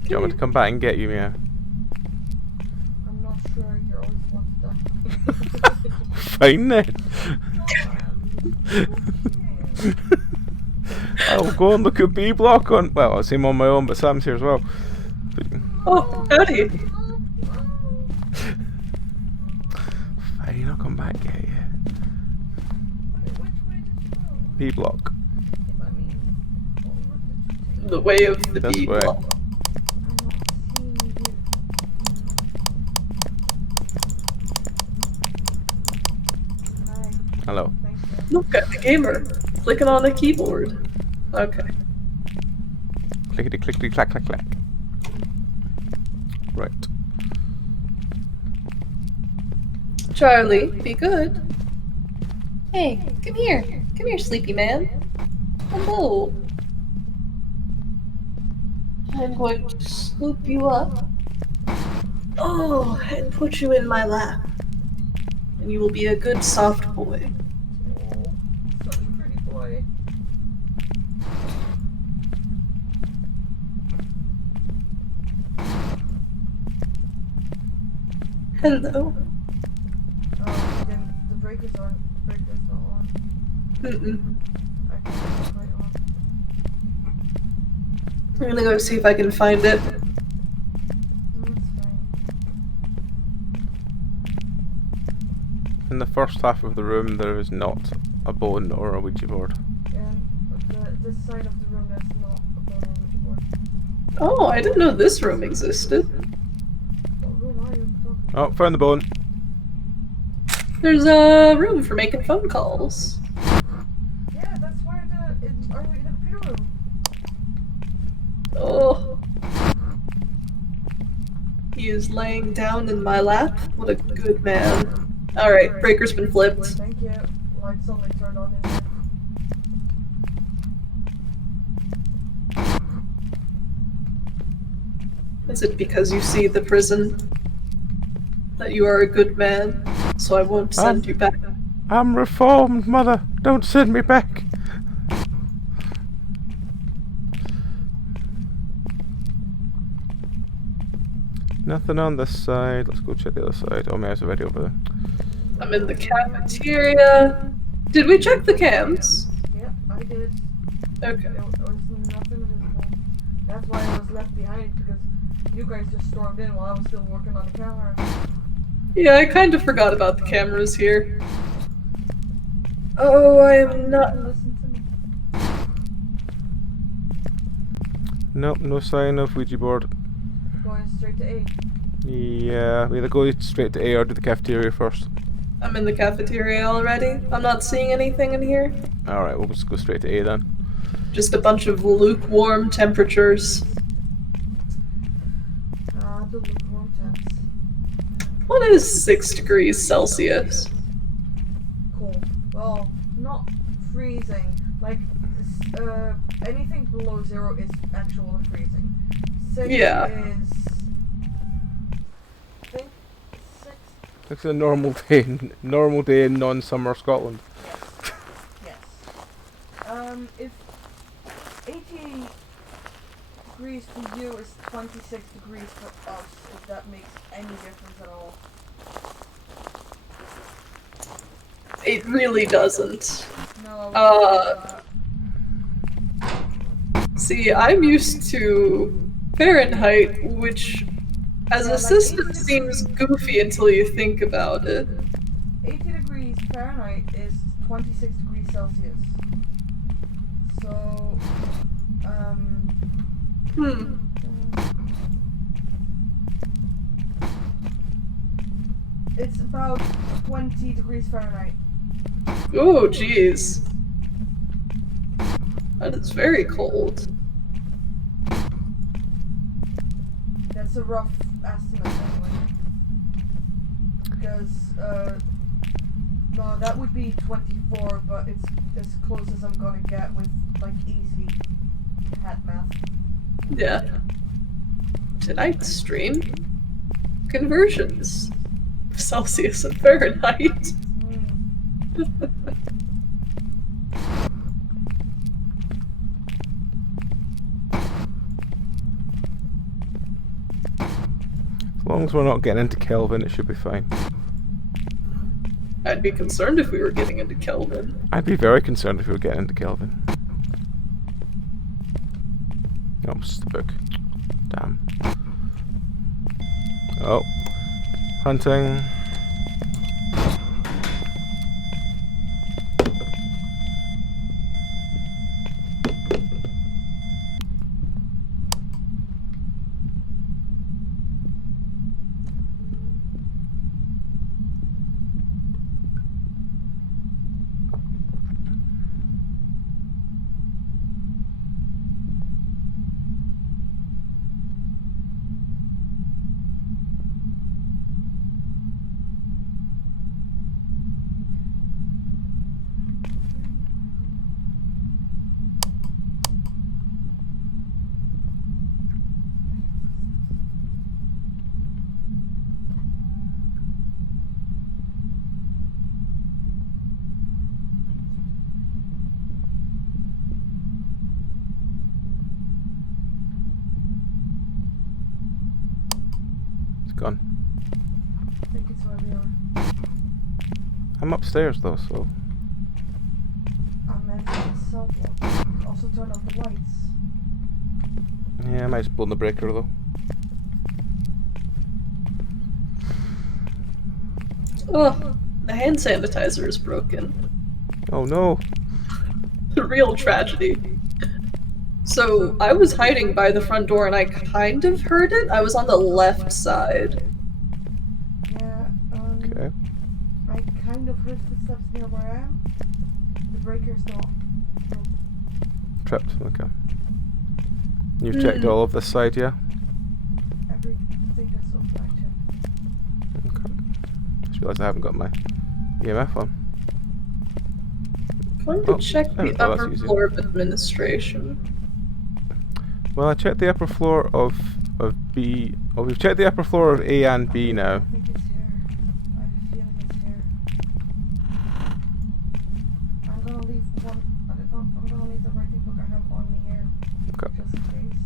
Do you want me to come back and get you, Mia? I'm not sure you're always one to die. Fine then. I'll go and look at B block on... Well, I'll see him on my own, but Sam's here as well. Oh, howdy. Fine, I'll come back and get you. Which way did you go? B block. I mean, what route did you take? The way of the This bee way. block. I'm not seeing you. Hi, Hello. thank you. Look at the gamer. Clicking on the keyboard. Okay. Clickety clickety clack clack clack. Right. Charlie, be good. Hey, come here. Come here, sleepy man. Hello. I'm going to scoop you up. Oh, and put you in my lap. And you will be a good soft boy. Oh, such a pretty boy. Hello. Oh, then the breakers aren't. The breakers not on. Mm-mm. I can turn it right on. I'm gonna go see if I can find it. No, it's fine. In the first half of the room, there is not a bone or a Ouija board. And this side of the room, there's not a bone or Ouija board. Oh, I didn't know this room existed. What room are you talking about? Oh, found the bone. There's a room for making phone calls. Yeah, that's where are you in the computer room? Oh. He is laying down in my lap. What a good man. Alright, breaker's been flipped. Thank you. Light suddenly turned on in there. Is it because you see the prison? That you are a good man, so I won't send you back? I'm reformed, Mother. Don't send me back. Nothing on this side. Let's go check the other side. Oh, Mayor's already over there. I'm in the cafeteria. Did we check the cams? Yep, I did. Okay. There was nothing visible. That's why I was left behind, because you guys just stormed in while I was still working on the camera. Yeah, I kind of forgot about the cameras here. Oh, I am not. Listen to me. Nope, no sign of Ouija board. Going straight to A. Yeah, we either go straight to A or to the cafeteria first. I'm in the cafeteria already. I'm not seeing anything in here. Alright, we'll just go straight to A then. Just a bunch of lukewarm temperatures. The lukewarm temps. What is 6 degrees Celsius? Cold. Well, not freezing. Like, anything below 0 is actual freezing. 6 Yeah. is... I think 6? It's a normal day in non-summer Scotland. Yes. If 80 degrees for you is 26 degrees for us, if that makes any difference at all. It really doesn't. No. See, I'm used to Fahrenheit, which as a system seems goofy until you think about it. 80 degrees Fahrenheit is 26 degrees Celsius. So, it's about 20 degrees Fahrenheit. Oh, jeez. That is very cold. That's a rough estimate anyway. Because, no, that would be 24, but it's as close as I'm gonna get with, like, easy hat math. Yeah. Tonight's stream? Conversions. Celsius and Fahrenheit. As long as we're not getting into Kelvin, it should be fine. I'd be concerned if we were getting into Kelvin. I'd be very concerned if we were getting into Kelvin. Oh, it's just a book. Damn. Oh. Hunting. Gone. I think it's where we are. I'm upstairs though, so. I'm entering the cell block. Also turn off the lights. Yeah, I might just blow the breaker though. Oh, the hand sanitizer is broken. Oh no! The real tragedy. So, I was hiding by the front door and I kind of heard it. I was on the left side. Yeah, Okay. I kind of heard footsteps near where I am. The breaker's not. Tripped, okay. You've checked all of this side, yeah? Everything that's open, I checked. Okay. Just realised I haven't got my EMF on. Going to check there we the go, that's upper easy. floor of administration. Well, I checked the upper floor of of B. Oh, we've checked the upper floor of A and B now. I think it's here. I have a feeling it's here. I'm gonna leave one. I'm gonna leave the writing book I have on me here. Okay. Just in case.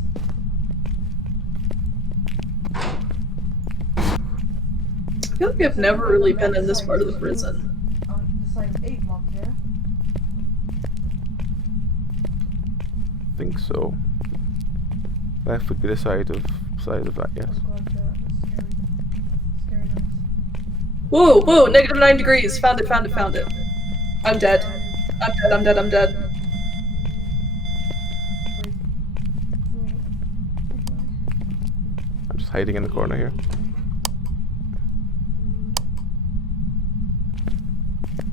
I feel like I've never really been in this part of the prison. On the side of 8 locked, yeah? I think so. Left would be the side of that, yes. Oh god, that was scary noise. Whoa, whoa, negative 9 degrees. Found it, found it, found it. I'm dead. I'm dead, I'm dead, I'm dead. I'm just hiding in the corner here.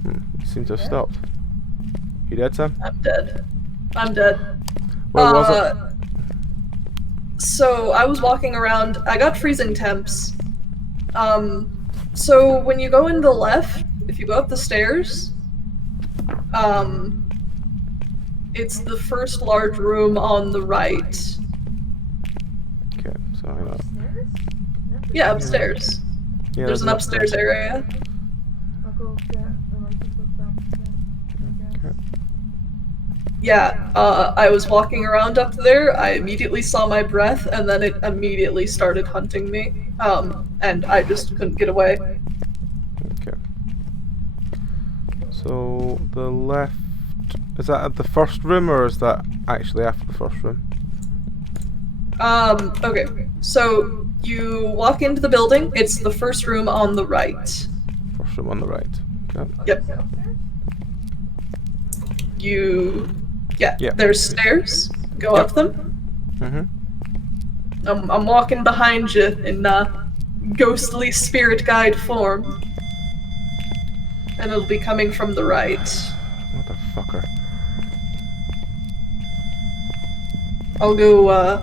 You seem to have stopped. You dead, Sam? I'm dead. I'm dead. Where was it? So I was walking around. I got freezing temps. So when you go in the left, if you go up the stairs, it's the first large room on the right. Okay, so hang on. Upstairs? Yeah, upstairs. Yeah, There's an upstairs area. I'll go get the writing book back then, I guess. Okay. Yeah, I was walking around up there, I immediately saw my breath, and then it immediately started hunting me. And I just couldn't get away. Okay. So the left, is that at the first room or is that actually after the first room? Okay. So you walk into the building, it's the first room on the right. First room on the right. Okay. Yep. Is it upstairs? Yeah, Yep. there's stairs. Go Yep. up them. Mm-hmm. I'm walking behind you in ghostly spirit guide form. And it'll be coming from the right. Motherfucker. I'll go,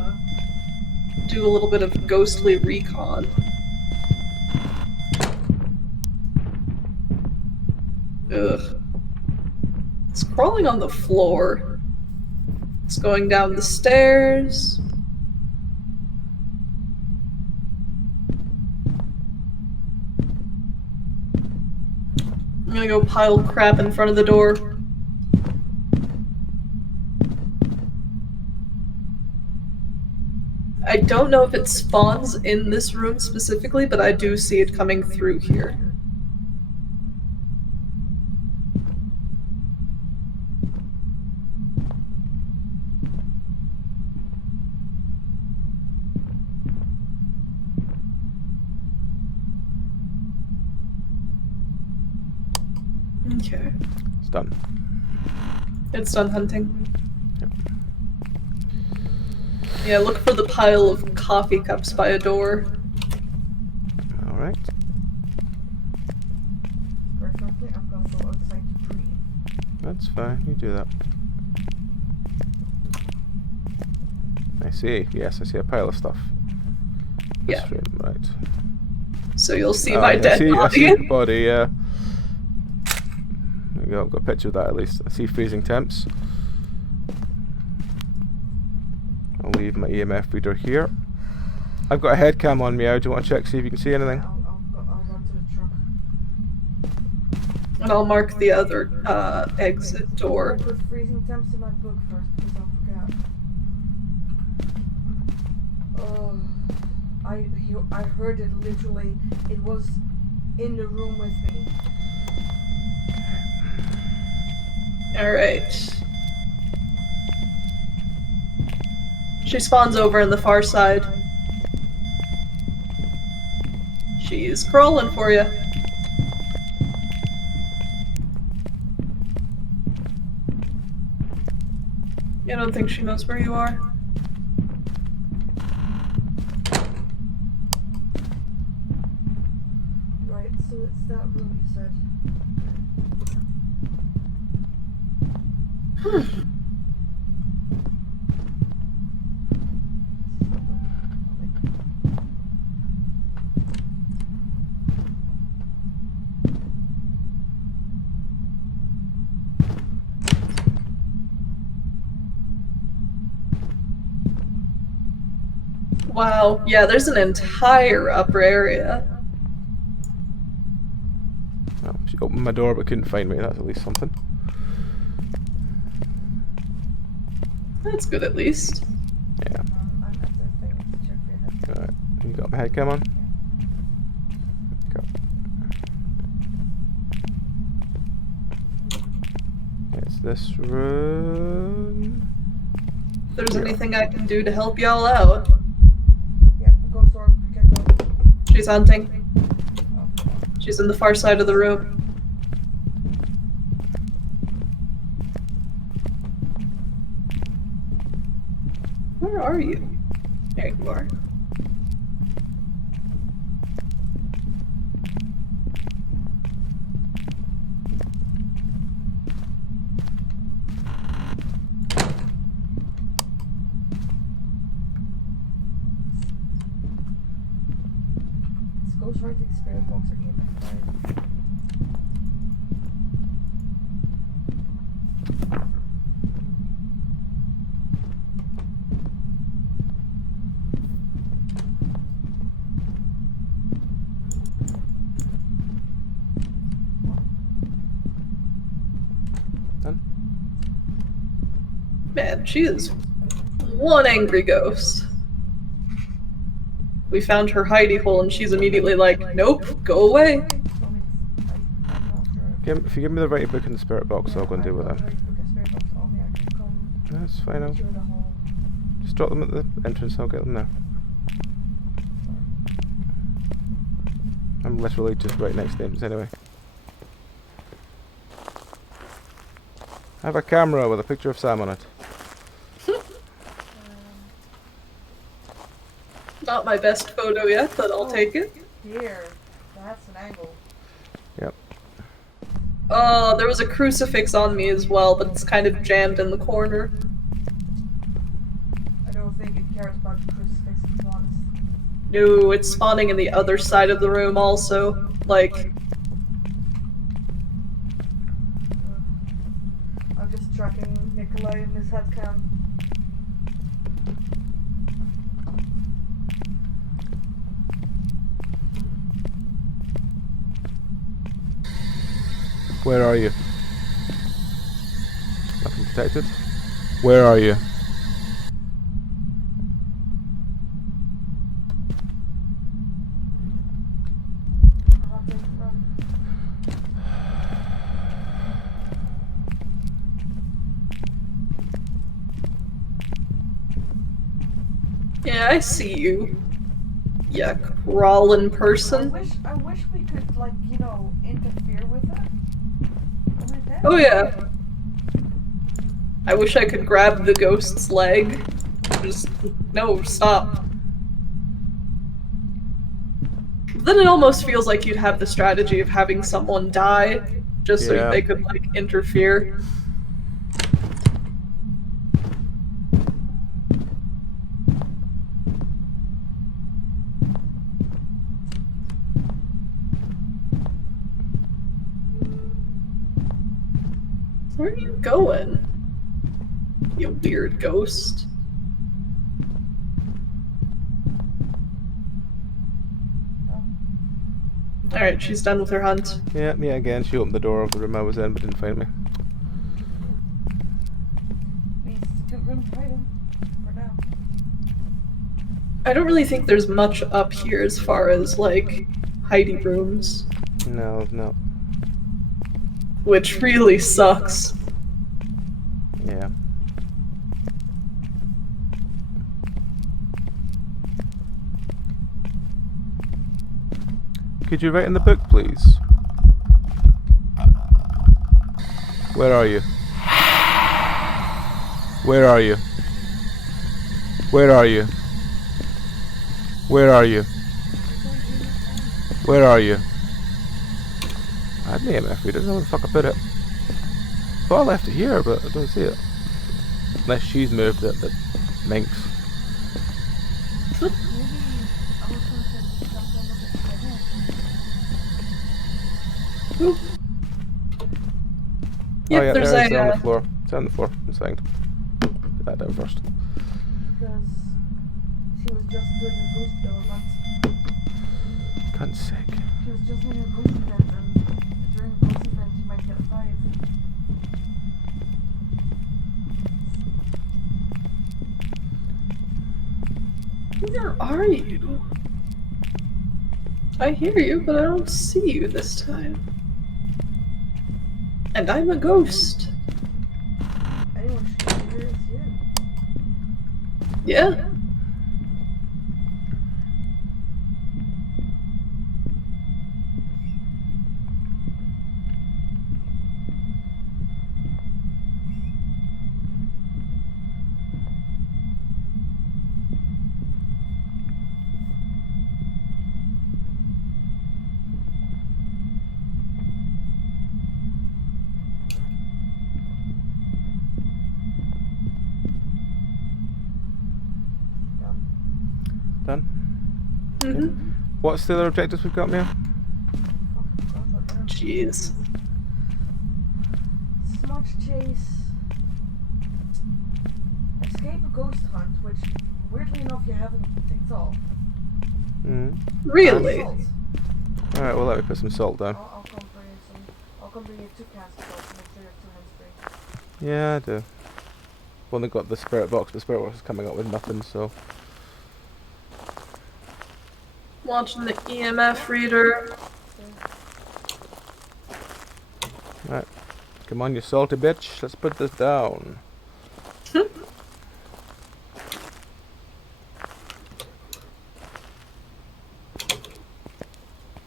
do a little bit of ghostly recon. Ugh. It's crawling on the floor. It's going down the stairs. I'm gonna go pile crap in front of the door. I don't know if it spawns in this room specifically, but I do see it coming through here. Okay. It's done. It's done hunting. Yep. Yeah, look for the pile of coffee cups by a door. Alright. Quite frankly, I'm gonna go outside to breathe. That's fine, you do that. I see, yes, I see a pile of stuff. This Yeah. room, right. So you'll see my dead I see body. your body, yeah. There you go, I've got a picture of that at least. I see freezing temps. I'll leave my EMF reader here. I've got a head cam on me now. Do you want to check, see if you can see anything? I'll run to the truck. And I'll mark the other exit door. Put freezing temps in my book first because I'll forget. I heard it literally. It was in the room with me. Alright. She spawns over in the far side. She's crawling for you. I don't think she knows where you are. Right, so it's that room you said. Wow, yeah, there's an entire upper area. Well, she opened my door but couldn't find me. That's at least something. That's good at least. Yeah. I'm at the thing to check for your head. Alright. You got my head cam on? Go. It's this room. If there's anything I can do to help y'all out. Yeah, go storm. You can go. She's hunting. Oh, She's in the far side of the room. Where are you? There you are. This goes right to the spirit box again. Right. Done? Man, she is one angry ghost. We found her hidey hole and she's immediately like, nope, go away. If you give me the right book in the spirit box, I'll go and deal with them. That's fine. I'll just drop them at the entrance. I'll get them now. I'm literally just right next to the entrance anyway. I have a camera with a picture of Sam on it. Not my best photo yet, but I'll take it. Here, that's an angle. Yep. There was a crucifix on me as well, but it's kind of jammed in the corner. I don't think it cares about the crucifix, to be honest. No, it's spawning in the other side of the room also. Like, I'm just tracking Nikolai in his headcam. Where are you? Nothing detected. Where are you? yeah, I see you. Yeah, crawling person. I wish we could, like, you know, interfere with it. Am I dead? Oh yeah. I wish I could grab the ghost's leg. Just, no, stop. Then it almost feels like you'd have the strategy of having someone die, just so Yeah. they could, like, interfere. Where are you going? You weird ghost. Alright, she's done with her hunt. Yeah, me again. She opened the door of the room I was in, but didn't find me. Means it's a good room to hide in. For now. I don't really think there's much up here as far as, like, hidey rooms. No, no. Which really sucks. Yeah. Could you write in the book, please? Where are you? Where are you? Where are you? Where are you? Where are you? I'd name it if we didn't know where the fuck I put it. Thought I left it here, but I don't see it. Unless she's moved it, the minx. Maybe I was gonna say jump on the bed. Yep, Oh yeah, there's it's a, on the floor. It's on the floor. Inside. Put that down first. Because, see She was just doing a ghost event. Cunt's sake. She was just doing a ghost event, and during a ghost event, you might get a 5. Where are you? I hear you, but I don't see you this time. And I'm a ghost. Anyone should be here is you. Yeah. Done? Mm-hmm. What's the other objectives we've got, Mia? Jeez. Smudge chase. Escape a ghost hunt, which weirdly enough you haven't ticked off. Really? Salt. Alright, well let me put some salt down. I'll come bring you some. I'll come bring you 2 cans of salt to make sure you have 2 hands free. Yeah, I do. I've only got the spirit box, but the spirit box is coming up with nothing, so... Watching the EMF reader. Right. Come on, you salty bitch. Let's put this down.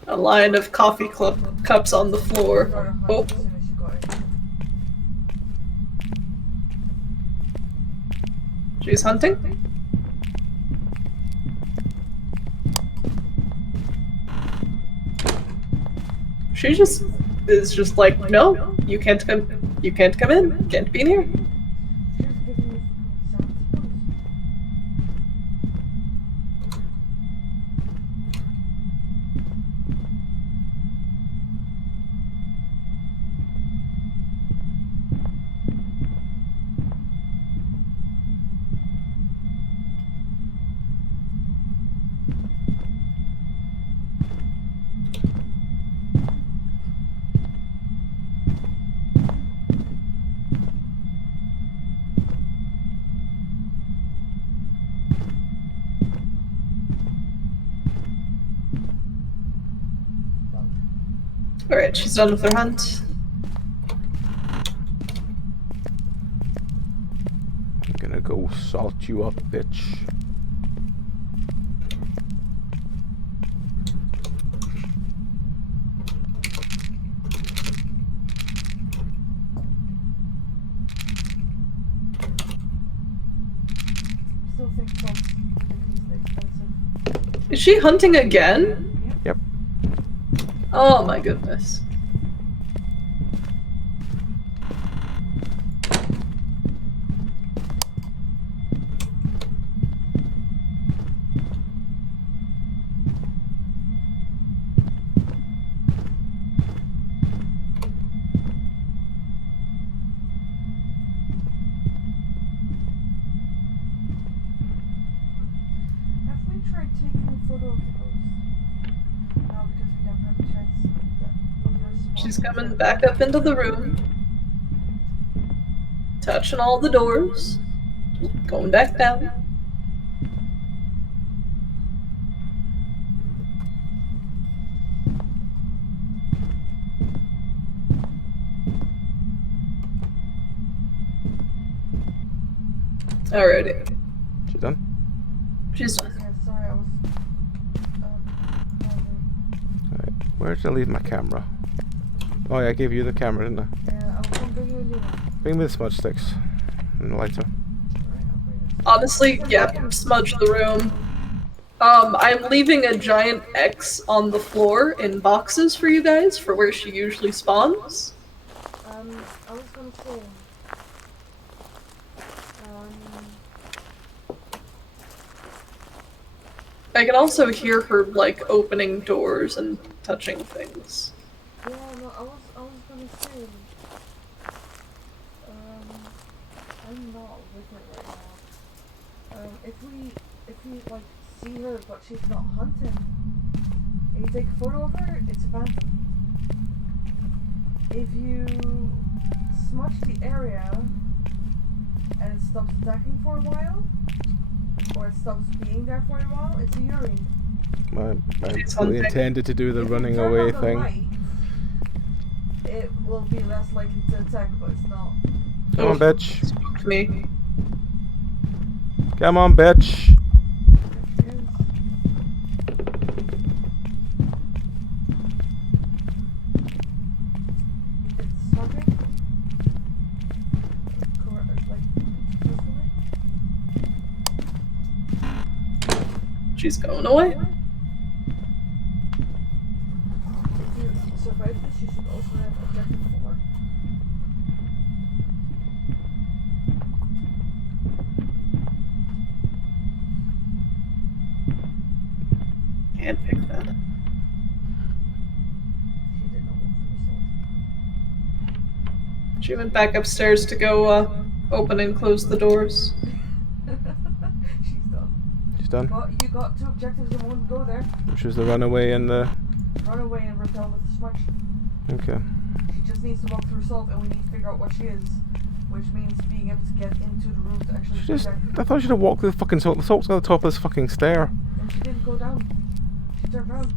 A line of coffee cups on the floor. Start a hunt Oh, as soon as you got it. she's hunting? She just is just like, no, you can't come in, can't be in here. She was giving me fucking sound Alright, she's done with her hunt. I'm gonna go salt you up, bitch. Still think salt's ridiculously expensive. Is she hunting again? Yep. Oh my goodness. Have we tried taking a photo of the ghost? No, because we don't have a chance. She's coming back up into the room. Touching all the doors. Going back down. Alrighty. She done? She's done. Yeah, sorry, I was. Alright. Where did I leave my camera? Oh yeah, I gave you the camera, didn't I? Yeah, I'll come bring you a new one. Bring me the smudge sticks. And the lighter. Alright, I'll bring it. Honestly, yeah, smudge the room. I'm leaving a giant X on the floor in boxes for you guys for where she usually spawns. I was gonna say. I can also hear her, like, opening doors and touching things. Yeah, no, I was gonna say. I'm not with it right now. If if you like see her but she's not hunting, and you take a photo of her, it's a phantom. If you smudge the area and it stops attacking for a while, or it stops being there for a while, it's a urine. I fully intended to do the running away thing. Light, it will be less likely to attack, but it's not. Come on, bitch. Spooked me. Come on, bitch. She's going away. If you survive this, you should also have objective 4. Can't pick that. She did not want the result. She went back upstairs to go open and close the doors. She's done. She's done. Well, you got 2 objectives in one go there. Which was the runaway and the... Run away and repel with the smudge. Okay. She just needs to walk through salt, and we need to figure out what she is. Which means being able to get into the room to actually I thought she'd have walked through the fucking salt. The salt's at the top of this fucking stair. And she didn't go down. She turned around.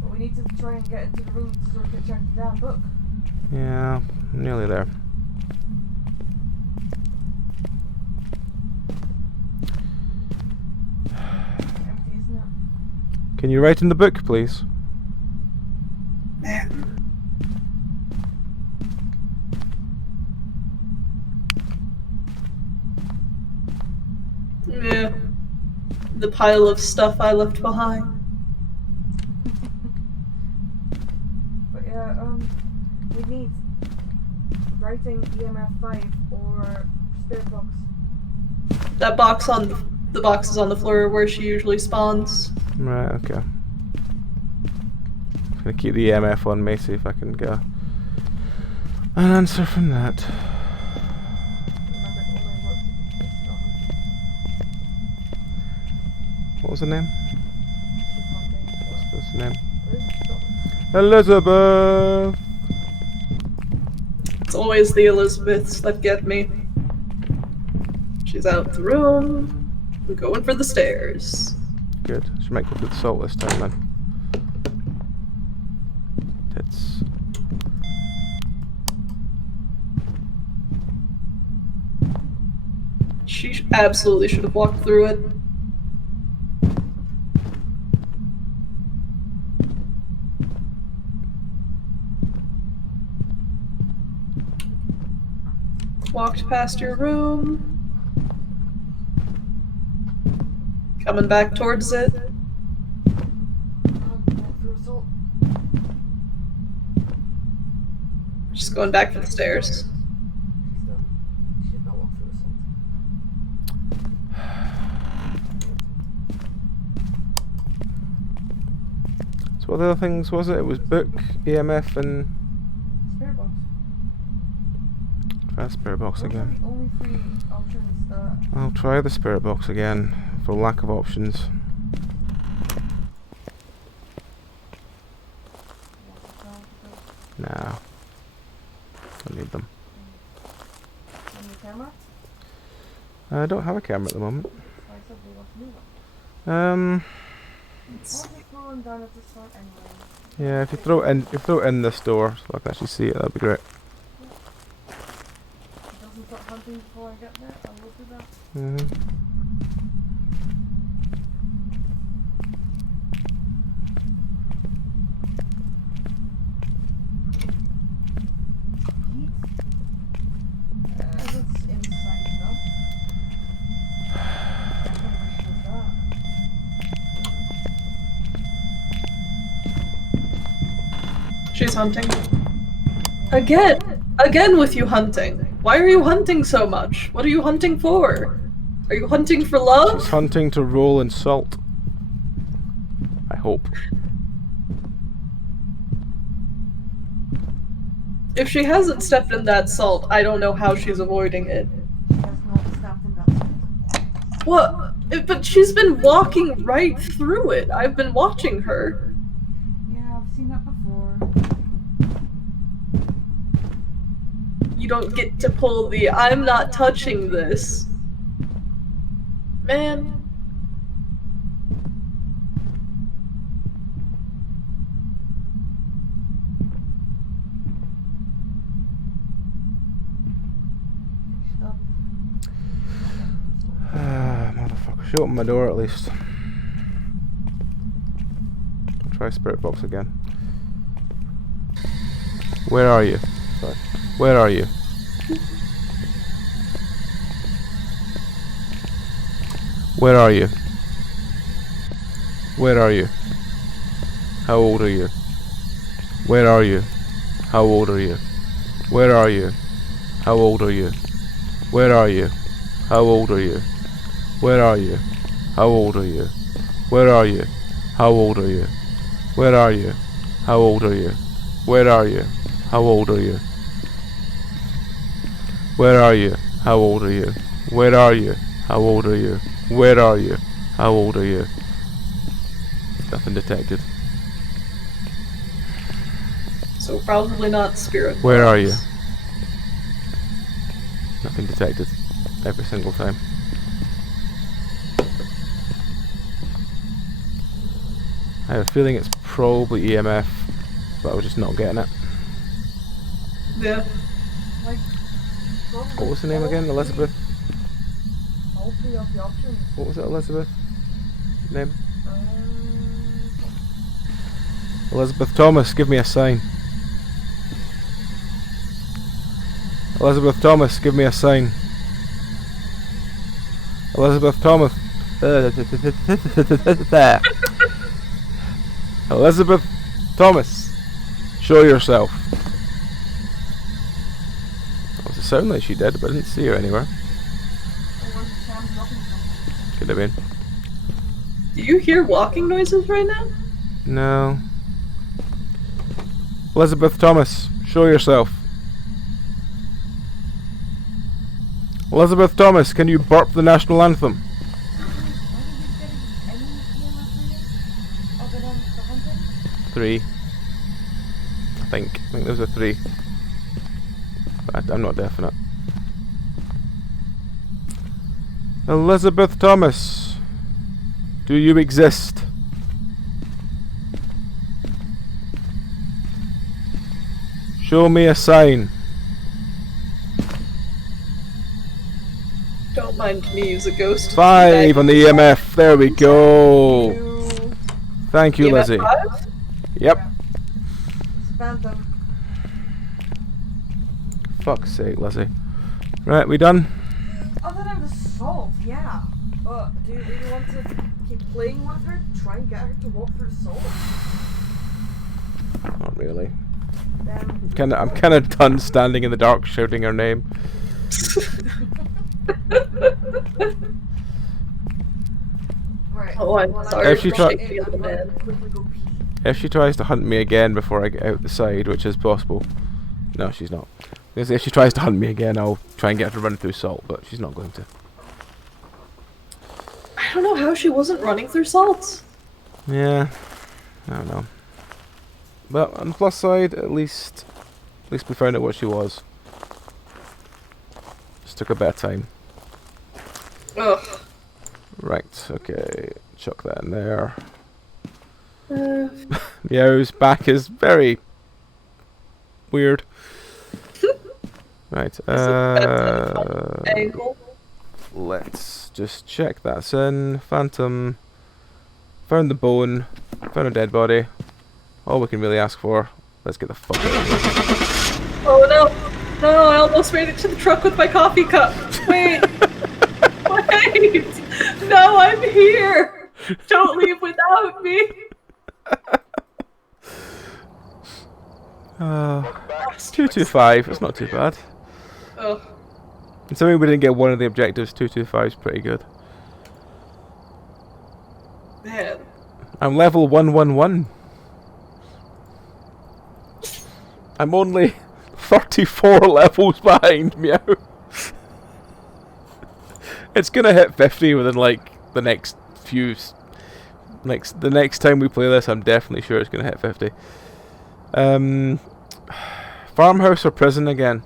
But we need to try and get into the room so we can check the damn book. Yeah, nearly there. Empty, isn't it? Can you write in the book, please? Yeah. The pile of stuff I left behind. But yeah, we need writing EMF 5 or spirit box. That box on the box is on the floor where she usually spawns. Right, okay. I'm gonna keep the EMF on me, see if I can get an answer from that. Remember, it only works if it's not hunting. What was the name? She's hunting. What's the name? Elizabeth. Elizabeth! It's always the Elizabeths that get me. She's out the room. We're going for the stairs. Good. She might go through the salt this time then. Tits. She absolutely should have walked through it. Walked past your room. Coming back towards it. Walk through salt. Just going back for the stairs. She's done. She did not walk through the salt. So what other things was it? It was book, EMF and... Spirit box. Try the spirit box Those again. are the only 3 options that... I'll try the spirit box again, for lack of options. Nah. Don't need them. On the camera? I don't have a camera at the moment. I said we want to do one. Um... I'll just throw them down at the start anyway. Yeah, if you throw it in this door so I can actually see it, that'd be great. If it doesn't start hunting before I get there, I will do that. Mm-hmm. Heat? That's inside enough. I can't remember she does that. She's hunting. Again! Again with you hunting! Why are you hunting so much? What are you hunting for? Are you hunting for love? She's hunting to roll in salt. I hope. If she hasn't stepped in that salt, I don't know how she's avoiding it. She has not stepped in that salt. What? But she's been walking right through it. I've been watching her. Yeah, I've seen that before. You don't get to pull the I'm not touching this. Man. Motherfucker, she opened my door at least. I'll try spirit box again. Where are you? Sorry. Where are you? Where are you? Where are you? How old are you? Where are you? How old are you? Where are you? How old are you? Where are you? How old are you? Where are you? How old are you? Where are you? How old are you? Where are you? How old are you? Where are you? How old are you? Where are you? How old are you? Where are you? How old are you? Where are you? How old are you? Nothing detected. So probably not spirit. Where are box. you? Nothing detected. Every single time. I have a feeling it's probably EMF, but I was just not getting it. Yeah. Like, What was her name again? Elizabeth? all three of the options. What was it, Elizabeth? Name? Elizabeth Thomas, give me a sign. Elizabeth Thomas, give me a sign. Elizabeth Thomas. Elizabeth Thomas, show yourself. Well, it sounded like she did, but I didn't see her anywhere. Could have been. Do you hear walking noises right now? No. Elizabeth Thomas, show yourself. Elizabeth Thomas, can you burp the national anthem? Three. I think there's a 3. But I'm not definite. Elizabeth Thomas, do you exist? Show me a sign. Don't mind me as a ghost. 5 on the EMF. There we go. Thank you, EMF Lizzie. 5? Yep. It's Phantom. Fuck's sake, Lizzie. Right, we done? Other than the salt, yeah. But do you really want to keep playing with her? Try and get her to walk through the salt? Not really. Then I'm kind of done standing in the dark shouting her name. right. Oh, I'm well, sorry If she for try- shaking the I'm gonna man. quickly go pee. If she tries to hunt me again before I get out the side, which is possible. No, she's not. Because if she tries to hunt me again, I'll try and get her to run through salt, but she's not going to. I don't know how she wasn't running through salt. Yeah, I don't know. But on the plus side, at least we found out what she was. Just took a bit of time. Ugh. Right, okay, chuck that in there. Uh, Meow's back is very weird. Right, angle. let's just check that's in. Phantom. Found the bone. Found a dead body. All we can really ask for. Let's get the fuck out of here. Oh no! No, I almost made it to the truck with my coffee cup. Wait! Wait! No, I'm here! Don't leave without me! 225, it's not too bad. Oh, Considering we didn't get one of the objectives, 225 is pretty good. man. I'm level 111. I'm only 34 levels behind Meow. It's gonna hit 50 within like the next few. The next time we play this, I'm definitely sure it's gonna hit 50. Farmhouse or prison again?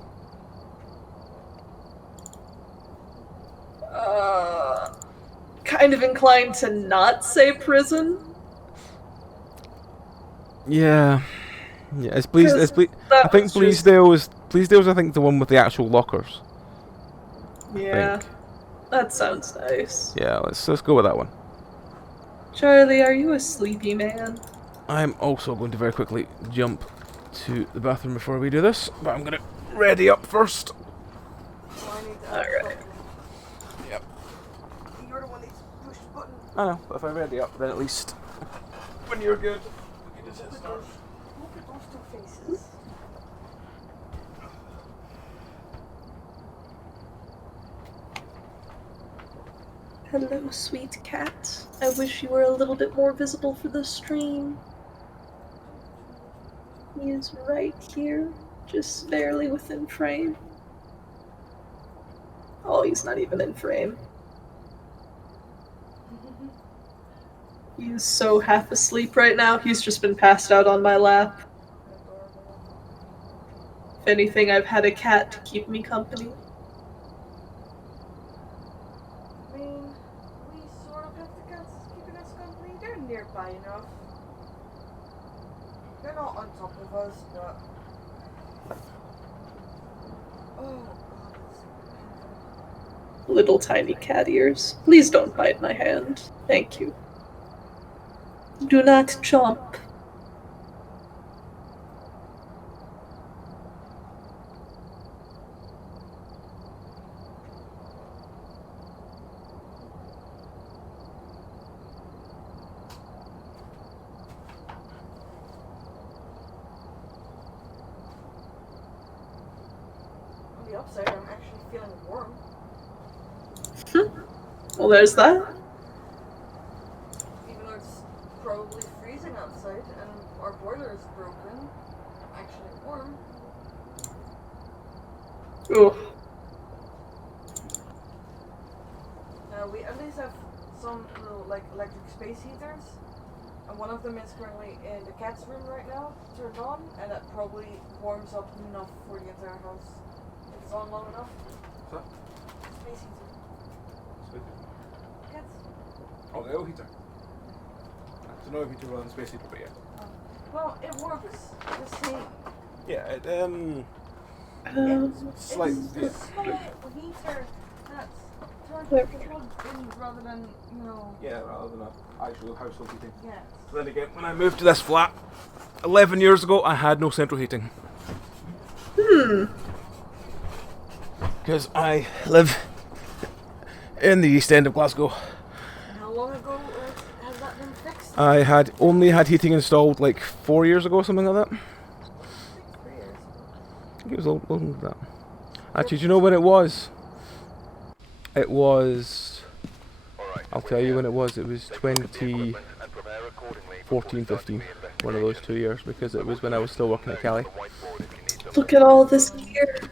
Kind of inclined to not say prison. Yeah. Yeah, it's please. I think Bleasdale's I think the one with the actual lockers. Yeah, that sounds nice. Yeah, let's go with that one. Charlie, are you a sleepy man? I'm also going to very quickly jump to the bathroom before we do this, but I'm gonna ready up first. Alright. Yep. You're the one that pushed the button. I know, but if I ready up, then at least when you're good, we can just hit start. Look at those two faces. Hello, sweet cat. I wish you were a little bit more visible for the stream. He is right here, just barely within frame. Oh, he's not even in frame. He's so half asleep right now, he's just been passed out on my lap. If anything, I've had a cat to keep me company. I mean, we sort of have the cats keeping us company. They're nearby enough. They're not on top of us, but... Oh, Little tiny cat ears. Please don't bite my hand. Thank you. Do not chomp. on the upside, I'm actually feeling warm. Well, there's that. Even though it's probably freezing outside and our boiler is broken, I'm actually warm. Ooh. Now we at least have some little like electric space heaters, and one of them is currently in the cat's room right now, turned on, and that probably warms up enough for the entire house. If it's on long enough. What's Space heater. Cats. Oh, the oil heater. It's an oil heater rather than space heater, but yeah. Well, it works the same. Yeah, It's like a small heater that's plugged in rather than, you know... Yeah, rather than an actual household heating. Yes. So then again, when I moved to this flat 11 years ago, I had no central heating. Because I live in the east end of Glasgow. And how long ago has that been fixed? I had only had heating installed like 4 years ago, something like that. 3 years. I think it was a little longer than that. Actually, do you know when it was? It was... I'll tell you when it was. It was 2014, 15. One of those 2 years, because it was when I was still working at Cali. Look at all this gear.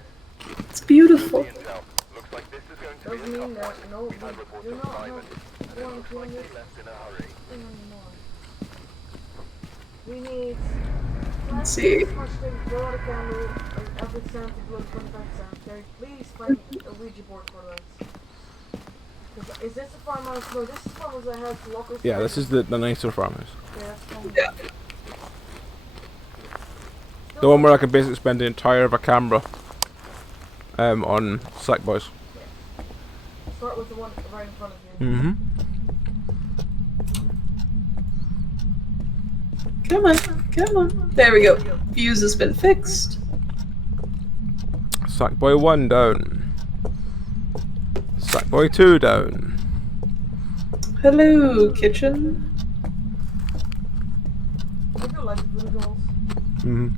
It's beautiful. Doesn't mean that, no, we do not have one kilometer anymore. We need... Let's see. Much to blow out a candle, and every sound to blow 25 sounds. Gary, please find a Ouija board for us. Is this the farmhouse? No, this is the farmhouse that has lockers. Yeah, this is the nicer farmhouse. Yeah, that's fine. Yeah. The one where I could basically spend the entire of a camera on Slackboys. Start with the one right in front of you. Mm-hmm. Come on, come on. There we go. Fuse has been fixed. Sackboy 1 down. Sackboy 2 down. Hello, kitchen. I do like the blue dolls. Mm-hmm.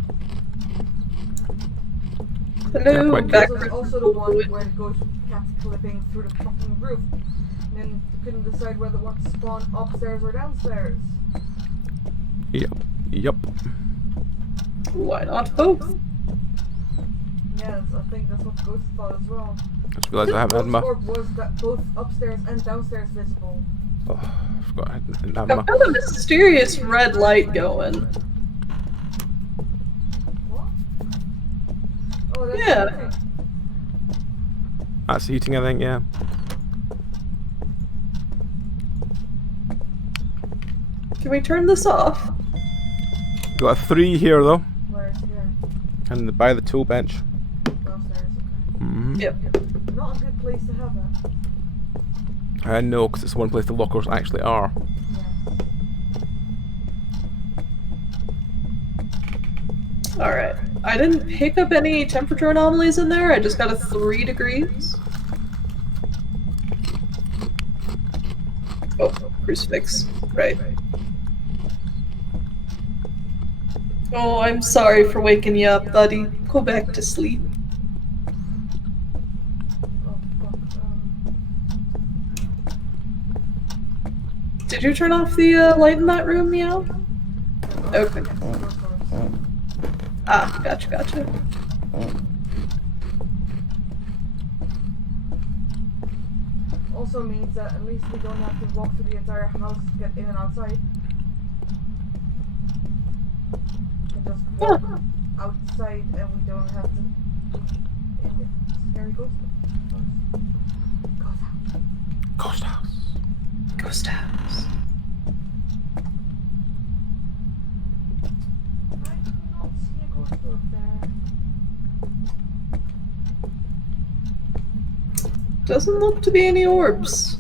Hello, Yeah, quite back. This is also the one where it goes cat clipping through the fucking roof. And then you couldn't decide whether it wants to spawn upstairs or downstairs. Yep. Yep. Why not both? Yeah, I think that's what Ghost thought as well. I just realised I haven't had my... Orb was that both upstairs and downstairs visible. Oh, I forgot I didn't have I've my... got a mysterious red light going. What? Oh, that's Yeah. the thing. That's heating, I think, yeah. Can we turn this off? Got a 3 here, though. Where's here? And by the tool bench. Downstairs, okay. Mm-hmm. Yep. Not a good place to have it. I know, because it's the one place the lockers actually are. Yes. Alright. I didn't pick up any temperature anomalies in there, I just got a 3 degrees. Oh, crucifix. Right. Oh, I'm sorry for waking you up, buddy. Go back to sleep. Oh, fuck. Did you turn off the light in that room, Meow? Okay. Ah, gotcha. Also means that at least we don't have to walk through the entire house to get in and outside. We can just walk outside and we don't have to be in the scary ghost house. Ghost house. Ghost house. I do not see a ghost up there. Doesn't look to be any orbs.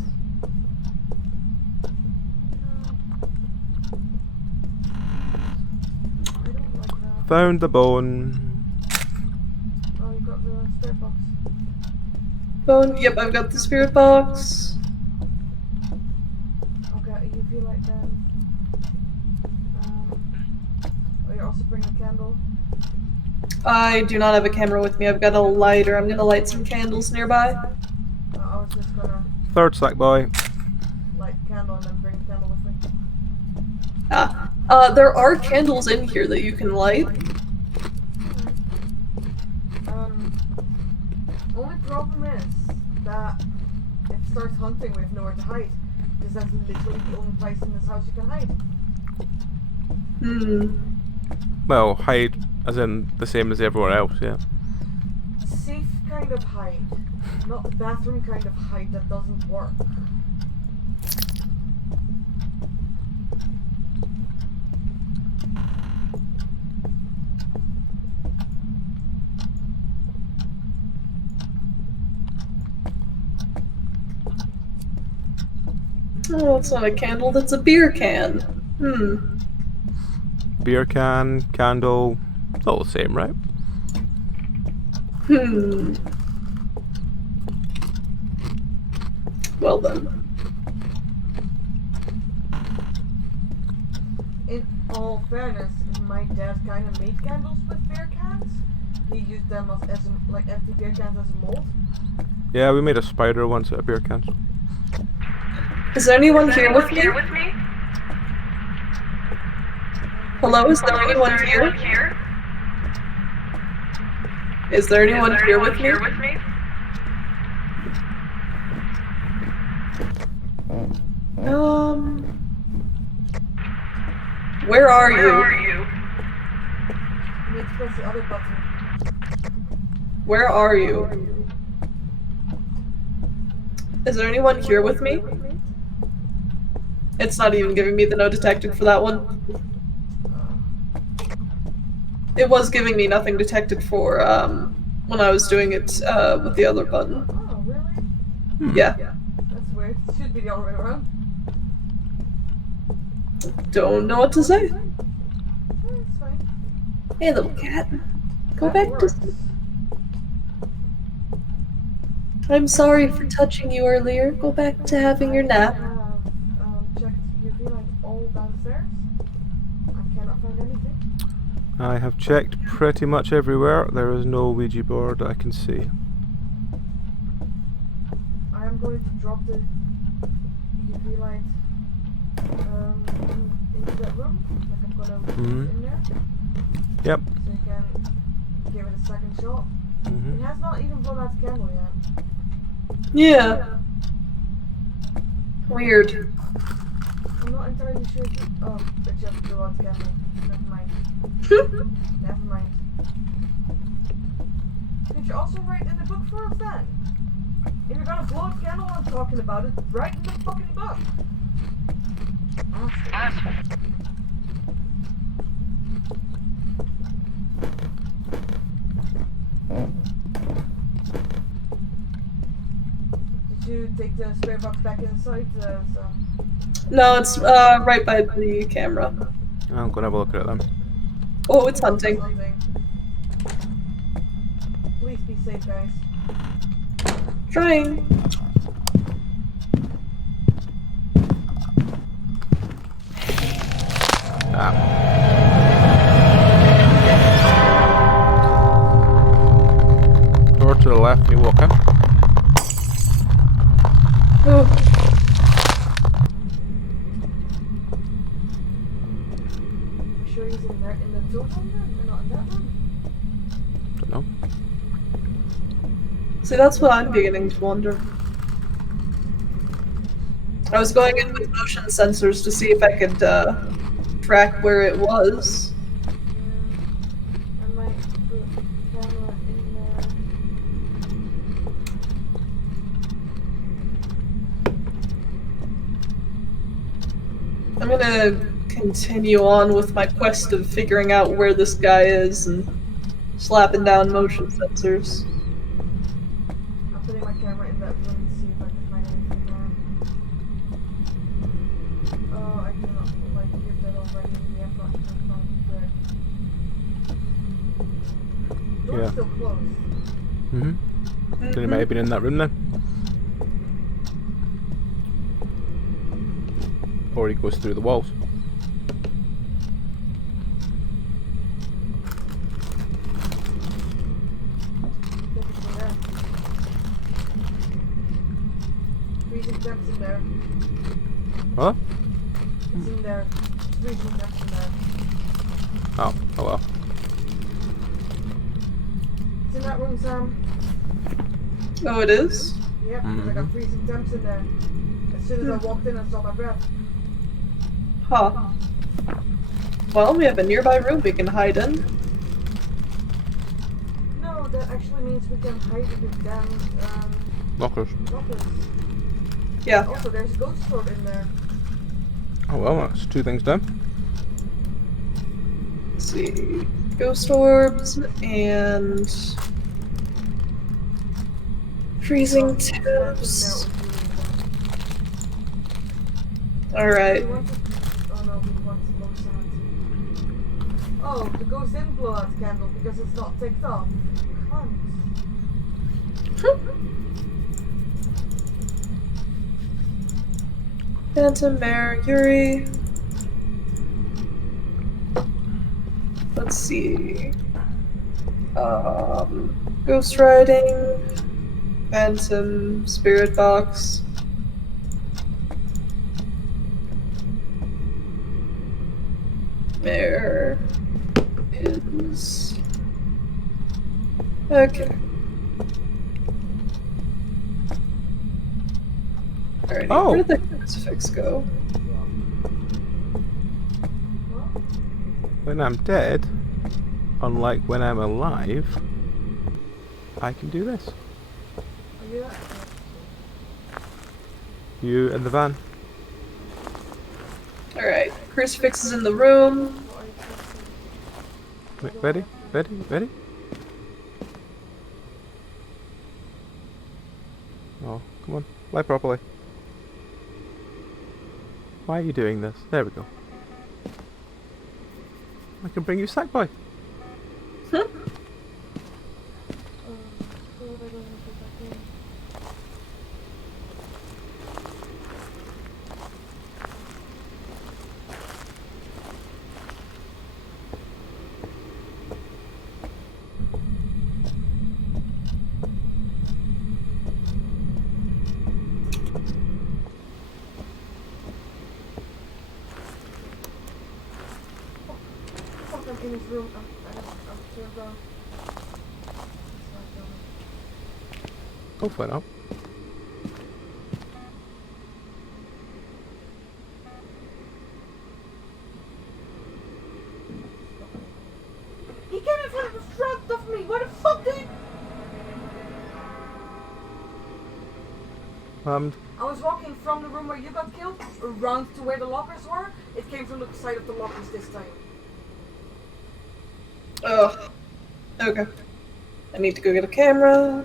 I don't like that. Found the bone. Oh, you got the spirit box. Bone. Yep, I've got the spirit box. Okay, you feel like then. Oh, you're also bringing a candle. I do not have a camera with me. I've got a lighter. I'm gonna light some candles nearby. I was just gonna Third sack boy. light a candle and then bring the candle with me. There are candles in here that you can light. Only problem is that if it starts hunting, we have nowhere to hide. Because that's literally the only place in this house you can hide. Well, hide as in the same as everywhere else, yeah. Safe kind of hide. Not the bathroom kind of hide that doesn't work. Oh, it's not a candle, that's a beer can. Beer can, candle, it's all the same, right? Well then. In all fairness, my dad kind of made candles with beer cans. He used them as like empty beer cans as a mold. Yeah, we made a spider once out of beer cans. Is there anyone here with me? Hello, is there anyone here? Is there anyone here with me? Where are you? You need to press the other button. Where are you? Is there anyone here with me? It's not even giving me the no detected for that one. It was giving me nothing detected for when I was doing it with the other button. Oh, really? Yeah. That's weird. It should be the other way around. Don't know what to say. It's fine. Hey, little cat. Go That back to works. sleep. I'm sorry for touching you earlier. Go back to having your nap. I have checked UV lights all downstairs. I cannot find anything. I have checked pretty much everywhere. There is no Ouija board I can see. I am going to drop the UV light into that room. Like I'm gonna put it in there. Yep. So you can give it a second shot. It has not even blown out the candle yet. Yeah. Weird. I'm not entirely sure if it... Oh, it just blew out the candle. Never mind. Never mind. Could you also write in the book for us then? If you're gonna blow out the candle while I'm talking about it, write in the fucking book! Did you take the spare box back inside? So... No, it's right by the camera. I'm gonna have a look at it then. Oh, it's hunting. Please be safe, guys. Trying. Door to the left and you walk in. Oh. You sure he's in there in the tool room then, and not in that room? Don't know. See, that's what I'm beginning to wonder. I was going in with motion sensors to see if I could track where it was. I might put the camera in there. I'm gonna continue on with my quest of figuring out where this guy is and slapping down motion sensors. I'm putting my camera in that room to see if I can find anything there. Oh, I cannot like hear that already. We have not even found where. Door's Yeah. still closed. Then he might have been in that room then. Or he goes through the walls. Freezing temps in there. What? It's in there. It's freezing temps in there. Oh well. It's in that room, Sam. Oh, it is? Yep, because I got freezing temps in there. As soon as I walked in, I saw my breath. Huh. Well, we have a nearby room we can hide in. No, that actually means we can hide in the damn Lockers. lockers. Yeah. Also, there's a ghost sword in there. Oh well, that's two things done. Let's see. Ghost orbs and freezing temps. Alright. Oh no, we want to blow sand. Oh, the ghost didn't blow out the candle because it's not ticked off. Cunt. Phantom Mercury. Let's see. Ghost riding. Phantom Spirit Box. There is. Okay. Alrighty, Oh. where did the crucifix go? When I'm dead, unlike when I'm alive, I can do this. Yeah. You in the van. Alright, crucifix is in the room. Wait, ready? Ready? Ready? Oh, come on. Lie properly. Why are you doing this? There we go. I can bring you sack boy. In his room. I'm turned on. Hopefully not. He came in front of the front of me. Where the fuck did he? I was walking from the room where you got killed around to where the lockers were. It came from the side of the lockers this time. Oh. Okay. I need to go get a camera.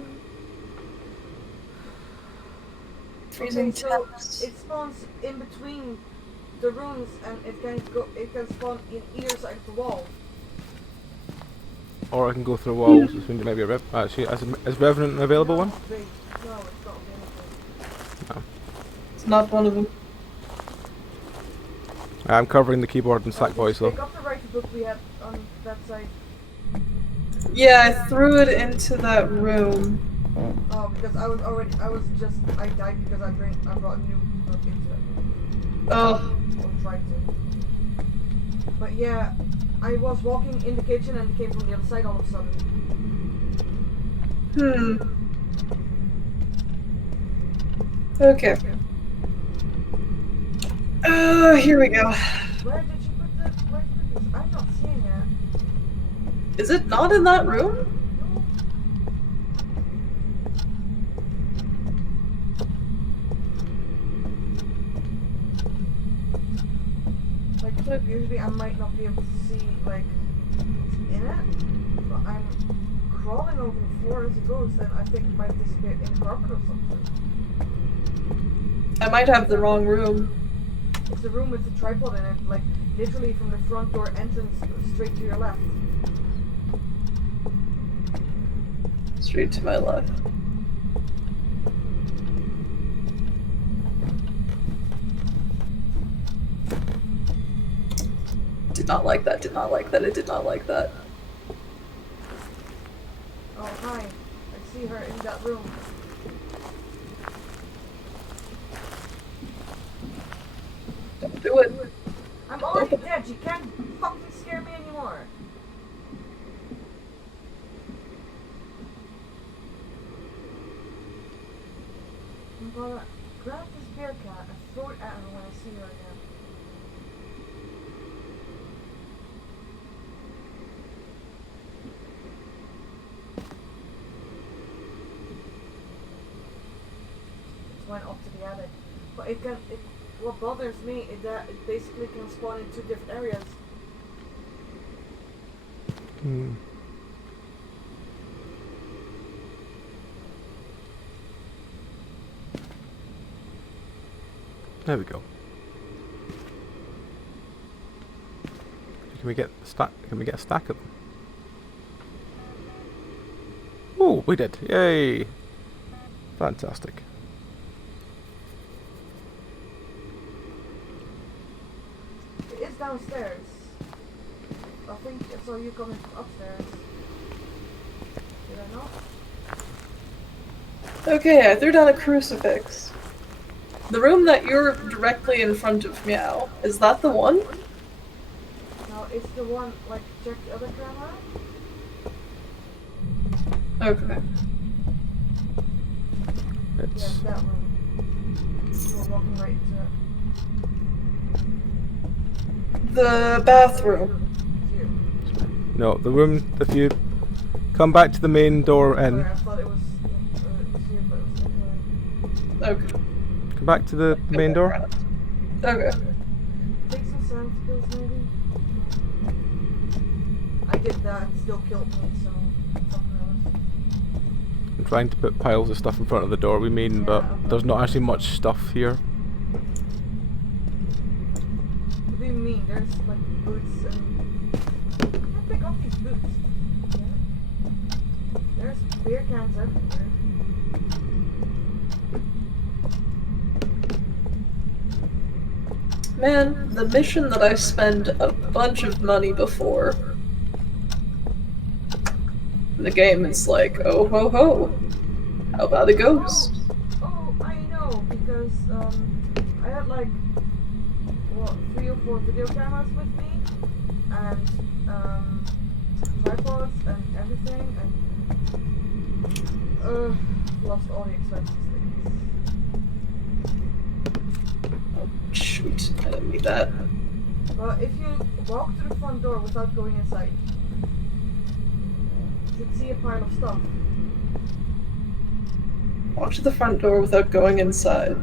Freezing Okay, so temps. it spawns in between the rooms, and it can spawn in either side of the wall. Or I can go through walls. I think maybe a actually, is Revenant an available one? Wait, no, it's not available. No. It's not one of them. I'm covering the keyboard and Slackboy, so. Pick up the writing book we had on that side. Yeah, I threw it into that room. Oh, because I died because I brought a new book into it. Oh. Or tried to. But yeah, I was walking in the kitchen and it came from the other side all of a sudden. Okay. Here we go. Where did you put the writing book? I'm not seeing it. Is it not in that room? Like, usually I might not be able to see, like, what's in it, but I'm crawling over the floor as it goes, and I think it might disappear in the carpet or something. I might have the wrong room. It's the room with the tripod in it, like, literally from the front door entrance straight to your left. Straight to my left. Did not like that, did not like that, I did not like that. Oh, hi. I see her in that room. Don't do it. I'm already dead. You can't fucking scare me anymore. I'm gonna grab this bear cat and throw it at her when I see her again. It went up to the attic. But what bothers me is that it basically can spawn in 2 different areas. There we go. Can we get a stack? Can we get a stack of them? Oh, we did! Yay! Fantastic. It is downstairs. I think I saw you coming upstairs. Did I not? Okay, I threw down a crucifix. The room that you're directly in front of Meow, is that the one? No, it's the one, like, check the other camera. Okay. It's Yes, that room. You were walking right into it. The bathroom. It's you. no, the room. If you come back to the main door Sorry, in, I thought it was you, but it was Nikolai. Okay. come back to the main door. Okay. Take some sound skills, maybe? I did that, it still killed me, so fuck knows. I'm trying to put piles of stuff in front of the door. We mean, but there's not actually much stuff here. What do you mean? There's like boots and... I can't pick up these boots. Yeah. There's beer cans everywhere. Man, the mission that I spend a bunch of money before. The game is like, oh ho ho. How about a ghost? Oh, I know, because I had like, what, 3 or 4 video cameras with me, and tripods and everything, and lost all the expensive things. Shoot, I didn't need that. But if you walk to the front door without going inside, you should see a pile of stuff. Walk to the front door without going inside.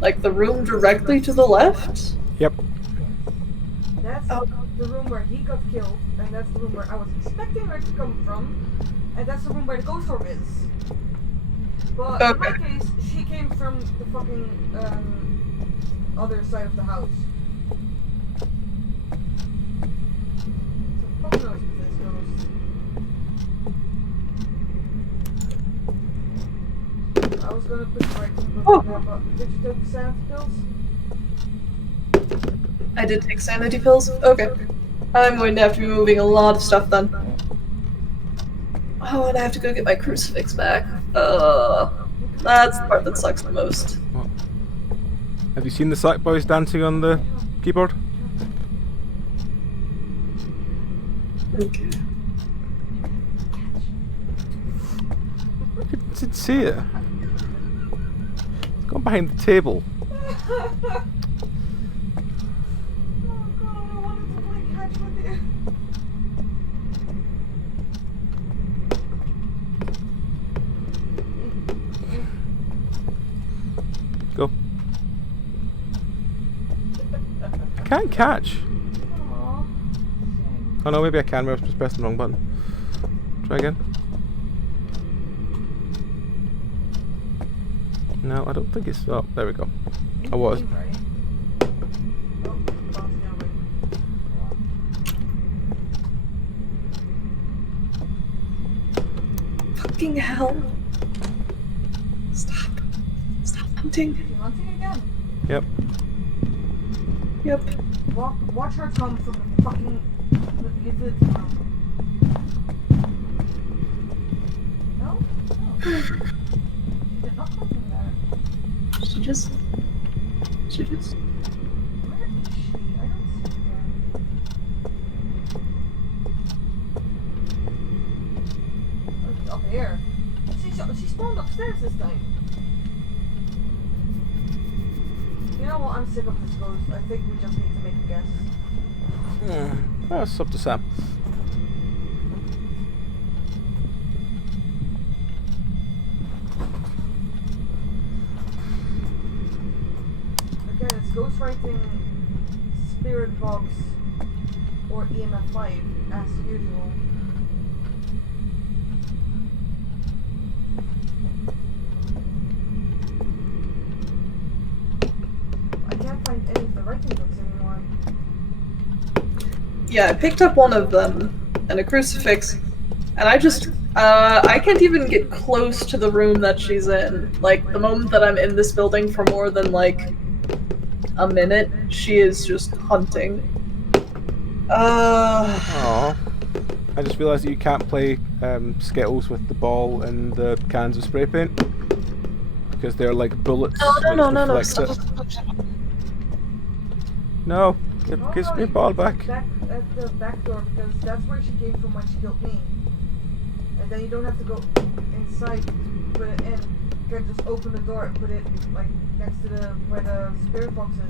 Like the room directly to the left? Yep. That's the room where he got killed, and that's the room where I was expecting her to come from, and that's the room where the ghost orb is. But in my case, she came from the fucking other side of the house. So fuck knows where this goes. I was gonna put the right thing in there, but did you take the sanity pills? I did take sanity pills? Okay. I'm going to have to be moving a lot of stuff then. Oh, and I have to go get my crucifix back. That's the part that sucks the most. What? Have you seen the Slack boys dancing on the keyboard? Okay. I didn't see it. It's gone behind the table. Go. I can't catch. Oh no, maybe I can. Maybe I just pressed the wrong button. Try again. No, I don't think it's. Oh, there we go. I was. Fucking hell. Stop. Stop hunting. You hunting again? Yep. Yep. Watch her come from the fucking utility room. No? No. She did not come from there. She just. Where is she? I don't see her. Oh, she's up here. She spawned upstairs this time. You know what? I'm sick of this ghost. I think we just need to make a guess. Oh, it's up to Sam. Again, it's ghostwriting, spirit box, or EMF 5 as usual. I can't find any of the writing books anymore. Yeah, I picked up one of them and a crucifix, and I can't even get close to the room that she's in. Like, the moment that I'm in this building for more than, like, a minute, she is just hunting. Aww. I just realised that you can't play Skittles with the ball and the cans of spray paint. Because they're like bullets. No. Stop. No, give me ball back. Back at the back door, because that's where she came from when she killed me. And then you don't have to go inside to put it in. You can just open the door and put it like next to where the spirit box is.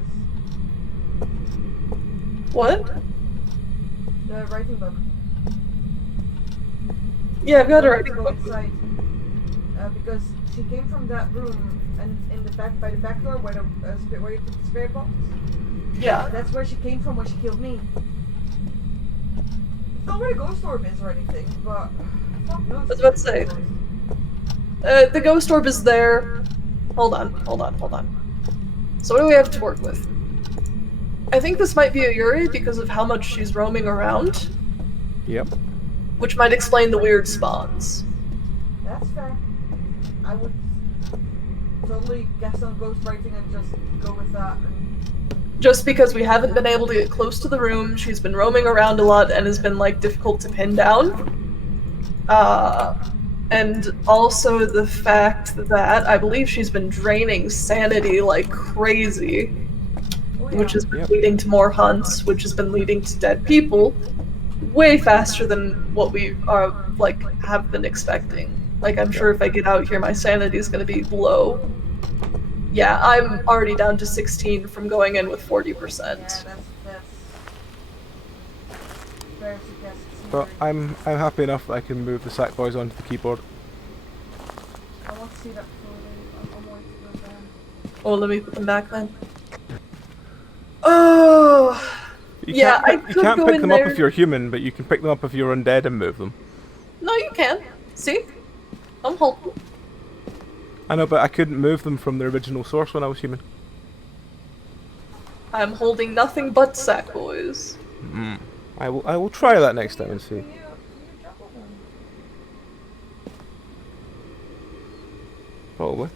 What? The writing book. Yeah, I've got a You writing don't have book. to go inside. Because she came from that room and in the back by the back door where where you put the spirit box. Yeah. That's where she came from when she killed me. It's not where the ghost orb is or anything, but fuck knows. I was about to say. The ghost orb is there. Hold on. So what do we have to work with? I think this might be a Yuri because of how much she's roaming around. Yep. Which might explain the weird spawns. That's fair. I would totally guess on ghostwriting and just go with that. Just because we haven't been able to get close to the room, she's been roaming around a lot and has been, like, difficult to pin down. And also the fact that I believe she's been draining sanity like crazy, which has been leading to more hunts, which has been leading to dead people way faster than what we are, like, have been expecting. Like, I'm sure if I get out here, my sanity is going to be low. Yeah, I'm already down to 16 from going in with 40%. Yeah, that's very suggestive. But I'm happy enough that I can move the sack boys onto the keyboard. I want to see that before I'm going to go down. Oh, let me put them back then. Oh, yeah, I could You can't go pick in them there. up if you're human, but you can pick them up if you're undead and move them. No, you can. See? I'm holding. I know, but I couldn't move them from the original source when I was human. I'm holding nothing but sack boys. I will try that next time and see. You juggle them. Probably.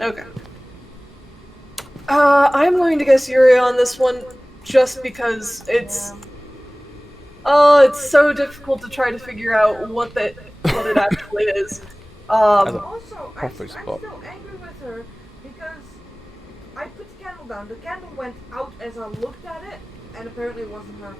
Okay. I'm going to guess Yuri on this one just because it's so difficult to try to figure out what it actually is. Also, I'm Perfect still spot. angry with her because I put the candle down. The candle went out as I looked at it, and apparently it wasn't her.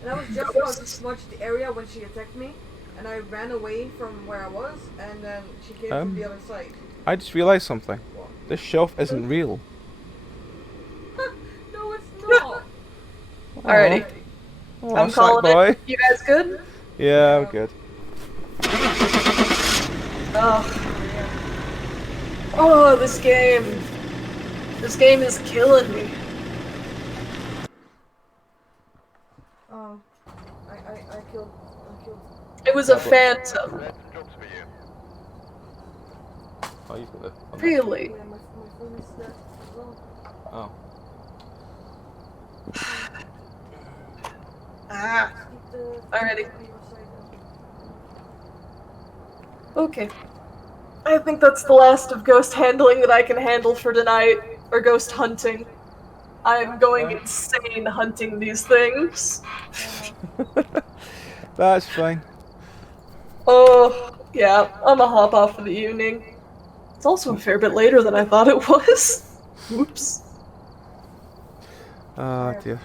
And I was just about to smudge the area when she attacked me, and I ran away from where I was, and then she came from the other side. I just realised something. What? This shelf isn't real. No, it's not. Alrighty. Oh, I'm sack calling boy. it. You guys good? Yeah, I'm good. Oh, this game. This game is killing me. Oh, I killed. It was a phantom. Red jobs for you. Oh, you've got the... Really? Yeah, my phone is dead as well. Oh. Ah. Keep the Alrighty. on your side Okay. I think that's the last of ghost handling that I can handle for tonight, or ghost hunting. I'm going insane hunting these things. That's fine. Oh, yeah, I'm a hop off for the evening. It's also a fair bit later than I thought it was. Oops. Oh dear.